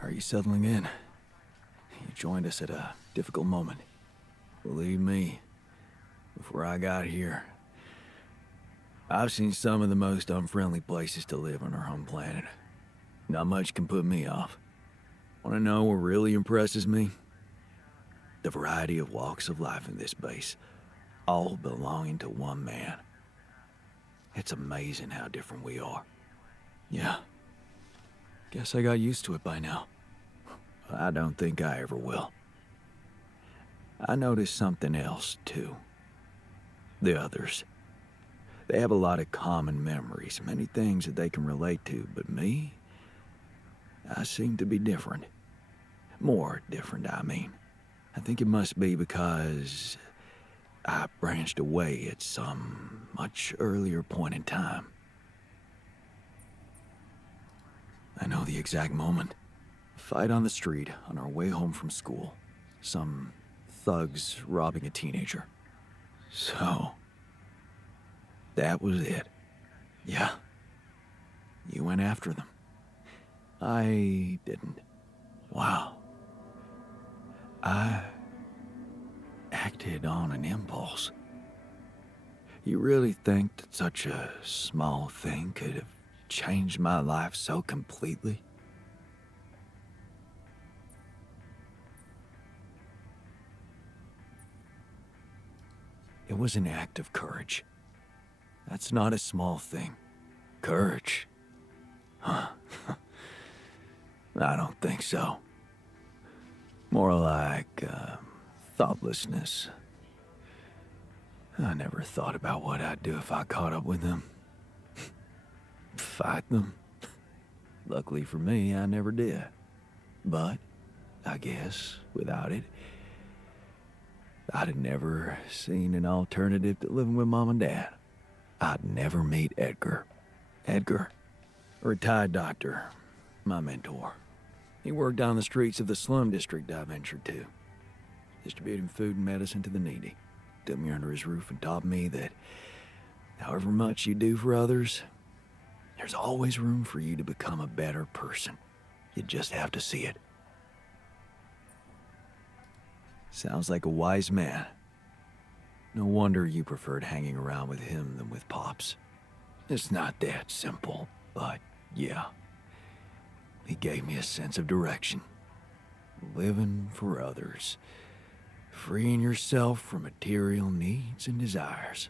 Are you settling in? You joined us at a difficult moment. Believe me, before I got here, I've seen some of the most unfriendly places to live on our home planet. Not much can put me off. Want to know what really impresses me? The variety of walks of life in this base, all belonging to one man. It's amazing how different we are. Yeah. Guess I got used to it by now. I don't think I ever will. I noticed something else, too. The others. They have a lot of common memories, many things that they can relate to, but me? I seem to be different. More different, I mean. I think it must be because I branched away at some much earlier point in time. I know the exact moment. A fight on the street on our way home from school. Some thugs robbing a teenager. So, that was it. Yeah. You went after them. I didn't. Wow. I acted on an impulse. You really think that such a small thing could have changed my life so completely? It was an act of courage. That's not a small thing. Courage. Huh. I don't think so. More like, thoughtlessness. I never thought about what I'd do if I caught up with them. Fight them. Luckily for me, I never did. But, I guess, without it, I'd have never seen an alternative to living with Mom and Dad. I'd never meet Edgar. Edgar, a retired doctor, my mentor. He worked down the streets of the slum district I ventured to, distributing food and medicine to the needy. Took me under his roof and taught me that however much you do for others, there's always room for you to become a better person. You just have to see it. Sounds like a wise man. No wonder you preferred hanging around with him than with Pops. It's not that simple, but yeah. He gave me a sense of direction. Living for others. Freeing yourself from material needs and desires.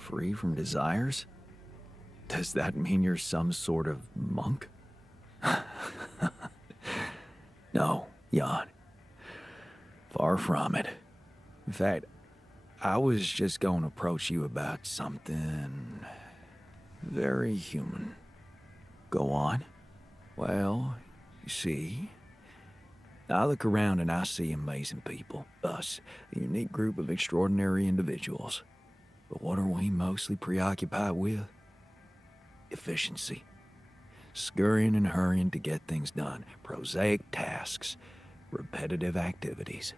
Free from desires? Does that mean you're some sort of monk? No, Jan. Far from it. In fact, I was just going to approach you about something very human. Go on. Well, you see, I look around and I see amazing people. Us, a unique group of extraordinary individuals. But what are we mostly preoccupied with? Efficiency. Scurrying and hurrying to get things done. Prosaic tasks. Repetitive activities.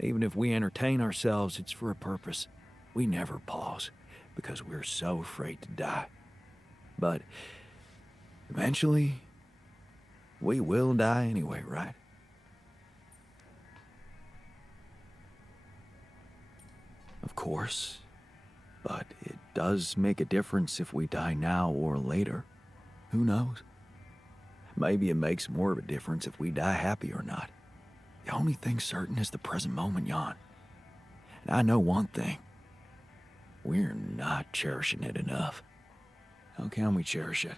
Even if we entertain ourselves, it's for a purpose. We never pause, because we're so afraid to die. But eventually, we will die anyway, right? Of course. But it does make a difference if we die now or later. Who knows? Maybe it makes more of a difference if we die happy or not. The only thing certain is the present moment, Jan. And I know one thing. We're not cherishing it enough. How can we cherish it?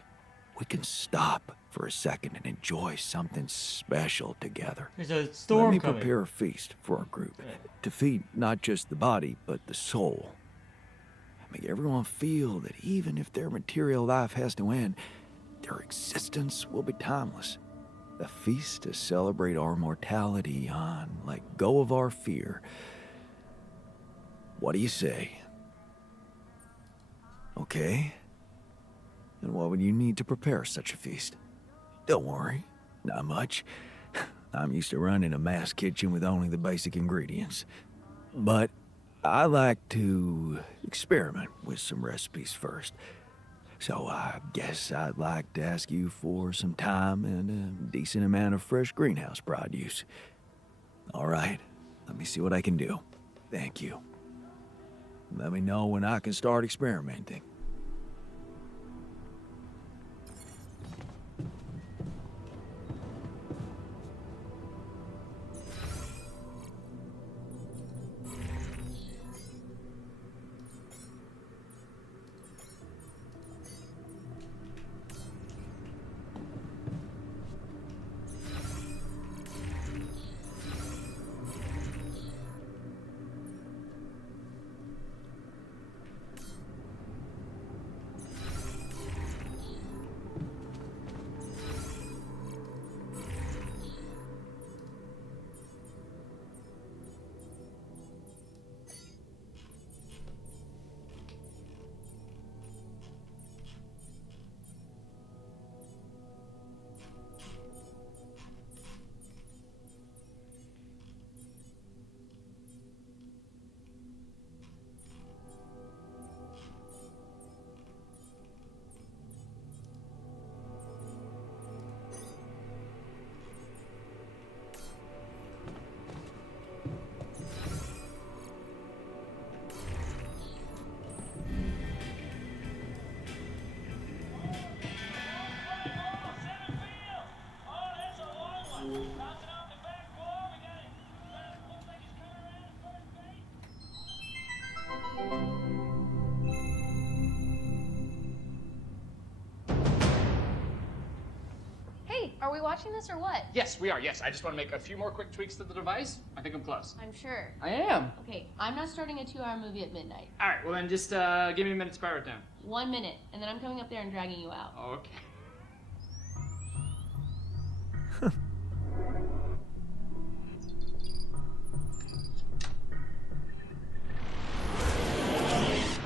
We can stop for a second and enjoy something special together. There's a storm Let me coming. prepare a feast for our group. To feed not just the body, but the soul. Make everyone feel that even if their material life has to end, their existence will be timeless. A feast to celebrate our mortality, Jan. Let go of our fear. What do you say? Okay. And what would you need to prepare such a feast? Don't worry, not much. I'm used to running a mass kitchen with only the basic ingredients. But I like to experiment with some recipes first. So I guess I'd like to ask you for some time and a decent amount of fresh greenhouse produce. All right, let me see what I can do. Thank you. Let me know when I can start experimenting. Hey, are we watching this or what? Yes, we are. Yes, I just want to make a few more quick tweaks to the device. I think I'm close. I'm sure. I am. Okay, I'm not starting a 2-hour movie at midnight. All right, well then just give me a minute to power it down. 1 minute, and then I'm coming up there and dragging you out. Okay.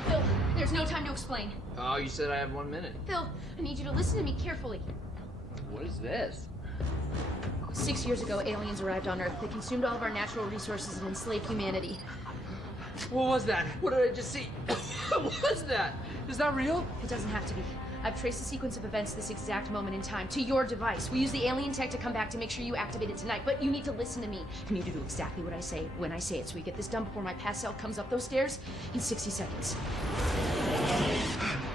Phil, there's no time to explain. Oh, you said I have 1 minute. Phil, I need you to listen to me carefully. What is this? 6 years ago, aliens arrived on Earth. They consumed all of our natural resources and enslaved humanity. What was that? What did I just see? What was that? Is that real? It doesn't have to be. I've traced the sequence of events this exact moment in time to your device. We use the alien tech to come back to make sure you activate it tonight, but you need to listen to me. You need to do exactly what I say when I say it, so we get this done before my past self comes up those stairs in 60 seconds.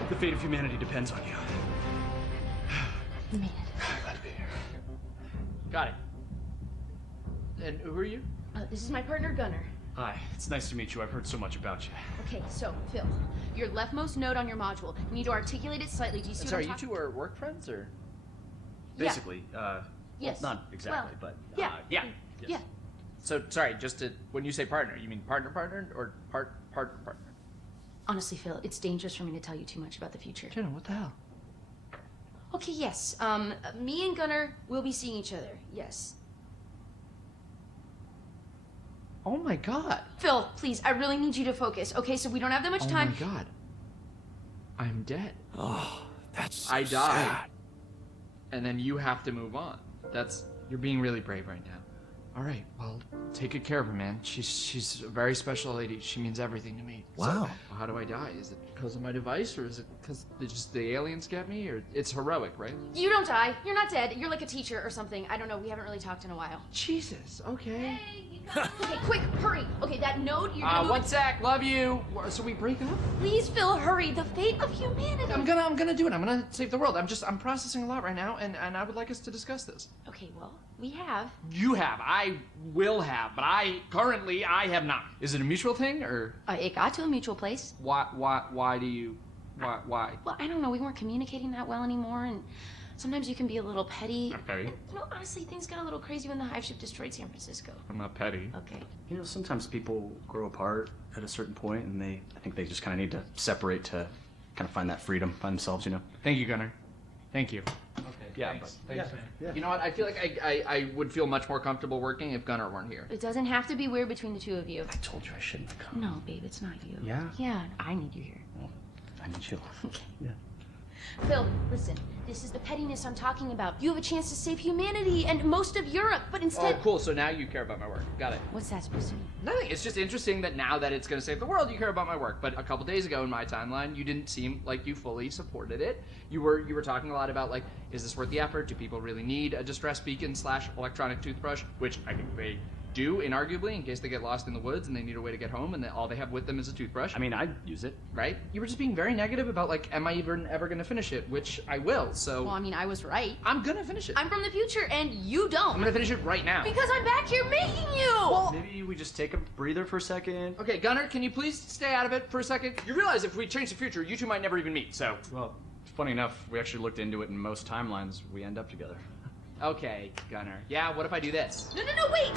The fate of humanity depends on you. You made it. Glad to be here. Got it. And who are you? This is my partner, Gunnar. Hi, it's nice to meet you. I've heard so much about you. Okay, so, Phil, your leftmost node on your module. You need to articulate it slightly. Do you see what Sorry, I'm you talking? two are work friends, or? Basically, Yes. well, not exactly, Well, but yeah. yeah. Yes. Yeah. So, sorry, just to, when you say partner, you mean partner, or partner? Honestly, Phil, it's dangerous for me to tell you too much about the future. Jenna, what the hell? Okay, yes. Me and Gunnar will be seeing each other. Yes. Oh my god. Phil, please, I really need you to focus. Okay, so we don't have that much time. Oh my god. I'm dead. Oh, that's so I died. sad. And then you have to move on. You're being really brave right now. All right, well, take good care of her, man. She's a very special lady. She means everything to me. Wow. So, how do I die? Is it because of my device, or is it because just the aliens get me? Or it's heroic, right? You don't die. You're not dead. You're like a teacher or something. I don't know. We haven't really talked in a while. Jesus. Okay. Okay, quick, hurry. Okay, that node, you're gonna move One it. sec. Love you. So we break up? Please, Phil, hurry. The fate of humanity. I'm gonna do it. I'm gonna save the world. I'm processing a lot right now, and I would like us to discuss this. Okay, well, we have. You have. I will have, but I have not. Is it a mutual thing, or It got to a mutual place. why do you why? Well, I don't know. We weren't communicating that well anymore, and sometimes you can be a little petty. Not petty. You know, honestly, things got a little crazy when the hive ship destroyed San Francisco. I'm not petty. Okay. You know, sometimes people grow apart at a certain point, and I think they just kind of need to separate to kind of find that freedom by themselves, you know? Thank you, Gunnar. Thank you. Okay, yeah, Thanks. but, yeah. You know what? I feel like I would feel much more comfortable working if Gunnar weren't here. It doesn't have to be weird between the two of you. I told you I shouldn't have come. No, babe, it's not you. Yeah? Yeah, I need you here. Well, I need you. Okay. Yeah. Phil, listen. This is the pettiness I'm talking about. You have a chance to save humanity and most of Europe, but instead. Oh, cool. So now you care about my work. Got it. What's that supposed to mean? Nothing. It's just interesting that now that it's going to save the world, you care about my work. But a couple days ago in my timeline, you didn't seem like you fully supported it. You were talking a lot about, like, is this worth the effort? Do people really need a distress beacon / electronic toothbrush? Which I think they do, inarguably, in case they get lost in the woods and they need a way to get home, and all they have with them is a toothbrush. I mean, I'd use it. Right? You were just being very negative about, like, am I even ever going to finish it? Which I will, so. Well, I mean, I was right. I'm going to finish it. I'm from the future, and you don't. I'm going to finish it right now. Because I'm back here making you! Well, Maybe we just take a breather for a second. okay, Gunnar, can you please stay out of it for a second? You realize if we change the future, you two might never even meet, so. Well, funny enough, we actually looked into it, and most timelines, we end up together. Okay, Gunnar. Yeah, what if I do this? No, wait!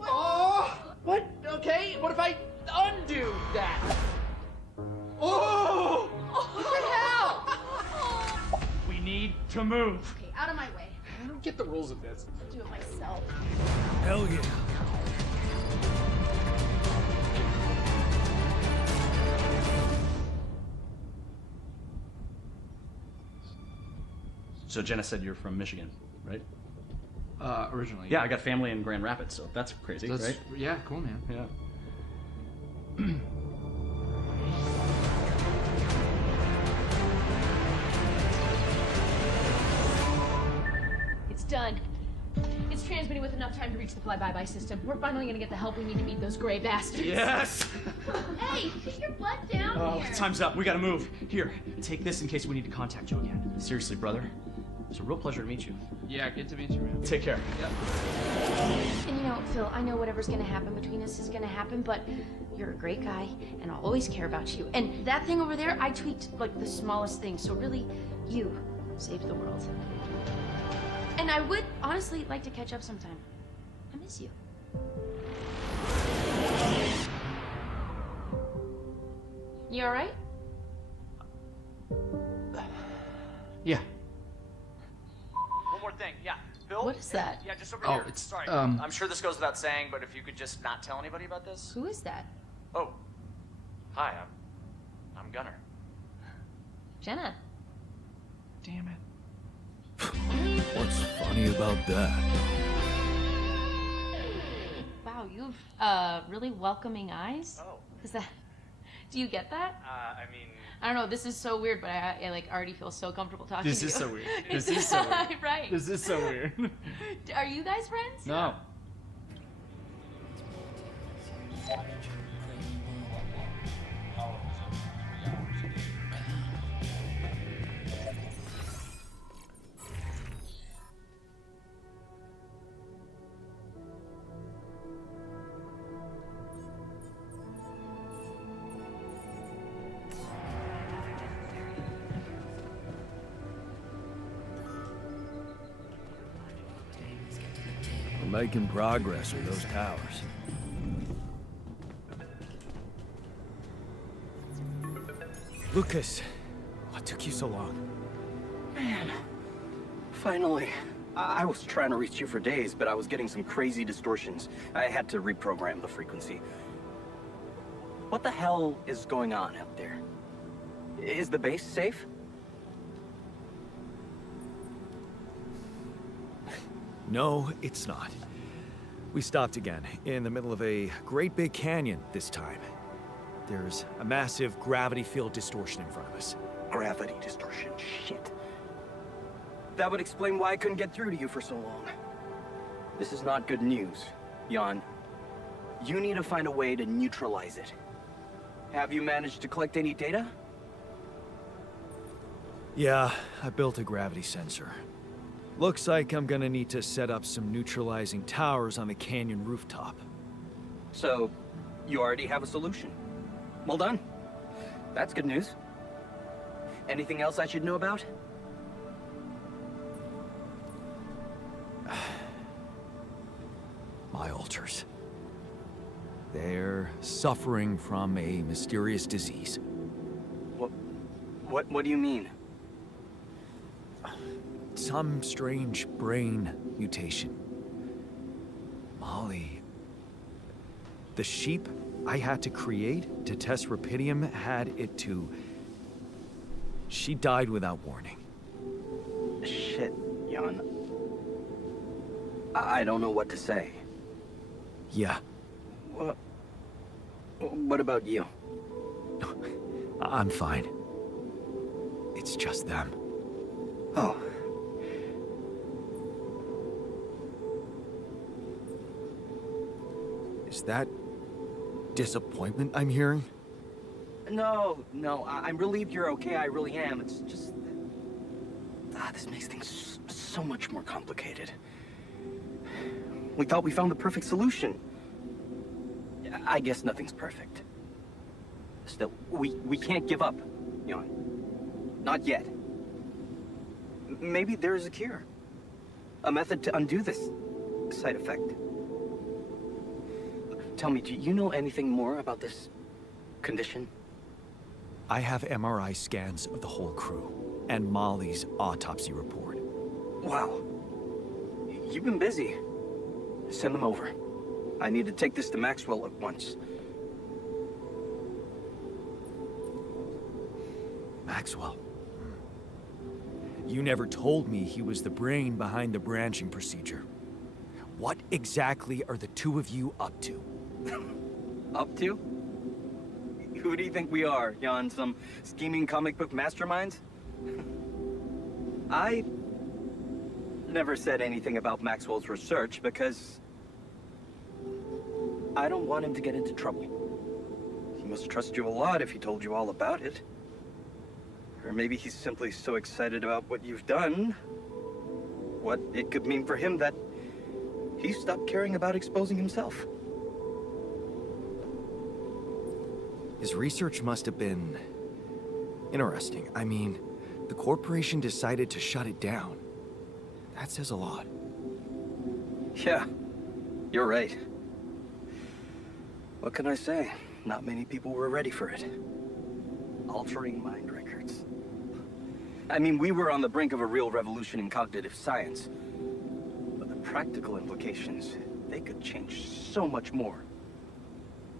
Oh! What? Okay, what if I undo that? Oh! What the hell? We need to move. Okay, out of my way. I don't get the rules of this. I'll do it myself. Hell yeah. So Jenna said you're from Michigan, right? Originally. Yeah, I got family in Grand Rapids, so that's crazy, right? Yeah, cool, man. Yeah. It's done. It's transmitting with enough time to reach the fly-by-by system. We're finally gonna get the help we need to beat those gray bastards. Yes! Hey, put your butt down Oh, here. time's up. We gotta move. Here, take this in case we need to contact you again. Seriously, brother. It's a real pleasure to meet you. Yeah, good to meet you, man. Take care. And you know, Phil, I know whatever's gonna happen between us is gonna happen, but you're a great guy, and I'll always care about you. And that thing over there, I tweaked like the smallest thing, so really, you saved the world. And I would honestly like to catch up sometime. I miss you. You alright? Yeah. One more thing, yeah. Bill? What is that? Yeah, just over Oh, here. it's, Sorry. um- I'm sure this goes without saying, but if you could just not tell anybody about this. Who is that? Oh. Hi, I'm Gunnar. Jenna. Damn it. What's funny about that? Wow, you have really welcoming eyes. Oh. Is that? Do you get that? I mean, I don't know. This is so weird, but I like already feel so comfortable talking This to you. is so weird. This is so weird. Right. This is so weird. Are you guys friends? No. making progress with those towers. Lucas, what took you so long? Man, finally. I was trying to reach you for days, but I was getting some crazy distortions. I had to reprogram the frequency. What the hell is going on out there? Is the base safe? No, it's not. We stopped again, in the middle of a great big canyon this time. There's a massive gravity field distortion in front of us. Gravity distortion, shit. That would explain why I couldn't get through to you for so long. This is not good news, Jan. You need to find a way to neutralize it. Have you managed to collect any data? Yeah, I built a gravity sensor. Looks like I'm gonna need to set up some neutralizing towers on the canyon rooftop. So, you already have a solution. Well done. That's good news. Anything else I should know about? My altars. They're suffering from a mysterious disease. What do you mean? Some strange brain mutation. Molly. The sheep I had to create to test Rapidium had it too. She died without warning. Shit, Jan. I don't know what to say. Yeah. What about you? I'm fine. It's just them. Oh. Is that disappointment I'm hearing? No, I'm relieved you're okay, I really am. It's just... this makes things so much more complicated. We thought we found the perfect solution. I guess nothing's perfect. Still, we can't give up, Jan. Not yet. Maybe there is a cure. A method to undo this side effect. Tell me, do you know anything more about this condition? I have MRI scans of the whole crew, and Molly's autopsy report. Wow. You've been busy. Send them over. I need to take this to Maxwell at once. Maxwell? You never told me he was the brain behind the branching procedure. What exactly are the two of you up to? Up to? Who do you think we are, Jan? Some scheming comic book masterminds? I never said anything about Maxwell's research because I don't want him to get into trouble. He must trust you a lot if he told you all about it. Or maybe he's simply so excited about what you've done, what it could mean for him, that he stopped caring about exposing himself. His research must have been interesting. I mean, the corporation decided to shut it down. That says a lot. Yeah, you're right. What can I say? Not many people were ready for it. Altering mind records. I mean, we were on the brink of a real revolution in cognitive science. But the practical implications, they could change so much more.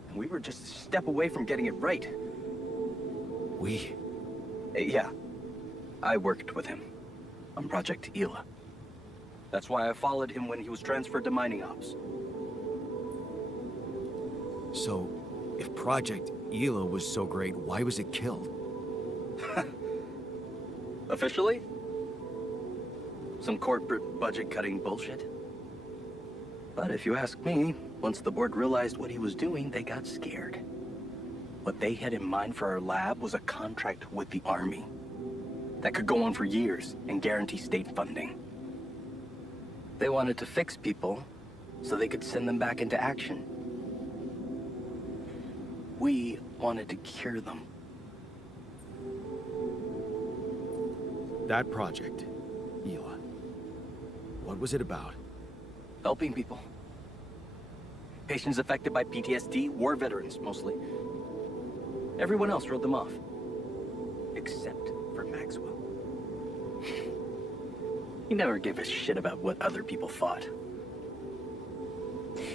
And we were just a step away from getting it right. We? Yeah. I worked with him on Project Ela. That's why I followed him when he was transferred to mining ops. So, if Project Ela was so great, why was it killed? Officially? Some corporate budget-cutting bullshit. But if you ask me, once the board realized what he was doing, they got scared. What they had in mind for our lab was a contract with the Army that could go on for years and guarantee state funding. They wanted to fix people so they could send them back into action. We wanted to cure them. That project, Ela. What was it about? Helping people. Patients affected by PTSD, war veterans mostly. Everyone else wrote them off. Except for Maxwell. He never gave a shit about what other people thought.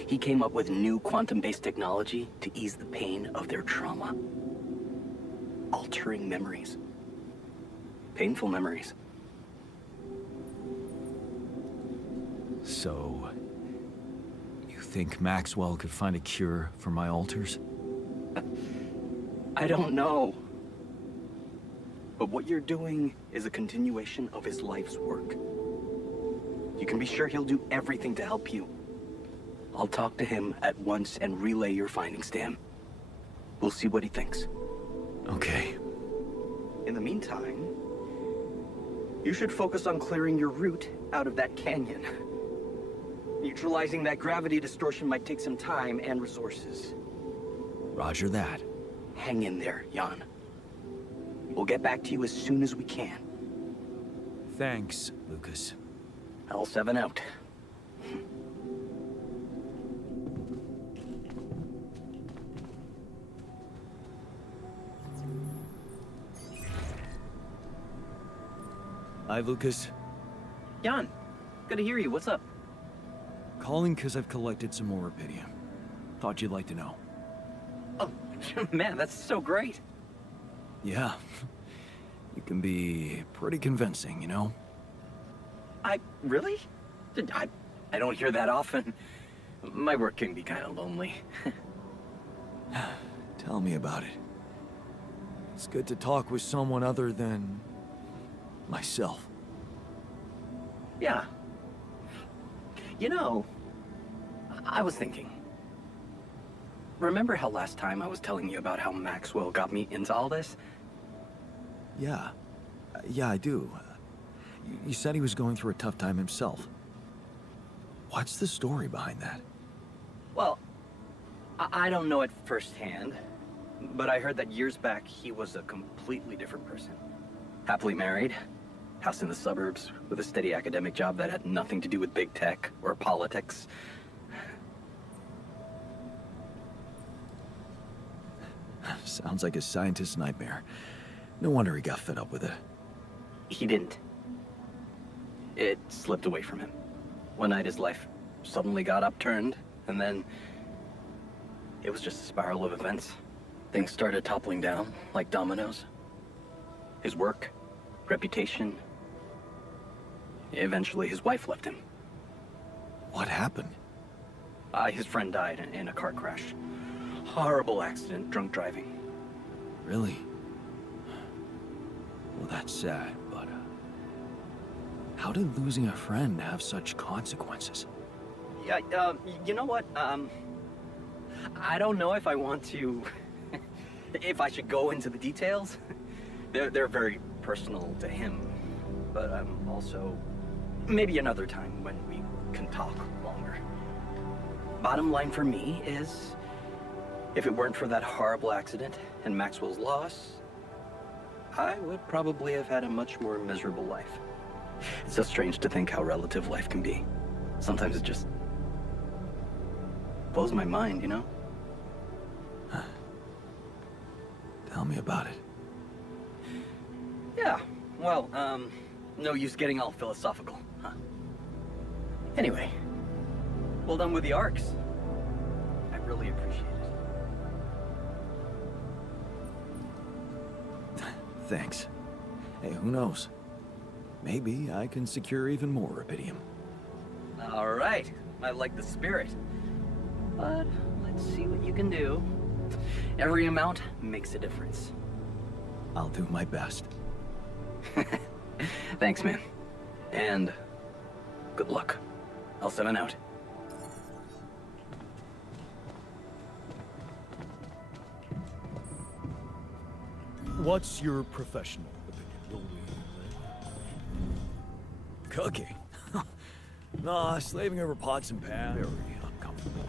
He came up with new quantum-based technology to ease the pain of their trauma. Altering memories. Painful memories. So, you think Maxwell could find a cure for my alters? I don't know. But what you're doing is a continuation of his life's work. You can be sure he'll do everything to help you. I'll talk to him at once and relay your findings to him. We'll see what he thinks. Okay. In the meantime, you should focus on clearing your route out of that canyon. Neutralizing that gravity distortion might take some time and resources. Roger that. Hang in there, Jan. We'll get back to you as soon as we can. Thanks, Lucas. L7 out. Hi, Lucas. Jan, good to hear you. What's up? Calling because I've collected some more rubidium. Thought you'd like to know. Oh, man, that's so great. Yeah. You can be pretty convincing, you know? Really? I don't hear that often. My work can be kind of lonely. Tell me about it. It's good to talk with someone other than myself. Yeah. You know, I was thinking. Remember how last time I was telling you about how Maxwell got me into all this? Yeah. Yeah, I do. You said he was going through a tough time himself. What's the story behind that? Well, I don't know it firsthand, but I heard that years back he was a completely different person. Happily married, house in the suburbs, with a steady academic job that had nothing to do with big tech or politics. Sounds like a scientist's nightmare. No wonder he got fed up with it. He didn't. It slipped away from him. One night his life suddenly got upturned, and then it was just a spiral of events. Things started toppling down like dominoes. His work, reputation. Eventually his wife left him. What happened? His friend died in a car crash. Horrible accident, drunk driving. Really? Well, that's sad, but how did losing a friend have such consequences? Yeah, you know what? I don't know if I want to... if I should go into the details. They're very personal to him. But also... maybe another time when we can talk longer. Bottom line for me is... if it weren't for that horrible accident and Maxwell's loss, I would probably have had a much more miserable life. It's so strange to think how relative life can be. Sometimes it just blows my mind, you know? Tell me about it. Yeah, well, no use getting all philosophical, huh? Anyway, well done with the arcs. I really appreciate it. Thanks. Hey, who knows? Maybe I can secure even more rubidium. All right, I like the spirit. But let's see what you can do. Every amount makes a difference. I'll do my best. Thanks, man. And good luck. L7 out. What's your professional opinion? Cooking? Nah, slaving over pots and pans. Very uncomfortable.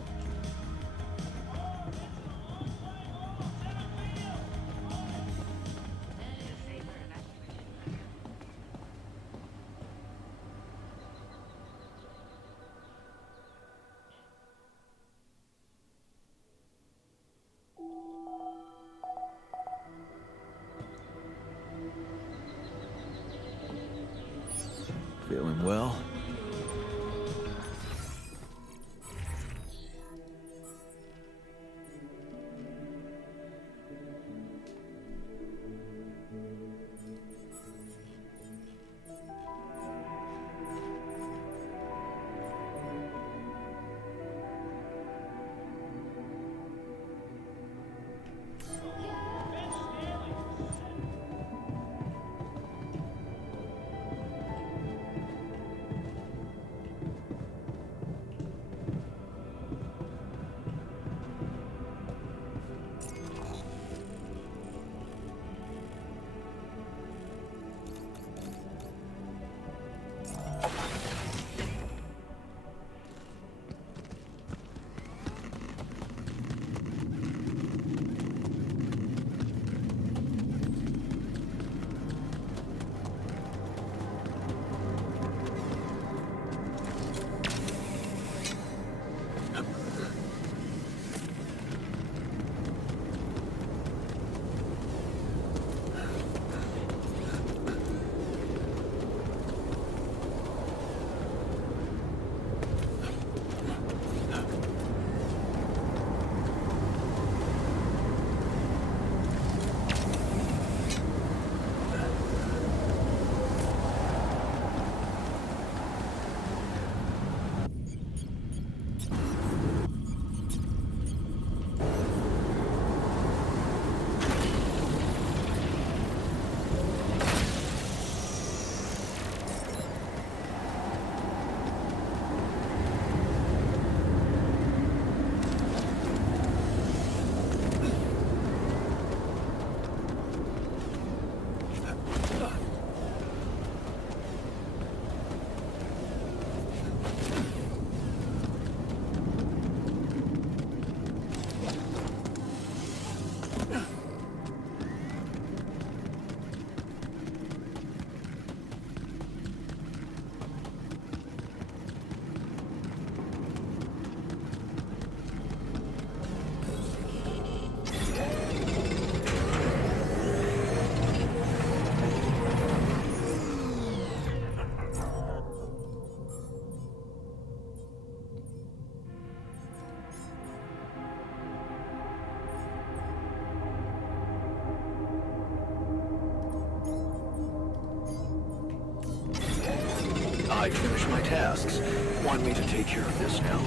I finish my tasks. Want me to take care of this now?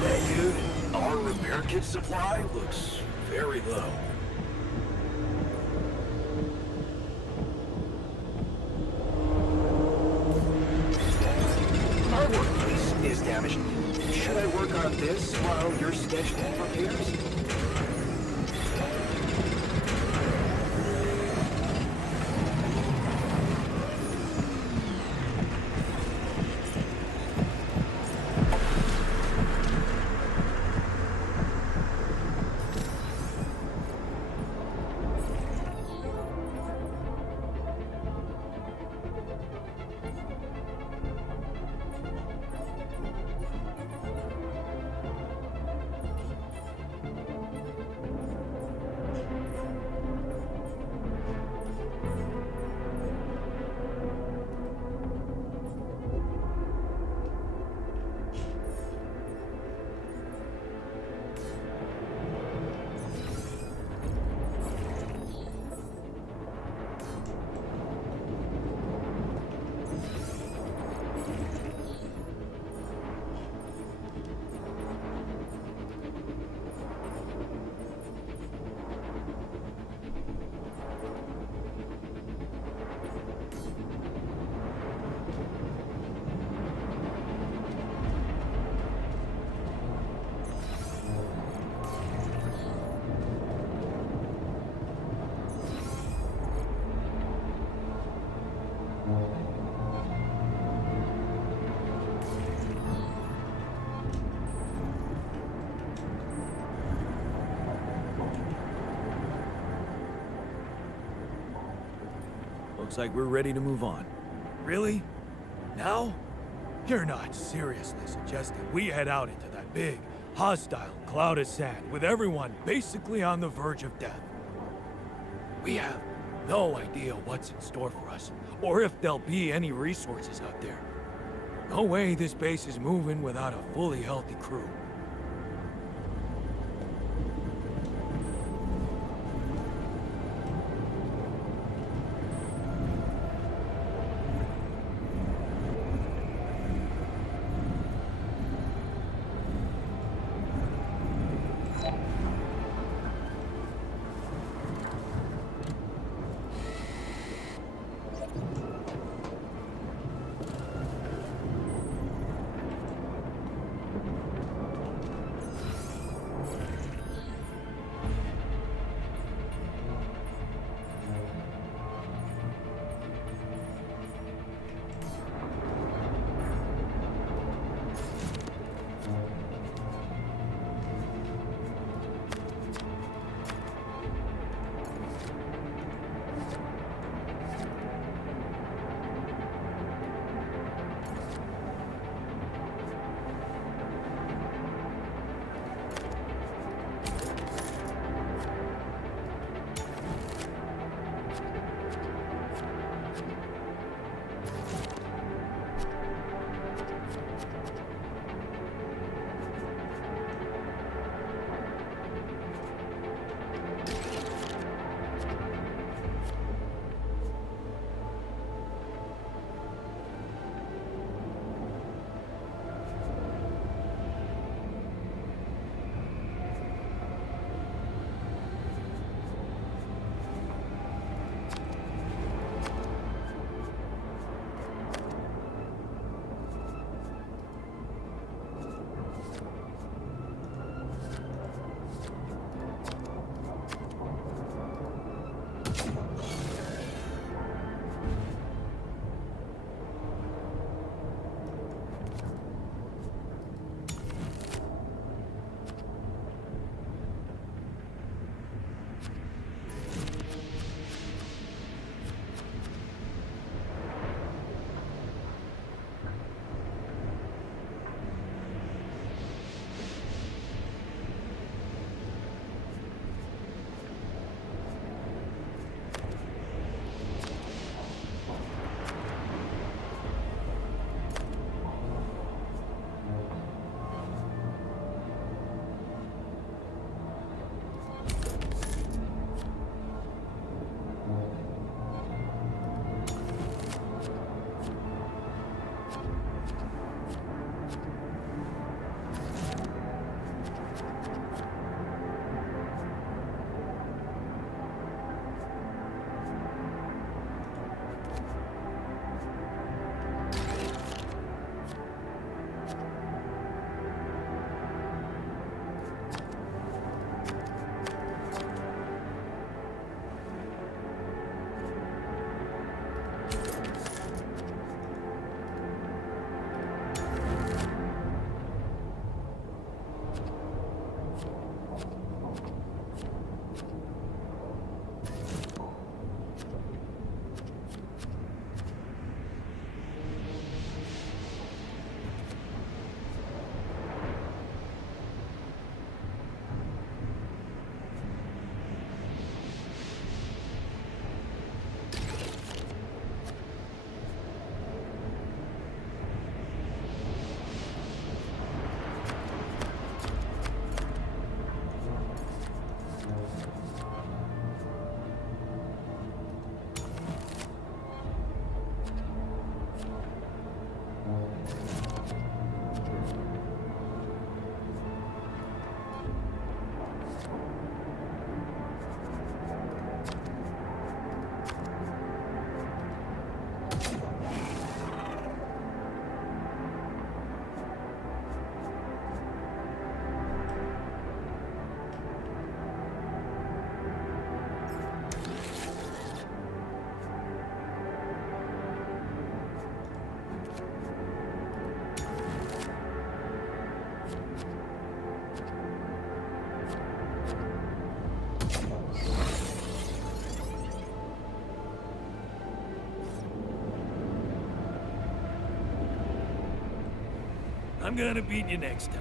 Hey, dude. Our repair kit supply looks very low. Our workplace is damaged. Should I work on this while you're scheduling repairs? Looks like we're ready to move on. Really? Now? You're not seriously suggesting we head out into that big, hostile cloud of sand with everyone basically on the verge of death? We have no idea what's in store for us, or if there'll be any resources out there. No way this base is moving without a fully healthy crew. I'm gonna beat you next time.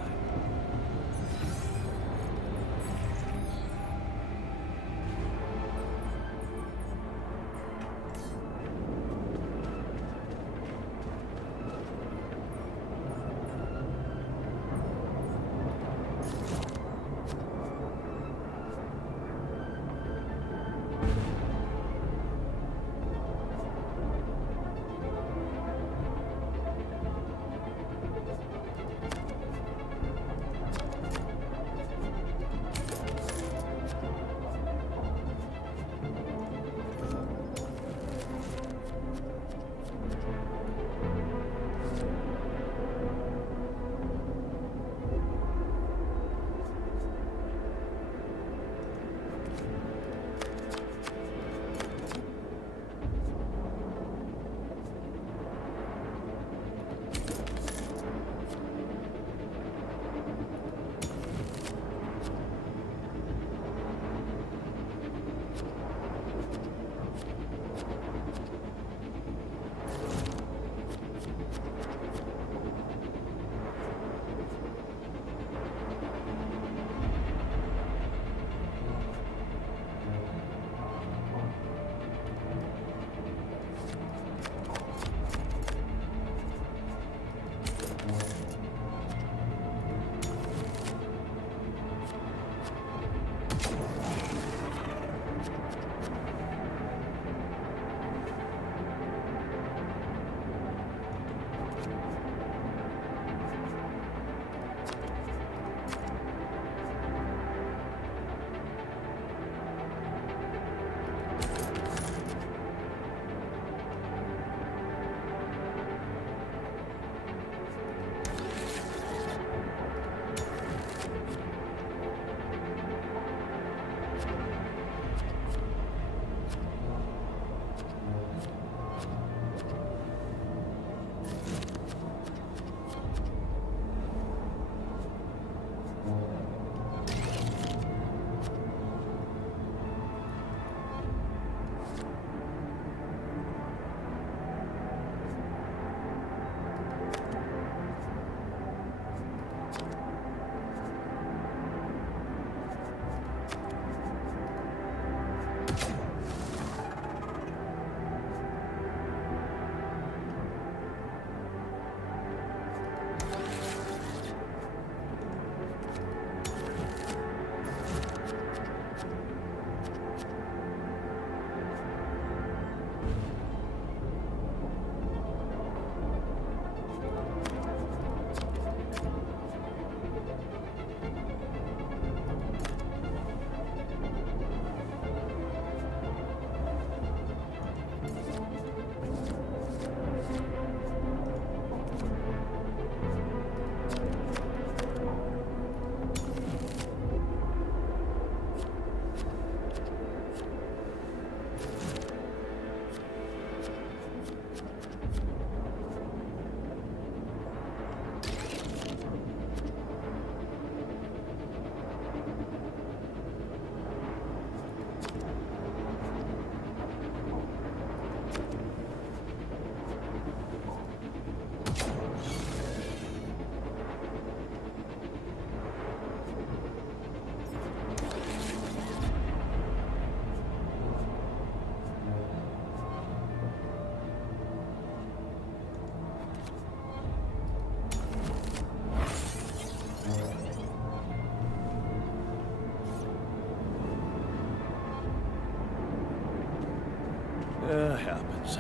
Happens.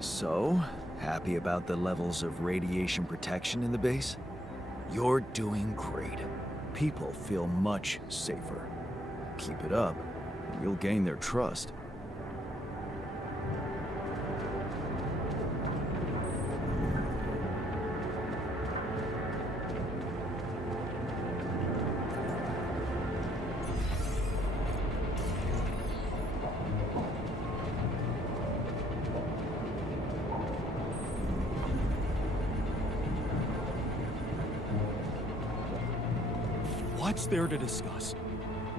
So, happy about the levels of radiation protection in the base? You're doing great. People feel much safer. Keep it up, and you'll gain their trust. What's there to discuss?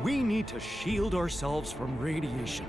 We need to shield ourselves from radiation.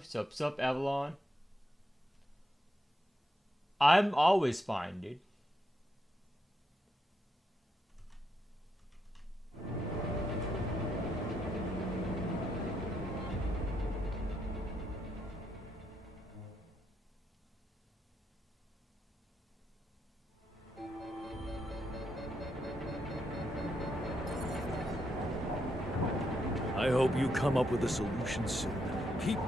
crew. Sup, Avalon. I'm always fine, dude. I hope you come up with a solution soon. Keep...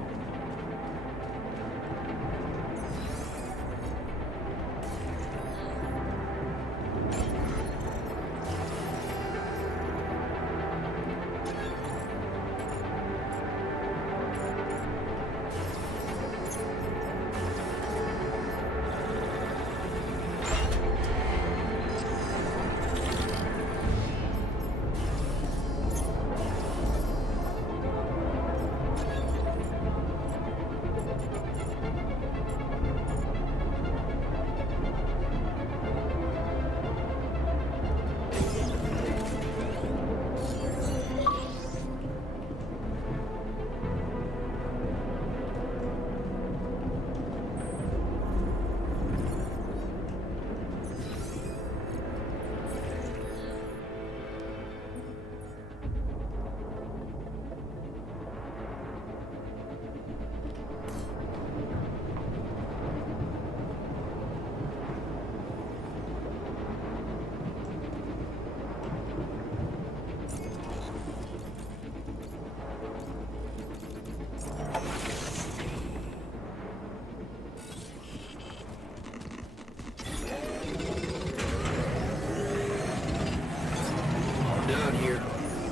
Down here.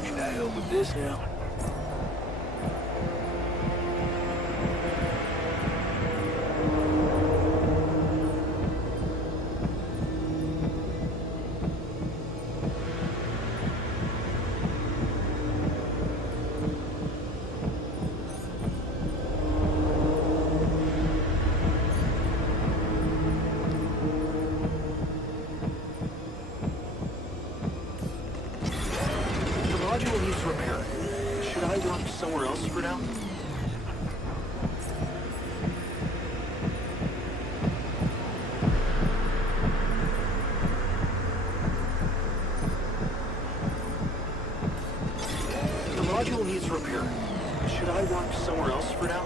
Can I help with this now? The module needs repair. Should I walk somewhere else for now? The module needs repair. Should I walk somewhere else for now?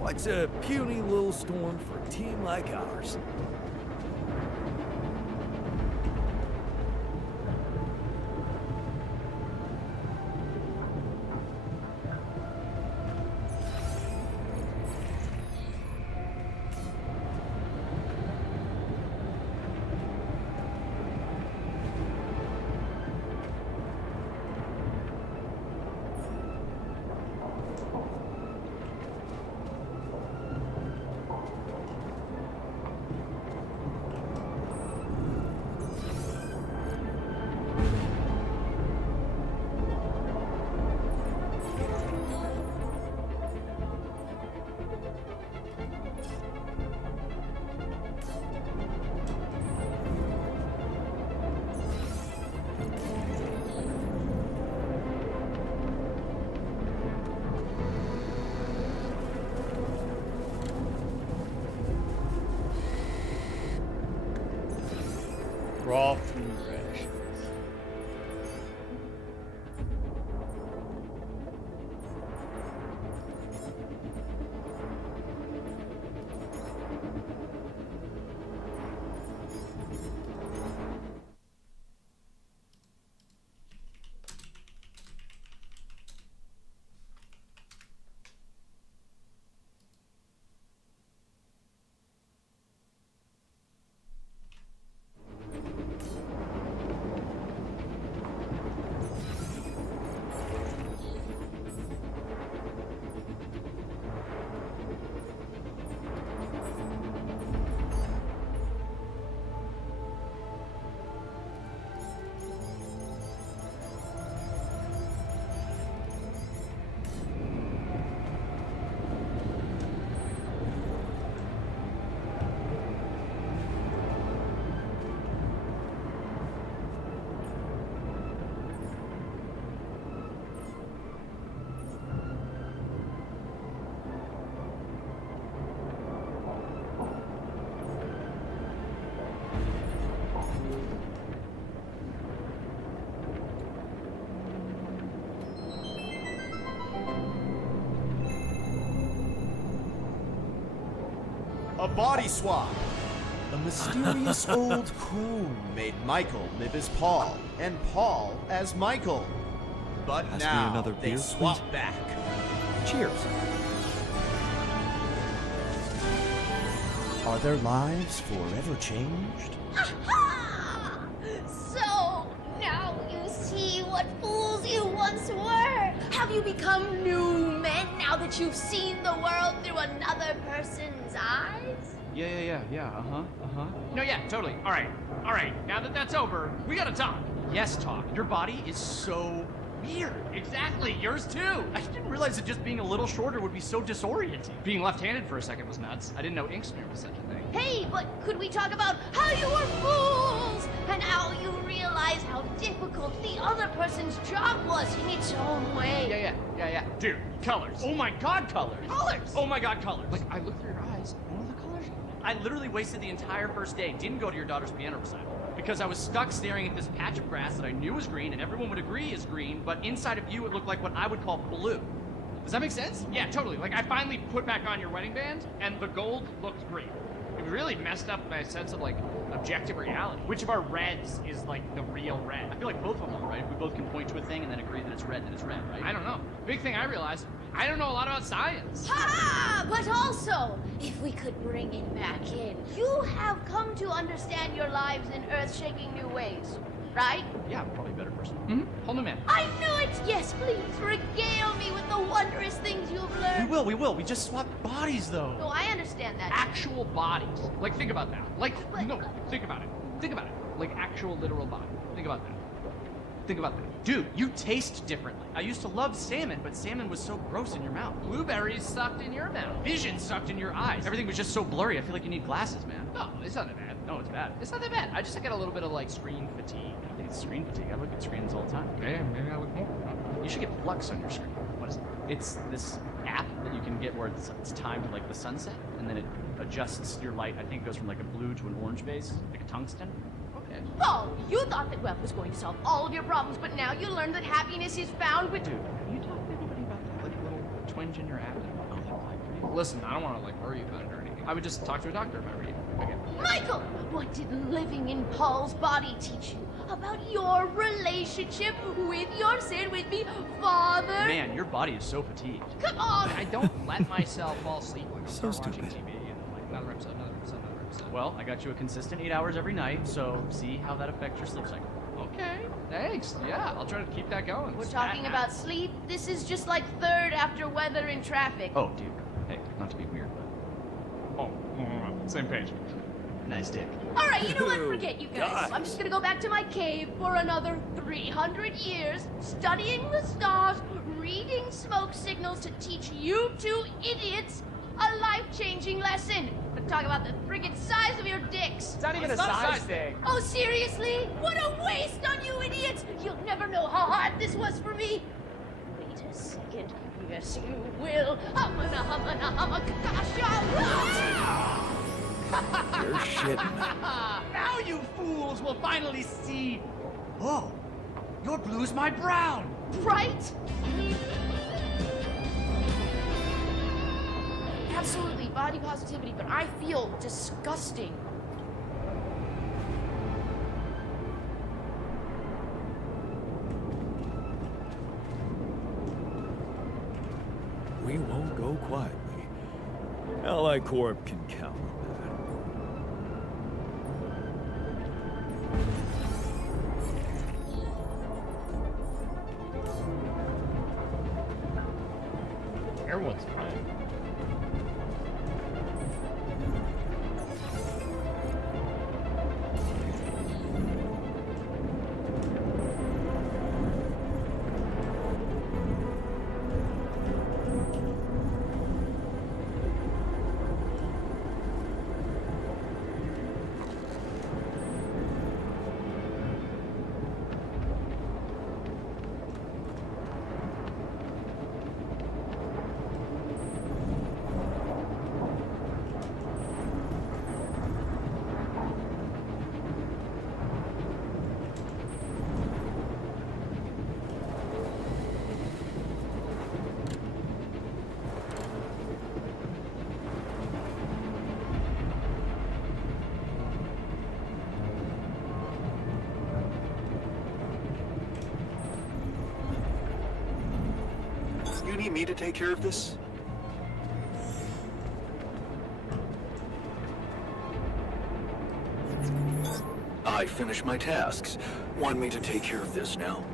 What's a puny little storm for a team like ours? Raw food rations. A body swap. A mysterious old coon made Michael live as Paul, and Paul as Michael. But Pass me now another they beer, swap please. back. Cheers. Are their lives forever changed? So, now you see what fools you once were. Have you become new men now that you've seen the world through another person's eyes? Yeah, No, yeah, totally. All right. Now that that's over, we gotta talk. Yes, talk. Your body is so weird. Exactly. Yours too. I didn't realize that just being a little shorter would be so disorienting. Being left-handed for a second was nuts. I didn't know Inksmere was such a thing. Hey, but could we talk about how you were fools and how you realized how difficult the other person's job was in its own way? Yeah. Dude, colors. Oh my god, colors! Colors! Oh my god, colors! Like, I looked through your eyes, and all the colors. I literally wasted the entire first day, didn't go to your daughter's piano recital. Because I was stuck staring at this patch of grass that I knew was green and everyone would agree is green, but inside of you it looked like what I would call blue. Does that make sense? Yeah, totally. Like, I finally put back on your wedding band, and the gold looked great. It really messed up my sense of, like, objective reality. Which of our reds is, like, the real red? I feel like both of them are, right? We both can point to a thing and then agree that it's red, right? I don't know. Big thing I realized, I don't know a lot about science. Ha! But also, if we could bring it back in, you have come to understand your lives in earth-shaking new ways, right? Yeah, I'm probably a better person. Mm-hmm. Whole new man. I knew it! Yes, please, regale me with the wondrous things you've learned. We will. We just swapped bodies, though. No, I understand that. Actual bodies. Like, think about that. Like, no, think about it. Think about it. Like, actual literal body. Think about that. Think about that. Dude, you taste differently. I used to love salmon, but salmon was so gross in your mouth. Blueberries sucked in your mouth. Vision sucked in your eyes. Everything was just so blurry. I feel like you need glasses, man. No, it's not that bad. No, it's bad. It's not that bad. I just get a little bit of, like, screen fatigue. I think it's screen fatigue. I look at screens all the time. Okay, maybe I look more. You should get flux on your screen. What is it? It's this app that you can get where it's timed like the sunset, and then it adjusts your light. I think it goes from like a blue to an orange base, like a tungsten. Okay. Oh, you thought that web was going to solve all of your problems, but now you learned that happiness is found with... Dude, have you talked to anybody about that like little twinge in your abdomen? Oh, that vibe, right? Listen, I don't want to, like, worry about it or anything. I would just talk to a doctor if I were you. Okay. Michael, what did living in Paul's body teach you about your relationship with your, say it with me, father? Man, your body is so fatigued. Come on! I don't let myself fall asleep when I So start watching stupid. TV. And, like, another episode. Well, I got you a consistent 8 hours every night, so see how that affects your sleep cycle. Okay, thanks. Yeah, I'll try to keep that going. We're talking about sleep. This is just like third after weather in traffic. Oh, dude. Hey, not to be weird, but... Oh, same page. Nice dick. All right, you know what? Forget you guys. I'm just gonna go back to my cave for another 300 years, studying the stars, reading smoke signals to teach you two idiots a life-changing lesson. But talk about the friggin' size of your dicks. It's not even a size thing. Oh, seriously? What a waste on you idiots! You'll never know how hard this was for me. Wait a second. Yes, you will. Humana, You're shitting. Now you fools will finally see. Oh, your blue's my brown. Right? Absolutely, body positivity, but I feel disgusting. We won't go quietly. Ally Corp can count on that. Everyone's fine. need me to take care of this? I finished my tasks. Want me to take care of this now?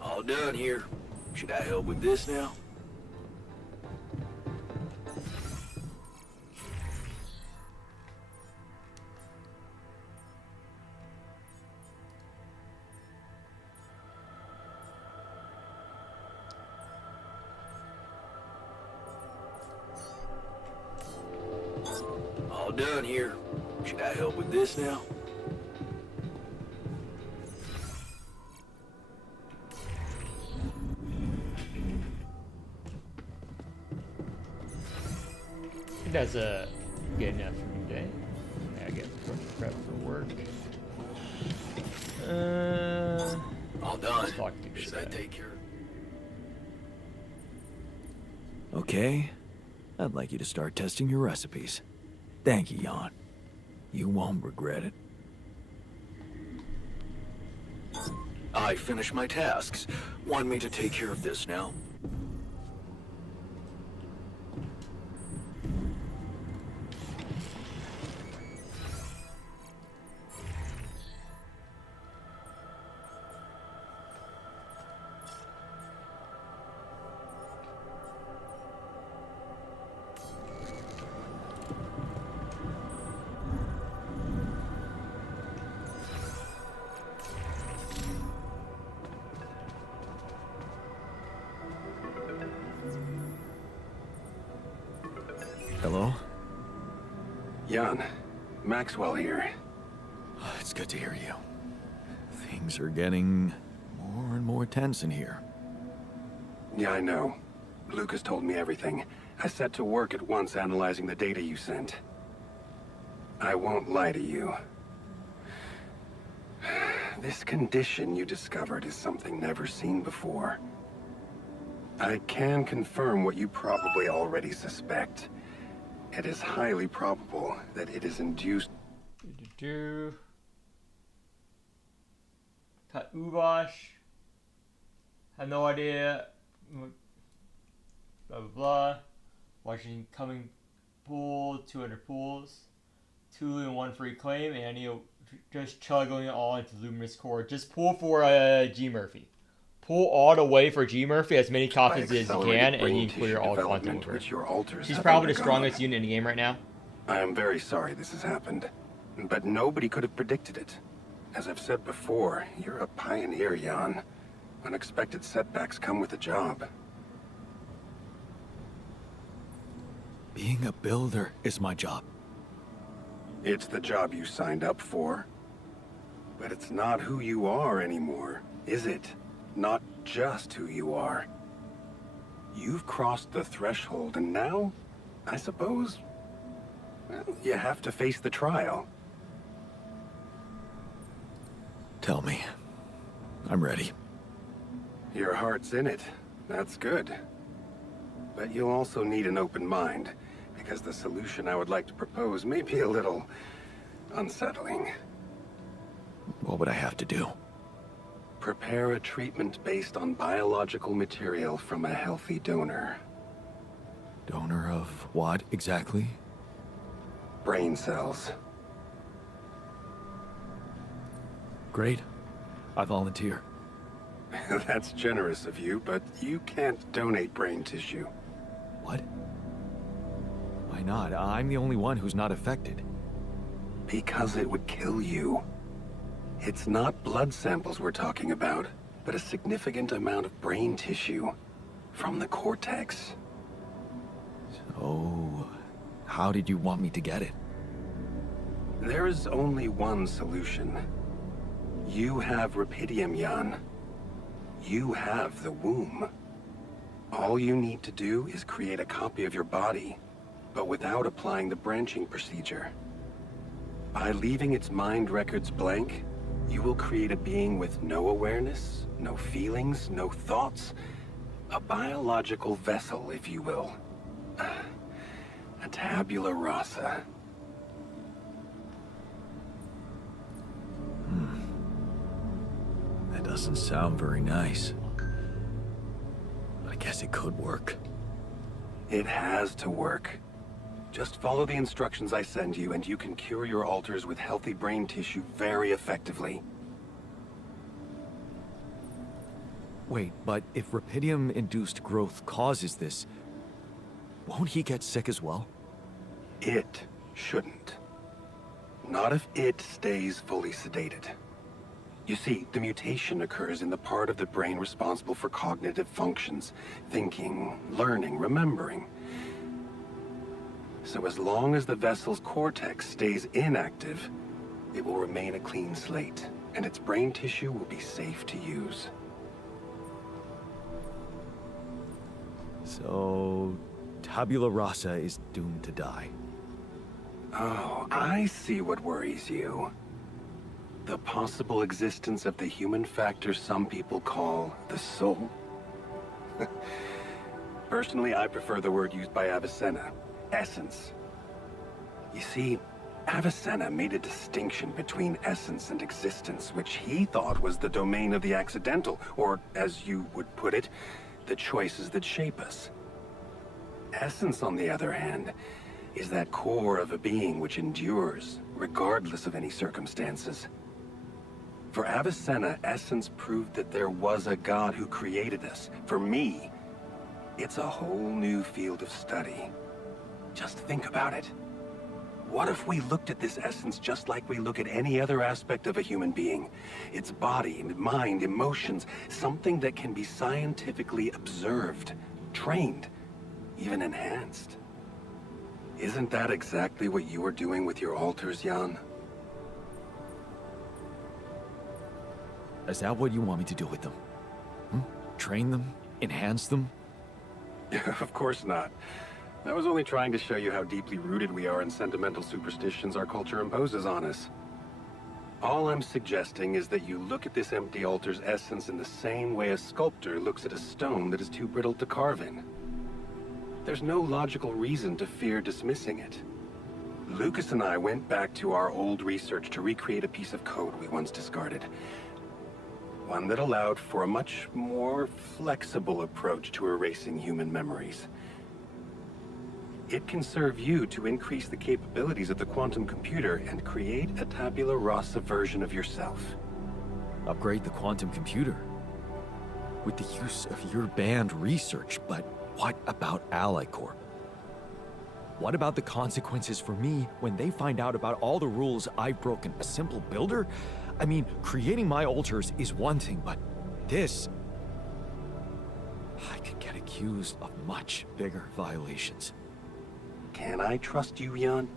All done here. Should I help with this now? All done here. Should I help with this now? That's good enough for me today. I get prep for work. All done. Should I take care? Okay. I'd like you to start testing your recipes. Thank you, Jan. You won't regret it. I finished my tasks. Want me to take care of this now? Hello? Jan, Maxwell here. It's good to hear you. Things are getting more and more tense in here. Yeah, I know. Lucas told me everything. I set to work at once analyzing the data you sent. I won't lie to you. This condition you discovered is something never seen before. I can confirm what you probably already suspect. It is highly probable that it is induced... Uvash. Have no idea. Blah blah blah. Washington coming pool, 200 pools. 2 and 1 free claim, and just chugging it all into Luminous Core. Just pull for G Murphy. Pull all the way for G Murphy as many By copies as you accelerated can, and brain you can clear tissue all quantum development, over. which your alters She's have probably the undergone. strongest unit in the game right now. I am very sorry this has happened, but nobody could have predicted it. As I've said before, you're a pioneer, Jan. Unexpected setbacks come with the job. Being a builder is my job. It's the job you signed up for. But it's not who you are anymore, is it? Not just who you are. You've crossed the threshold, and now, I suppose, well, you have to face the trial. Tell me. I'm ready. Your heart's in it. That's good. But you'll also need an open mind, because the solution I would like to propose may be a little unsettling. What would I have to do? Prepare a treatment based on biological material from a healthy donor. Donor of what, exactly? Brain cells. Great. I volunteer. That's generous of you, but you can't donate brain tissue. What? Why not? I'm the only one who's not affected. Because it would kill you. It's not blood samples we're talking about, but a significant amount of brain tissue from the cortex. So, how did you want me to get it? There is only one solution. You have Rapidium, Jan. You have the womb. All you need to do is create a copy of your body, but without applying the branching procedure. By leaving its mind records blank, you will create a being with no awareness, no feelings, no thoughts. A biological vessel, if you will. A tabula rasa. That doesn't sound very nice. But I guess it could work. It has to work. Just follow the instructions I send you, and you can cure your alters with healthy brain tissue very effectively. Wait, but if Rapidium-induced growth causes this, won't he get sick as well? It shouldn't. Not if it stays fully sedated. You see, the mutation occurs in the part of the brain responsible for cognitive functions, thinking, learning, remembering. So as long as the vessel's cortex stays inactive, it will remain a clean slate, and its brain tissue will be safe to use. So, tabula rasa is doomed to die. Oh, I see what worries you. The possible existence of the human factor some people call the soul. Personally, I prefer the word used by Avicenna, essence. You see, Avicenna made a distinction between essence and existence, which he thought was the domain of the accidental, or, as you would put it, the choices that shape us. Essence, on the other hand, is that core of a being which endures, regardless of any circumstances. For Avicenna, essence proved that there was a God who created us. For me, it's a whole new field of study. Just think about it. What if we looked at this essence just like we look at any other aspect of a human being? Its body, mind, emotions, something that can be scientifically observed, trained, even enhanced. Isn't that exactly what you are doing with your alters, Jan? Is that what you want me to do with them? Train them? Enhance them? Of course not. I was only trying to show you how deeply rooted we are in sentimental superstitions our culture imposes on us. All I'm suggesting is that you look at this empty altar's essence in the same way a sculptor looks at a stone that is too brittle to carve in. There's no logical reason to fear dismissing it. Lucas and I went back to our old research to recreate a piece of code we once discarded. One that allowed for a much more flexible approach to erasing human memories. It can serve you to increase the capabilities of the quantum computer and create a tabula rasa version of yourself. Upgrade the quantum computer? with the use of your banned research, but what about Ally Corp? What about the consequences for me when they find out about all the rules I've broken? A simple builder? I mean, creating my altars is one thing, but this... I could get accused of much bigger violations. Can I trust you, Jan?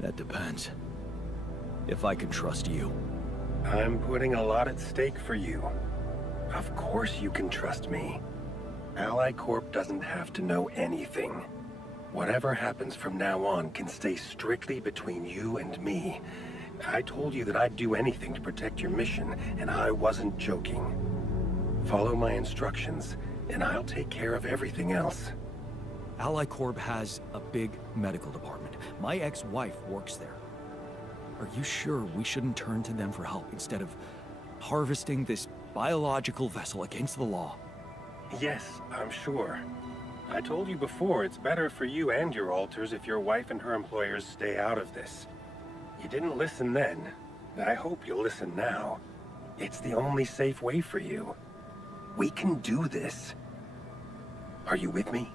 That depends. If I can trust you. I'm putting a lot at stake for you. Of course you can trust me. Ally Corp doesn't have to know anything. Whatever happens from now on can stay strictly between you and me. I told you that I'd do anything to protect your mission, and I wasn't joking. Follow my instructions, and I'll take care of everything else. Ally Corp has a big medical department. My ex-wife works there. Are you sure we shouldn't turn to them for help instead of harvesting this biological vessel against the law? Yes, I'm sure. I told you before, it's better for you and your altars if your wife and her employers stay out of this. You didn't listen then. I hope you'll listen now. It's the only safe way for you. We can do this. Are you with me?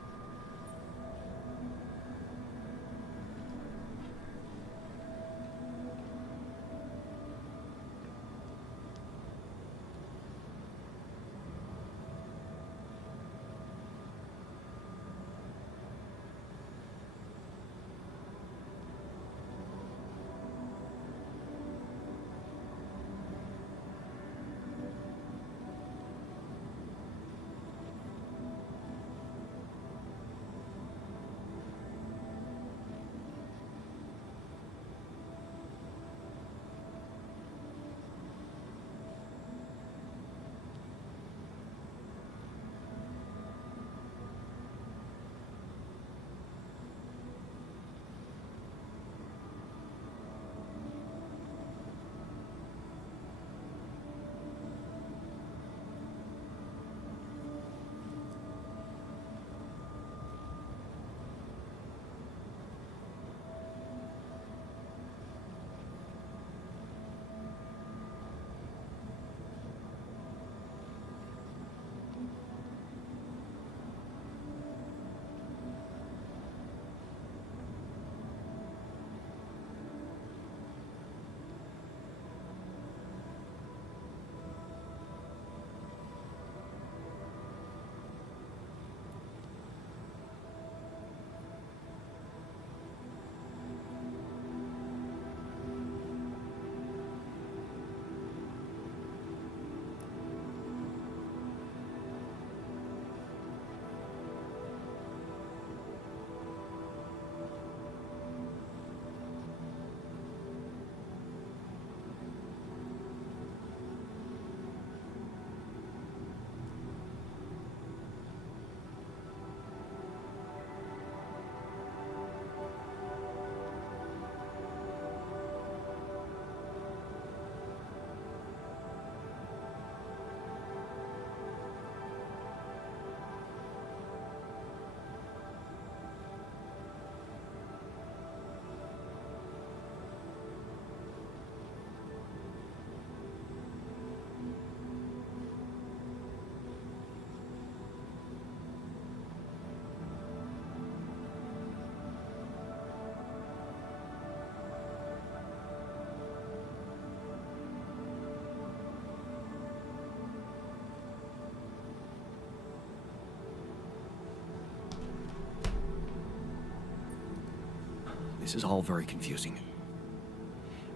This is all very confusing.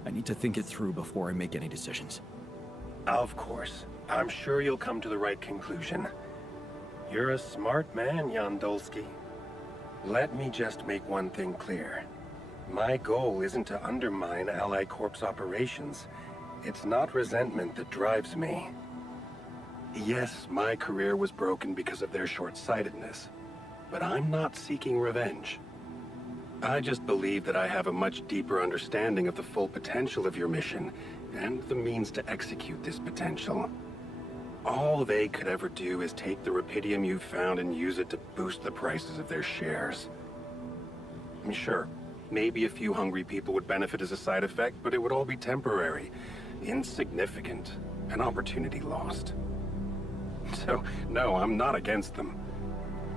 I need to think it through before I make any decisions. Of course. I'm sure you'll come to the right conclusion. You're a smart man, Jan Dolsky. Let me just make one thing clear. My goal isn't to undermine Ally Corp's operations. It's not resentment that drives me. Yes, my career was broken because of their short-sightedness, but I'm not seeking revenge. I just believe that I have a much deeper understanding of the full potential of your mission, and the means to execute this potential. All they could ever do is take the rupidium you've found and use it to boost the prices of their shares. Sure, maybe a few hungry people would benefit as a side effect, but it would all be temporary, insignificant. an opportunity lost. So, no, I'm not against them.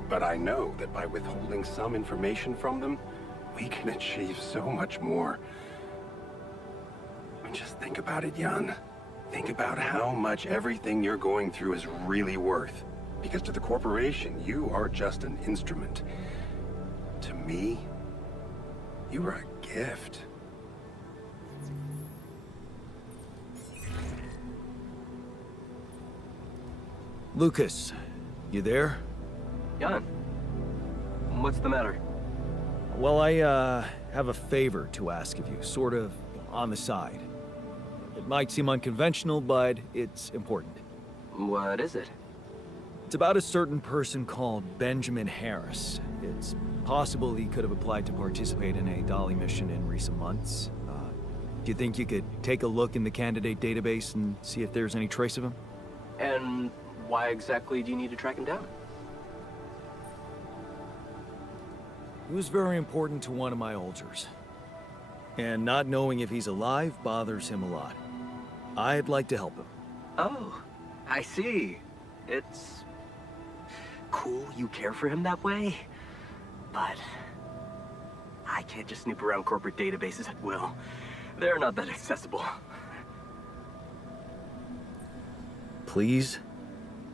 But I know that by withholding some information from them, we can achieve so much more. And just think about it, Jan. Think about how much everything you're going through is really worth. Because to the corporation, you are just an instrument. To me, you are a gift. Lucas, you there? Jan, what's the matter? Well, I, have a favor to ask of you, sort of on the side. It might seem unconventional, but it's important. What is it? It's about a certain person called Benjamin Harris. It's possible he could have applied to participate in a Dolly mission in recent months. Do you think you could take a look in the candidate database and see if there's any trace of him? And why exactly do you need to track him down? He was very important to one of my alters. And not knowing if he's alive bothers him a lot. I'd like to help him. Oh, I see. It's cool you care for him that way, but I can't just snoop around corporate databases at will. They're not that accessible. Please?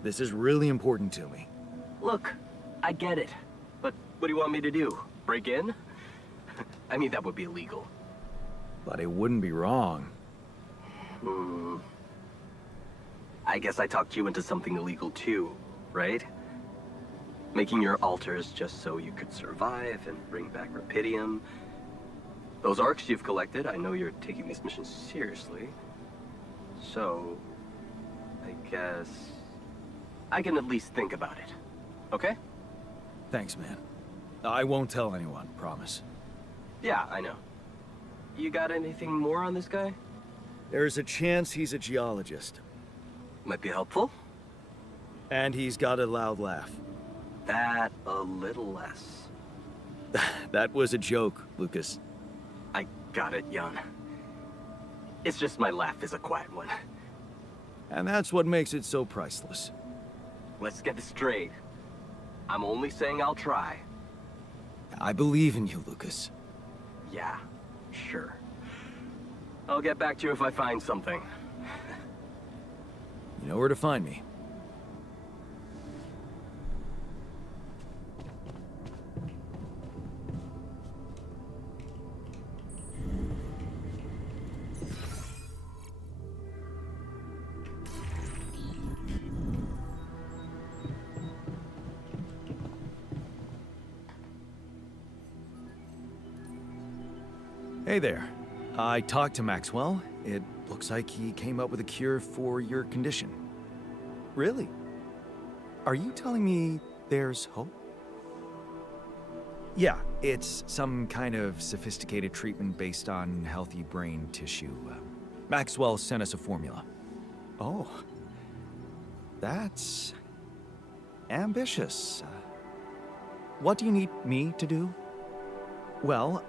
This is really important to me. Look, I get it, but what do you want me to do? Break in? I mean, that would be illegal. But it wouldn't be wrong. I guess I talked you into something illegal too, right? Making your altars just so you could survive and bring back Rapidium. Those arcs you've collected, I know you're taking this mission seriously. So, I guess I can at least think about it, okay? Thanks, man. I won't tell anyone, promise. Yeah, I know. You got anything more on this guy? There's a chance he's a geologist. Might be helpful. And he's got a loud laugh. That a little less. That was a joke, Lucas. I got it, Jan. It's just my laugh is a quiet one. And that's what makes it so priceless. Let's get this straight. I'm only saying I'll try. I believe in you, Lucas. Yeah, sure. I'll get back to you if I find something. You know where to find me. Hey there. I talked to Maxwell. It looks like he came up with a cure for your condition. Really? Are you telling me there's hope? Yeah, it's some kind of sophisticated treatment based on healthy brain tissue. Maxwell sent us a formula. Oh. That's ambitious. What do you need me to do? Well,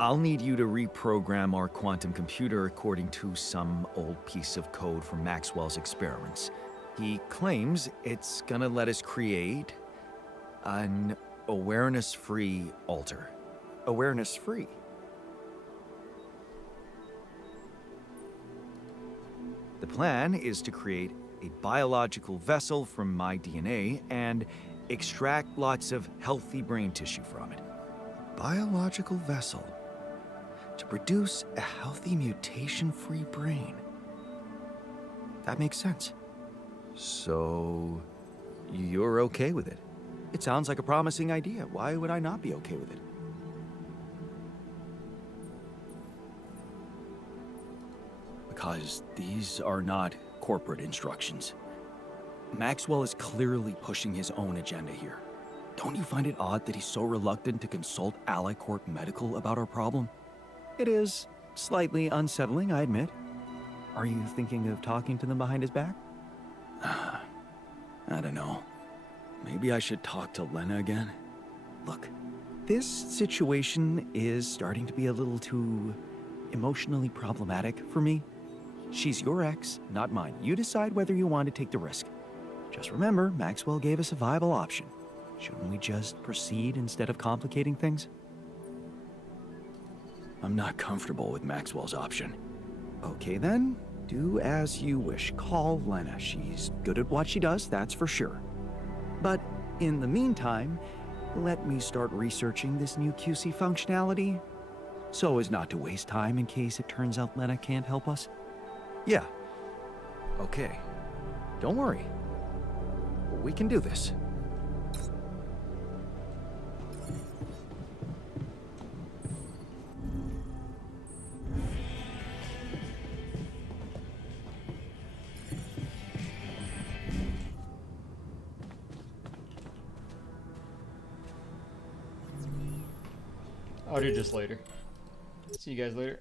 I'll need you to reprogram our quantum computer according to some old piece of code from Maxwell's experiments. He claims it's gonna let us create an awareness-free altar. Awareness-free? The plan is to create a biological vessel from my DNA and extract lots of healthy brain tissue from it. Biological vessel to produce a healthy mutation-free brain. That makes sense. So, you're okay with it? It sounds like a promising idea. Why would I not be okay with it? Because these are not corporate instructions. Maxwell is clearly pushing his own agenda here. Don't you find it odd that he's so reluctant to consult AliCorp Medical about our problem? It is slightly unsettling, I admit. Are you thinking of talking to them behind his back? I don't know. Maybe I should talk to Lena again? Look, this situation is starting to be a little too emotionally problematic for me. She's your ex, not mine. You decide whether you want to take the risk. Just remember, Maxwell gave us a viable option. Shouldn't we just proceed instead of complicating things? I'm not comfortable with Maxwell's option. Okay then, do as you wish. Call Lena. She's good at what she does, that's for sure. But in the meantime, let me start researching this new QC functionality, so as not to waste time in case it turns out Lena can't help us. Yeah. Okay. Don't worry. We can do this. I'll do this later. See you guys later.